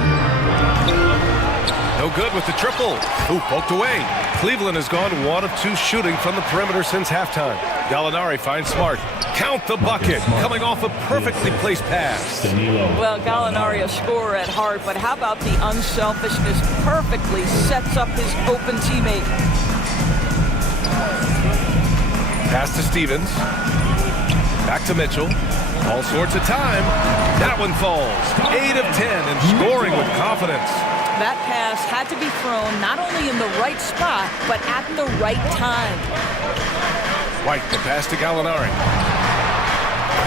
No good with the triple. Ooh, poked away. Cleveland has gone 1 of 2 shooting from the perimeter since halftime. Gallinari finds Smart. Count the bucket. Coming off a perfectly placed pass. Well, Gallinari a scorer at heart, but how about the unselfishness? Perfectly sets up his open teammate. Pass to Stevens. Back to Mitchell. All sorts of time. That one falls. 8 of 10 and scoring with confidence. That pass had to be thrown not only in the right spot, but at the right time. White, the pass to Gallinari.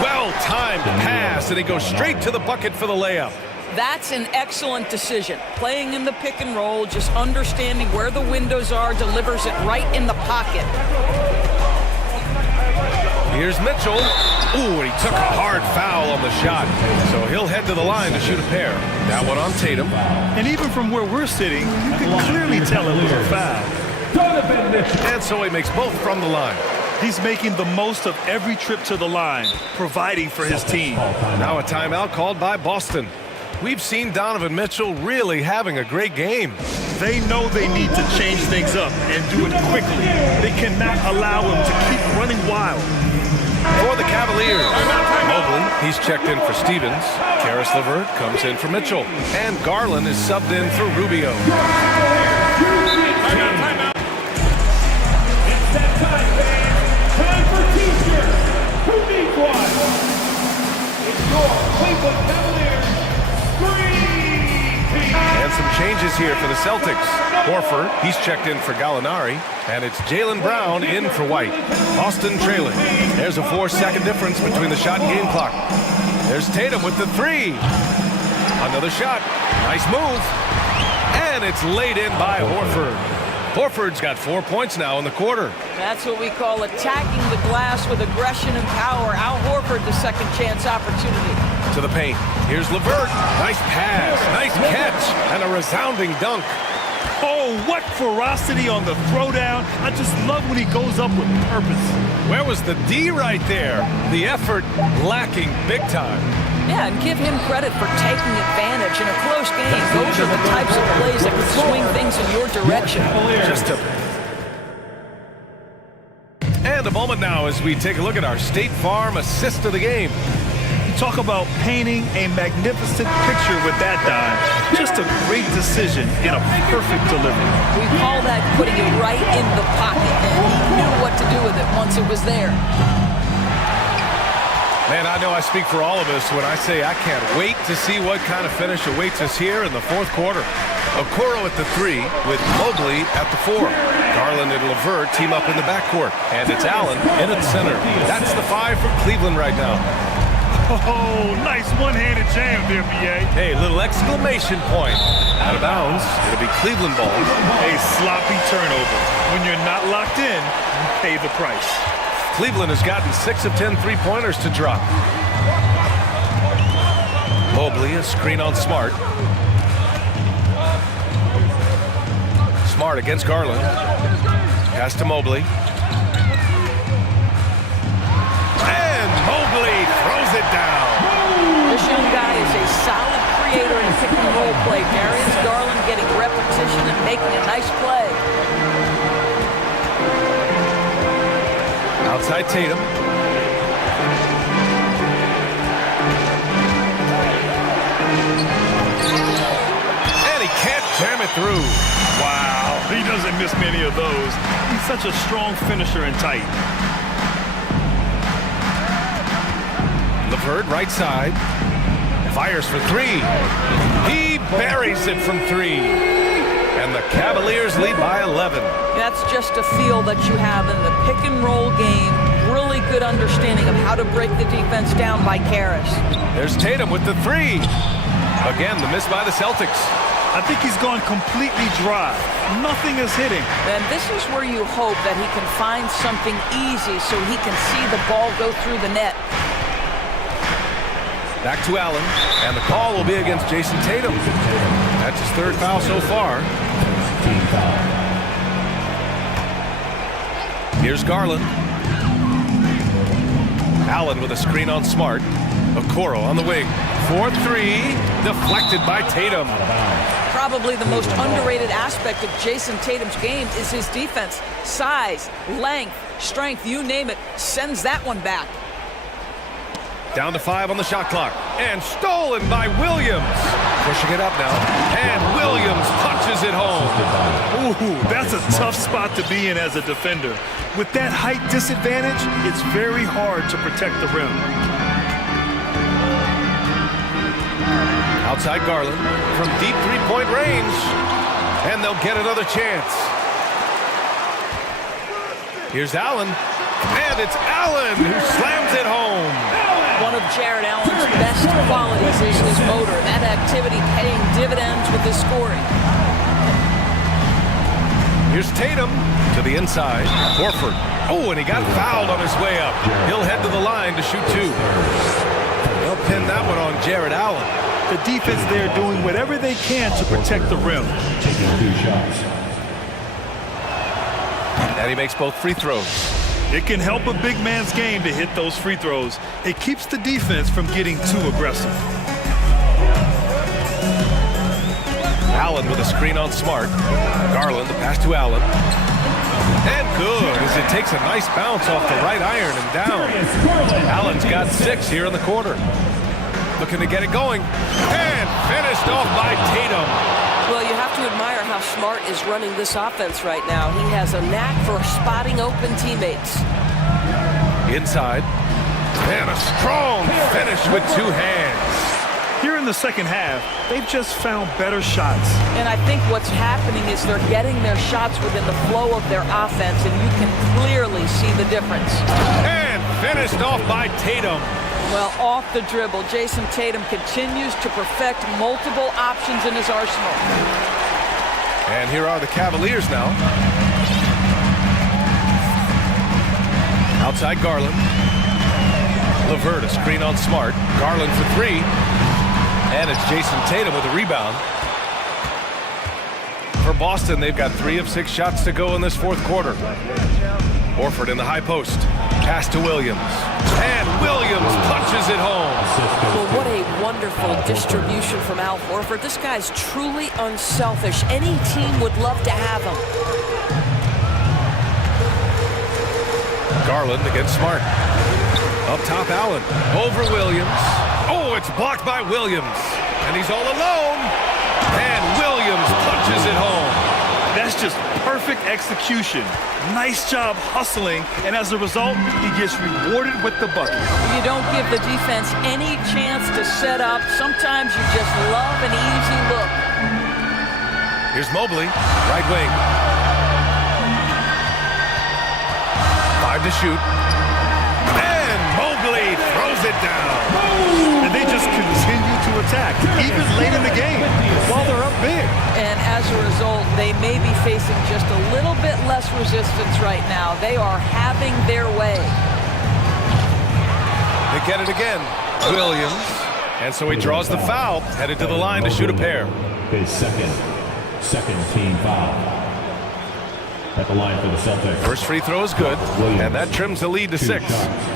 Well-timed pass, and he goes straight to the bucket for the layup. That's an excellent decision. Playing in the pick and roll, just understanding where the windows are, delivers it right in the pocket. Here's Mitchell. Ooh, and he took a hard foul on the shot. So he'll head to the line to shoot a pair. That one on Tatum. And even from where we're sitting, you can clearly tell it was a foul. And so he makes both from the line. He's making the most of every trip to the line, providing for his team. Now a timeout called by Boston. We've seen Donovan Mitchell really having a great game. They know they need to change things up and do it quickly. They cannot allow him to keep running wild. For the Cavaliers, Mobley, he's checked in for Stevens. Karis LeVert comes in for Mitchell. And Garland is subbed in for Rubio. Timeout. It's that time, fans. Time for t-shirts. Who needs one? It's your Cleveland Cavaliers Green Team. And some changes here for the Celtics. Horford, he's checked in for Gallinari. And it's Jaylen Brown in for White. Boston trailing. There's a 4-second difference between the shot and game clock. There's Tatum with the three. Another shot. Nice move. And it's laid in by Horford. Horford's got 4 points now in the quarter. That's what we call attacking the glass with aggression and power. Al Horford, the second chance opportunity. To the paint. Here's LeVert. Nice pass. Nice catch. And a resounding dunk. Oh, what ferocity on the throwdown. I just love when he goes up with purpose. Where was the D right there? The effort lacking big time. Yeah, and give him credit for taking advantage in a close game. Those are the types of plays that can swing things in your direction. And a moment now as we take a look at our State Farm assist of the game. Talk about painting a magnificent picture with that dime. Just a great decision and a perfect delivery. We call that putting it right in the pocket, and he knew what to do with it once it was there. Man, I know I speak for all of us when I say I can't wait to see what kind of finish awaits us here in the fourth quarter. Okoro at the three with Mobley at the four. Garland and LeVert team up in the backcourt. And it's Allen in at center. That's the five for Cleveland right now. Oh, nice one-handed jam there, B.A. Hey, little exclamation point. Out of bounds. It'll be Cleveland ball. A sloppy turnover. When you're not locked in, you pay the price. Cleveland has gotten 6 of 10 three-pointers to drop. Mobley, a screen on Smart. Smart against Garland. Pass to Mobley. And Mobley throws it down. This young guy is a solid creator in pick and roll play. Darius Garland getting repetition and making a nice play. Outside Tatum. And he can't jam it through. Wow, he doesn't miss many of those. He's such a strong finisher and tight. LeVert, right side. Fires for three. He buries it from three. And the Cavaliers lead by 11. That's just a feel that you have in the pick and roll game. Really good understanding of how to break the defense down by Karis. There's Tatum with the three. Again, the miss by the Celtics. I think he's gone completely dry. Nothing is hitting. And this is where you hope that he can find something easy so he can see the ball go through the net. Back to Allen, and the call will be against Jason Tatum. That's his third foul so far. Team foul. Here's Garland. Allen with a screen on Smart. Okoro on the wing. 4-3, deflected by Tatum. Probably the most underrated aspect of Jason Tatum's game is his defense. Size, length, strength, you name it, sends that one back. Down to 5 on the shot clock. And stolen by Williams. Pushing it up now. And Williams punches it home. Ooh, that's a tough spot to be in as a defender. With that height disadvantage, it's very hard to protect the rim. Outside Garland from deep three-point range. And they'll get another chance. Here's Allen. And it's Allen who slams it home. One of Jared Allen's best qualities is his motor. That activity paying dividends with his scoring. Here's Tatum to the inside. Horford. Oh, and he got fouled on his way up. He'll head to the line to shoot two. They'll pin that one on Jared Allen. The defense there doing whatever they can to protect the rim. Taking 2 shots. And he makes both free throws. It can help a big man's game to hit those free throws. It keeps the defense from getting too aggressive. Allen with a screen on Smart. Garland, the pass to Allen. And good, as it takes a nice bounce off the right iron and down. Allen's got 6 here in the quarter. Looking to get it going. And finished off by Tatum. Well, you have to admire how Smart is running this offense right now. He has a knack for spotting open teammates. Inside. And a strong finish with 2 hands. Here in the second half, they've just found better shots. And I think what's happening is they're getting their shots within the flow of their offense, and you can clearly see the difference. And finished off by Tatum. Well, off the dribble, Jason Tatum continues to perfect multiple options in his arsenal. And here are the Cavaliers now. Outside Garland. LeVert, a screen on Smart. Garland for 3. And it's Jason Tatum with a rebound. For Boston, they've got 3 of 6 shots to go in this fourth quarter. Horford in the high post. Pass to Williams. And Williams punches it home. Well, what a wonderful distribution from Al Horford. This guy's truly unselfish. Any team would love to have him. Garland against Smart. Up top, Allen. Over Williams. Oh, it's blocked by Williams. And he's all alone. And Williams punches it home. That's just perfect execution. Nice job hustling, and as a result, he gets rewarded with the bucket. You don't give the defense any chance to set up. Sometimes you just love an easy look. Here's Mobley, right wing. 5 to shoot. And Mobley throws it down. And they just continue to attack, even late in the game, while they're up big. And as a result, they may be facing just a little bit less resistance right now. They are having their way. They get it again. Williams. And so he draws the foul, headed to the line to shoot a pair. His second team foul. At the line for the Celtics. First free throw is good, and that trims the lead to 6.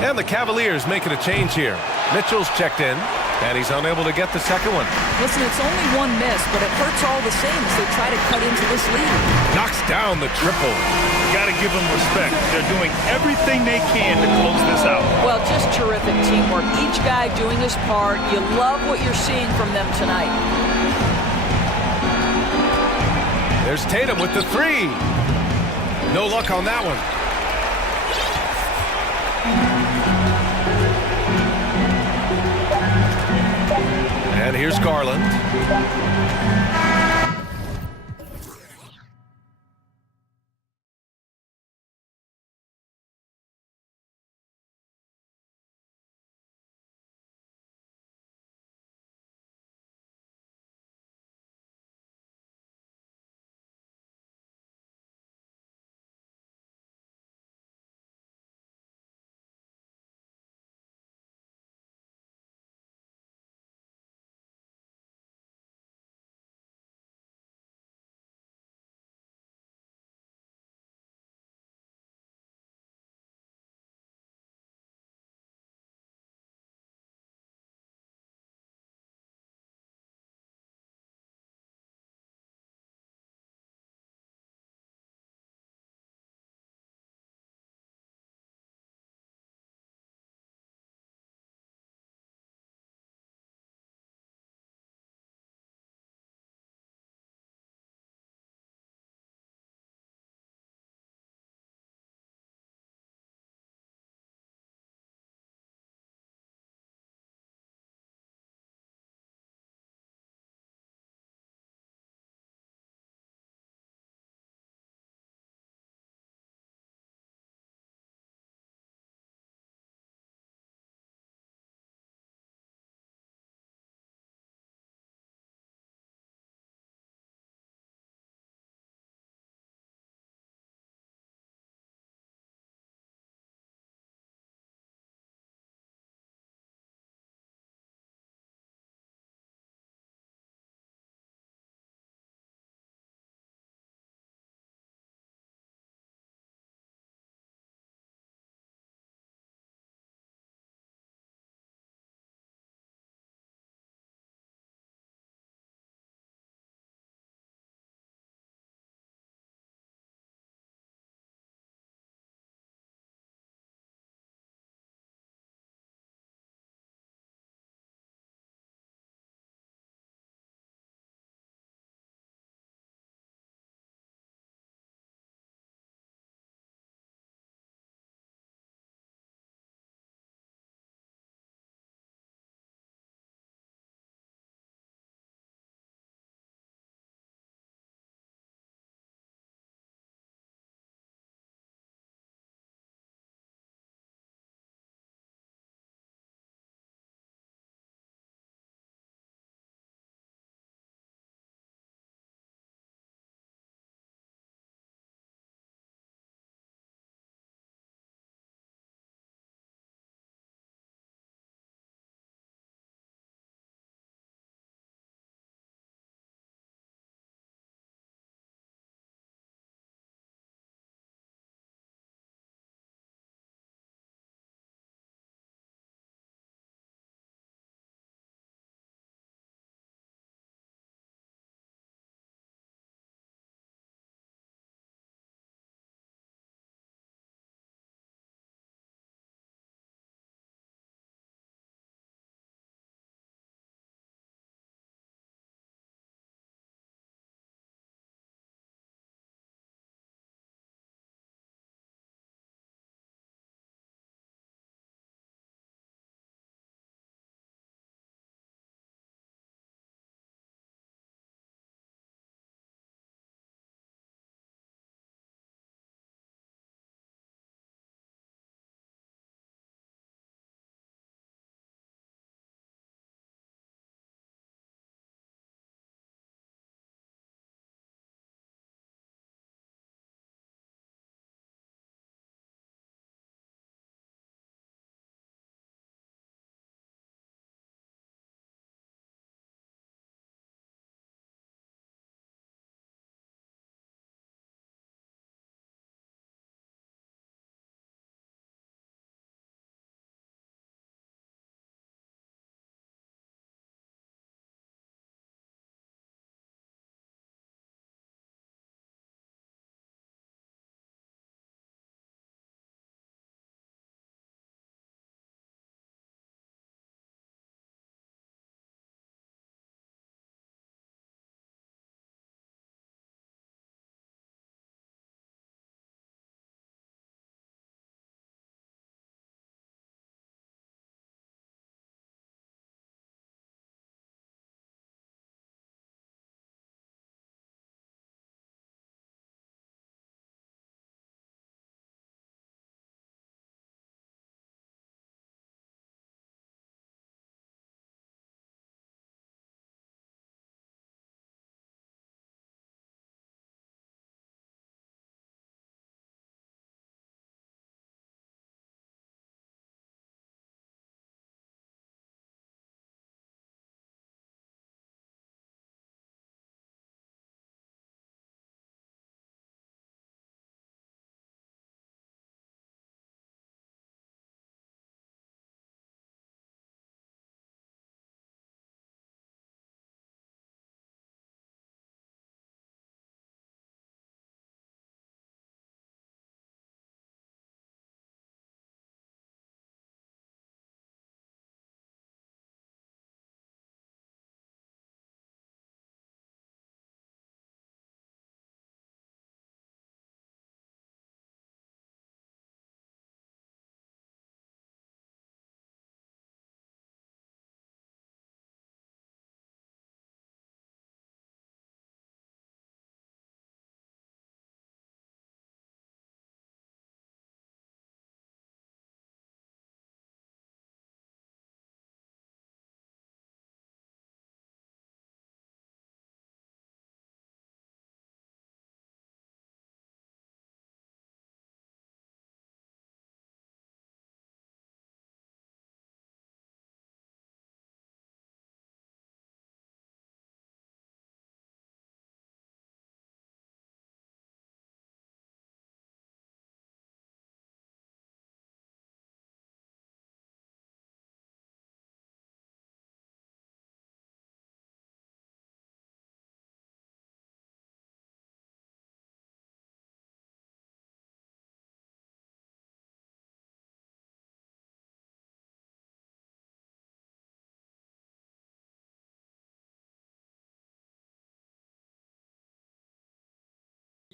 And the Cavaliers making a change here. Mitchell's checked in, and he's unable to get the second one. Listen, it's only 1 miss, but it hurts all the same as they try to cut into this lead. Knocks down the triple. Got to give them respect. They're doing everything they can to close this out. Well, just terrific teamwork. Each guy doing his part. You love what you're seeing from them tonight. There's Tatum with the 3. No luck on that one. And here's Garland.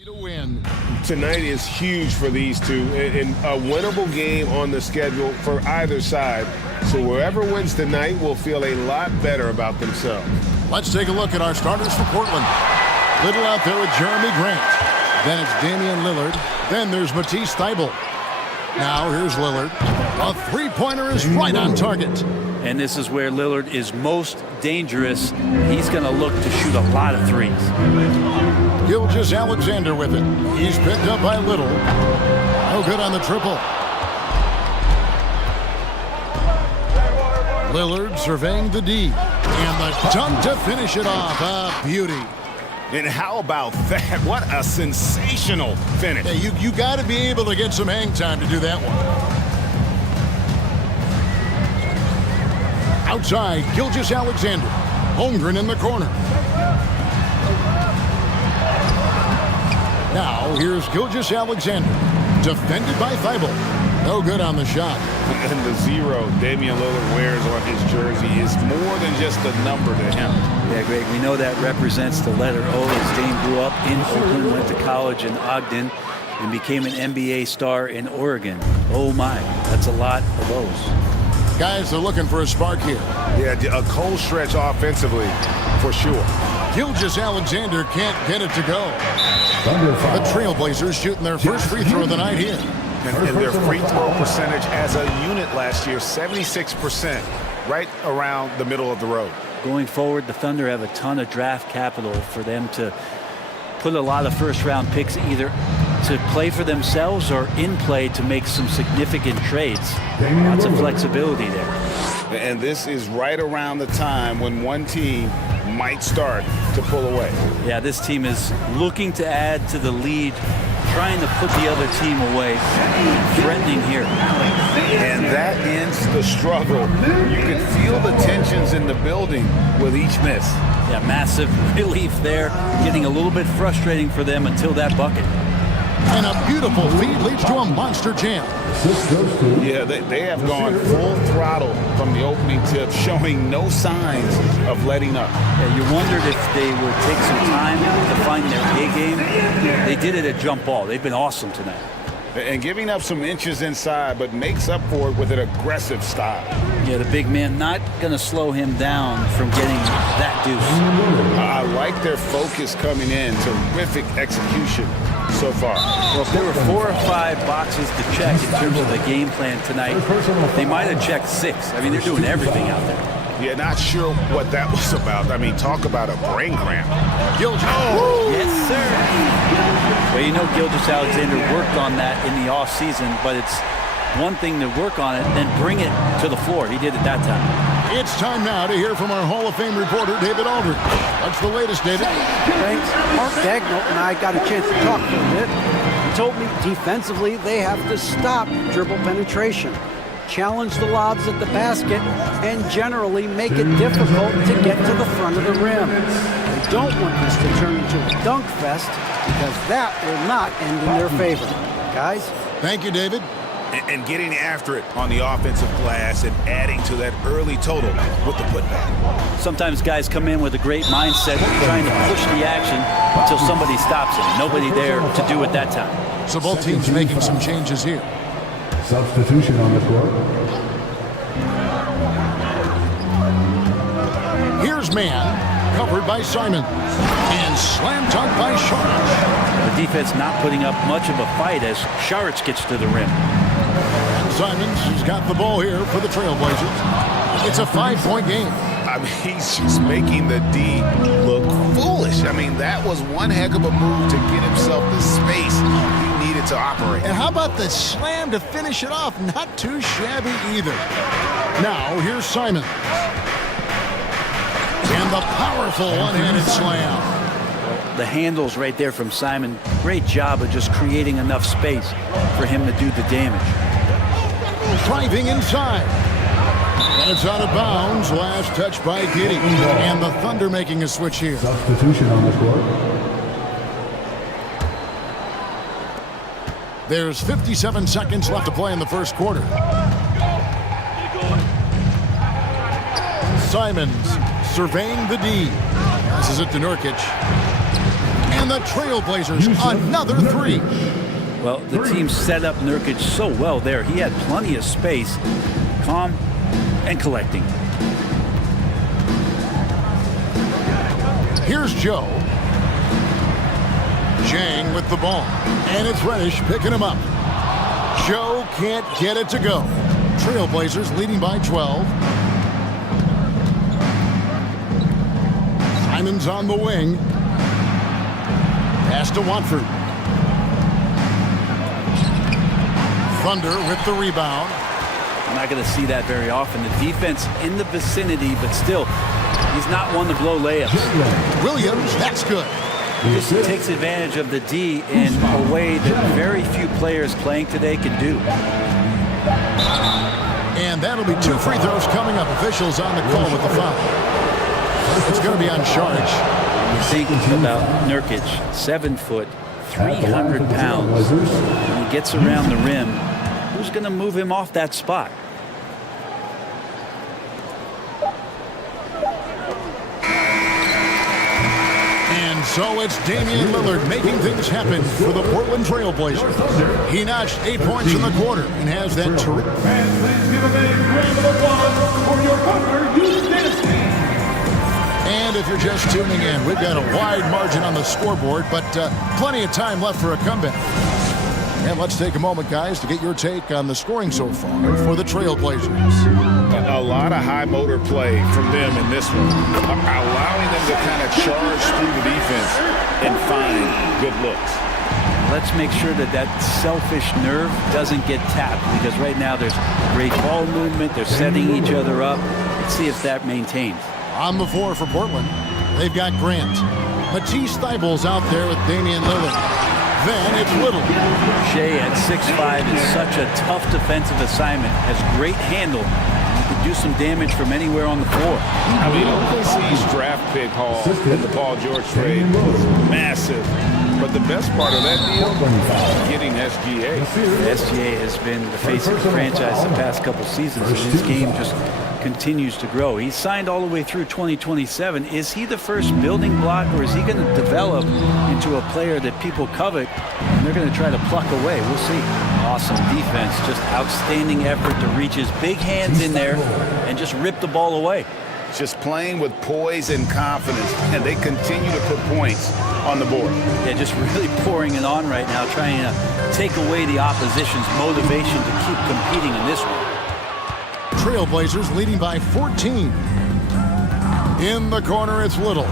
To win. Tonight is huge for these two, and a winnable game on the schedule for either side. So whoever wins tonight will feel a lot better about themselves. Let's take a look at our starters for Portland. Little out there with Jeremy Grant. Then it's Damian Lillard. Then there's Matisse Thybulle. Now here's Lillard. A three-pointer is right on target. And this is where Lillard is most dangerous. He's going to look to shoot a lot of threes. Gilgeous-Alexander with it. He's picked up by Little. No good on the triple. Lillard surveying the D. And the dunk to finish it off. A beauty. And how about that? What a sensational finish. Hey, you got to be able to get some hang time to do that one. Outside, Gilgeous-Alexander. Holmgren in the corner. Now, here's Gilgeous-Alexander. Defended by Thybulle. No good on the shot. And the zero Damian Lillard wears on his jersey is more than just a number to him. Yeah, Greg, we know that represents the letter O, as Dame grew up in Oakland, went to college in Ogden, and became an NBA star in Oregon. Oh my, that's a lot of those. Guys are looking for a spark here. Yeah, a cold stretch offensively, for sure. Gilgeous-Alexander can't get it to go. The Trailblazers shooting their first free throw of the night here. And their free throw percentage as a unit last year, 76%, right around the middle of the road. Going forward, the Thunder have a ton of draft capital for them to put a lot of first-round picks either to play for themselves or in play to make some significant trades. Lots of flexibility there. And this is right around the time when one team might start to pull away. Yeah, this team is looking to add to the lead, trying to put the other team away, threatening here. And that ends the struggle. You can feel the tensions in the building with each miss. Yeah, massive relief there. Getting a little bit frustrating for them until that bucket. And a beautiful feed leads to a monster jam. Yeah, they have gone full throttle from the opening tip, showing no signs of letting up. Yeah, you wondered if they would take some time to find their A game. They did it at jump ball. They've been awesome tonight. And giving up some inches inside, but makes up for it with an aggressive style. Yeah, the big man not going to slow him down from getting that deuce. I like their focus coming in. Terrific execution so far. Well, if there were 4 or 5 boxes to check in terms of the game plan tonight, they might have checked 6. I mean, they're doing everything out there. Yeah, not sure what that was about. I mean, talk about a brain cramp. Yes, sir. Well, you know, Gilgeous-Alexander worked on that in the offseason, but it's one thing to work on it, then bring it to the floor. He did it that time. It's time now to hear from our Hall of Fame reporter, David Aldridge. What's the latest, David? Thanks. Mark Dagnall and I got a chance to talk for a bit. He told me defensively they have to stop dribble penetration, challenge the lobs at the basket, and generally make it difficult to get to the front of the rim. They don't want this to turn into a dunk fest because that will not end in their favor. Guys? Thank you, David. And getting after it on the offensive glass and adding to that early total with the putback. Sometimes guys come in with a great mindset, trying to push the action until somebody stops it. Nobody there to do it that time. So both teams making some changes here. Substitution on the court. Here's man, covered by Simon, and slam dunk by Sharp. The defense not putting up much of a fight as Sharp gets to the rim. And Simons has got the ball here for the Trailblazers. It's a 5-point game. I mean, he's just making the D look foolish. I mean, that was one heck of a move to get himself the space he needed to operate. And how about the slam to finish it off? Not too shabby either. Now, here's Simon. And the powerful one-handed slam. The handles right there from Simon. Great job of just creating enough space for him to do the damage. Driving inside. And it's out of bounds. Last touch by Giddey. And the Thunder making a switch here. Substitution on the court. There's 57 seconds left to play in the first quarter. Simons surveying the D. Passes it to Nurkic. And the Trailblazers, another three. Well, the team set up Nurkic so well there. He had plenty of space, calm and collecting. Here's Joe. Zhang with the ball. And it's Reddish picking him up. Joe can't get it to go. Trailblazers leading by 12. Simon's on the wing. Pass to Watford. Thunder with the rebound. I'm not going to see that very often. The defense in the vicinity, but still, he's not one to blow layups. Williams, that's good. This takes advantage of the D in a way that very few players playing today can do. And that'll be 2 free throws coming up. Officials on the call with the foul. It's going to be on charge. Think about Nurkic, 7 foot, 300 pounds. When he gets around the rim, who's going to move him off that spot? And so it's Damian Lillard making things happen for the Portland Trailblazers. He notched 8 points in the quarter and has that terrific. And please give a big round of applause for your partner, Houston. And if you're just tuning in, we've got a wide margin on the scoreboard, but plenty of time left for a comeback. And let's take a moment, guys, to get your take on the scoring so far for the Trailblazers. A lot of high motor play from them in this one, allowing them to kind of charge through the defense and find good looks. Let's make sure that that selfish nerve doesn't get tapped, because right now there's great ball movement. They're setting each other up. Let's see if that maintains. On the floor for Portland, they've got Grant. Matisse Thybulle's out there with Damian Lillard. Then it's Little. Shea at 6'5" is such a tough defensive assignment. Has great handle. He can do some damage from anywhere on the floor. I mean, OKC's draft pick haul in the Paul George trade was massive. But the best part of that deal, getting SGA. SGA has been the face of the franchise the past couple seasons, and his game just continues to grow. He's signed all the way through 2027. Is he the first building block, or is he going to develop into a player that people covet and they're going to try to pluck away? We'll see. Awesome defense, just outstanding effort to reach his big hands in there and just rip the ball away. Just playing with poise and confidence, and they continue to put points on the board. Yeah, just really pouring it on right now, trying to take away the opposition's motivation to keep competing in this one. Trailblazers leading by 14. In the corner, it's Little.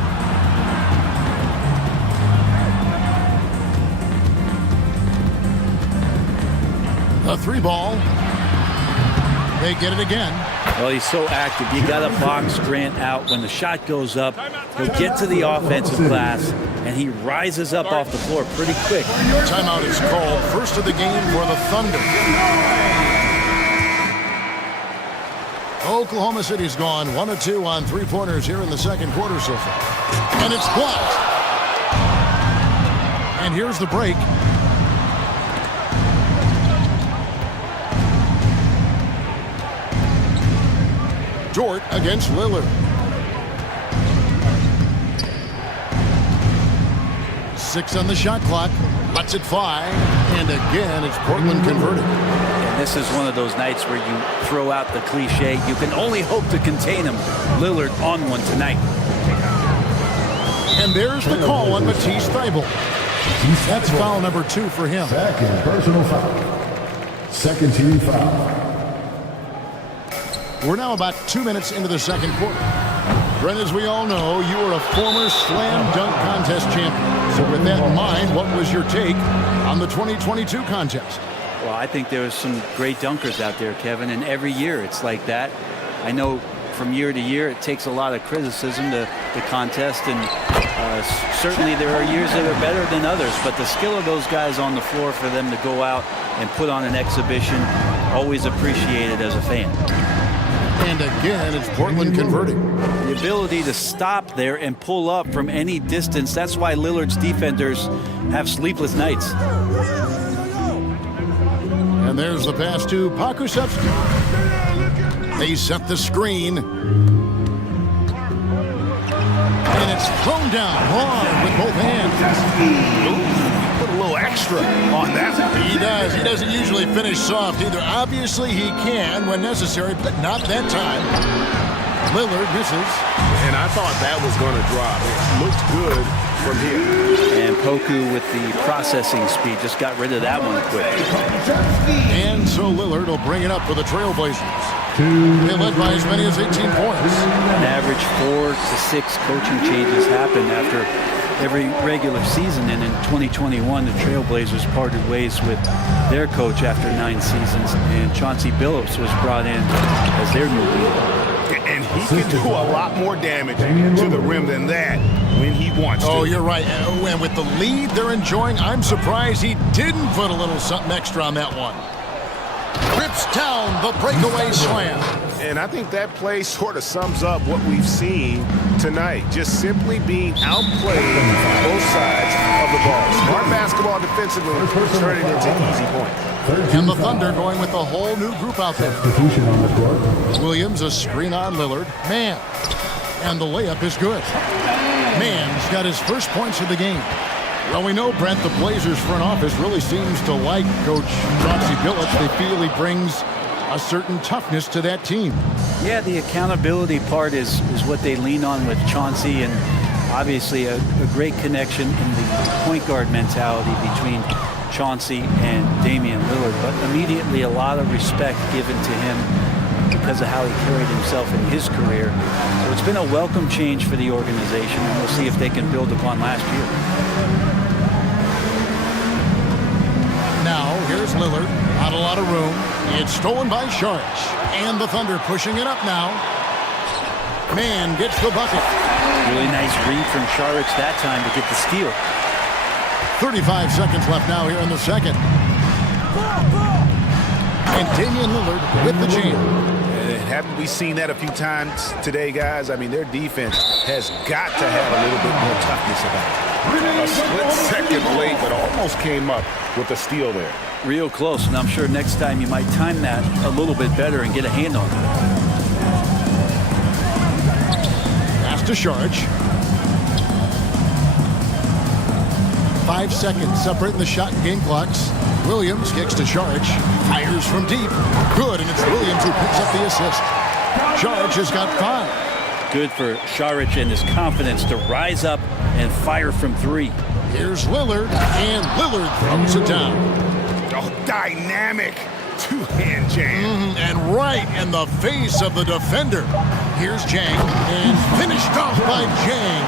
A 3-ball. They get it again. Well, he's so active. You got to box Grant out. When the shot goes up, he'll get to the offensive glass, and he rises up off the floor pretty quick. Timeout is called. First of the game for the Thunder. Oklahoma City's gone 1 of 2 on 3-pointers here in the second quarter so far. And it's blocked. And here's the break. Dort against Lillard. 6 on the shot clock. Lets it fly. And again, it's Portland converted. And this is one of those nights where you throw out the cliche. You can only hope to contain him. Lillard on one tonight. And there's the call on Matisse Thybulle. That's foul number 2 for him. Second personal foul. Second team foul. We're now about 2 minutes into the second quarter. Brent, as we all know, you are a former slam dunk contest champion. So with that in mind, what was your take on the 2022 contest? Well, I think there was some great dunkers out there, Kevin, and every year it's like that. I know from year to year it takes a lot of criticism to the contest, and certainly there are years that are better than others, but the skill of those guys on the floor for them to go out and put on an exhibition, always appreciated as a fan. And again, it's Portland converting. The ability to stop there and pull up from any distance, that's why Lillard's defenders have sleepless nights. And there's the pass to Pakusevsky. They set the screen. And it's thrown down hard with both hands. Ooh, put a little extra on that one. He does. He doesn't usually finish soft either. Obviously, he can when necessary, but not that time. Lillard misses. And I thought that was going to drop. It looked good from here. And Poku with the processing speed just got rid of that one quick. And so Lillard will bring it up for the Trailblazers. They led by as many as 18 points. An average 4 to 6 coaching changes happen after every regular season, and in 2021 the Trailblazers parted ways with their coach after 9 seasons, and Chauncey Billups was brought in as their new leader. And he can do a lot more damage to the rim than that when he wants to. Oh, you're right. And with the lead they're enjoying, I'm surprised he didn't put a little something extra on that one. Rips down the breakaway slam. And I think that play sort of sums up what we've seen tonight. Just simply being outplayed on both sides of the ball. Smart basketball defensively, turning into easy points. And the Thunder going with a whole new group out there. Williams, a screen on Lillard. Man. And the layup is good. Man's got his first points of the game. Well, we know, Brent, the Blazers front office really seems to like Coach Chauncey Billups. They feel he brings a certain toughness to that team. Yeah, the accountability part is what they lean on with Chauncey, and obviously a great connection in the point guard mentality between Chauncey and Damian Lillard, but immediately a lot of respect given to him because of how he carried himself in his career. So it's been a welcome change for the organization, and we'll see if they can build upon last year. Now, here's Lillard. Not a lot of room. It's stolen by Sharch. And the Thunder pushing it up now. Man gets the bucket. Really nice read from Sharich that time to get the steal. 35 seconds left now here in the second. And Damian Lillard with the jam. Haven't we seen that a few times today, guys? I mean, their defense has got to have a little bit more toughness about it. A split second late, but almost came up with a steal there. Real close, and I'm sure next time you might time that a little bit better and get a hand on it. Pass to Sharch. 5 seconds separating the shot and game clocks. Williams kicks to Sharch. Fires from deep. Good, and it's Williams who picks up the assist. Sharch has got 5. Good for Sharich and his confidence to rise up and fire from 3. Here's Lillard, and Lillard throws it down. Oh, dynamic two-hand jam. And right in the face of the defender. Here's Jang, and finished off by Jang.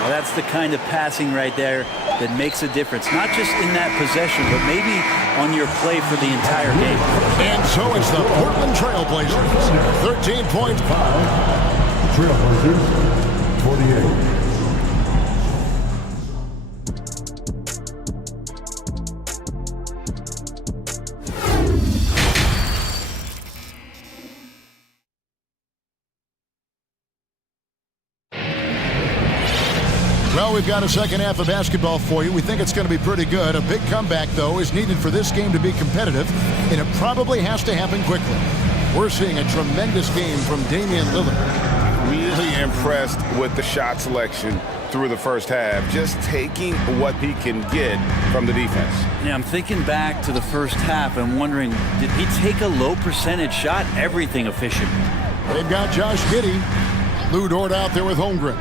Well, that's the kind of passing right there that makes a difference, not just in that possession, but maybe on your play for the entire game. And so it's the Portland Trailblazers. 13 points. Trailblazers, 48. Well, we've got a second half of basketball for you. We think it's going to be pretty good. A big comeback, though, is needed for this game to be competitive, and it probably has to happen quickly. We're seeing a tremendous game from Damian Lillard. Really impressed with the shot selection through the first half, just taking what he can get from the defense. Yeah, I'm thinking back to the first half and wondering, did he take a low percentage shot? Everything efficient. They've got Josh Giddey. Lou Dort out there with Holmgren.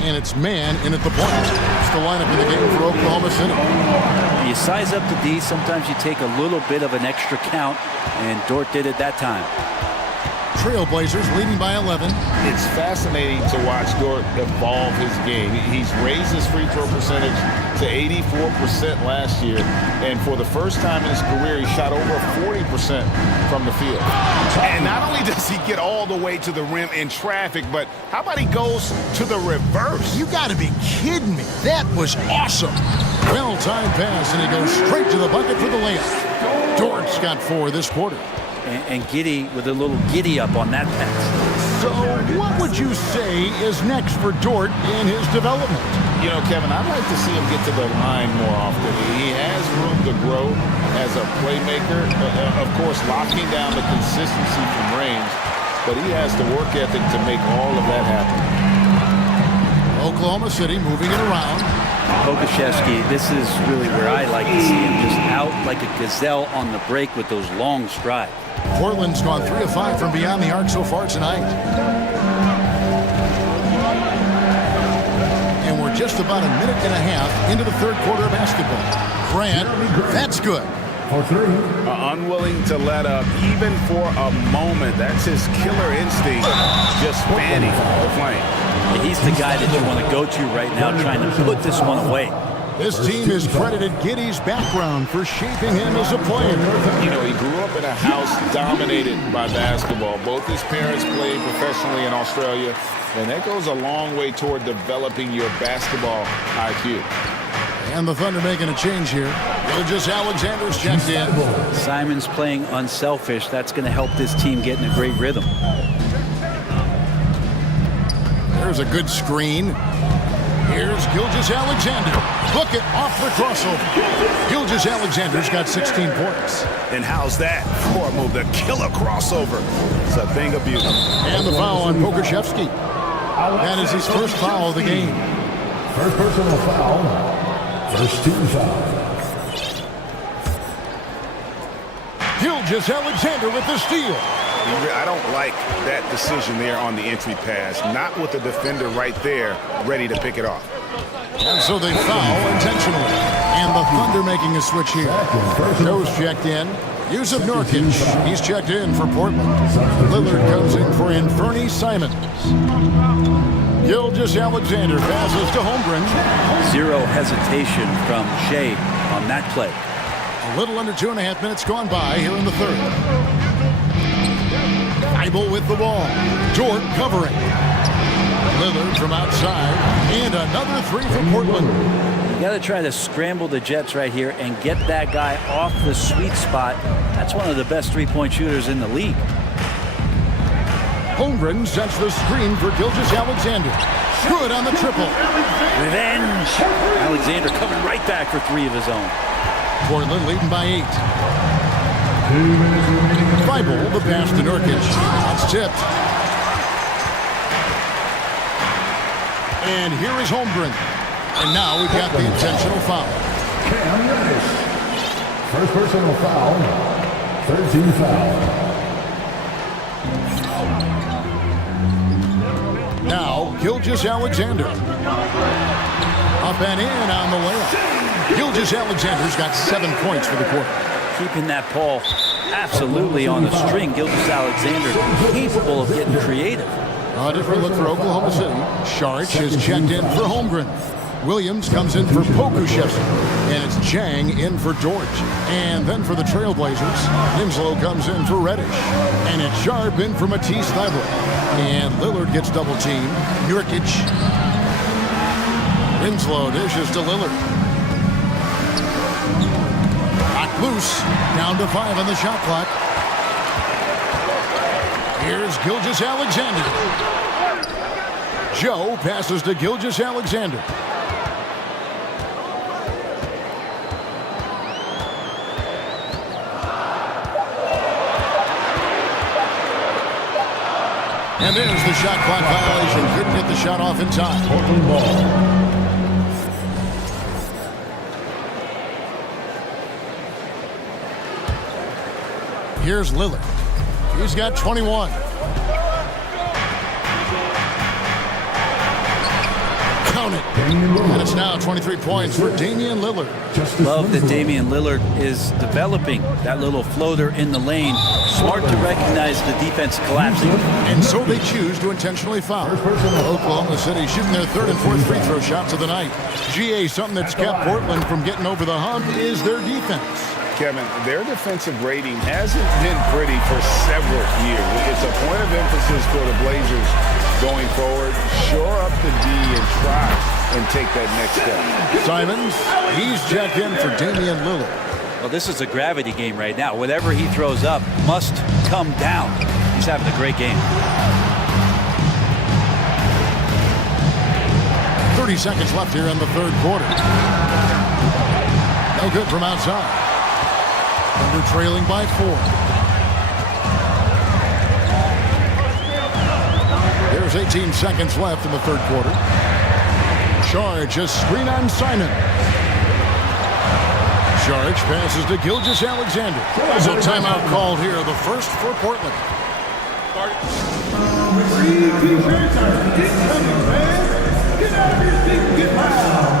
And it's man in at the point. It's the lineup in the game for Oklahoma City. You size up the D, sometimes you take a little bit of an extra count, and Dort did it that time. Trailblazers leading by 11. It's fascinating to watch Dort evolve his game. He's raised his free throw percentage to 84% last year, and for the first time in his career, he shot over 40% from the field. And not only does he get all the way to the rim in traffic, but how about he goes to the reverse? You got to be kidding me. That was awesome. Well-timed pass, and he goes straight to the bucket for the layup. Dort's got 4 this quarter. And Giddey with a little giddy up on that pass. So what would you say is next for Dort in his development? You know, Kevin, I'd like to see him get to the line more often. He has room to grow as a playmaker. Of course, locking down the consistency from range, but he has the work ethic to make all of that happen. Oklahoma City moving it around. Pokashevsky, this is really where I like to see him, just out like a gazelle on the break with those long strides. Portland's gone 3 of 5 from beyond the arc so far tonight. And we're just about a minute and a half into the third quarter of basketball. Grant, that's good. Unwilling to let up even for a moment. That's his killer instinct, just fanning the flame. He's the guy that you want to go to right now, trying to put this one away. This team has credited Giddey's background for shaping him as a player. You know, he grew up in a house dominated by basketball. Both his parents played professionally in Australia, and that goes a long way toward developing your basketball IQ. And the Thunder making a change here. Gilgeous-Alexander's checked in. Simon's playing unselfish. That's going to help this team get in a great rhythm. There's a good screen. Here's Gilgeous-Alexander. Look it off the crossover. Gilgeous-Alexander's got 16 points. And how's that for a move? The killer crossover. It's a thing of beauty. And the foul on Pokashevsky. That is his first foul of the game. First personal foul. First team foul. Gilgeous-Alexander with the steal. I don't like that decision there on the entry pass. Not with the defender right there, ready to pick it off. And so they foul intentionally. And the Thunder making a switch here. Joe's checked in. Yusuf Nurkic, he's checked in for Portland. Lillard comes in for Inferny Simons. Gilgeous-Alexander passes to Holmgren. Zero hesitation from Shea on that play. A little under 2.5 minutes gone by here in the third. Bible with the ball. Dort covering. Lillard from outside. And another three from Portland. You got to try to scramble the Jets right here and get that guy off the sweet spot. That's one of the best three-point shooters in the league. Holmgren sets the screen for Gilgeous-Alexander. Good on the triple. Revenge. Alexander coming right back for three of his own. Portland leading by 8. Bible, the pass to Nurkic. It's tipped. And here is Holmgren. And now we've got the intentional foul. First personal foul. 13 foul. Now, Gilgeous-Alexander. Up and in on the layup. Gilgeous-Alexander's got 7 points for the quarter. Keeping that ball absolutely on the string. Gilgeous-Alexander capable of getting creative. A different look for Oklahoma City. Sharch is checked in for Holmgren. Williams comes in for Pokashevsky. And it's Jang in for Dort. And then for the Trailblazers, Winslow comes in for Reddish. And it's Sharp in for Matisse Thybulle. And Lillard gets double teamed. Nurkic. Winslow dishes to Lillard. Knocked loose. Down to 5 on the shot clock. Here's Gilgeous-Alexander. Joe passes to Gilgeous-Alexander. And there's the shot clock violation. Couldn't get the shot off in time. Here's Lillard. He's got 21. Count it. And it's now 23 points for Damian Lillard. Love that Damian Lillard is developing that little floater in the lane. Smart to recognize the defense collapsing. And so they choose to intentionally foul. Oklahoma City shooting their 3rd and 4th free throw shots of the night. GA, something that's kept Portland from getting over the hump is their defense. Kevin, their defensive rating hasn't been pretty for several years. It's a point of emphasis for the Blazers going forward. Shore up the D and try and take that next step. Simons, he's checked in for Damian Lillard. Well, this is a gravity game right now. Whatever he throws up must come down. He's having a great game. 30 seconds left here in the third quarter. No good from outside. Thunder trailing by 4. There's 18 seconds left in the third quarter. Charge, a screen on Simon. Charge passes to Gilgeous-Alexander. There's a timeout called here, the first for Portland. Free t-shirts are incoming, man. Get out of your seat and get loud.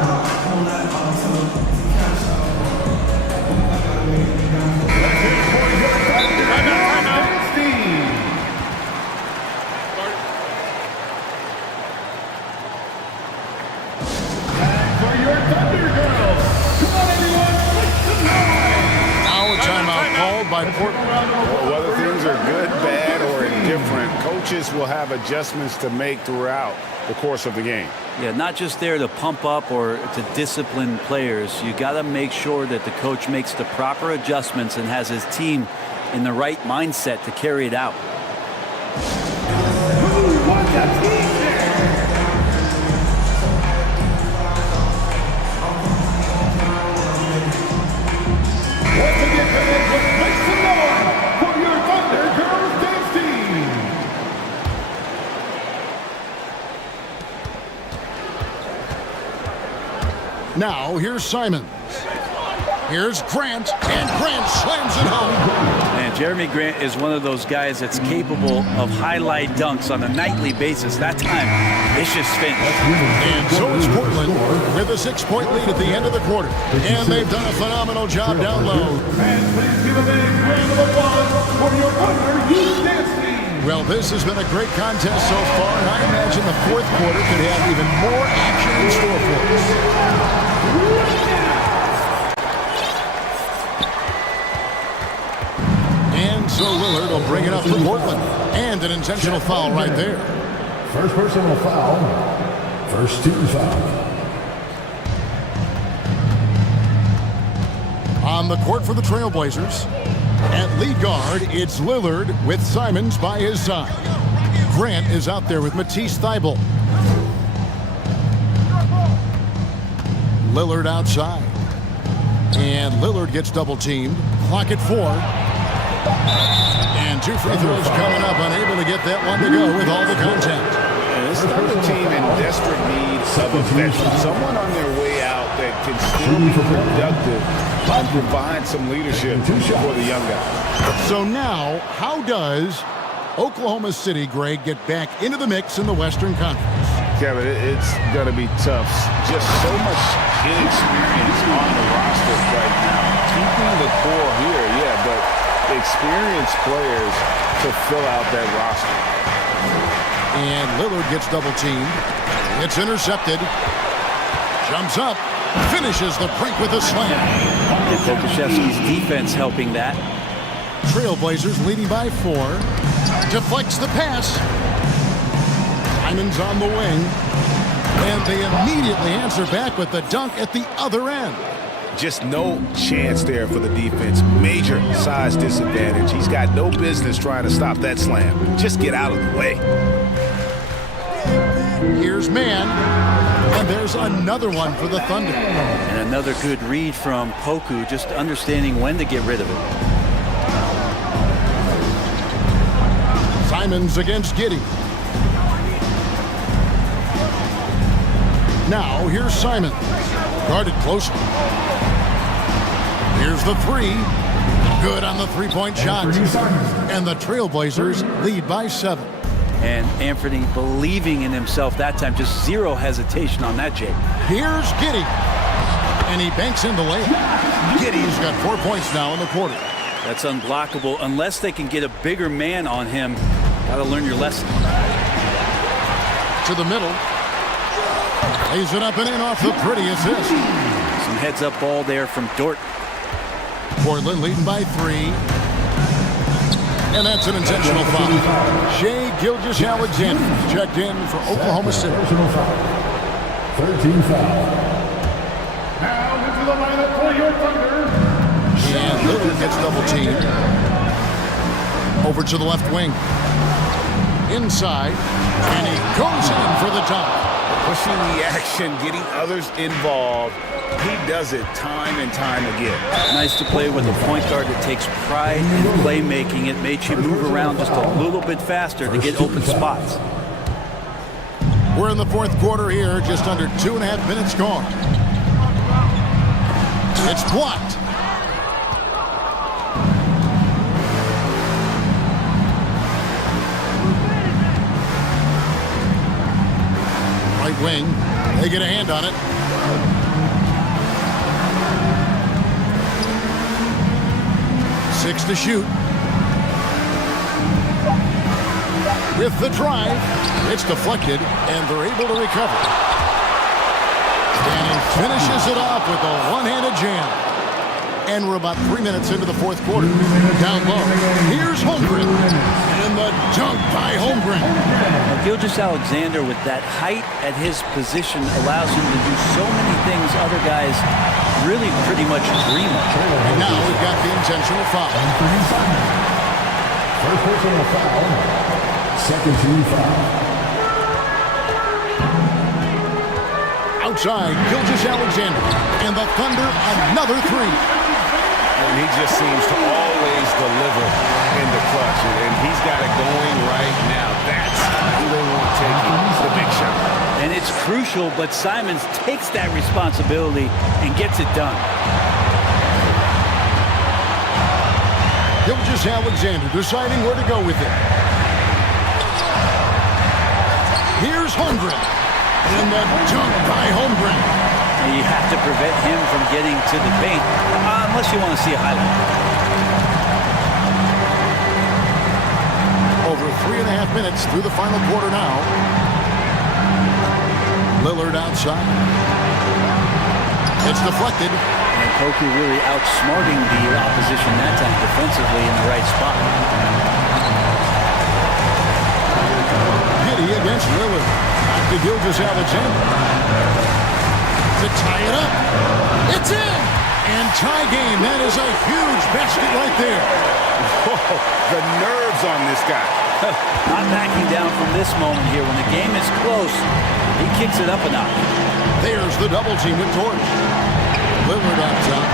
By Portland. Well, whether things are good, bad, or indifferent, coaches will have adjustments to make throughout the course of the game. Yeah, not just there to pump up or to discipline players. You got to make sure that the coach makes the proper adjustments and has his team in the right mindset to carry it out. Who wants a t-shirt? Once again, let's make some noise for your Thunder Girls dance team. Now, here's Simons. Here's Grant, and Grant slams it home. And Jeremy Grant is one of those guys that's capable of highlight dunks on a nightly basis. That time, vicious finish. And so is Portland with a 6-point lead at the end of the quarter. And they've done a phenomenal job down low. And please give a big round of applause for your Thunder Youth Dance Team. Well, this has been a great contest so far, and I imagine the fourth quarter could have even more action in store for us. And so Lillard will bring it up for Portland. And an intentional foul right there. First personal foul. First team foul. On the court for the Trailblazers. At lead guard, it's Lillard with Simons by his side. Grant is out there with Matisse Thybulle. Lillard outside. And Lillard gets double-teamed. Clock at 4. And 2 free throws coming up, unable to get that one to go with all the contact. This is a team in desperate need of a veteran, someone on their way out that can still be productive and provide some leadership for the young guy. So now, how does Oklahoma City, Greg, get back into the mix in the Western Conference? Kevin, it's going to be tough. Just so much inexperience on the roster right now. Keeping the core here, yeah, but experienced players to fill out that roster. And Lillard gets double-teamed. It's intercepted. Jumps up. Finishes the break with a slam. And Pokusevski's defense helping that. Trailblazers leading by 4. Deflects the pass. Simons on the wing. And they immediately answer back with the dunk at the other end. Just no chance there for the defense. Major size disadvantage. He's got no business trying to stop that slam. Just get out of the way. Here's man. And there's another one for the Thunder. And another good read from Poku, just understanding when to get rid of it. Simons against Giddey. Now, here's Simons. Guarded closely. Here's the 3. Good on the three-point shot. And the Trailblazers lead by 7. And Anthony believing in himself that time. Just zero hesitation on that, Jake. Here's Giddey. And he banks in the layup. Giddey's got 4 points now in the quarter. That's unblockable unless they can get a bigger man on him. Got to learn your lesson. To the middle. Lays it up and in off the pretty assist. Some heads-up ball there from Dort. Portland leading by 3. And that's an intentional foul. Shai Gilgeous-Alexander checked in for Oklahoma City. Personal foul. 13 foul. Now into the lineup for your Thunder. And Lillard gets double-teamed. Over to the left wing. Inside. And he goes in for the dunk. Pushing the action, getting others involved. He does it time and time again. Nice to play with a point guard that takes pride in playmaking. It makes you move around just a little bit faster to get open spots. We're in the fourth quarter here, just under 2.5 minutes gone. It's blocked. Right wing, they get a hand on it. Six to shoot. With the drive, it's deflected, and they're able to recover. And he finishes it off with a one-handed jam. And we're about 3 minutes into the fourth quarter. Down low, here's Holmgren. And the dunk by Holmgren. Gilgeous-Alexander, with that height at his position, allows him to do so many things other guys really pretty much dream of. And now we've got the intentional foul. First personal foul. Second team foul. Outside, Gilgeous-Alexander. And the Thunder, another three. And he just seems to always deliver in the clutch. And he's got it going right now. That's who they want taking the big shot. And it's crucial, but Simons takes that responsibility and gets it done. Gilgeous-Alexander deciding where to go with it. Here's Holmgren. And the dunk by Holmgren. You have to prevent him from getting to the paint, unless you want to see a highlight. Over 3.5 minutes through the final quarter now. Lillard outside. It's deflected. And Koku really outsmarting the opposition that time defensively in the right spot. Giddy against Lillard. Back to Gilgeous-Alexander. To tie it up. It's in! And tie game. That is a huge basket right there. Whoa, the nerves on this guy. Not backing down from this moment here. When the game is close, he kicks it up a notch. There's the double team with Torch. Lillard on top.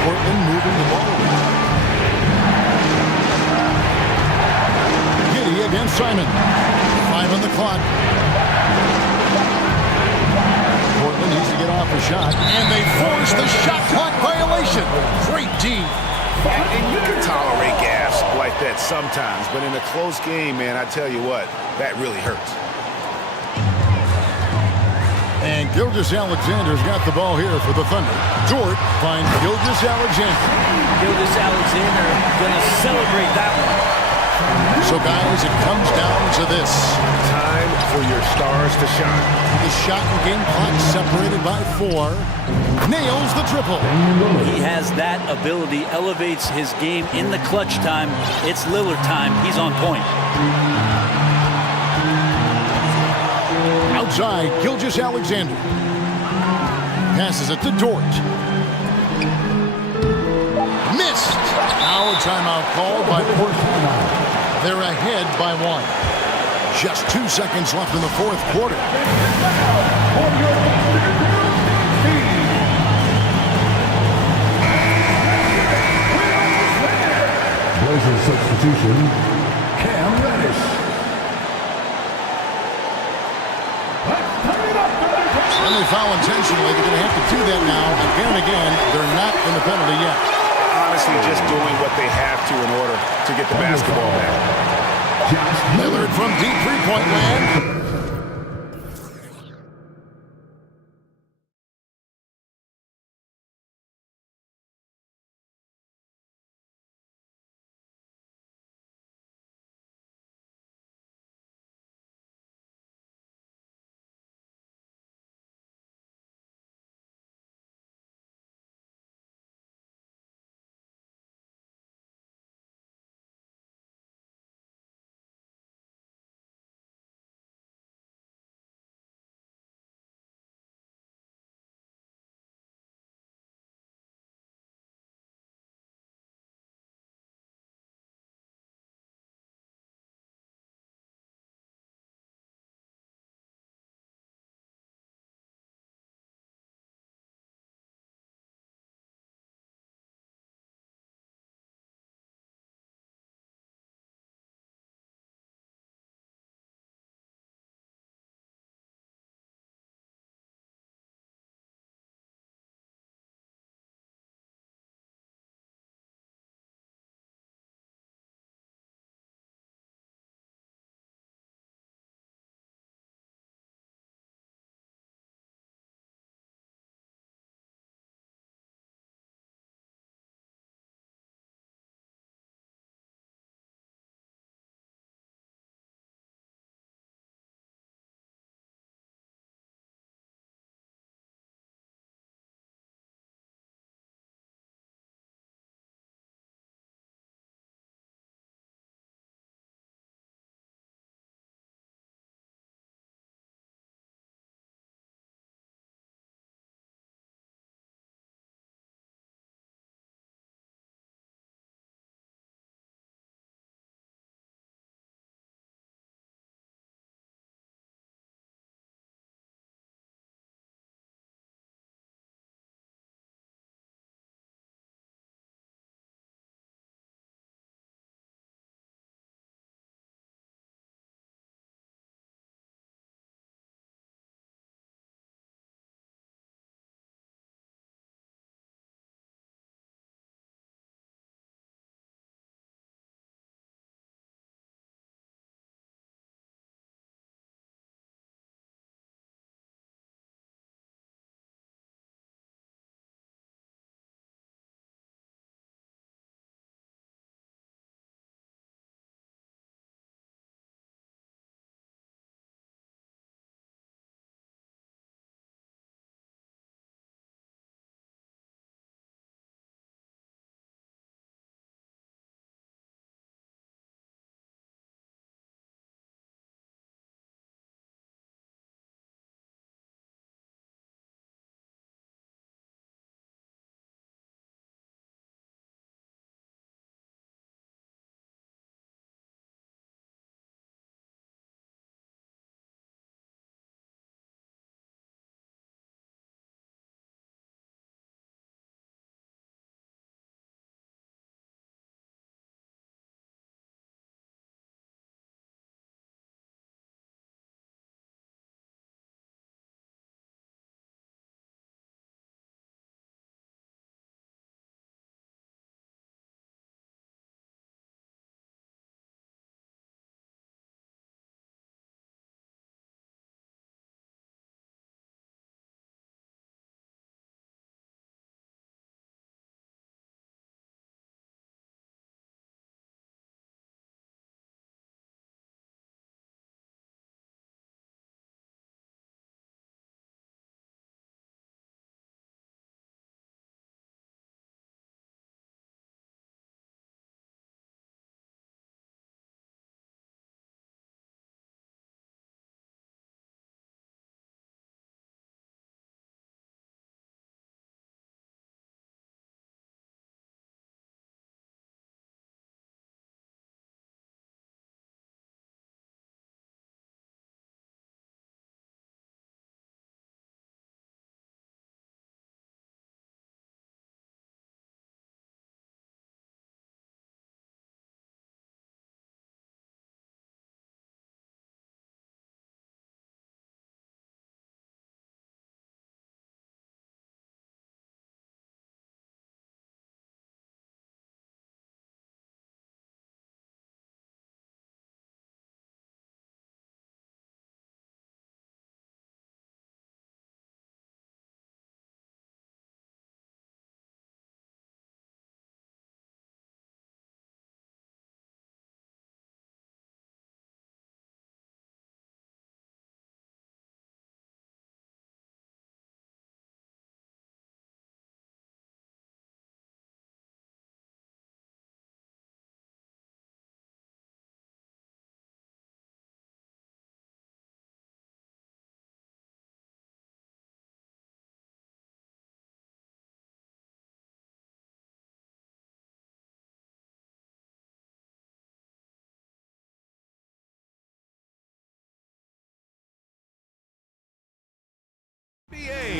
Portland moving the ball around. Giddy against Simon. 5 on the clock. Portland needs to get off the shot. And they force the shot clock violation. Great D. And you can tolerate gaffes like that sometimes, but in a close game, man, I tell you what, that really hurts. And Gilgeous-Alexander's got the ball here for the Thunder. Dort finds Gilgeous-Alexander. Gilgeous-Alexander going to celebrate that one. So, guys, it comes down to this. Time for your stars to shine. The shot and game clock separated by 4. Nails the triple. He has that ability, elevates his game in the clutch time. It's Lillard time. He's on point. Outside, Gilgeous-Alexander. Passes it to Dort. Missed. Now a timeout called by Portland. They're ahead by 1. Just 2 seconds left in the fourth quarter. Blazers substitution, Cam Reddish. And they foul intentionally. They're going to have to do that now. Again and again, they're not in the penalty yet. Honestly, just doing what they have to in order to get the basketball back. Lillard from deep three-point land.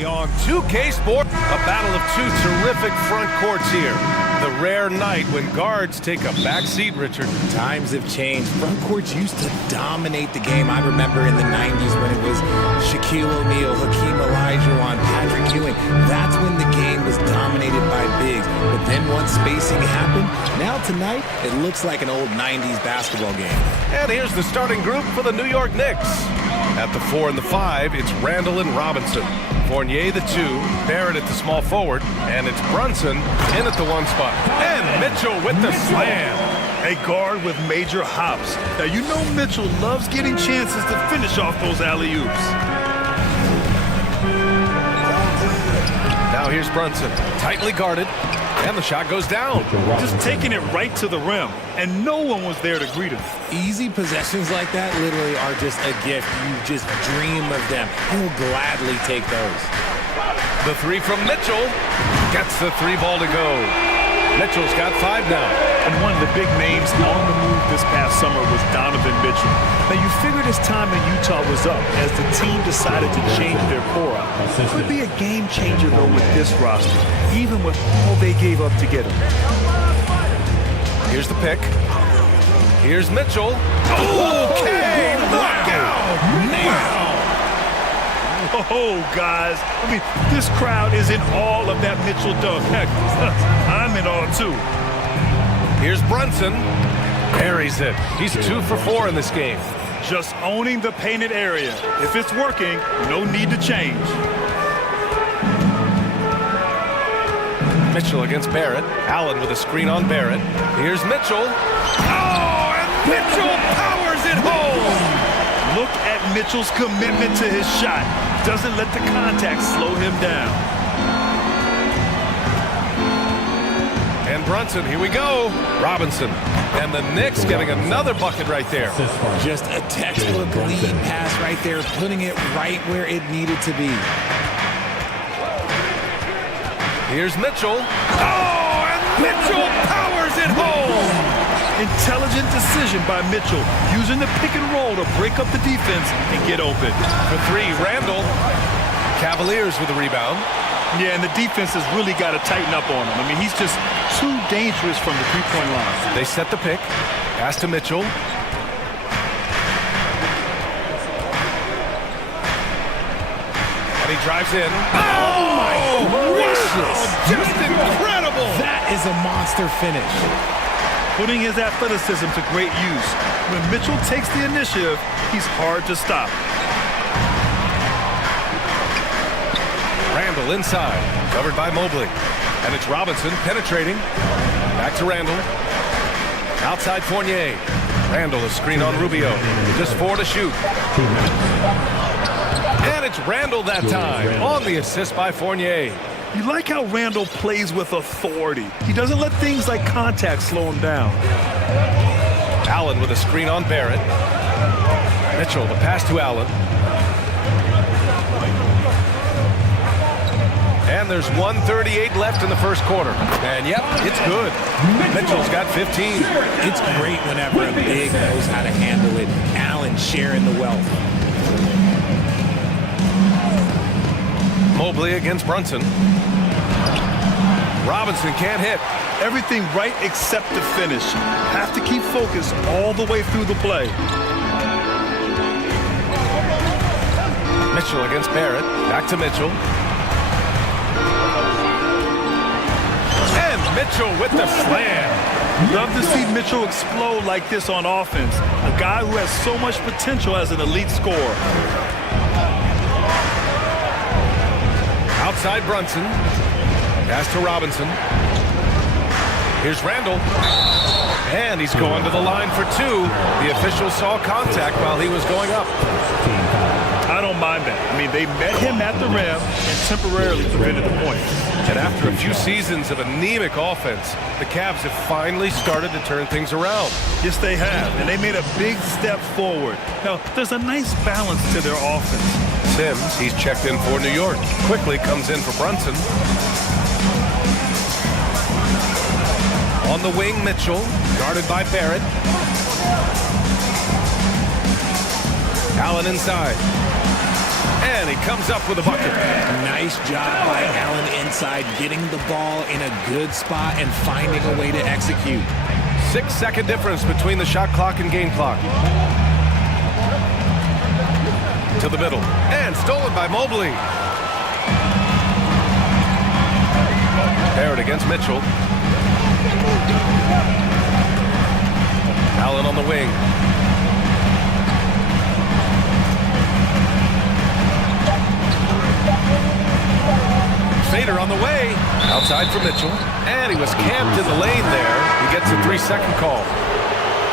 Today on 2K Sport, a battle of two terrific front courts here. The rare night when guards take a back seat, Richard. Times have changed. Front courts used to dominate the game. I remember in the 90s when it was Shaquille O'Neal, Hakeem Olajuwon, Patrick Ewing. That's when the game was dominated by bigs. But then once spacing happened, now tonight, it looks like an old 90s basketball game. And here's the starting group for the New York Knicks. At the 4 and the 5, it's Randall and Robinson. Fournier the 2, Barrett at the small forward, and it's Brunson in at the 1 spot. And Mitchell with the slam. A guard with major hops. Now, you know Mitchell loves getting chances to finish off those alley-oops. Now here's Brunson, tightly guarded, and the shot goes down. Just taking it right to the rim, and no one was there to greet him. Easy possessions like that literally are just a gift. You just dream of them. He'll gladly take those. The 3 from Mitchell gets the 3 ball to go. Mitchell's got 5 now. And one of the big names on the move this past summer was Donovan Mitchell. Now, you figured his time in Utah was up as the team decided to change their core up. Could be a game changer, though, with this roster, even with all they gave up to get him. Here's the pick. Here's Mitchell. Okay, knockout! Now! Oh, guys. I mean, this crowd is in awe of that Mitchell dunk. Heck, I'm in awe, too. Here's Brunson. Buries it. He's 2 for 4 in this game. Just owning the painted area. If it's working, no need to change. Mitchell against Barrett. Allen with a screen on Barrett. Here's Mitchell. Oh, and Mitchell powers it home! Look at Mitchell's commitment to his shot. Doesn't let the contact slow him down. And Brunson, here we go. Robinson. And the Knicks getting another bucket right there. Just a textbook lead pass right there, putting it right where it needed to be. Here's Mitchell. Oh, and Mitchell powers it home! Intelligent decision by Mitchell, using the pick and roll to break up the defense and get open. For 3, Randall. Cavaliers with the rebound. Yeah, and the defense has really got to tighten up on him. I mean, he's just too dangerous from the three-point line. They set the pick. Pass to Mitchell. And he drives in. Oh, my goodness! Just incredible! That is a monster finish. Putting his athleticism to great use. When Mitchell takes the initiative, he's hard to stop. Randall inside, covered by Mobley. And it's Robinson penetrating. Back to Randall. Outside Fournier. Randall a screen on Rubio. Just 4 to shoot. And it's Randall that time on the assist by Fournier. You like how Randall plays with authority. He doesn't let things like contact slow him down. Allen with a screen on Barrett. Mitchell, the pass to Allen. And there's 1:38 left in the first quarter. And yep, it's good. Mitchell's got 15. It's great whenever a big knows how to handle it. Allen sharing the wealth. Mobley against Brunson. Robinson can't hit. Everything right except the finish. Have to keep focused all the way through the play. Mitchell against Barrett. Back to Mitchell. And Mitchell with the slam. Love to see Mitchell explode like this on offense. A guy who has so much potential as an elite scorer. Outside Brunson. Pass to Robinson. Here's Randall. And he's going to the line for 2. The official saw contact while he was going up. I don't mind that. I mean, they met him at the rim and temporarily prevented the point. And after a few seasons of anemic offense, the Cavs have finally started to turn things around. Yes, they have. And they made a big step forward. Now, there's a nice balance to their offense. Sims, he's checked in for New York. Quickly comes in for Brunson. On the wing, Mitchell, guarded by Barrett. Allen inside. And he comes up with a bucket. Nice job by Allen inside, getting the ball in a good spot and finding a way to execute. 6-second difference between the shot clock and game clock. To the middle. And stolen by Mobley. Barrett against Mitchell. Allen on the wing. Fader on the way. Outside for Mitchell. And he was camped in the lane there. He gets a 3-second call.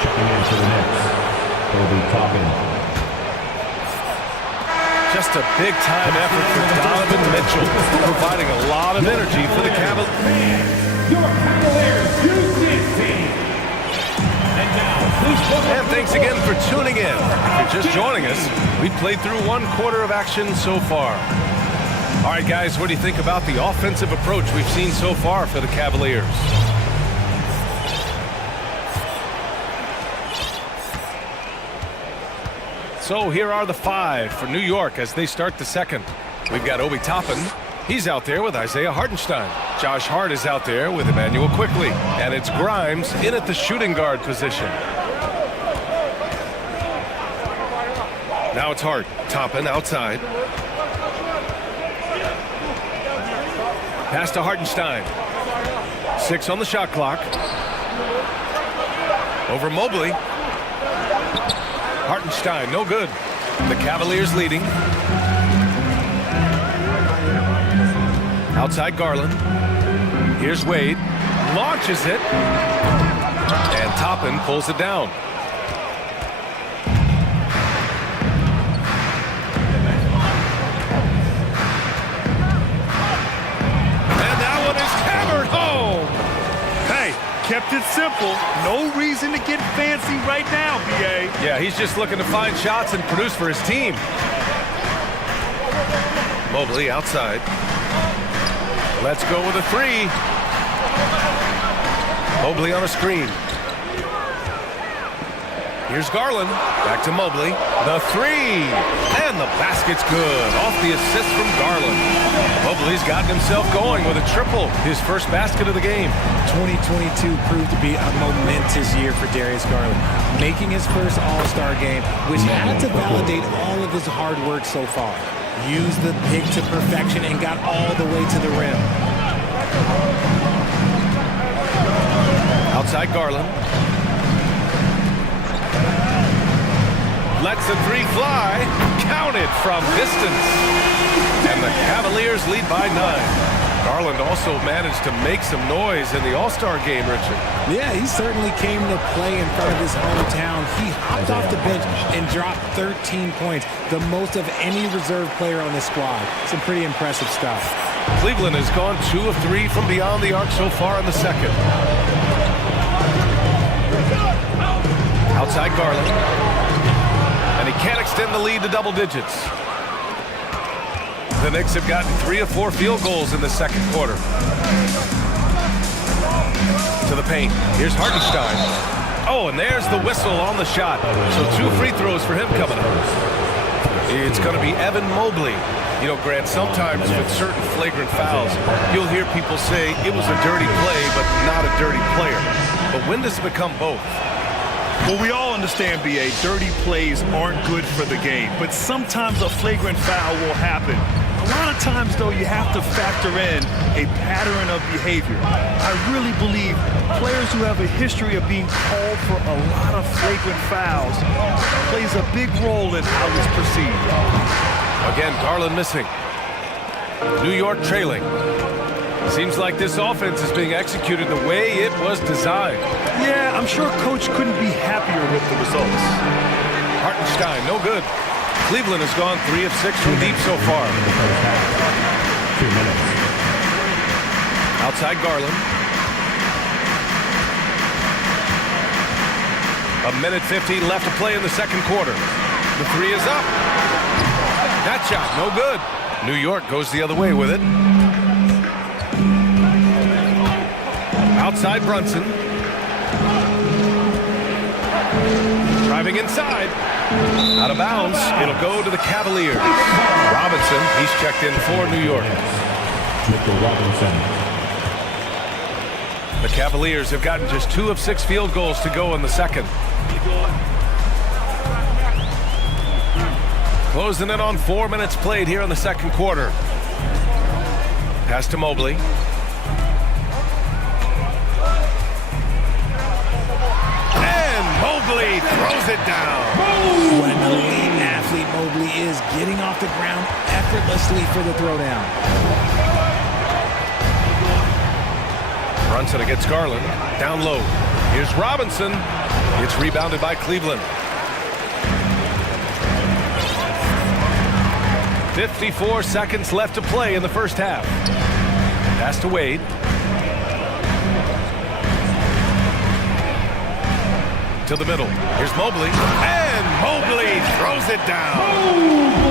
Checking in for the Knicks, Obi Toppin. Just a big-time effort for Donovan Mitchell, providing a lot of energy for the Cavaliers. Your Cavaliers use this team. And now, please welcome. And thanks again for tuning in. If you're just joining us, we played through 1 quarter of action so far. All right, guys, what do you think about the offensive approach we've seen so far for the Cavaliers? So here are the 5 for New York as they start the second. We've got Obi Toppin. He's out there with Isaiah Hartenstein. Josh Hart is out there with Emmanuel Quickly. And it's Grimes in at the shooting guard position. Now it's Hart. Toppin outside. Pass to Hartenstein. 6 on the shot clock. Over Mobley. Hartenstein, no good. The Cavaliers leading. Outside Garland. Here's Wade. Launches it. And Toppin pulls it down. And that one is hammered home. Hey, kept it simple. No reason to get fancy right now, BA. Yeah, he's just looking to find shots and produce for his team. Mobley outside. Let's go with a 3. Mobley on a screen. Here's Garland. Back to Mobley. The 3. And the basket's good. Off the assist from Garland. Mobley's gotten himself going with a triple. His first basket of the game. 2022 proved to be a momentous year for Darius Garland, making his first All-Star game, which had to validate all of his hard work so far. Used the pick to perfection and got all the way to the rim. Outside Garland. Lets the 3 fly. Counted from distance. And the Cavaliers lead by 9. Garland also managed to make some noise in the All-Star game, Richard. Yeah, he certainly came to play in front of his hometown. He hopped off the bench and dropped 13 points, the most of any reserve player on the squad. Some pretty impressive stuff. Cleveland has gone 2 of 3 from beyond the arc so far in the second. Outside Garland. And he can't extend the lead to double digits. The Knicks have gotten 3 of 4 field goals in the second quarter. To the paint. Here's Hartenstein. Oh, and there's the whistle on the shot. So 2 free throws for him coming up. It's going to be Evan Mobley. You know, Grant, sometimes with certain flagrant fouls, you'll hear people say it was a dirty play, but not a dirty player. But when does it become both? Well, we all understand, BA, dirty plays aren't good for the game, but sometimes a flagrant foul will happen. A lot of times, though, you have to factor in a pattern of behavior. I really believe players who have a history of being called for a lot of flagrant fouls plays a big role in how it's perceived. Again, Garland missing. New York trailing. Seems like this offense is being executed the way it was designed. Yeah, I'm sure Coach couldn't be happier with the results. Hartenstein, no good. Cleveland has gone 3 of 6 from deep so far. 2 minutes. Outside Garland. 1:50 left to play in the second quarter. The 3 is up. That shot, no good. New York goes the other way with it. Outside Brunson. Driving inside. Out of bounds. It'll go to the Cavaliers. Robinson, he's checked in for New York. The Cavaliers have gotten just 2 of 6 field goals to go in the second. Closing in on 4 minutes played here in the second quarter. Pass to Mobley. And Mobley throws it down. What an elite athlete Mobley is, getting off the ground effortlessly for the throwdown. Brunson against Garland. Down low. Here's Robinson. It's rebounded by Cleveland. 54 seconds left to play in the first half. Pass to Wade. To the middle. Here's Mobley. And Mobley throws it down.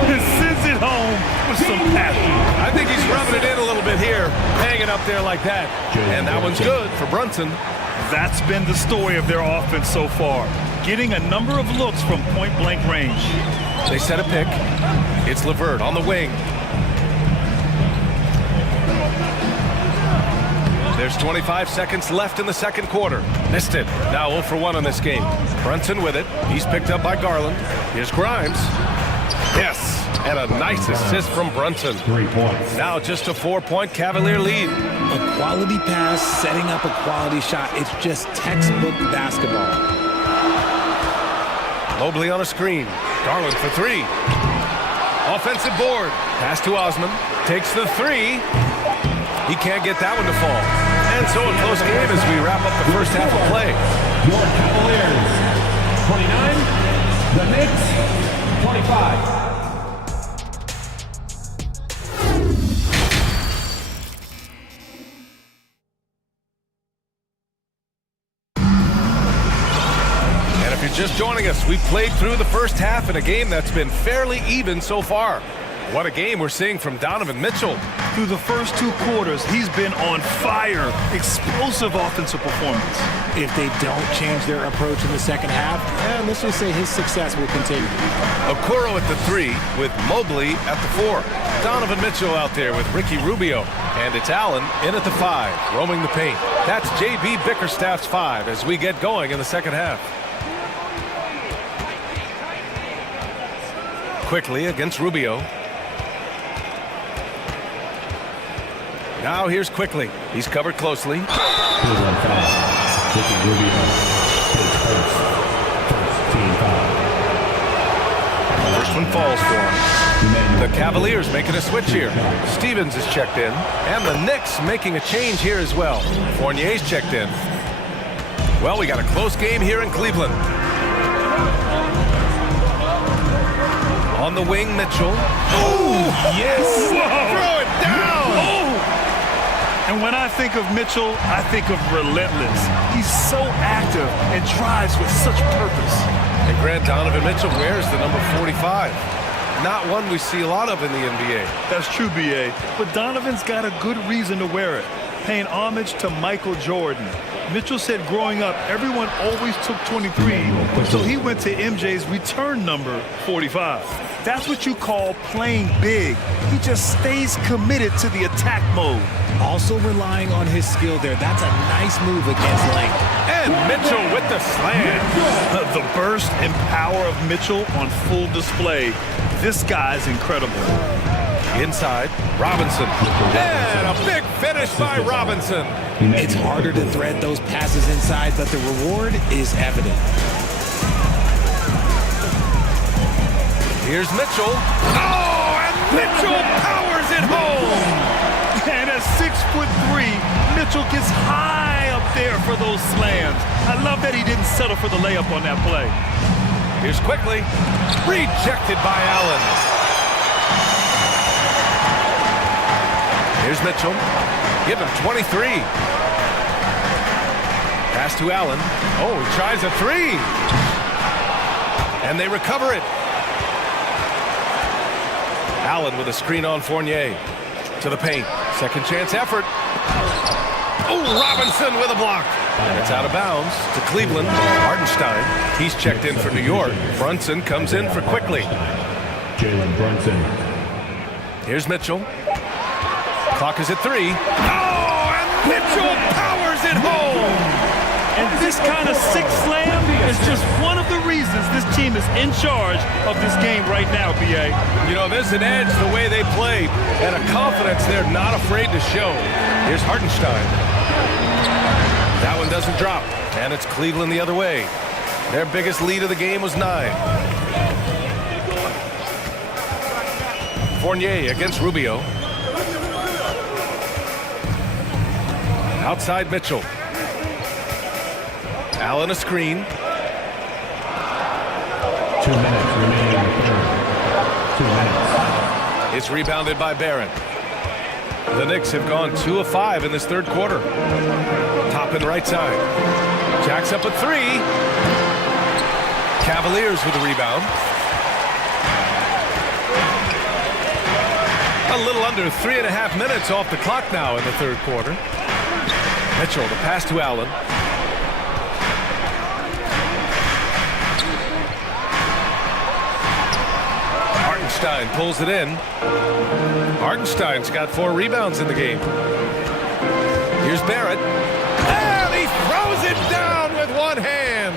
And sends it home with some passion. I think he's rubbing it in a little bit here, hanging up there like that. And that one's good for Brunson. That's been the story of their offense so far. Getting a number of looks from point-blank range. They set a pick. It's LeVert on the wing. There's 25 seconds left in the second quarter. Missed it. Now 0 for 1 on this game. Brunson with it. He's picked up by Garland. Here's Grimes. Yes, and a nice assist from Brunson. 3 points. Now just a 4-point Cavalier lead. A quality pass, setting up a quality shot. It's just textbook basketball. Mobley on a screen. Garland for 3. Offensive board. Pass to Osman. Takes the 3. He can't get that one to fall. And so a close game as we wrap up the first half of play. Your Cavaliers, 29. The Knicks, 25. Just joining us, we've played through the first half in a game that's been fairly even so far. What a game we're seeing from Donovan Mitchell. Through the first 2 quarters, he's been on fire. Explosive offensive performance. If they don't change their approach in the second half, let's just say his success will continue. Okoro at the 3 with Mobley at the 4. Donovan Mitchell out there with Ricky Rubio. And it's Allen in at the 5, roaming the paint. That's J.B. Bickerstaff's 5 as we get going in the second half. Quickly against Rubio. Now here's Quickly. He's covered closely. First one falls for him. The Cavaliers making a switch here. Stevens is checked in. And the Knicks making a change here as well. Fournier's checked in. Well, we got a close game here in Cleveland. On the wing, Mitchell. Oh, yes! Whoa. Throw it down! Oh. And when I think of Mitchell, I think of relentless. He's so active and drives with such purpose. And Grant, Donovan Mitchell wears the number 45. Not one we see a lot of in the NBA. That's true, B.A. But Donovan's got a good reason to wear it. Paying homage to Michael Jordan. Mitchell said growing up, everyone always took 23, so he went to MJ's return number 45. That's what you call playing big. He just stays committed to the attack mode. Also relying on his skill there. That's a nice move against length. And Mitchell with the slam. The burst and power of Mitchell on full display. This guy's incredible. Inside, Robinson. And a big finish by Robinson. It's harder to thread those passes inside, but the reward is evident. Here's Mitchell. Oh, and Mitchell powers it home. And at 6'3", Mitchell gets high up there for those slams. I love that he didn't settle for the layup on that play. Here's Quickly. Rejected by Allen. Here's Mitchell. Give him 23. Pass to Allen. Oh, he tries a 3. And they recover it. Allen with a screen on Fournier. To the paint. Second chance effort. Oh, Robinson with a block. And it's out of bounds to Cleveland. Hartenstein, he's checked in for New York. Brunson comes in for quickly. Jalen Brunson. Here's Mitchell. Clock is at 3. Oh, and Mitchell powers it home! And this kind of six slam is just one of the reasons this team is in charge of this game right now, B.A. You know, there's an edge the way they play and a confidence they're not afraid to show. Here's Hartenstein. That one doesn't drop, and it's Cleveland the other way. Their biggest lead of the game was 9. Fournier against Rubio. Outside Mitchell. Allen a screen. 2 minutes remaining in the third. 2 minutes. It's rebounded by Barron. The Knicks have gone 2 of 5 in this third quarter. Top and right side. Jacks up a 3. Cavaliers with the rebound. A little under 3.5 minutes off the clock now in the third quarter. Mitchell, the pass to Allen. Hartenstein pulls it in. Hartenstein's got 4 rebounds in the game. Here's Barrett. And he throws it down with one hand.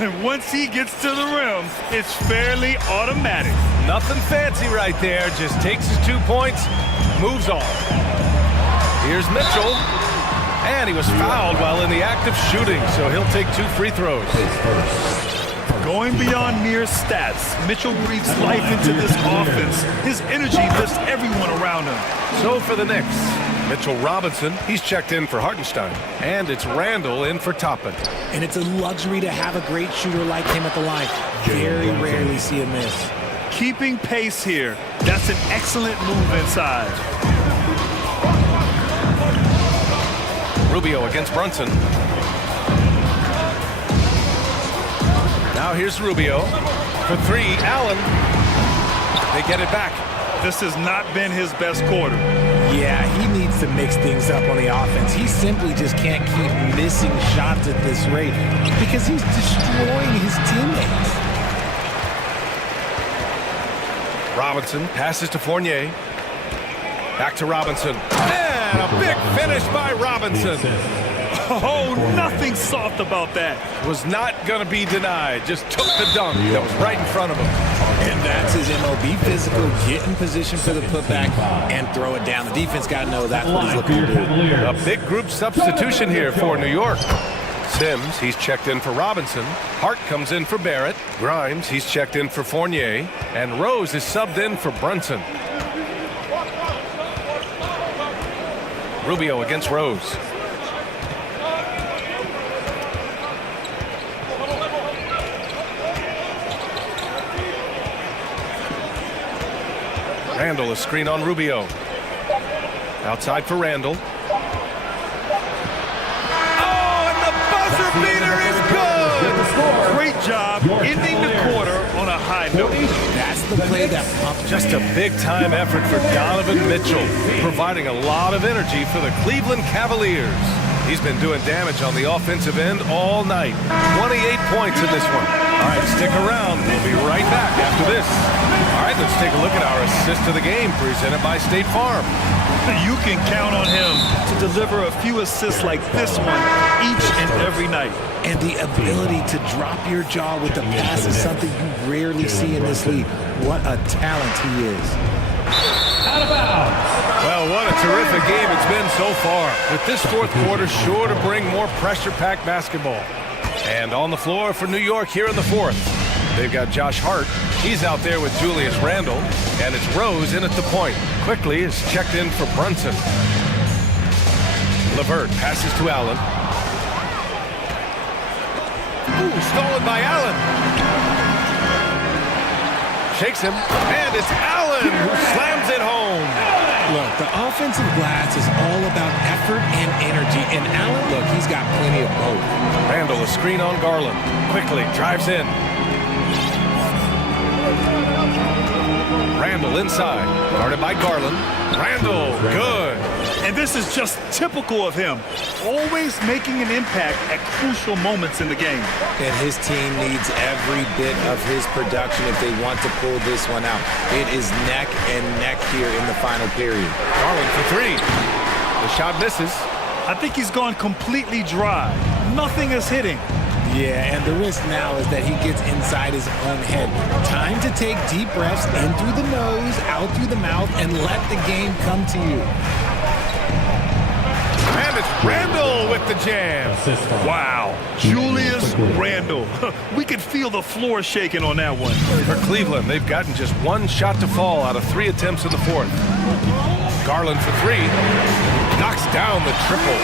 And once he gets to the rim, it's fairly automatic. Nothing fancy right there. Just takes his 2 points, moves on. Here's Mitchell. And he was fouled while in the act of shooting, so he'll take 2 free throws. Going beyond mere stats, Mitchell breathes life into this offense. His energy lifts everyone around him. So for the Knicks, Mitchell Robinson, he's checked in for Hartenstein. And it's Randall in for Toppin. And it's a luxury to have a great shooter like him at the line. Very rarely see a miss. Keeping pace here. That's an excellent move inside. Rubio against Brunson. Now here's Rubio. For 3, Allen. They get it back. This has not been his best quarter. Yeah, he needs to mix things up on the offense. He simply just can't keep missing shots at this rate because he's destroying his teammates. Robinson passes to Fournier. Back to Robinson. And a big finish by Robinson. Oh, nothing soft about that. Was not going to be denied. Just took the dunk that was right in front of him. And that's his MO. Be physical, get in position for the putback, and throw it down. The defense got to know that's what he's looking to do. A big group substitution here for New York. Sims, he's checked in for Robinson. Hart comes in for Barrett. Grimes, he's checked in for Fournier. And Rose is subbed in for Brunson. Rubio against Rose. Randall, a screen on Rubio. Outside for Randall. Oh, and the buzzer beater is good! Great job ending the quarter on a high note. That's the play that pumped. Just a big-time effort for Donovan Mitchell, providing a lot of energy for the Cleveland Cavaliers. He's been doing damage on the offensive end all night. 28 points in this one. All right, stick around. We'll be right back after this. All right, let's take a look at our assist of the game presented by State Farm. You can count on him to deliver a few assists like this one each and every night. And the ability to drop your jaw with the pass is something you rarely see in this league. What a talent he is. Out of bounds. Well, what a terrific game it's been so far. With this fourth quarter sure to bring more pressure-packed basketball. And on the floor for New York here in the fourth, they've got Josh Hart. He's out there with Julius Randle. And it's Rose in at the point. Quickly is checked in for Brunson. LeVert passes to Allen. Ooh, stolen by Allen. Shakes him, and it's Allen who slams it home. Look, the offensive glass is all about effort and energy. And Allen, look, he's got plenty of both. Randall, a screen on Garland. Quickly drives in. Randall inside, guarded by Garland. Randall, good. And this is just typical of him, always making an impact at crucial moments in the game. And his team needs every bit of his production if they want to pull this one out. It is neck and neck here in the final period. Garland for three. The shot misses. I think he's gone completely dry. Nothing is hitting. Yeah, and the risk now is that he gets inside his own head. Time to take deep breaths in through the nose, out through the mouth, and let the game come to you. And it's Randle with the jam. Wow, Julius Randle. We could feel the floor shaking on that one. For Cleveland, they've gotten just one shot to fall out of 3 attempts in the fourth. Garland for three. Knocks down the triple.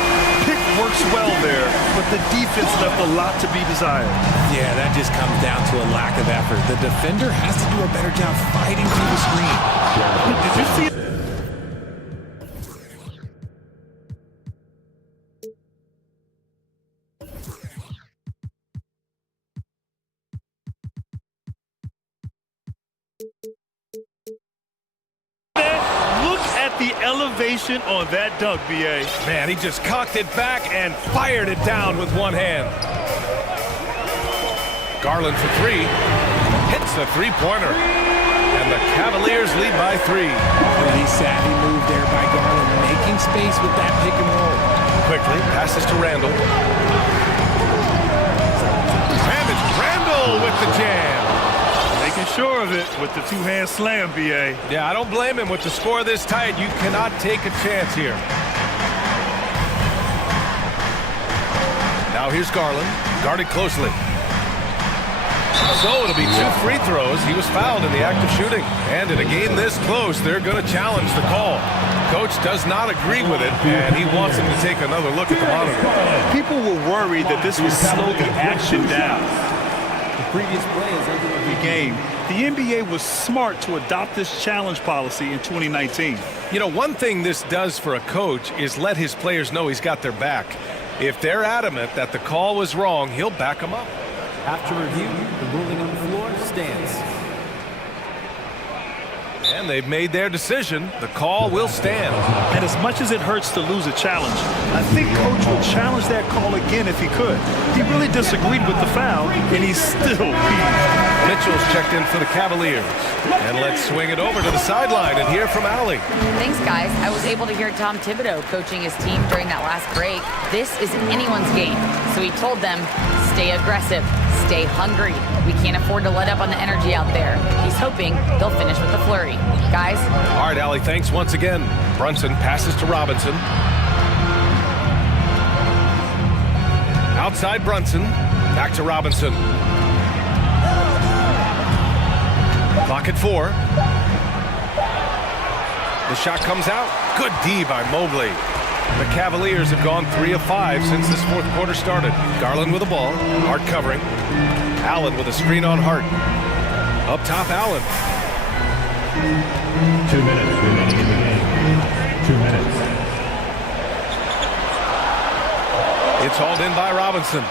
Pick works well there, but the defense left a lot to be desired. Yeah, that just comes down to a lack of effort. The defender has to do a better job fighting through the screen. Did you see it? The elevation on that dunk, B.A. Man, he just cocked it back and fired it down with one hand. Garland for three. Hits a three-pointer. And the Cavaliers lead by 3. Pretty savvy move there by Garland, making space with that pick and roll. Quickly passes to Randle. And it's Randle with the jam. Making sure of it with the two-hand slam, B.A. Yeah, I don't blame him. With the score this tight, you cannot take a chance here. Now here's Garland, guarded closely. So it'll be 2 free throws. He was fouled in the act of shooting. And in a game this close, they're going to challenge the call. Coach does not agree with it, and he wants him to take another look at the monitor. People were worried that this would slow the action down. Previous play is ended the game. The NBA was smart to adopt this challenge policy in 2019. You know, one thing this does for a coach is let his players know he's got their back. If they're adamant that the call was wrong, he'll back them up. After review, the ruling on the floor stands. And they've made their decision. The call will stand. And as much as it hurts to lose a challenge, I think Coach would challenge that call again if he could. He really disagreed with the foul, and he's still peeved. Mitchell's checked in for the Cavaliers. And let's swing it over to the sideline and hear from Allie. Thanks, guys. I was able to hear Tom Thibodeau coaching his team during that last break. This is anyone's game. So he told them, stay aggressive, stay hungry. We can't afford to let up on the energy out there. He's hoping they'll finish with the flurry. Guys? All right, Allie, thanks once again. Brunson passes to Robinson. Outside Brunson. Back to Robinson. Clock at 4. The shot comes out. Good D by Mobley. The Cavaliers have gone 3 of 5 since this fourth quarter started. Garland with the ball. Hart covering. Allen with a screen on Hart. Up top, Allen. 2 minutes remaining in the game. 2 minutes. It's hauled in by Robinson.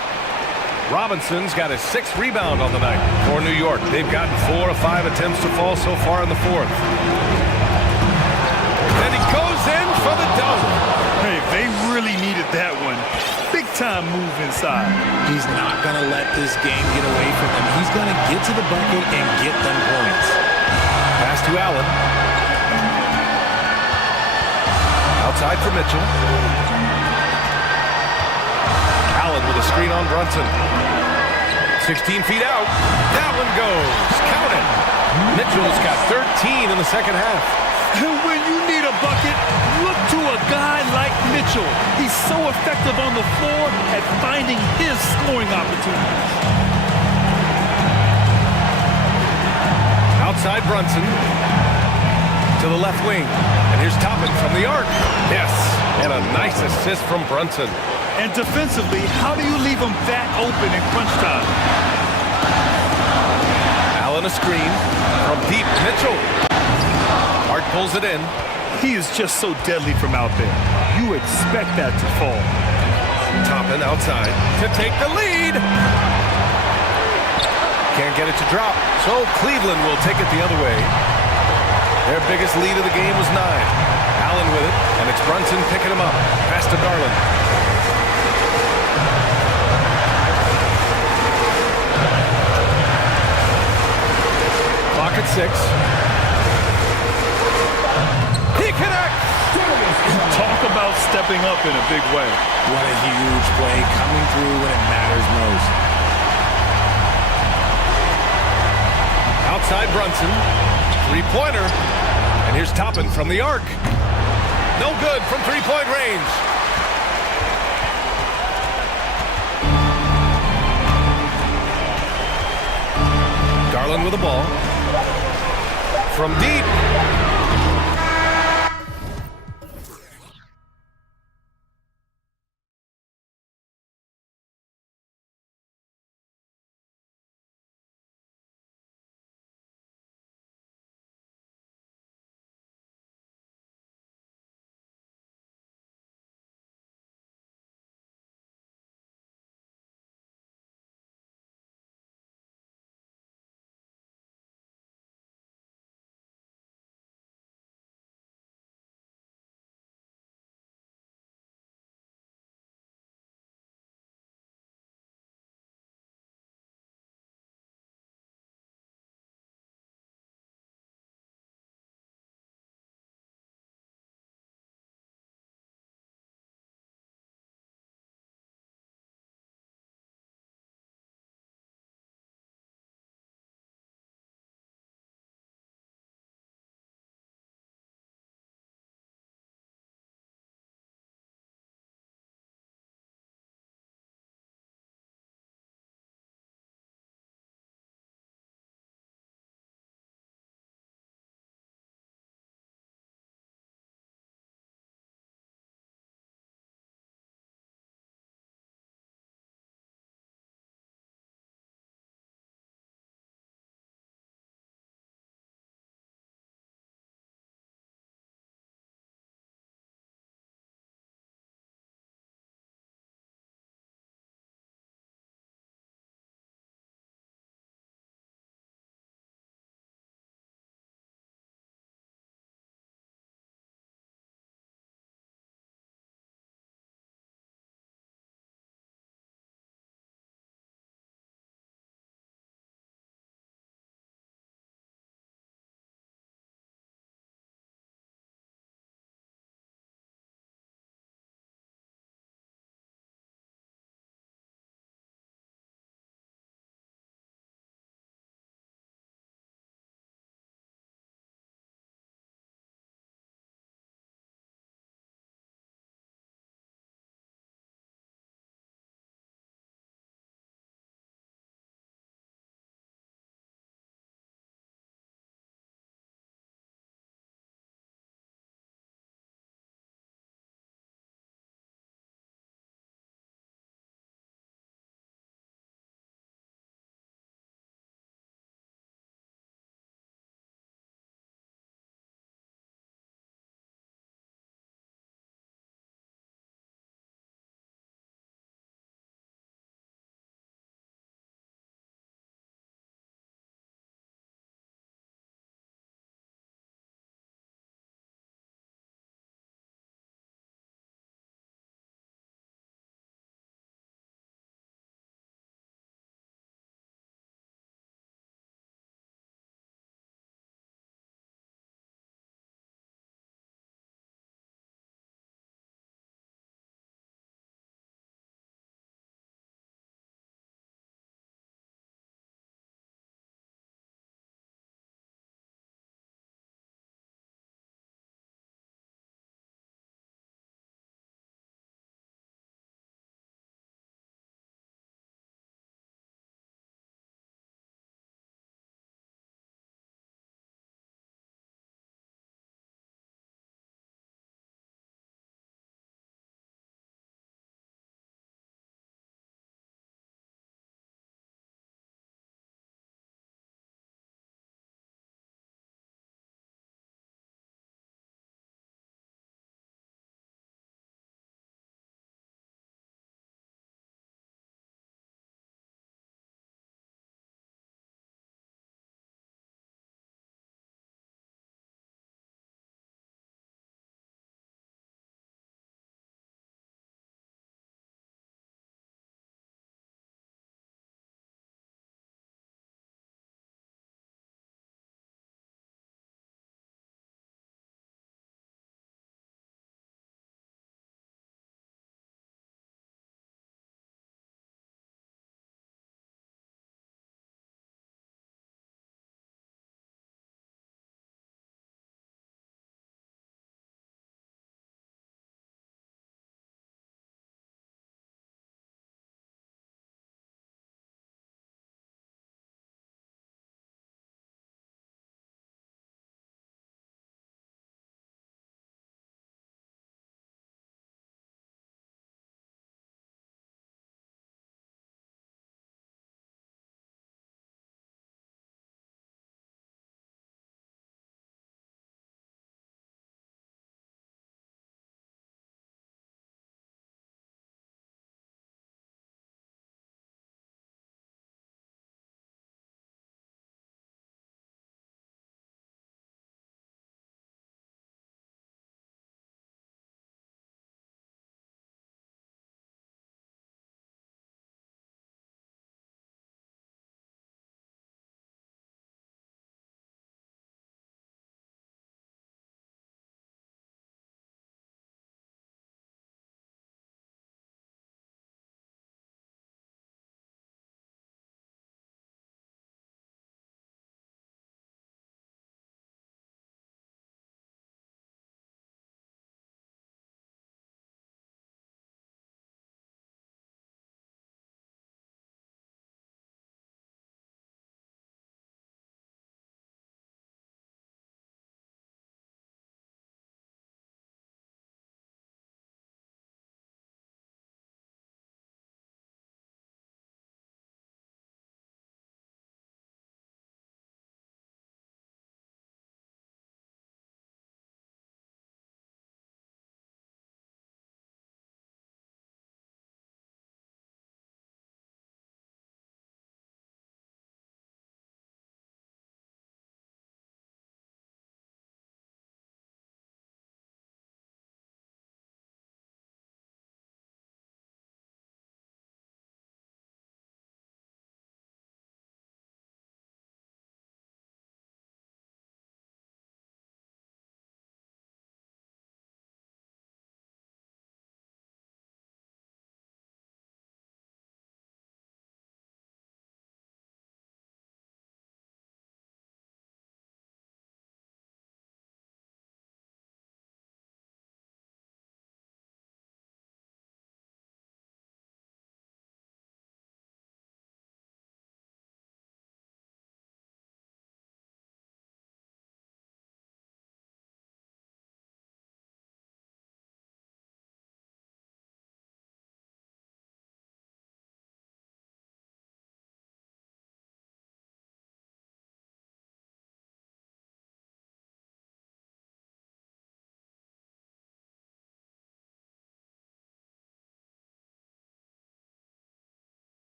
Robinson's got his 6th rebound on the night for New York. They've gotten 4 of 5 attempts to fall so far in the fourth. And he goes in for the dunk. Hey, they really needed that one. Big time move inside. He's not going to let this game get away from him. He's going to get to the bucket and get them points. Pass to Allen. Outside for Mitchell. Allen with a screen on Brunson. 16 feet out. That one goes. Count it. Mitchell's got 13 in the second half. And when you need a bucket, look to a guy like Mitchell. He's so effective on the floor at finding his scoring opportunities. Outside Brunson to the left wing. And here's Toppin from the arc. Yes, and a nice assist from Brunson. And defensively, how do you leave him that open in crunch time? Allen a screen from deep. Mitchell. Hart pulls it in. He is just so deadly from out there. You expect that to fall. Toppin outside to take the lead. Can't get it to drop, so Cleveland will take it the other way. Their biggest lead of the game was 9. Allen with it, and a It's Brunson picking him up. Pass to Garland. Clock at 6. He connects! Talk about stepping up in a big way. What a huge play coming through when it matters most. Outside Brunson. Three-pointer. And here's Toppin from the arc. No good from three-point range. Garland with the ball. From deep.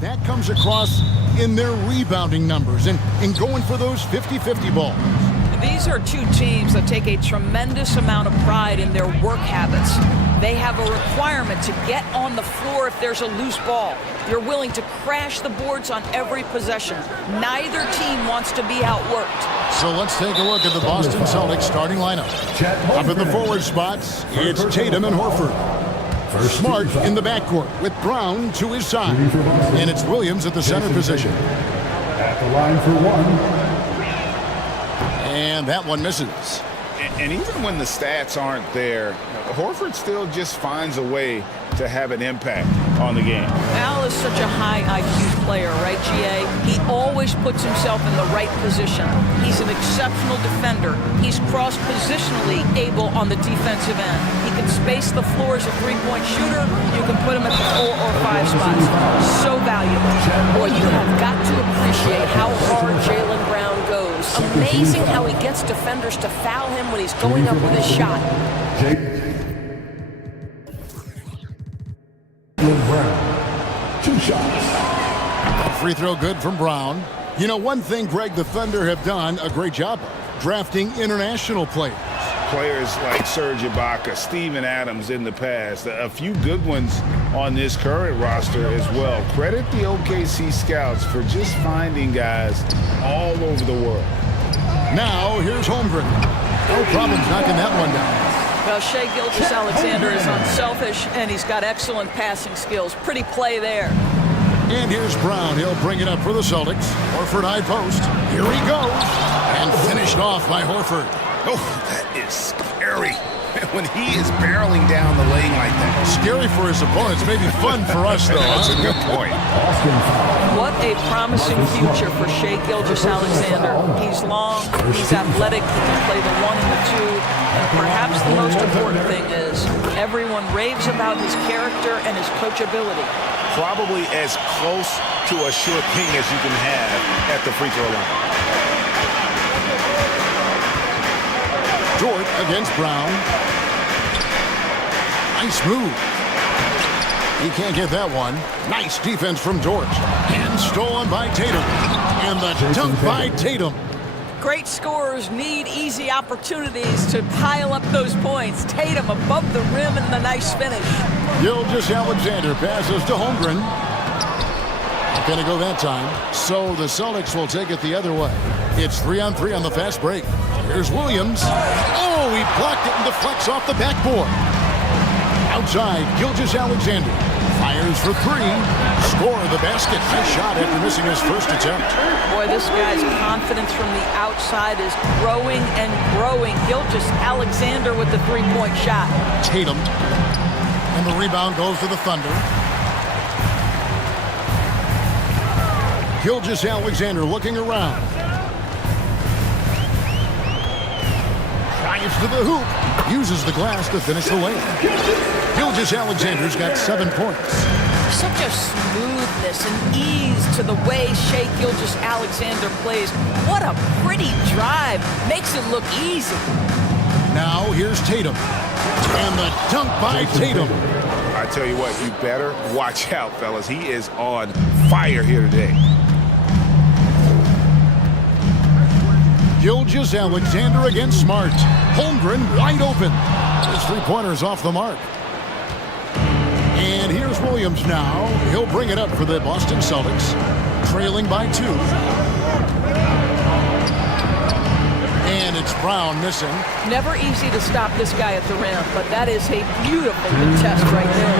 That comes across in their rebounding numbers and going for those 50-50 balls. These are two teams that take a tremendous amount of pride in their work habits. They have a requirement to get on the floor if there's a loose ball. You're willing to crash the boards on every possession. Neither team wants to be outworked. So let's take a look at the Boston Celtics starting lineup. Up in the forward spots, it's Tatum and Horford. Smart in the backcourt with Brown to his side. And it's Williams at the center position. At the line for one. And that one misses. And even when the stats aren't there, Horford still just finds a way to have an impact on the game. Al is such a high IQ player, right, GA? He always puts himself in the right position. He's an exceptional defender. He's cross-positionally able on the defensive end. He can space the floor as a three-point shooter. You can put him at the 4 or 5 spots. So valuable. Boy, you have got to appreciate how hard Jaylen Brown goes. Amazing how he gets defenders to foul him when he's going up with his shot. Brown. 2 shots. Free throw good from Brown. You know, one thing, Greg, the Thunder have done a great job of drafting international players. Players like Serge Ibaka, Steven Adams in the past, a few good ones on this current roster as well. Credit the OKC scouts for just finding guys all over the world. Now, here's Holmgren. No problems knocking that one down. Well, Shai Gilgeous-Alexander is unselfish, and he's got excellent passing skills. Pretty play there. And here's Brown. He'll bring it up for the Celtics. Horford high post. Here he goes. And finished off by Horford. Oh, that is scary. When he is barreling down the lane like that. Scary for his opponents. Maybe fun for us, though. That's a good point. What a promising future for Shai Gilgeous-Alexander. He's long, he's athletic, he can play the 1 and the 2, and perhaps the most important thing is everyone raves about his character and his coachability. Probably as close to a sure thing as you can have at the free throw line. Dort against Brown. Nice move. He can't get that one. Nice defense from Dort. And stolen by Tatum. And the dunk by Tatum. Great scorers need easy opportunities to pile up those points. Tatum above the rim and the nice finish. Gilgeous-Alexander passes to Holmgren. Not gonna go that time. So the Celtics will take it the other way. It's 3-on-3 on the fast break. Here's Williams. Oh, he blocked it and deflects off the backboard. Outside, Gilgeous-Alexander fires for 3. Score the basket. Nice shot after missing his first attempt. Boy, this guy's confidence from the outside is growing and growing. Gilgeous-Alexander with the 3-point shot. Tatum. And the rebound goes to the Thunder. Gilgeous-Alexander looking around. Drives to the hoop. Uses the glass to finish the lane. Gilgeous-Alexander's got 7 points. Such a smoothness and ease to the way Shai Gilgeous-Alexander plays. What a pretty drive. Makes it look easy. Now here's Tatum. And the dunk by Tatum. I tell you what, you better watch out, fellas. He is on fire here today. Gilgeous-Alexander against Smart. Holmgren wide open. His 3-pointer's off the mark. And here's Williams now. He'll bring it up for the Boston Celtics. Trailing by 2. And it's Brown missing. Never easy to stop this guy at the rim, but that is a beautiful contest right there.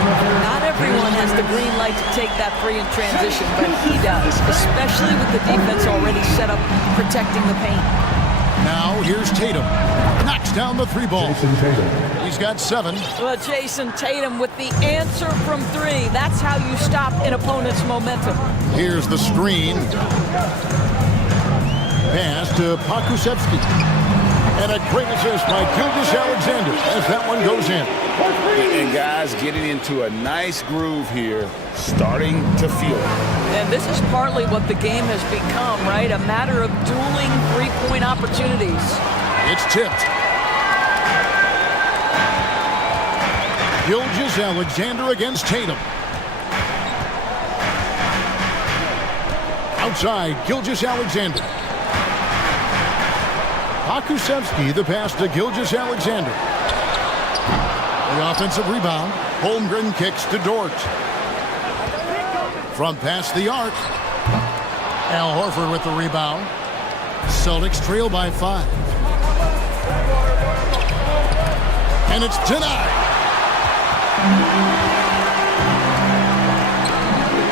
Not everyone has the green light to take that 3 in transition, but he does, especially with the defense already set up protecting the paint. Now here's Tatum. Knocks down the 3 ball. He's got 7. Well, Jason Tatum with the answer from 3. That's how you stop an opponent's momentum. Here's the screen. Pass to Pokusevski. And a great assist by Gilgeous-Alexander as that one goes in. And guys getting into a nice groove here, starting to feel it. And this is partly what the game has become, right? A matter of dueling 3-point opportunities. It's tipped. Gilgeous-Alexander against Tatum. Outside, Gilgeous-Alexander. Pakusevsky, the pass to Gilgeous-Alexander. The offensive rebound. Holmgren kicks to Dort. From past the arc. Al Horford with the rebound. Celtics trail by 5. And it's denied.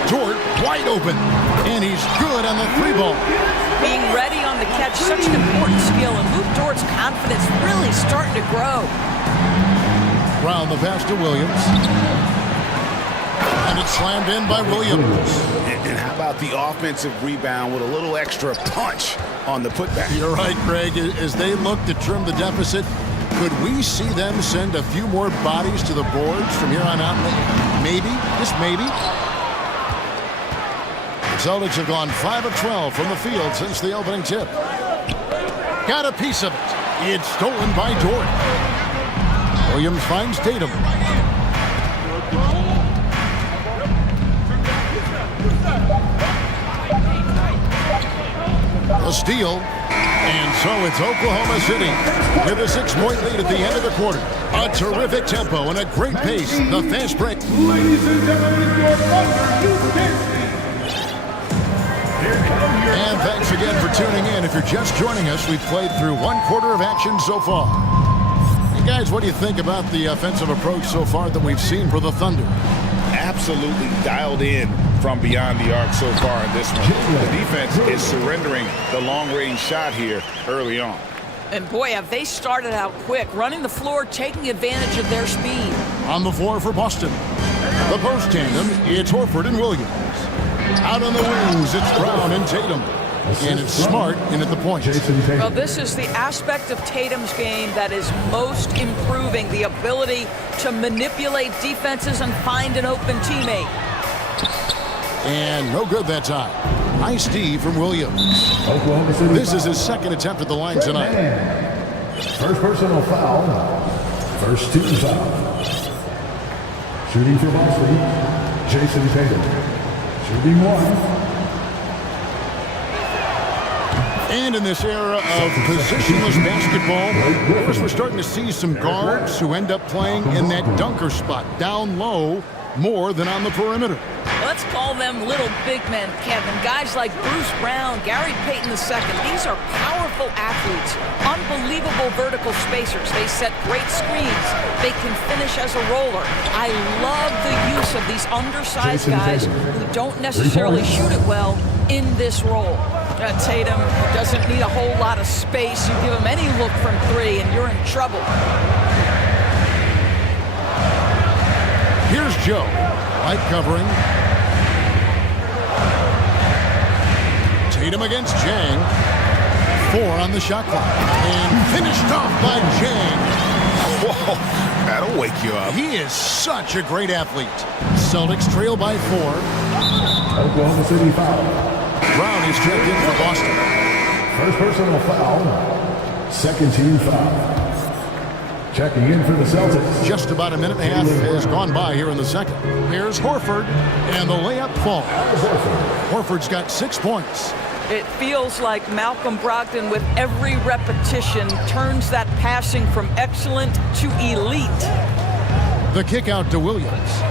Dort wide open. And he's good on the 3-ball. Being ready on the catch, such an important skill, and Luke Dort's confidence really starting to grow. Brown the pass to Williams. And it's slammed in by Williams. And how about the offensive rebound with a little extra punch on the putback? You're right, Greg. As they look to trim the deficit, could we see them send a few more bodies to the boards from here on out? Maybe, just maybe. The Celtics have gone 5 of 12 from the field since the opening tip. Got a piece of it. It's stolen by Dort. Williams finds Tatum. A steal. And so it's Oklahoma City with a 6-point lead at the end of the quarter. A terrific tempo and a great pace. The fast break. Ladies and gentlemen, your Thunder, you can't see. And thanks again for tuning in. If you're just joining us, we've played through 1 quarter of action so far. Hey guys, what do you think about the offensive approach so far that we've seen for the Thunder? Absolutely dialed in from beyond the arc so far in this one. The defense is surrendering the long-range shot here early on. And boy, have they started out quick, running the floor, taking advantage of their speed. On the floor for Boston. The post tandem, it's Horford and Williams. Out on the wings, it's Brown and Tatum. And it's Smart in at the point. Well, this is the aspect of Tatum's game that is most improving, the ability to manipulate defenses and find an open teammate. And no good that time. Nice D from Williams. This is his 2nd attempt at the line tonight. First personal foul. First team foul. Shooting for Boston, Jason Tatum. Shooting 1. And in this era of positionless basketball, of course, we're starting to see some guards who end up playing in that dunker spot, down low, more than on the perimeter. Let's call them little big men, Kevin. Guys like Bruce Brown, Gary Payton II. These are powerful athletes, unbelievable vertical spacers. They set great screens. They can finish as a roller. I love the use of these undersized guys who don't necessarily shoot it well in this role. Tatum doesn't need a whole lot of space. You give him any look from 3 and you're in trouble. Here's Joe. Light covering. Tatum against Jang. 4 on the shot clock. And finished off by Jang. Whoa, that'll wake you up. He is such a great athlete. Celtics trail by 4. Oklahoma City foul. Brown is checked in for Boston. First personal foul. Second team foul. Checking in for the Celtics. Just about a minute and a half has gone by here in the second. Here's Horford, and the layup falls. Horford's got 6 points. It feels like Malcolm Brogdon, with every repetition, turns that passing from excellent to elite. The kick out to Williams.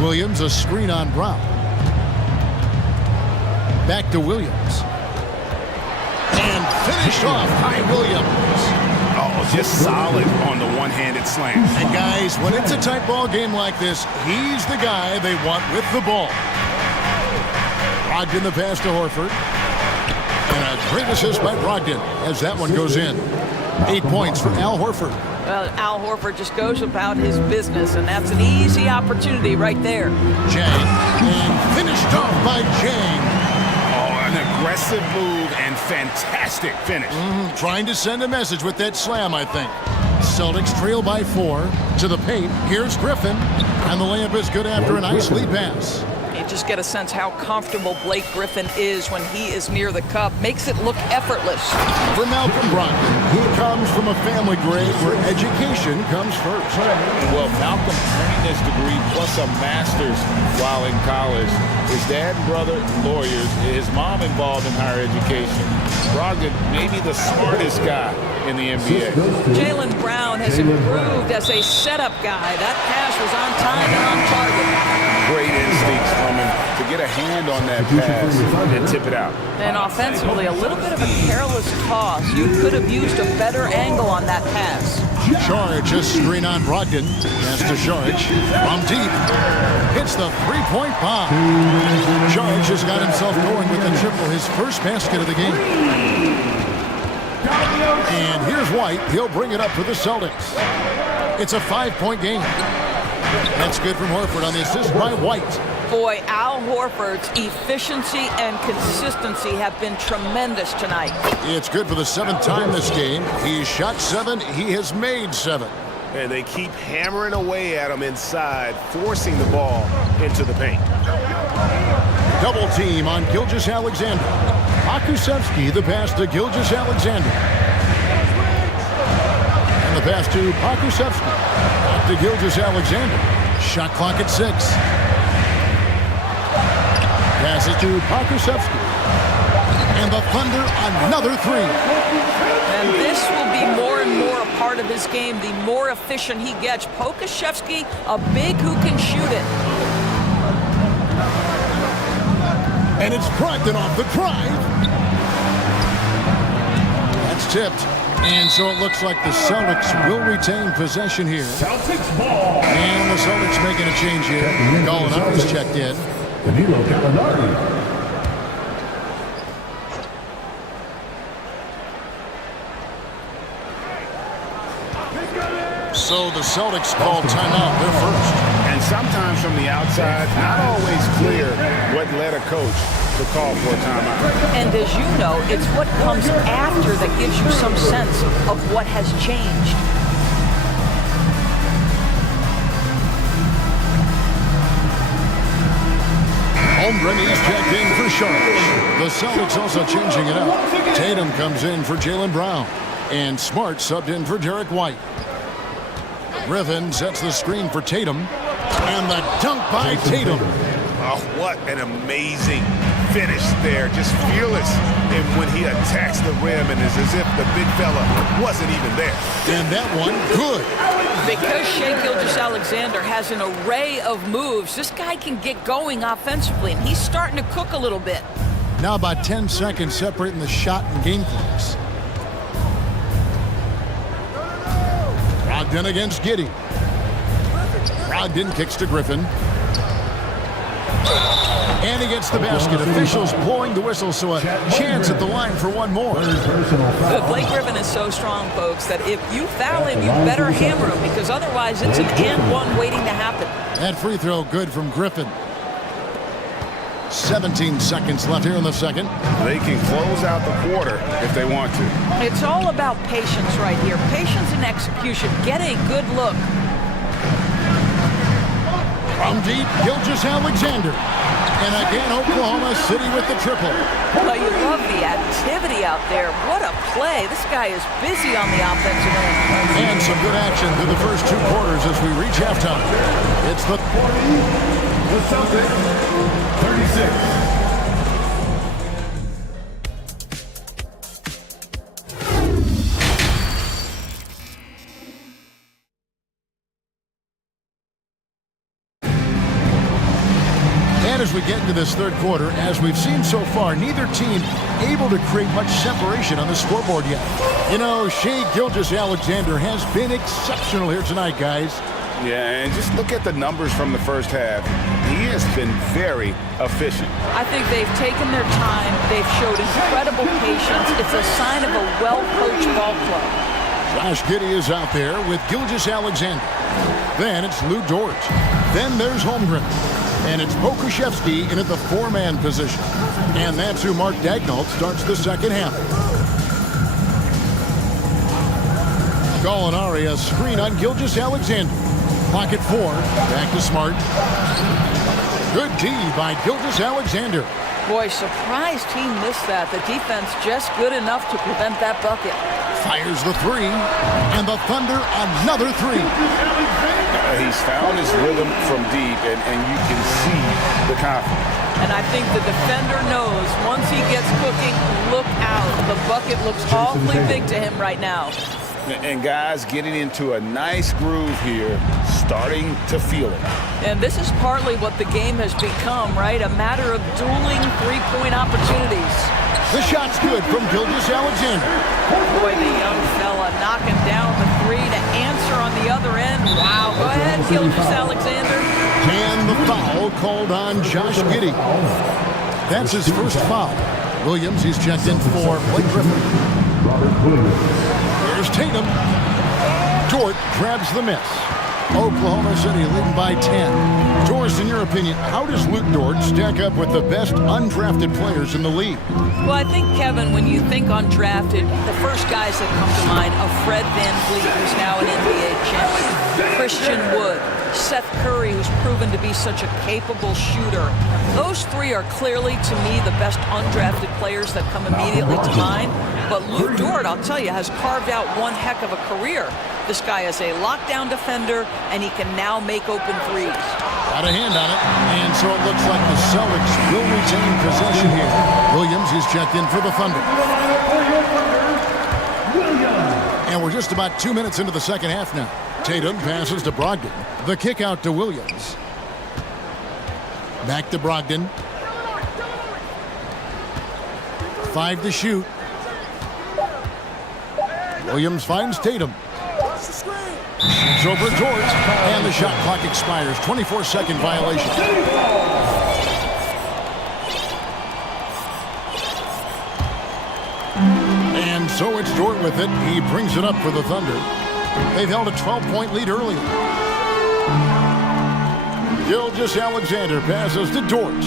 Williams, a screen on Brown. Back to Williams. And finished off by Williams. Oh, just solid on the one-handed slam. And guys, when it's a tight ball game like this, he's the guy they want with the ball. Brogdon the pass to Horford. And a great assist by Brogdon as that one goes in. 8 points for Al Horford. Well, Al Horford just goes about his business, and that's an easy opportunity right there. Jang, and finished off by Jang. An aggressive move and fantastic finish. Trying to send a message with that slam, I think. Celtics trail by 4 to the paint. Here's Griffin, and the layup is good after a nice lead pass. You just get a sense how comfortable Blake Griffin is when he is near the cup. Makes it look effortless. For Malcolm Brogdon, he comes from a family, Greg, where education comes first. Well, Malcolm earning this degree plus a master's while in college His dad and brother, lawyers. His mom involved in higher education. Brogdon, maybe the smartest guy in the NBA. Jaylen Brown has improved as a setup guy. That pass was on time and on target. Great instincts from him to get a hand on that pass and tip it out. And offensively, a little bit of a careless toss. You could have used a better angle on that pass. Saric, a screen on Brogdon. Pass to Saric from deep. Hits the three-point bomb. Saric has got himself going with the triple, his first basket of the game. And here's White. He'll bring it up for the Celtics. It's a 5-point game. That's good from Horford on the assist by White. Boy, Al Horford's efficiency and consistency have been tremendous tonight. It's good for the 7th time this game. He's shot 7. He has made 7. And they keep hammering away at him inside, forcing the ball into the paint. Double team on Gilgeous-Alexander. Pakusevsky, the pass to Gilgeous-Alexander. And the pass to Pakusevsky. Back to Gilgeous-Alexander. Shot clock at 6. Pass it to Pakusevsky. And the Thunder, another 3. And this will be more and more a part of his game, the more efficient he gets. Pokusevsky, a big who can shoot it. And it's Brogdon off the drive. That's tipped. And so it looks like the Celtics will retain possession here. Celtics ball. And the Celtics making a change here. Gallinari's checked in. Danilo Gallinari. So the Celtics call timeout. They're first. And sometimes from the outside, not always clear what led a coach to call for a timeout. And as you know, it's what comes after that gives you some sense of what has changed. Holmgren is checked in for Sharp. The Celtics also changing it up. Tatum comes in for Jaylen Brown. And Smart subbed in for Derek White. Griffin sets the screen for Tatum. And the dunk by Tatum. Oh, what an amazing finish there. Just fearless and when he attacks the rim, and it's as if the big fella wasn't even there. And that one, good. Because Shai Gilgeous-Alexander has an array of moves, this guy can get going offensively, and he's starting to cook a little bit. Now about 10 seconds separating the shot and game clocks. Brogdon against Giddey. Brogdon kicks to Griffin. And he gets the basket. Officials blowing the whistle, so a chance at the line for one more. Blake Griffin is so strong, folks, that if you foul him, you better hammer him, because otherwise it's an and one waiting to happen. That free throw good from Griffin. 17 seconds left here in the second. They can close out the quarter if they want to. It's all about patience right here. Patience and execution. Get a good look. From deep, Gilgeous-Alexander. And again, Oklahoma City with the triple. Well, you love the activity out there. What a play. This guy is busy on the offensive end. And some good action through the first 2 quarters as we reach halftime. It's the 40, the Celtics, 36. As we get into this third quarter, as we've seen so far, neither team able to create much separation on the scoreboard yet. You know, Shai Gilgeous-Alexander has been exceptional here tonight, guys. Yeah, and just look at the numbers from the first half. He has been very efficient. I think they've taken their time. They've showed incredible patience. It's a sign of a well-coached ball club. Josh Giddey is out there with Gilgeous-Alexander. Then it's Lou Dort. Then there's Holmgren. And it's Pokusevsky in at the 4-man position. And that's who Mark Daigneault starts the second half. Gallinari, a screen on Gilgeous-Alexander. Pocket 4, back to Smart. Good D by Gilgeous-Alexander. Boy, surprised he missed that. The defense just good enough to prevent that bucket. Fires the 3, and the Thunder another 3. He's found his rhythm from deep, and you can see the confidence. And I think the defender knows once he gets cooking, look out. The bucket looks awfully big to him right now. And guys getting into a nice groove here, starting to feel it. And this is partly what the game has become, right? A matter of dueling three-point opportunities. The shot's good from Gilgeous-Alexander. Boy, the young fella knocking down the three to answer on the other end. Wow, go ahead, Gilgeous-Alexander. And the foul called on Josh Giddey. That's his first foul. Williams, he's checked in for Blake Griffin. Here's Tatum. Dort grabs the miss. Oklahoma City leading by 10. Doris, in your opinion, how does Luke Dort stack up with the best undrafted players in the league? Well, I think, Kevin, when you think undrafted, the first guys that come to mind are Fred VanVleet, who's now an NBA champion, Christian Wood, Seth Curry, who's proven to be such a capable shooter. Those three are clearly, to me, the best undrafted players that come immediately to mind. But Luke Dort, I'll tell you, has carved out one heck of a career. This guy is a lockdown defender, and he can now make open threes. Got a hand on it, and so it looks like the Celtics will retain possession here. Williams is checked in for the Thunder. And we're just about 2 minutes into the second half now. Tatum passes to Brogdon. The kick out to Williams. Back to Brogdon. 5 to shoot. Williams finds Tatum. It's over Dort, and the shot clock expires. 24-second violation. And so it's Dort with it. He brings it up for the Thunder. They've held a 12-point lead earlier. Gilgeous-Alexander passes to Dort.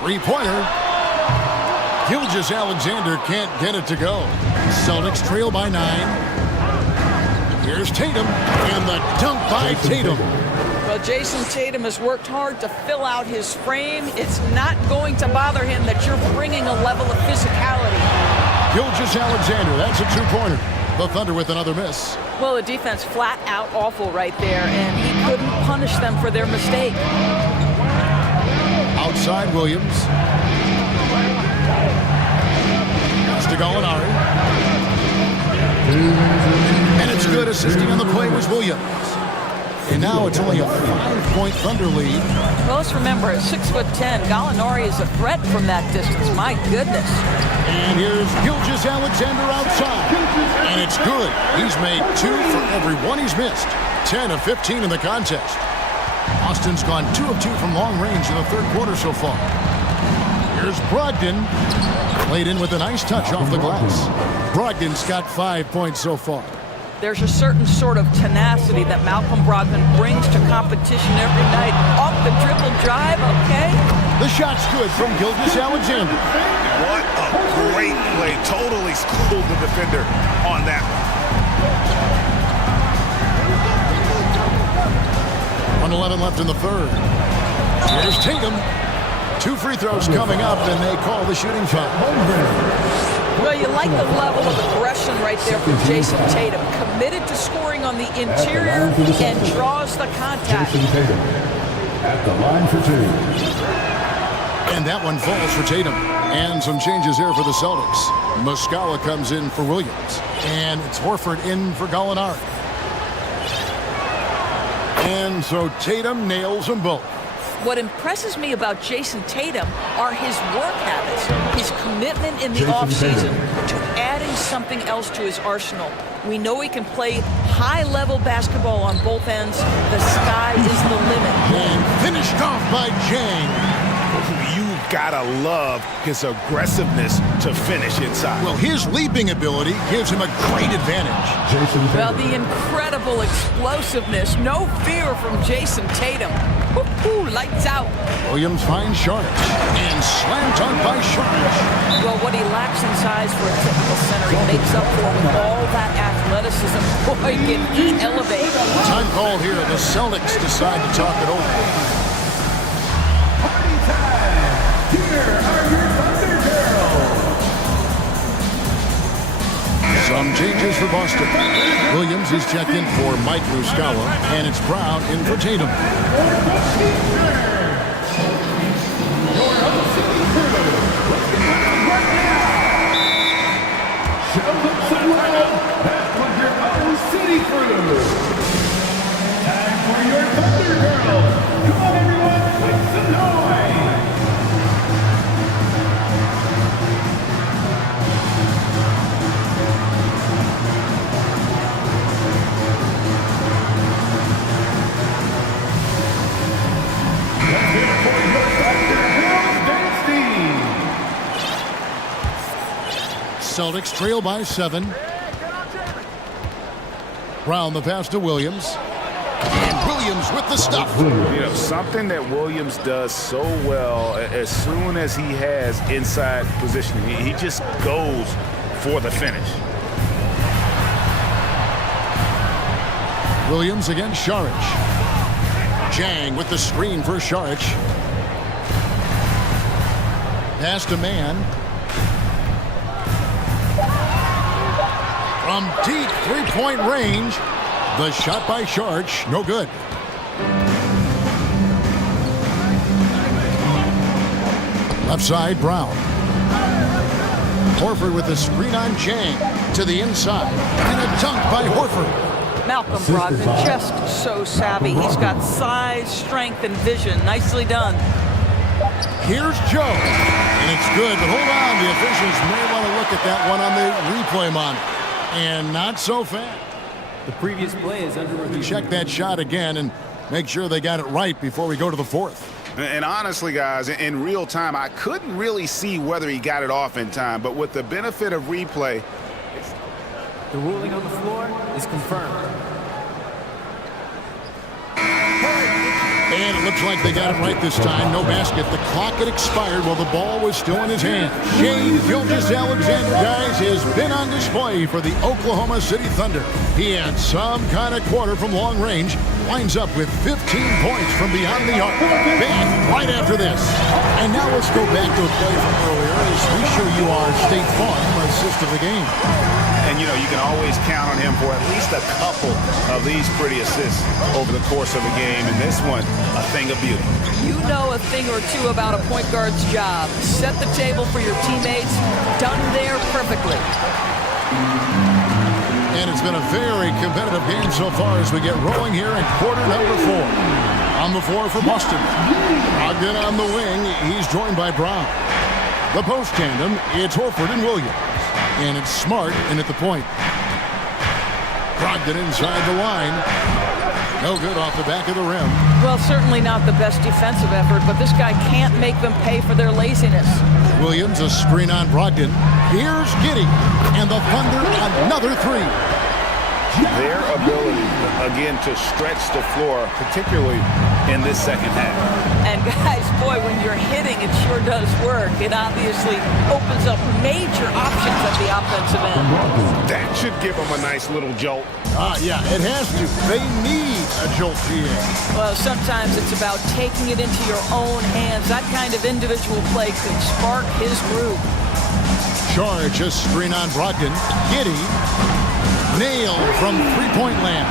Three-pointer. Gilgeous-Alexander can't get it to go. Celtics trail by 9. Here's Tatum, and the dunk by Tatum. Well, Jason Tatum has worked hard to fill out his frame. It's not going to bother him that you're bringing a level of physicality. Gilgeous-Alexander, that's a two-pointer. The Thunder with another miss. Well, the defense flat out awful right there, and he couldn't punish them for their mistake. Outside Williams. Pass to Gallinari. And it's good. Assisting on the play was Williams. And now it's only a 5-point Thunder lead. Well, let's remember, at 6'10", Gallinari is a threat from that distance. My goodness. And here's Gilgeous-Alexander outside. And it's good. He's made 2 for every one he's missed. 10 of 15 in the contest. Austin's gone 2 of 2 from long range in the third quarter so far. Here's Brogdon. Played in with a nice touch off the glass. Brogdon's got 5 points so far. There's a certain sort of tenacity that Malcolm Brogdon brings to competition every night. Off the dribble drive, okay? The shot's good from Gilgeous-Alexander. What a great play. Totally schooled the defender on that one. 1:11 left in the third. Here's Tatum. 2 free throws coming up, and they call the shooting foul. Well, you like the level of aggression right there from Jason Tatum. Committed to scoring on the interior and draws the contact. Jason Tatum at the line for 2. And that one falls for Tatum. And some changes here for the Celtics. Muscala comes in for Williams. And it's Horford in for Gallinari. And so Tatum nails them both. What impresses me about Jason Tatum are his work habits, his commitment in the offseason to adding something else to his arsenal. We know he can play high-level basketball on both ends. The sky is the limit. And finished off by Jang. You gotta love his aggressiveness to finish inside. Well, his leaping ability gives him a great advantage. Well, the incredible explosiveness, no fear from Jason Tatum. Woo-hoo, lights out. Williams finds Sharnick and slam dunk by Sharnick. Well, what he lacks in size for a typical center, he makes up for with all that athleticism. Boy, can he elevate. Time call here. The Celtics decide to talk it over. Party time! Here are your Thunder Girls! Some changes for Boston. Williams is checked in for Mike Muscala, and it's Brown in for Tatum. Celtics trail by 7. Brown the pass to Williams. And Williams with the stuff. You know, something that Williams does so well, as soon as he has inside positioning, he just goes for the finish. Williams against Šarić. Jang with the screen for Šarić. Pass to man. From deep three-point range. The shot by Šarić, no good. Left side, Brown. Horford with the screen on Jang to the inside. And a dunk by Horford. Malcolm Brogdon, just so savvy. He's got size, strength, and vision. Nicely done. Here's Joe. And it's good, but hold on. The officials may want to look at that one on the replay monitor. And not so fast. The previous play is under review. Check that shot again and make sure they got it right before we go to the fourth. And honestly, guys, in real time, I couldn't really see whether he got it off in time. But with the benefit of replay, the ruling on the floor is confirmed. And it looks like they got it right this time. No basket. The clock had expired while the ball was still in his hand. Shai Gilgeous-Alexander, guys, has been on display for the Oklahoma City Thunder. He had some kind of quarter from long range. Winds up with 15 points from beyond the arc. Back right after this. And now let's go back to a play from earlier as we show you our State Farm assist of the game. And, you know, you can always count on him for at least a couple of these pretty assists over the course of a game. And this one, a thing of beauty. You know a thing or two about a point guard's job. Set the table for your teammates. Done there perfectly. And it's been a very competitive game so far as we get rolling here in quarter number 4. On the floor for Boston. Brogdon on the wing. He's joined by Brown. The post tandem, it's Horford and Williams. And it's Smart in at the point. Brogdon inside the line. No good off the back of the rim. Well, certainly not the best defensive effort, but this guy can't make them pay for their laziness. Williams, a screen on Brogdon. Here's Giddey. And the Thunder, another three. Their ability, again, to stretch the floor, particularly in this second half. And guys, boy, when you're hitting, it sure does work. It obviously opens up major options at the offensive end. That should give them a nice little jolt. Yeah, it has to. They need a jolt here. Well, sometimes it's about taking it into your own hands. That kind of individual play could spark his groove. Šarić, a screen on Brogdon. Giddey. Nailed from three-point land.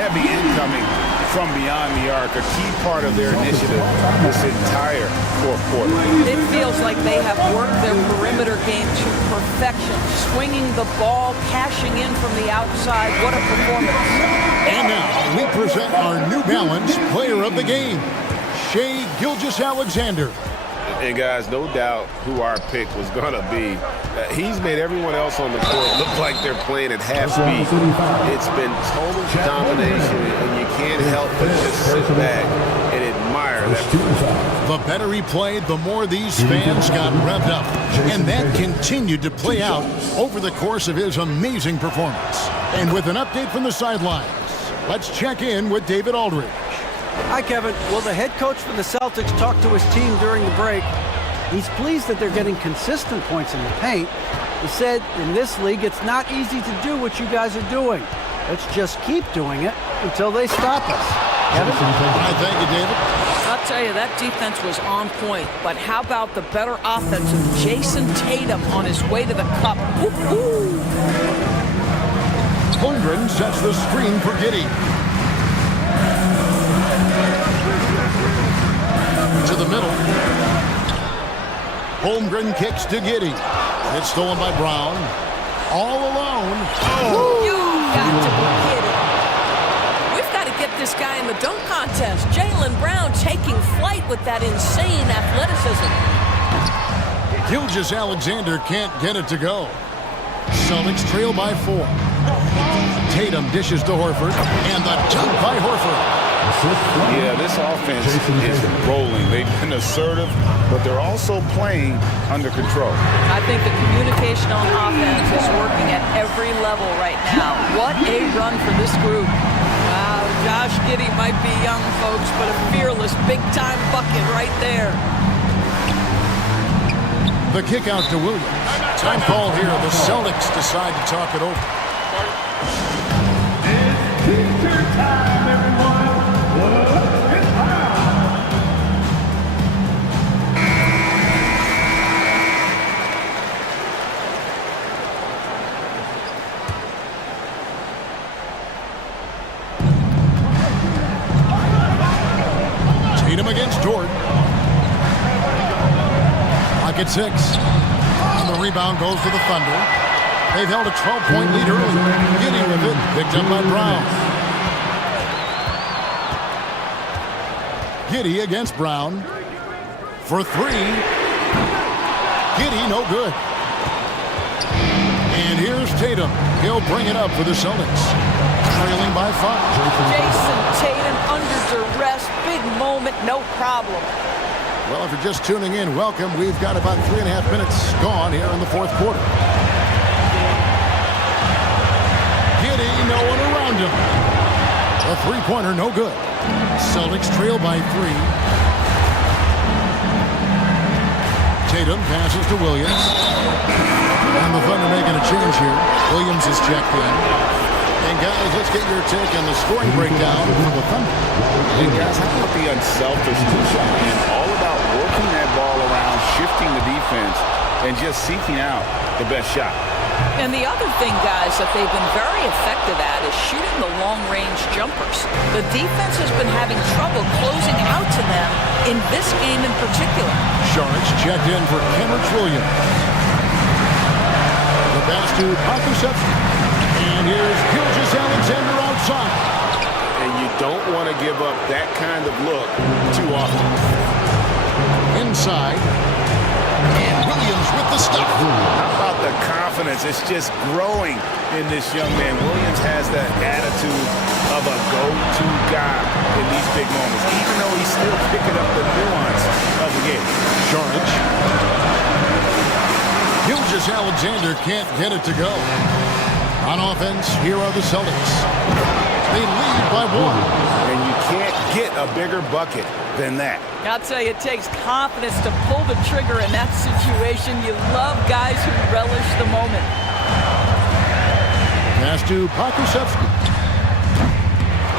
Heavy incoming from beyond the arc, a key part of their initiative this entire fourth quarter. It feels like they have worked their perimeter game to perfection, swinging the ball, cashing in from the outside. What a performance. And now we present our New Balance player of the game, Shai Gilgeous-Alexander. And guys, no doubt who our pick was going to be. He's made everyone else on the court look like they're playing at half speed. It's been total domination, and you can't help but just sit back and admire that. The better he played, the more these fans got revved up. And that continued to play out over the course of his amazing performance. And with an update from the sidelines, let's check in with David Aldridge. Hi, Kevin. Well, the head coach for the Celtics talked to his team during the break. He's pleased that they're getting consistent points in the paint. He said, in this league, it's not easy to do what you guys are doing. Let's just keep doing it until they stop us. Kevin? Thank you, David. I'll tell you, that defense was on point. But how about the better offense of Jason Tatum on his way to the cup? Woo-hoo! Holmgren sets the screen for Giddey. To the middle. Holmgren kicks to Giddey. It's stolen by Brown. All alone. Oh. You got to be kidding. We've got to get this guy in the dunk contest. Jaylen Brown taking flight with that insane athleticism. Gilgeous-Alexander can't get it to go. Celtics trail by 4. Tatum dishes to Horford. And the dunk by Horford. Yeah, this offense is rolling. They've been assertive, but they're also playing under control. I think the communication on offense is working at every level right now. What a run for this group. Wow, Josh Giddey might be young, folks, but a fearless, big-time bucket right there. The kick out to Williams. Time call here. The Celtics decide to talk it over. It's teacher time, everyone. Look and pound. Tatum against Jordan. At 6. And the rebound goes to the Thunder. They've held a 12-point lead early. Giddey with it. Picked up by Brown. Giddey against Brown. For 3. Giddey no good. And here's Tatum. He'll bring it up for the Celtics. Trailing by 5. Jason Tatum under duress. Big moment, no problem. Well, if you're just tuning in, welcome. We've got about 3.5 minutes gone here in the fourth quarter. Giddey, no one around him. A three-pointer, no good. Celtics trail by 3. Tatum passes to Williams. And the Thunder making a change here. Williams is checked in. And guys, let's get your take on the scoring breakdown for the Thunder. Hey guys, how about the unselfishness and all about working that ball around, shifting the defense, and just seeking out the best shot. And the other thing, guys, that they've been very effective at is shooting the long-range jumpers. The defense has been having trouble closing out to them in this game in particular. Sharks checked in for Kenrich Williams. The pass to Pakusevsky. And here's Gilgeous-Alexander outside. And you don't want to give up that kind of look too often. Inside. And Williams with the stop. How about the confidence? It's just growing in this young man. Williams has that attitude of a go-to guy in these big moments, even though he's still picking up the nuance of the game. Sharich. Gilgeous-Alexander can't get it to go. On offense, here are the Celtics. They lead by 1. And you can't get a bigger bucket than that. I'll tell you, it takes confidence to pull the trigger in that situation. You love guys who relish the moment. Pass to Pakusevsky.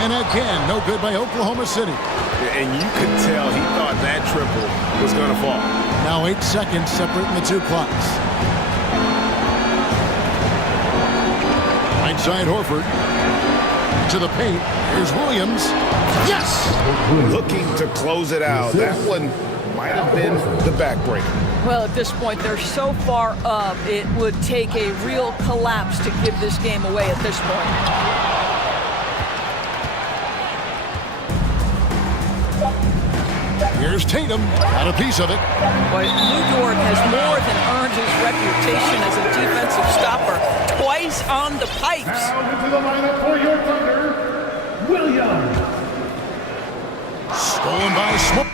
And again, no good by Oklahoma City. And you could tell he thought that triple was going to fall. Now 8 seconds separating the two clocks. Inside Horford. To the paint. Here's Williams. Yes! Looking to close it out. That one might have been the backbreaker. Well, at this point, they're so far up, it would take a real collapse to give this game away at this point. Here's Tatum. Got a piece of it. Boy, Lou Dort has more than earned his reputation as a defensive stopper. Twice on the pipes. Down into the lineup for your Thunder, Williams. Stolen by Smoke.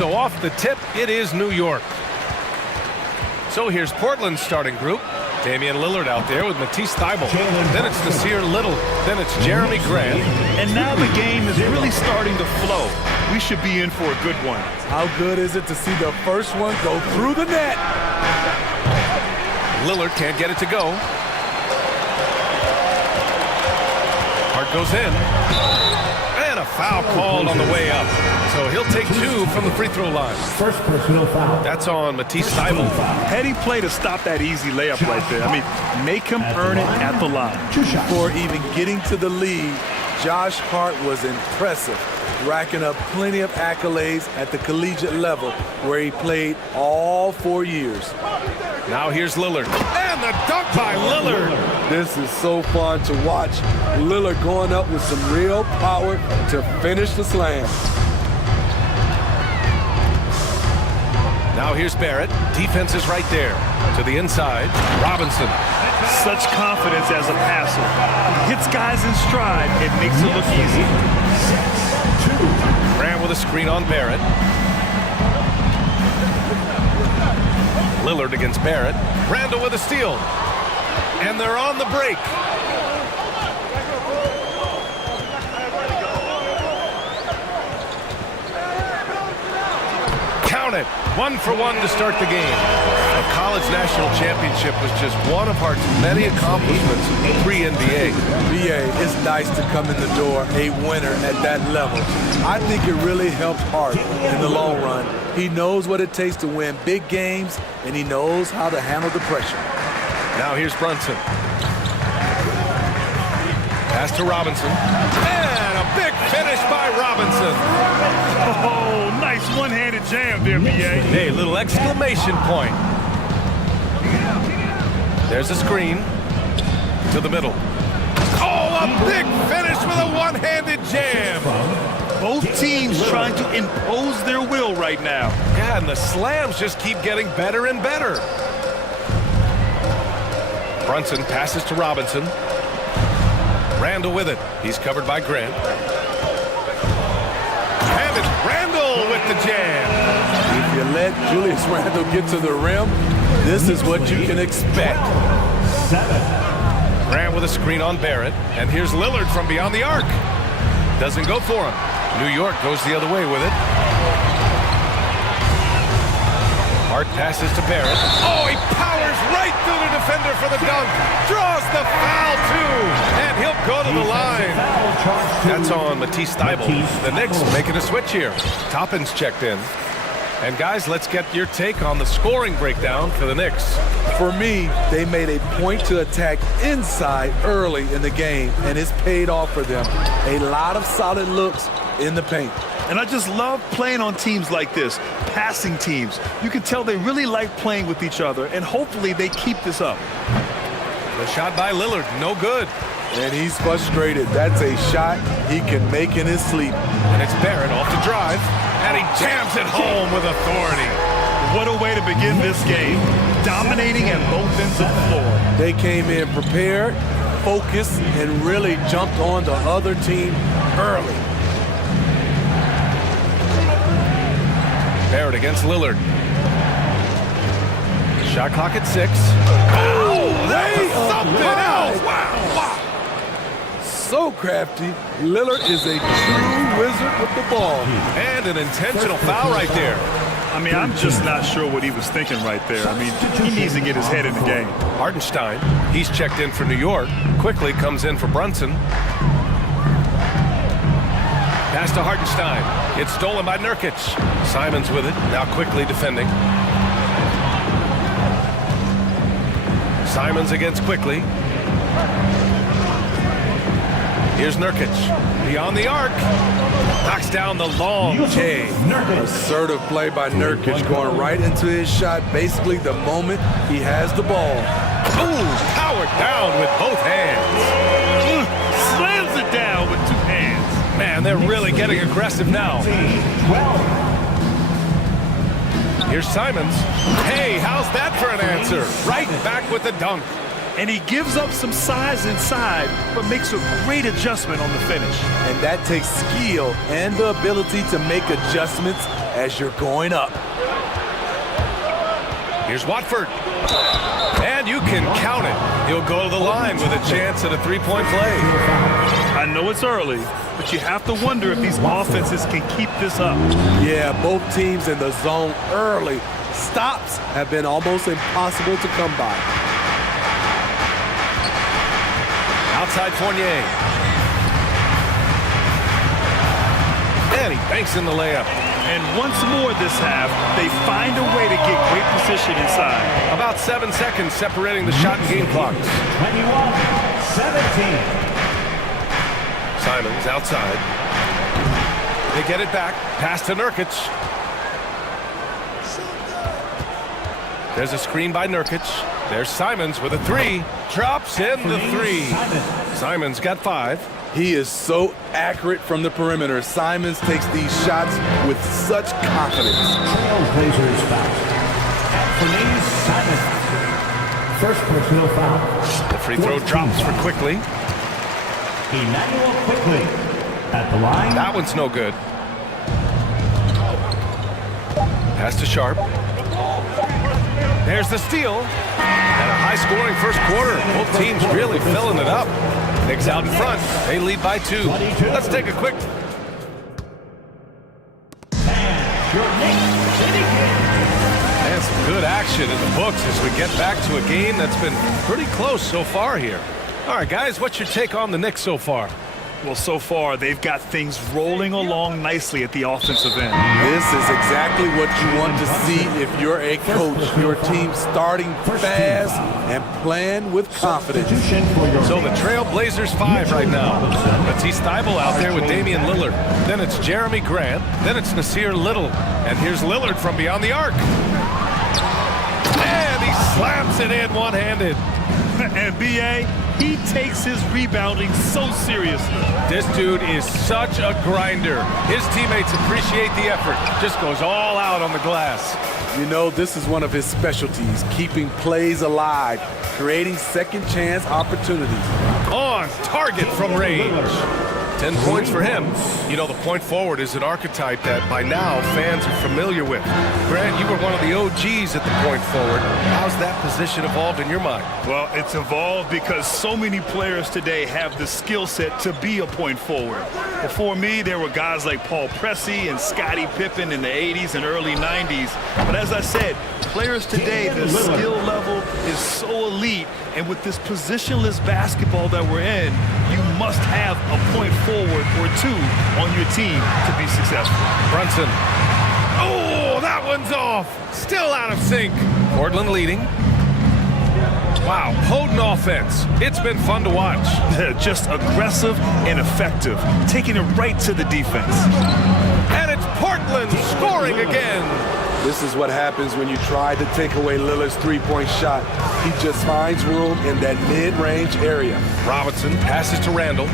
So off the tip, it is New York. So here's Portland's starting group. Damian Lillard out there with Matisse Thybulle. Then it's Nasir Little. Then it's Jeremy Grant. And now the game is really starting to flow. We should be in for a good one. How good is it to see the first one go through the net? Lillard can't get it to go. Hart goes in. And a foul called on the way up. So he'll take 2 from the free throw line. First personal foul. That's on Matisse Thybulle. Heady play to stop that easy layup right there. I mean, make him earn it at the line. Before even getting to the lead, Josh Hart was impressive, racking up plenty of accolades at the collegiate level where he played all 4 years. Now here's Lillard. And the dunk by Lillard. This is so fun to watch. Lillard going up with some real power to finish the slam. Now here's Barrett. Defense is right there. To the inside, Robinson. Such confidence as a passer. He hits guys in stride. It makes it look easy. Grant with a screen on Barrett. Lillard against Barrett. Randall with a steal. And they're on the break. Count it. 1 for 1 to start the game. A college national championship was just one of Hart's many accomplishments pre-NBA. BA, it's nice to come in the door a winner at that level. I think it really helped Hart in the long run. He knows what it takes to win big games, and he knows how to handle the pressure. Now here's Brunson. Pass to Robinson. And a big finish by Robinson. Oh, nice one-handed jam there, B.A. Hey, little exclamation point. There's a screen to the middle. Oh, a big finish with a one-handed jam. Both teams trying to impose their will right now. Yeah, and the slams just keep getting better and better. Brunson passes to Robinson. Randall with it. He's covered by Grant. And it's Randall with the jam. If you let Julius Randall get to the rim, this is what you can expect. Grant with a screen on Barrett. And here's Lillard from beyond the arc. Doesn't go for him. New York goes the other way with it. Hart passes to Barrett. Oh, he powers right through the defender for the dunk. Draws the foul, too. And he'll go to the line. That's on Matisse Thybulle. The Knicks making a switch here. Toppin's checked in. And guys, let's get your take on the scoring breakdown for the Knicks. For me, they made a point to attack inside early in the game, and it's paid off for them. A lot of solid looks in the paint. And I just love playing on teams like this, passing teams. You can tell they really like playing with each other, and hopefully they keep this up. The shot by Lillard, no good. And he's frustrated. That's a shot he can make in his sleep. And it's Barrett off the drive, and he jams it home with authority. What a way to begin this game. Dominating at both ends of the floor. They came in prepared, focused, and really jumped on the other team early. Barrett against Lillard. Shot clock at 6. Oh, that's something else. Wow. So crafty. Lillard is a true wizard with the ball. And an intentional foul right there. I mean, I'm just not sure what he was thinking right there. I mean, he needs to get his head in the game. Hartenstein, he's checked in for New York. Quickly comes in for Brunson. Pass to Hartenstein. It's stolen by Nurkic. Simons with it, now quickly defending. Simons against Quickly. Here's Nurkic. Beyond the arc. Knocks down the long J. Assertive play by Nurkic, going right into his shot basically the moment he has the ball. Ooh, powered down with both hands. Slams it down with 2 hands. Man, they're really getting aggressive now. Here's Simons. Hey, how's that for an answer? Right back with the dunk. And he gives up some size inside, but makes a great adjustment on the finish. And that takes skill and the ability to make adjustments as you're going up. Here's Watford. And you can count it. He'll go to the line with a chance at a three-point play. I know it's early, but you have to wonder if these offenses can keep this up. Yeah, both teams in the zone early. Stops have been almost impossible to come by. Outside Fournier. And he banks in the layup. And once more this half, they find a way to get great position inside. About 7 seconds separating the shot and game clocks. 21-17. Simons outside. They get it back. Pass to Nurkic. There's a screen by Nurkic. There's Simons with a three. Drops in the three. Simons got 5. He is so accurate from the perimeter. Simons takes these shots with such confidence. Trailblazers foul. Anthony Simons. First personal foul. The free throw drops for Quickly. Emmanuel Quickly at the line. That one's no good. Pass to Sharp. There's the steal. And a high-scoring first quarter. Both teams really filling it up. Knicks out in front. They lead by 2. Let's take a quick. And some good action in the books as we get back to a game that's been pretty close so far here. All right, guys, what's your take on the Knicks so far? Well, so far, they've got things rolling along nicely at the offensive end. This is exactly what you want to see if you're a coach. Your team starting fast and playing with confidence. So the Trailblazers 5 right now. Matisse Thybulle out there with Damian Lillard. Then it's Jeremy Grant. Then it's Nasir Little. And here's Lillard from beyond the arc. And he slams it in one-handed. And B.A., he takes his rebounding so seriously. This dude is such a grinder. His teammates appreciate the effort. Just goes all out on the glass. You know, this is one of his specialties, keeping plays alive, creating second chance opportunities. On target from range. 10 points for him. You know, the point forward is an archetype that by now fans are familiar with. Grant, you were one of the OGs at the point forward. How's that position evolved in your mind? Well, it's evolved because so many players today have the skill set to be a point forward. Before me, there were guys like Paul Pressey and Scottie Pippen in the 80s and early 90s. But as I said, players today, the skill level is so elite. And with this positionless basketball that we're in, you must have a point forward or 2 on your team to be successful. Brunson. Oh, that one's off. Still out of sync. Portland leading. Wow, potent offense. It's been fun to watch. Just aggressive and effective, taking it right to the defense. And it's Portland scoring again. This is what happens when you try to take away Lillard's three-point shot. He just finds room in that mid-range area. Robinson passes to Randall.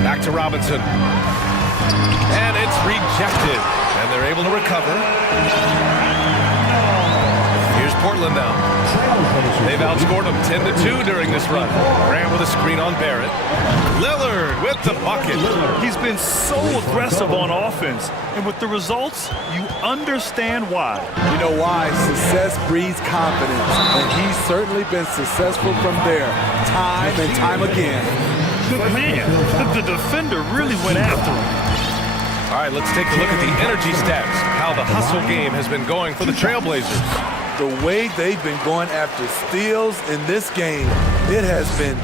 Back to Robinson. And it's rejected. And they're able to recover. Here's Portland now. They've outscored them 10-2 during this run. Grant with a screen on Barrett. Lillard with the bucket. He's been so aggressive on offense. And with the results, you understand why. You know why? Success breeds confidence. And he's certainly been successful from there, time and time again. Man, the defender really went after him. All right, let's take a look at the energy stats. How the hustle game has been going for the Trailblazers. The way they've been going after steals in this game, it has been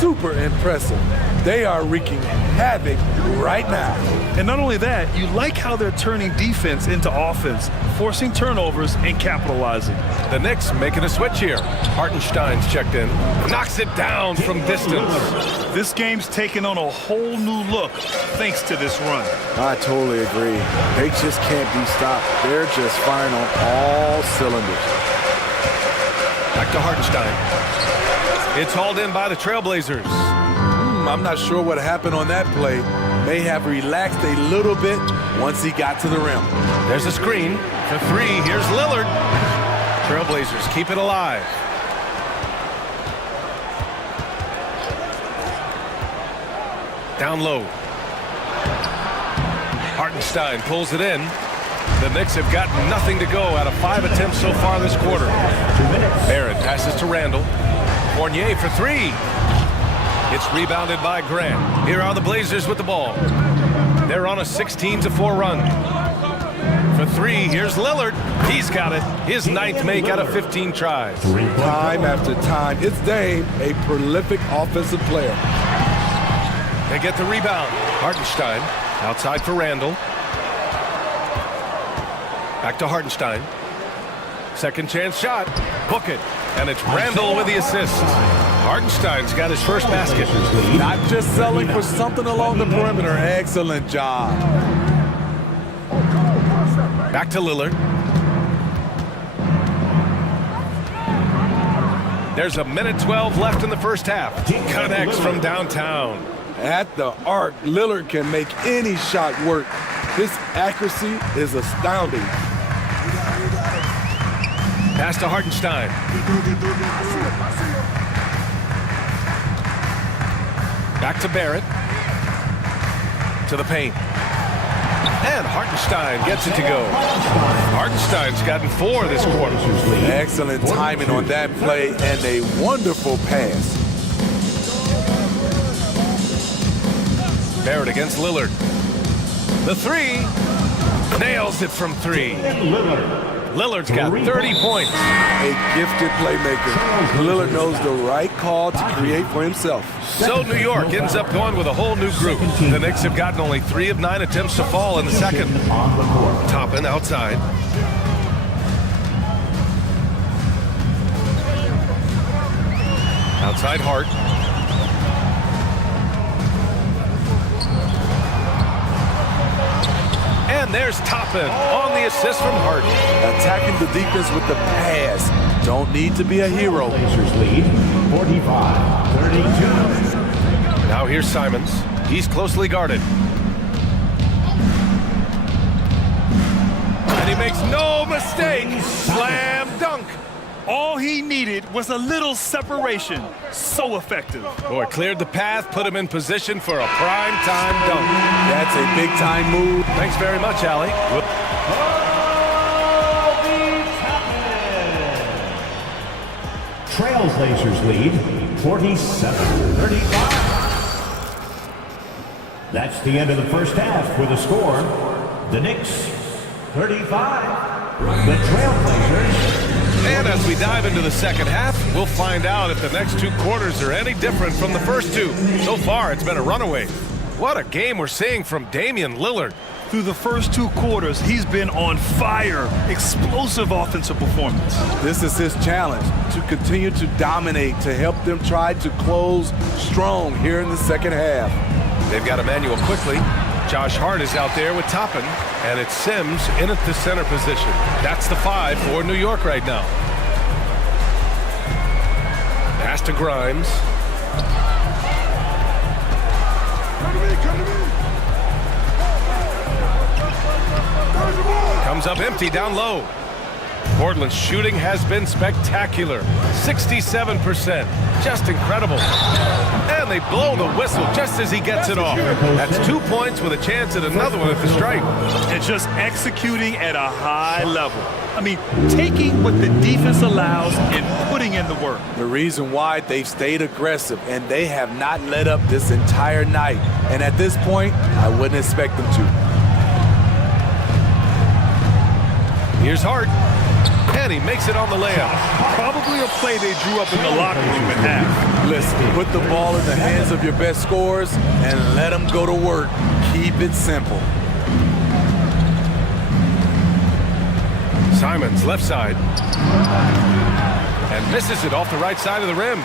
super impressive. They are wreaking havoc right now. And not only that, you like how they're turning defense into offense, forcing turnovers and capitalizing. The Knicks making a switch here. Hartenstein's checked in. Knocks it down from distance. This game's taken on a whole new look thanks to this run. I totally agree. They just can't be stopped. They're just firing on all cylinders. Back to Hartenstein. It's hauled in by the Trailblazers. I'm not sure what happened on that play. May have relaxed a little bit once he got to the rim. There's a screen for 3. Here's Lillard. Trailblazers keep it alive. Down low. Hartenstein pulls it in. The Knicks have got nothing to go out of 5 attempts so far this quarter. Barrett passes to Randall. Fournier for 3. It's rebounded by Grant. Here are the Blazers with the ball. They're on a 16-4 run. For 3, here's Lillard. He's got it. His 9th make out of 15 tries. Time after time, it's Dame, a prolific offensive player. They get the rebound. Hartenstein outside for Randall. Back to Hartenstein. Second chance shot. Book it. And it's Randall with the assist. Hartenstein's got his first basket. Not just selling for something along the perimeter. Excellent job. Back to Lillard. There's 1:12 left in the first half. Connects from downtown. At the arc, Lillard can make any shot work. His accuracy is astounding. Pass to Hartenstein. Back to Barrett. To the paint. And Hartenstein gets it to go. Hartenstein's gotten 4 this quarter. Excellent timing on that play and a wonderful pass. Barrett against Lillard. The 3. Nails it from 3. Lillard's got 30 points. A gifted playmaker. Lillard knows the right call to create for himself. So New York ends up going with a whole new group. The Knicks have gotten only 3 of 9 attempts to fall in the second. Toppin outside. Outside Hart. And there's Toppin on the assist from Hart. Attacking the defense with the pass. Don't need to be a hero. Blazers lead 45-32. Now here's Simons. He's closely guarded. And he makes no mistake. Slam dunk. All he needed was a little separation. So effective. Boy, cleared the path, put him in position for a prime-time dunk. That's a big-time move. Thanks very much, Allie. Trailblazers lead 47-35. That's the end of the first half with a score. The Knicks 35. The Trailblazers. And as we dive into the second half, we'll find out if the next 2 quarters are any different from the first 2. So far, it's been a runaway. What a game we're seeing from Damian Lillard. Through the first 2 quarters, he's been on fire. Explosive offensive performance. This is his challenge, to continue to dominate, to help them try to close strong here in the second half. They've got Emmanuel quickly. Josh Hart is out there with Toppin, and it's Sims in at the center position. That's the 5 for New York right now. Pass to Grimes. Comes up empty down low. Portland's shooting has been spectacular. 67%. Just incredible. And they blow the whistle just as he gets it off. That's 2 points with a chance at another one at the stripe. And just executing at a high level. I mean, taking what the defense allows and putting in the work. The reason why they've stayed aggressive and they have not let up this entire night. And at this point, I wouldn't expect them to. Here's Hart. And he makes it on the layup. Probably a play they drew up in the locker room at half. Listen, put the ball in the hands of your best scorers and let them go to work. Keep it simple. Simons, left side. And misses it off the right side of the rim.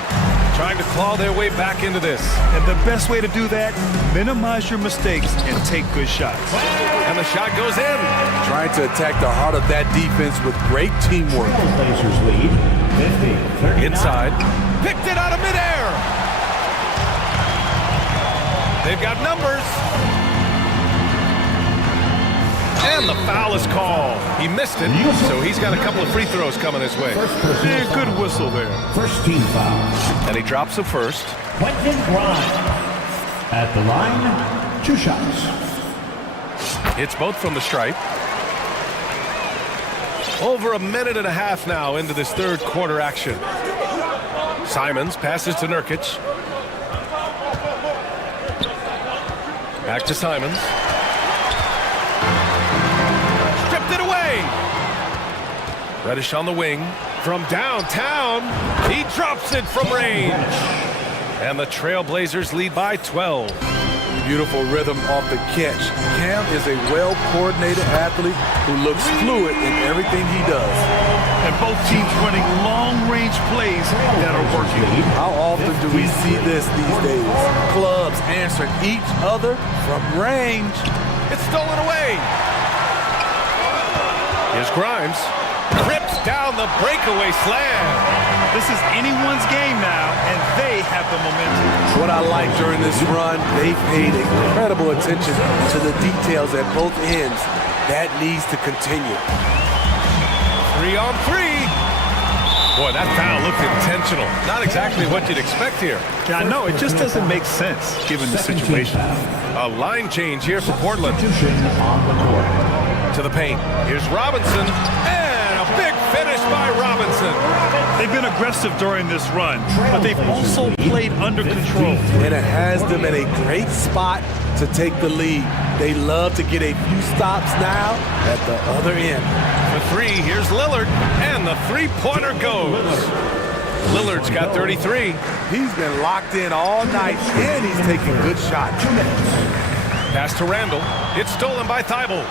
Trying to claw their way back into this. And the best way to do that, minimize your mistakes and take good shots. And the shot goes in. Trying to attack the heart of that defense with great teamwork. Blazers lead 50-39. Inside. Picked it out of midair. They've got numbers. And the foul is called. He missed it, so he's got a couple of free throws coming his way. Yeah, good whistle there. First team foul. And he drops the first. Quentin Grimes. At the line, 2 shots. It's both from the stripe. Over a minute and a half now into this third quarter action. Simons passes to Nurkic. Back to Simons. Stripped it away. Reddish on the wing. From downtown, he drops it from range. And the Trailblazers lead by 12. Beautiful rhythm off the catch. Cam is a well-coordinated athlete who looks fluid in everything he does. And both teams running long-range plays that are working. How often do we see this these days? Clubs answering each other from range. It's stolen away. Here's Grimes. Rips down the breakaway slam. This is anyone's game now, and they have the momentum. What I like during this run, they paid incredible attention to the details at both ends. That needs to continue. 3 on 3. Boy, that foul looked intentional. Not exactly what you'd expect here. Yeah, I know. It just doesn't make sense given the situation. A line change here for Portland. To the paint. Here's Robinson. And a big finish by Robinson. They've been aggressive during this run, but they've also played under control. And it has them in a great spot to take the lead. They love to get a few stops now at the other end. For 3, here's Lillard. And the three-pointer goes. Lillard's got 33. He's been locked in all night, and he's taking good shots. Pass to Randall. It's stolen by Thibault.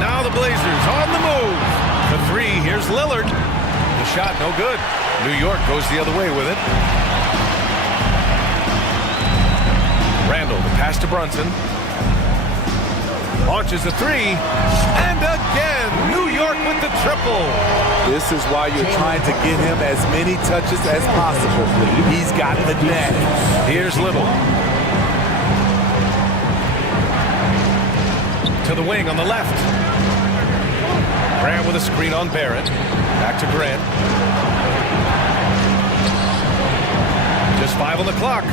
Now the Blazers on the move. For 3, here's Lillard. The shot no good. New York goes the other way with it. Randall, the pass to Brunson. Launches the 3. And again, New York with the triple. This is why you're trying to get him as many touches as possible. He's got the net. Here's Little. To the wing on the left. Grant with a screen on Barrett. Back to Grant. Just 5 on the clock.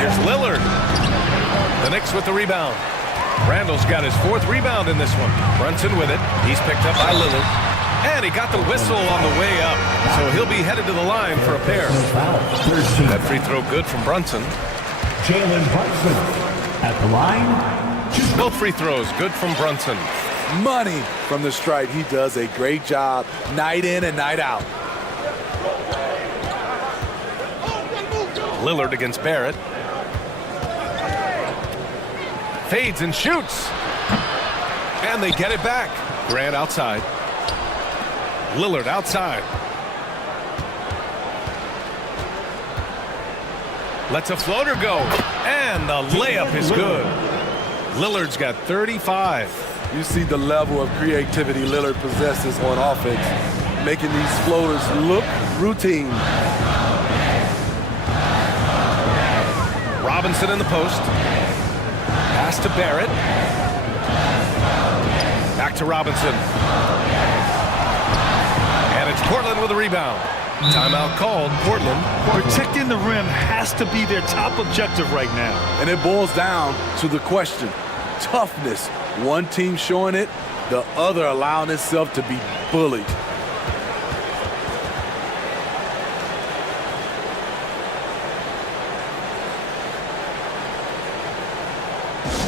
Here's Lillard. The Knicks with the rebound. Randall's got his 4th rebound in this one. Brunson with it. He's picked up by Lillard. And he got the whistle on the way up. So he'll be headed to the line for a pair. That free throw good from Brunson. Jalen Brunson at the line. Both free throws good from Brunson. Money from the stripe. He does a great job night in and night out. Lillard against Barrett. Fades and shoots. And they get it back. Grant outside. Lillard outside. Lets a floater go. And the layup is good. Lillard's got 35. You see the level of creativity Lillard possesses on offense, making these floaters look routine. Robinson in the post. Pass to Barrett. Back to Robinson. And it's Portland with a rebound. Timeout called. Portland. Protecting the rim has to be their top objective right now. And it boils down to the question. Toughness. One team showing it, the other allowing itself to be bullied.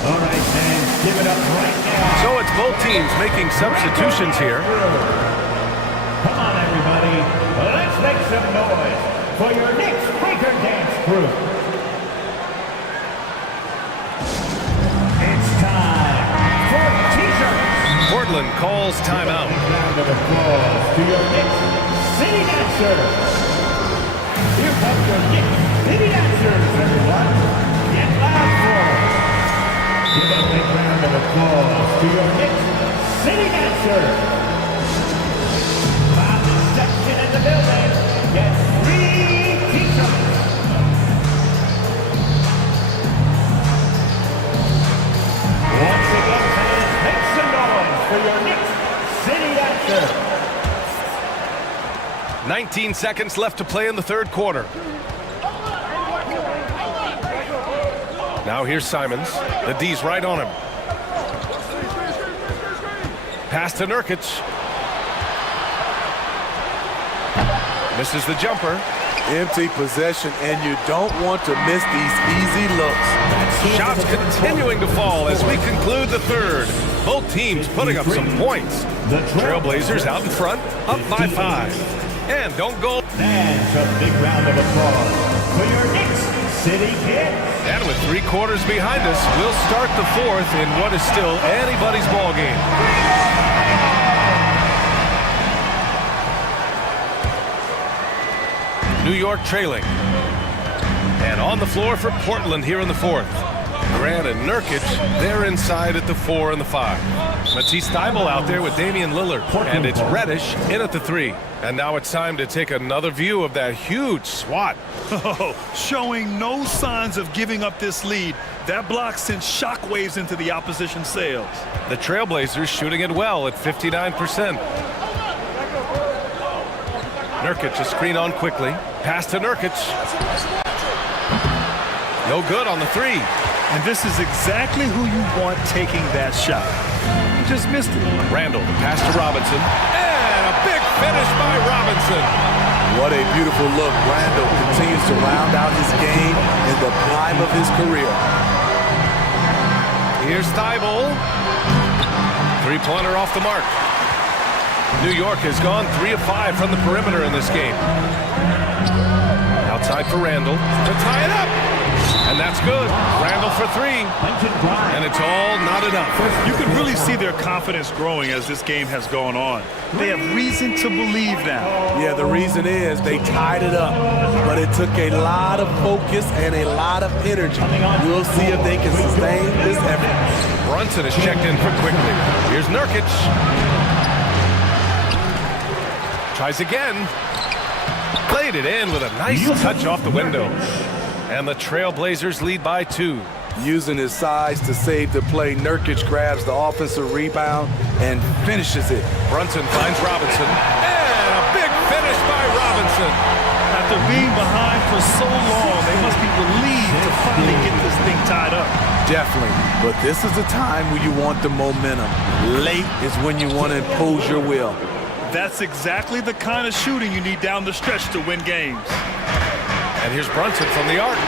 All right, fans, give it up right now. So it's both teams making substitutions here. Come on, everybody. Let's make some noise for your next breaker dance group. It's time for t-shirts. Portland calls timeout. Round of applause to your next city dancers. Here comes your next city dancers, everyone. Get loud for them. Give a big round of applause to your next city dancers. Section in the building gets 3 t-shirts. 15 seconds left to play in the third quarter. Now here's Simons. The D's right on him. Pass to Nurkic. Misses the jumper. Empty possession, and you don't want to miss these easy looks. Shots continuing to fall as we conclude the third. Both teams putting up some points. Trailblazers out in front, up by 5. And don't go. And a big round of applause for your Knicks City Kids. And with 3 quarters behind us, we'll start the fourth in what is still anybody's ball game. New York trailing. And on the floor for Portland here in the fourth. Grant and Nurkic, they're inside at the 4 and the 5. Matisse Thybulle out there with Damian Lillard. And it's Reddish in at the 3. And now it's time to take another view of that huge swat. Oh, showing no signs of giving up this lead. That block sent shockwaves into the opposition sails. The Trailblazers shooting it well at 59%. Nurkic a screen on quickly. Pass to Nurkic. No good on the 3. And this is exactly who you want taking that shot. He just missed it. Randall, pass to Robinson. And a big finish by Robinson. What a beautiful look. Randall continues to round out his game in the prime of his career. Here's Thybulle. 3-pointer off the mark. New York has gone 3 of 5 from the perimeter in this game. Outside for Randall to tie it up. And that's good. Randall for 3. And it's all not enough. You can really see their confidence growing as this game has gone on. They have reason to believe now. Yeah, the reason is they tied it up. But it took a lot of focus and a lot of energy. We'll see if they can sustain this effort. Brunson is checked in for quickly. Here's Nurkic. Tries again. Played it in with a nice touch off the window. And the Trailblazers lead by 2. Using his size to save the play, Nurkic grabs the offensive rebound and finishes it. Brunson finds Robinson. And a big finish by Robinson. After being behind for so long, they must be relieved to finally get this thing tied up. Definitely. But this is the time when you want the momentum. Late is when you want to impose your will. That's exactly the kind of shooting you need down the stretch to win games. And here's Brunson from the arc.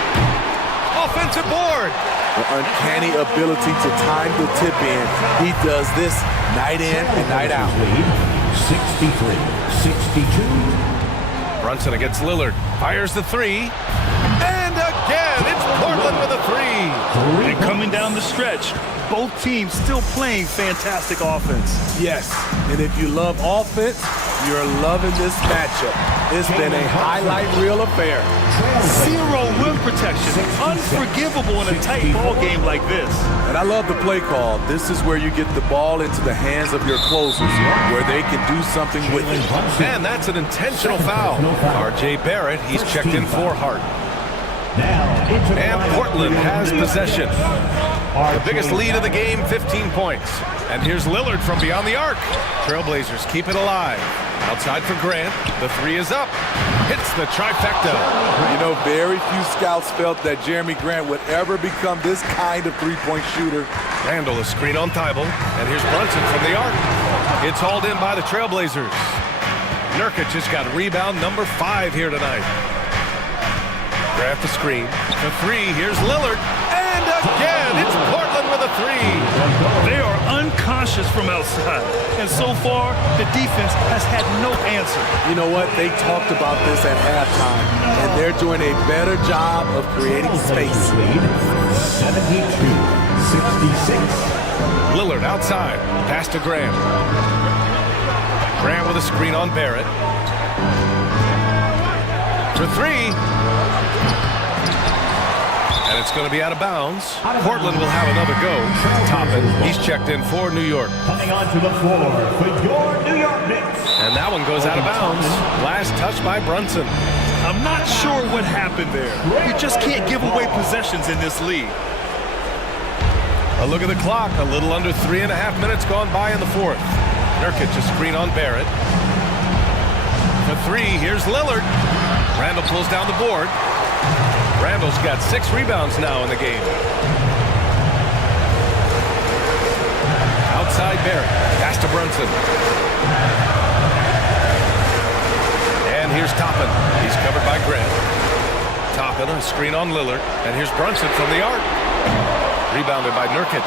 Offensive board. The uncanny ability to time the tip in. He does this night in and night out. 63-62. Brunson against Lillard. Fires the 3. And again, it's Portland with a 3. And coming down the stretch, both teams still playing fantastic offense. Yes, and if you love offense, you're loving this matchup. It's been a highlight reel affair. 0 rim protection. Unforgivable in a tight ball game like this. And I love the play call. This is where you get the ball into the hands of your closers, where they can do something with it. And that's an intentional foul. R.J. Barrett, he's checked in for Hart. And Portland has possession. The biggest lead of the game, 15 points. And here's Lillard from beyond the arc. Trailblazers keep it alive. Outside for Grant. The 3 is up. Hits the trifecta. You know, very few scouts felt that Jeremy Grant would ever become this kind of three-point shooter. Randall a screen on Thybulle. And here's Brunson from the arc. It's hauled in by the Trailblazers. Nurkic just got rebound number 5 here tonight. Grant the screen. The 3. Here's Lillard. And again, it's Portland with a 3. They are unconscious from outside. And so far, the defense has had no answer. You know what? They talked about this at halftime, and they're doing a better job of creating space. 72-66. Lillard outside. Pass to Grant. Grant with a screen on Barrett. For 3. And it's going to be out of bounds. Portland will have another go. Toppin, he's checked in for New York. Coming onto the floor for your New York Knicks. And that one goes out of bounds. Last touch by Brunson. I'm not sure what happened there. You just can't give away possessions in this league. A look at the clock. A little under 3.5 minutes gone by in the fourth. Nurkic a screen on Barrett. For three, here's Lillard. Randall pulls down the board. Randall's got 6 rebounds now in the game. Outside Barrett. Pass to Brunson. And here's Toppin. He's covered by Grant. Toppin, a screen on Lillard. And here's Brunson from the arc. Rebounded by Nurkic.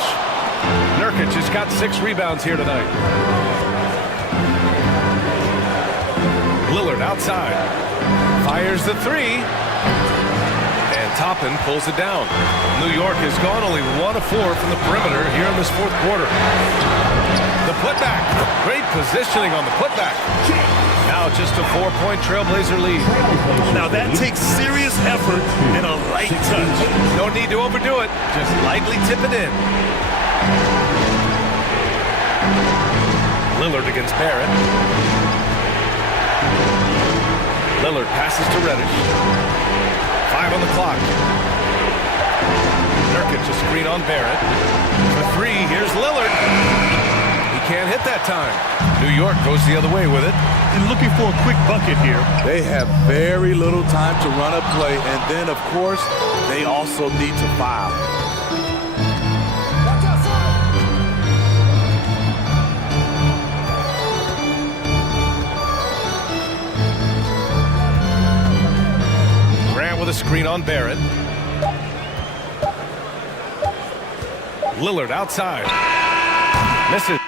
Nurkic has got 6 rebounds here tonight. Lillard outside. Fires the 3. And Toppin pulls it down. New York has gone only 1 of 4 from the perimeter here in this 4th quarter. The putback. Great positioning on the putback. Now just a 4-point Trailblazer lead. Now that takes serious effort and a light touch. No need to overdo it. Just lightly tip it in. Lillard against Barrett. Lillard passes to Reddish. 5 on the clock. Nurkic a screen on Barrett. For 3, here's Lillard. He can't hit that time. New York goes the other way with it. And looking for a quick bucket here. They have very little time to run a play, and then, of course, they also need to foul. Grant with a screen on Barrett. Lillard outside. Misses.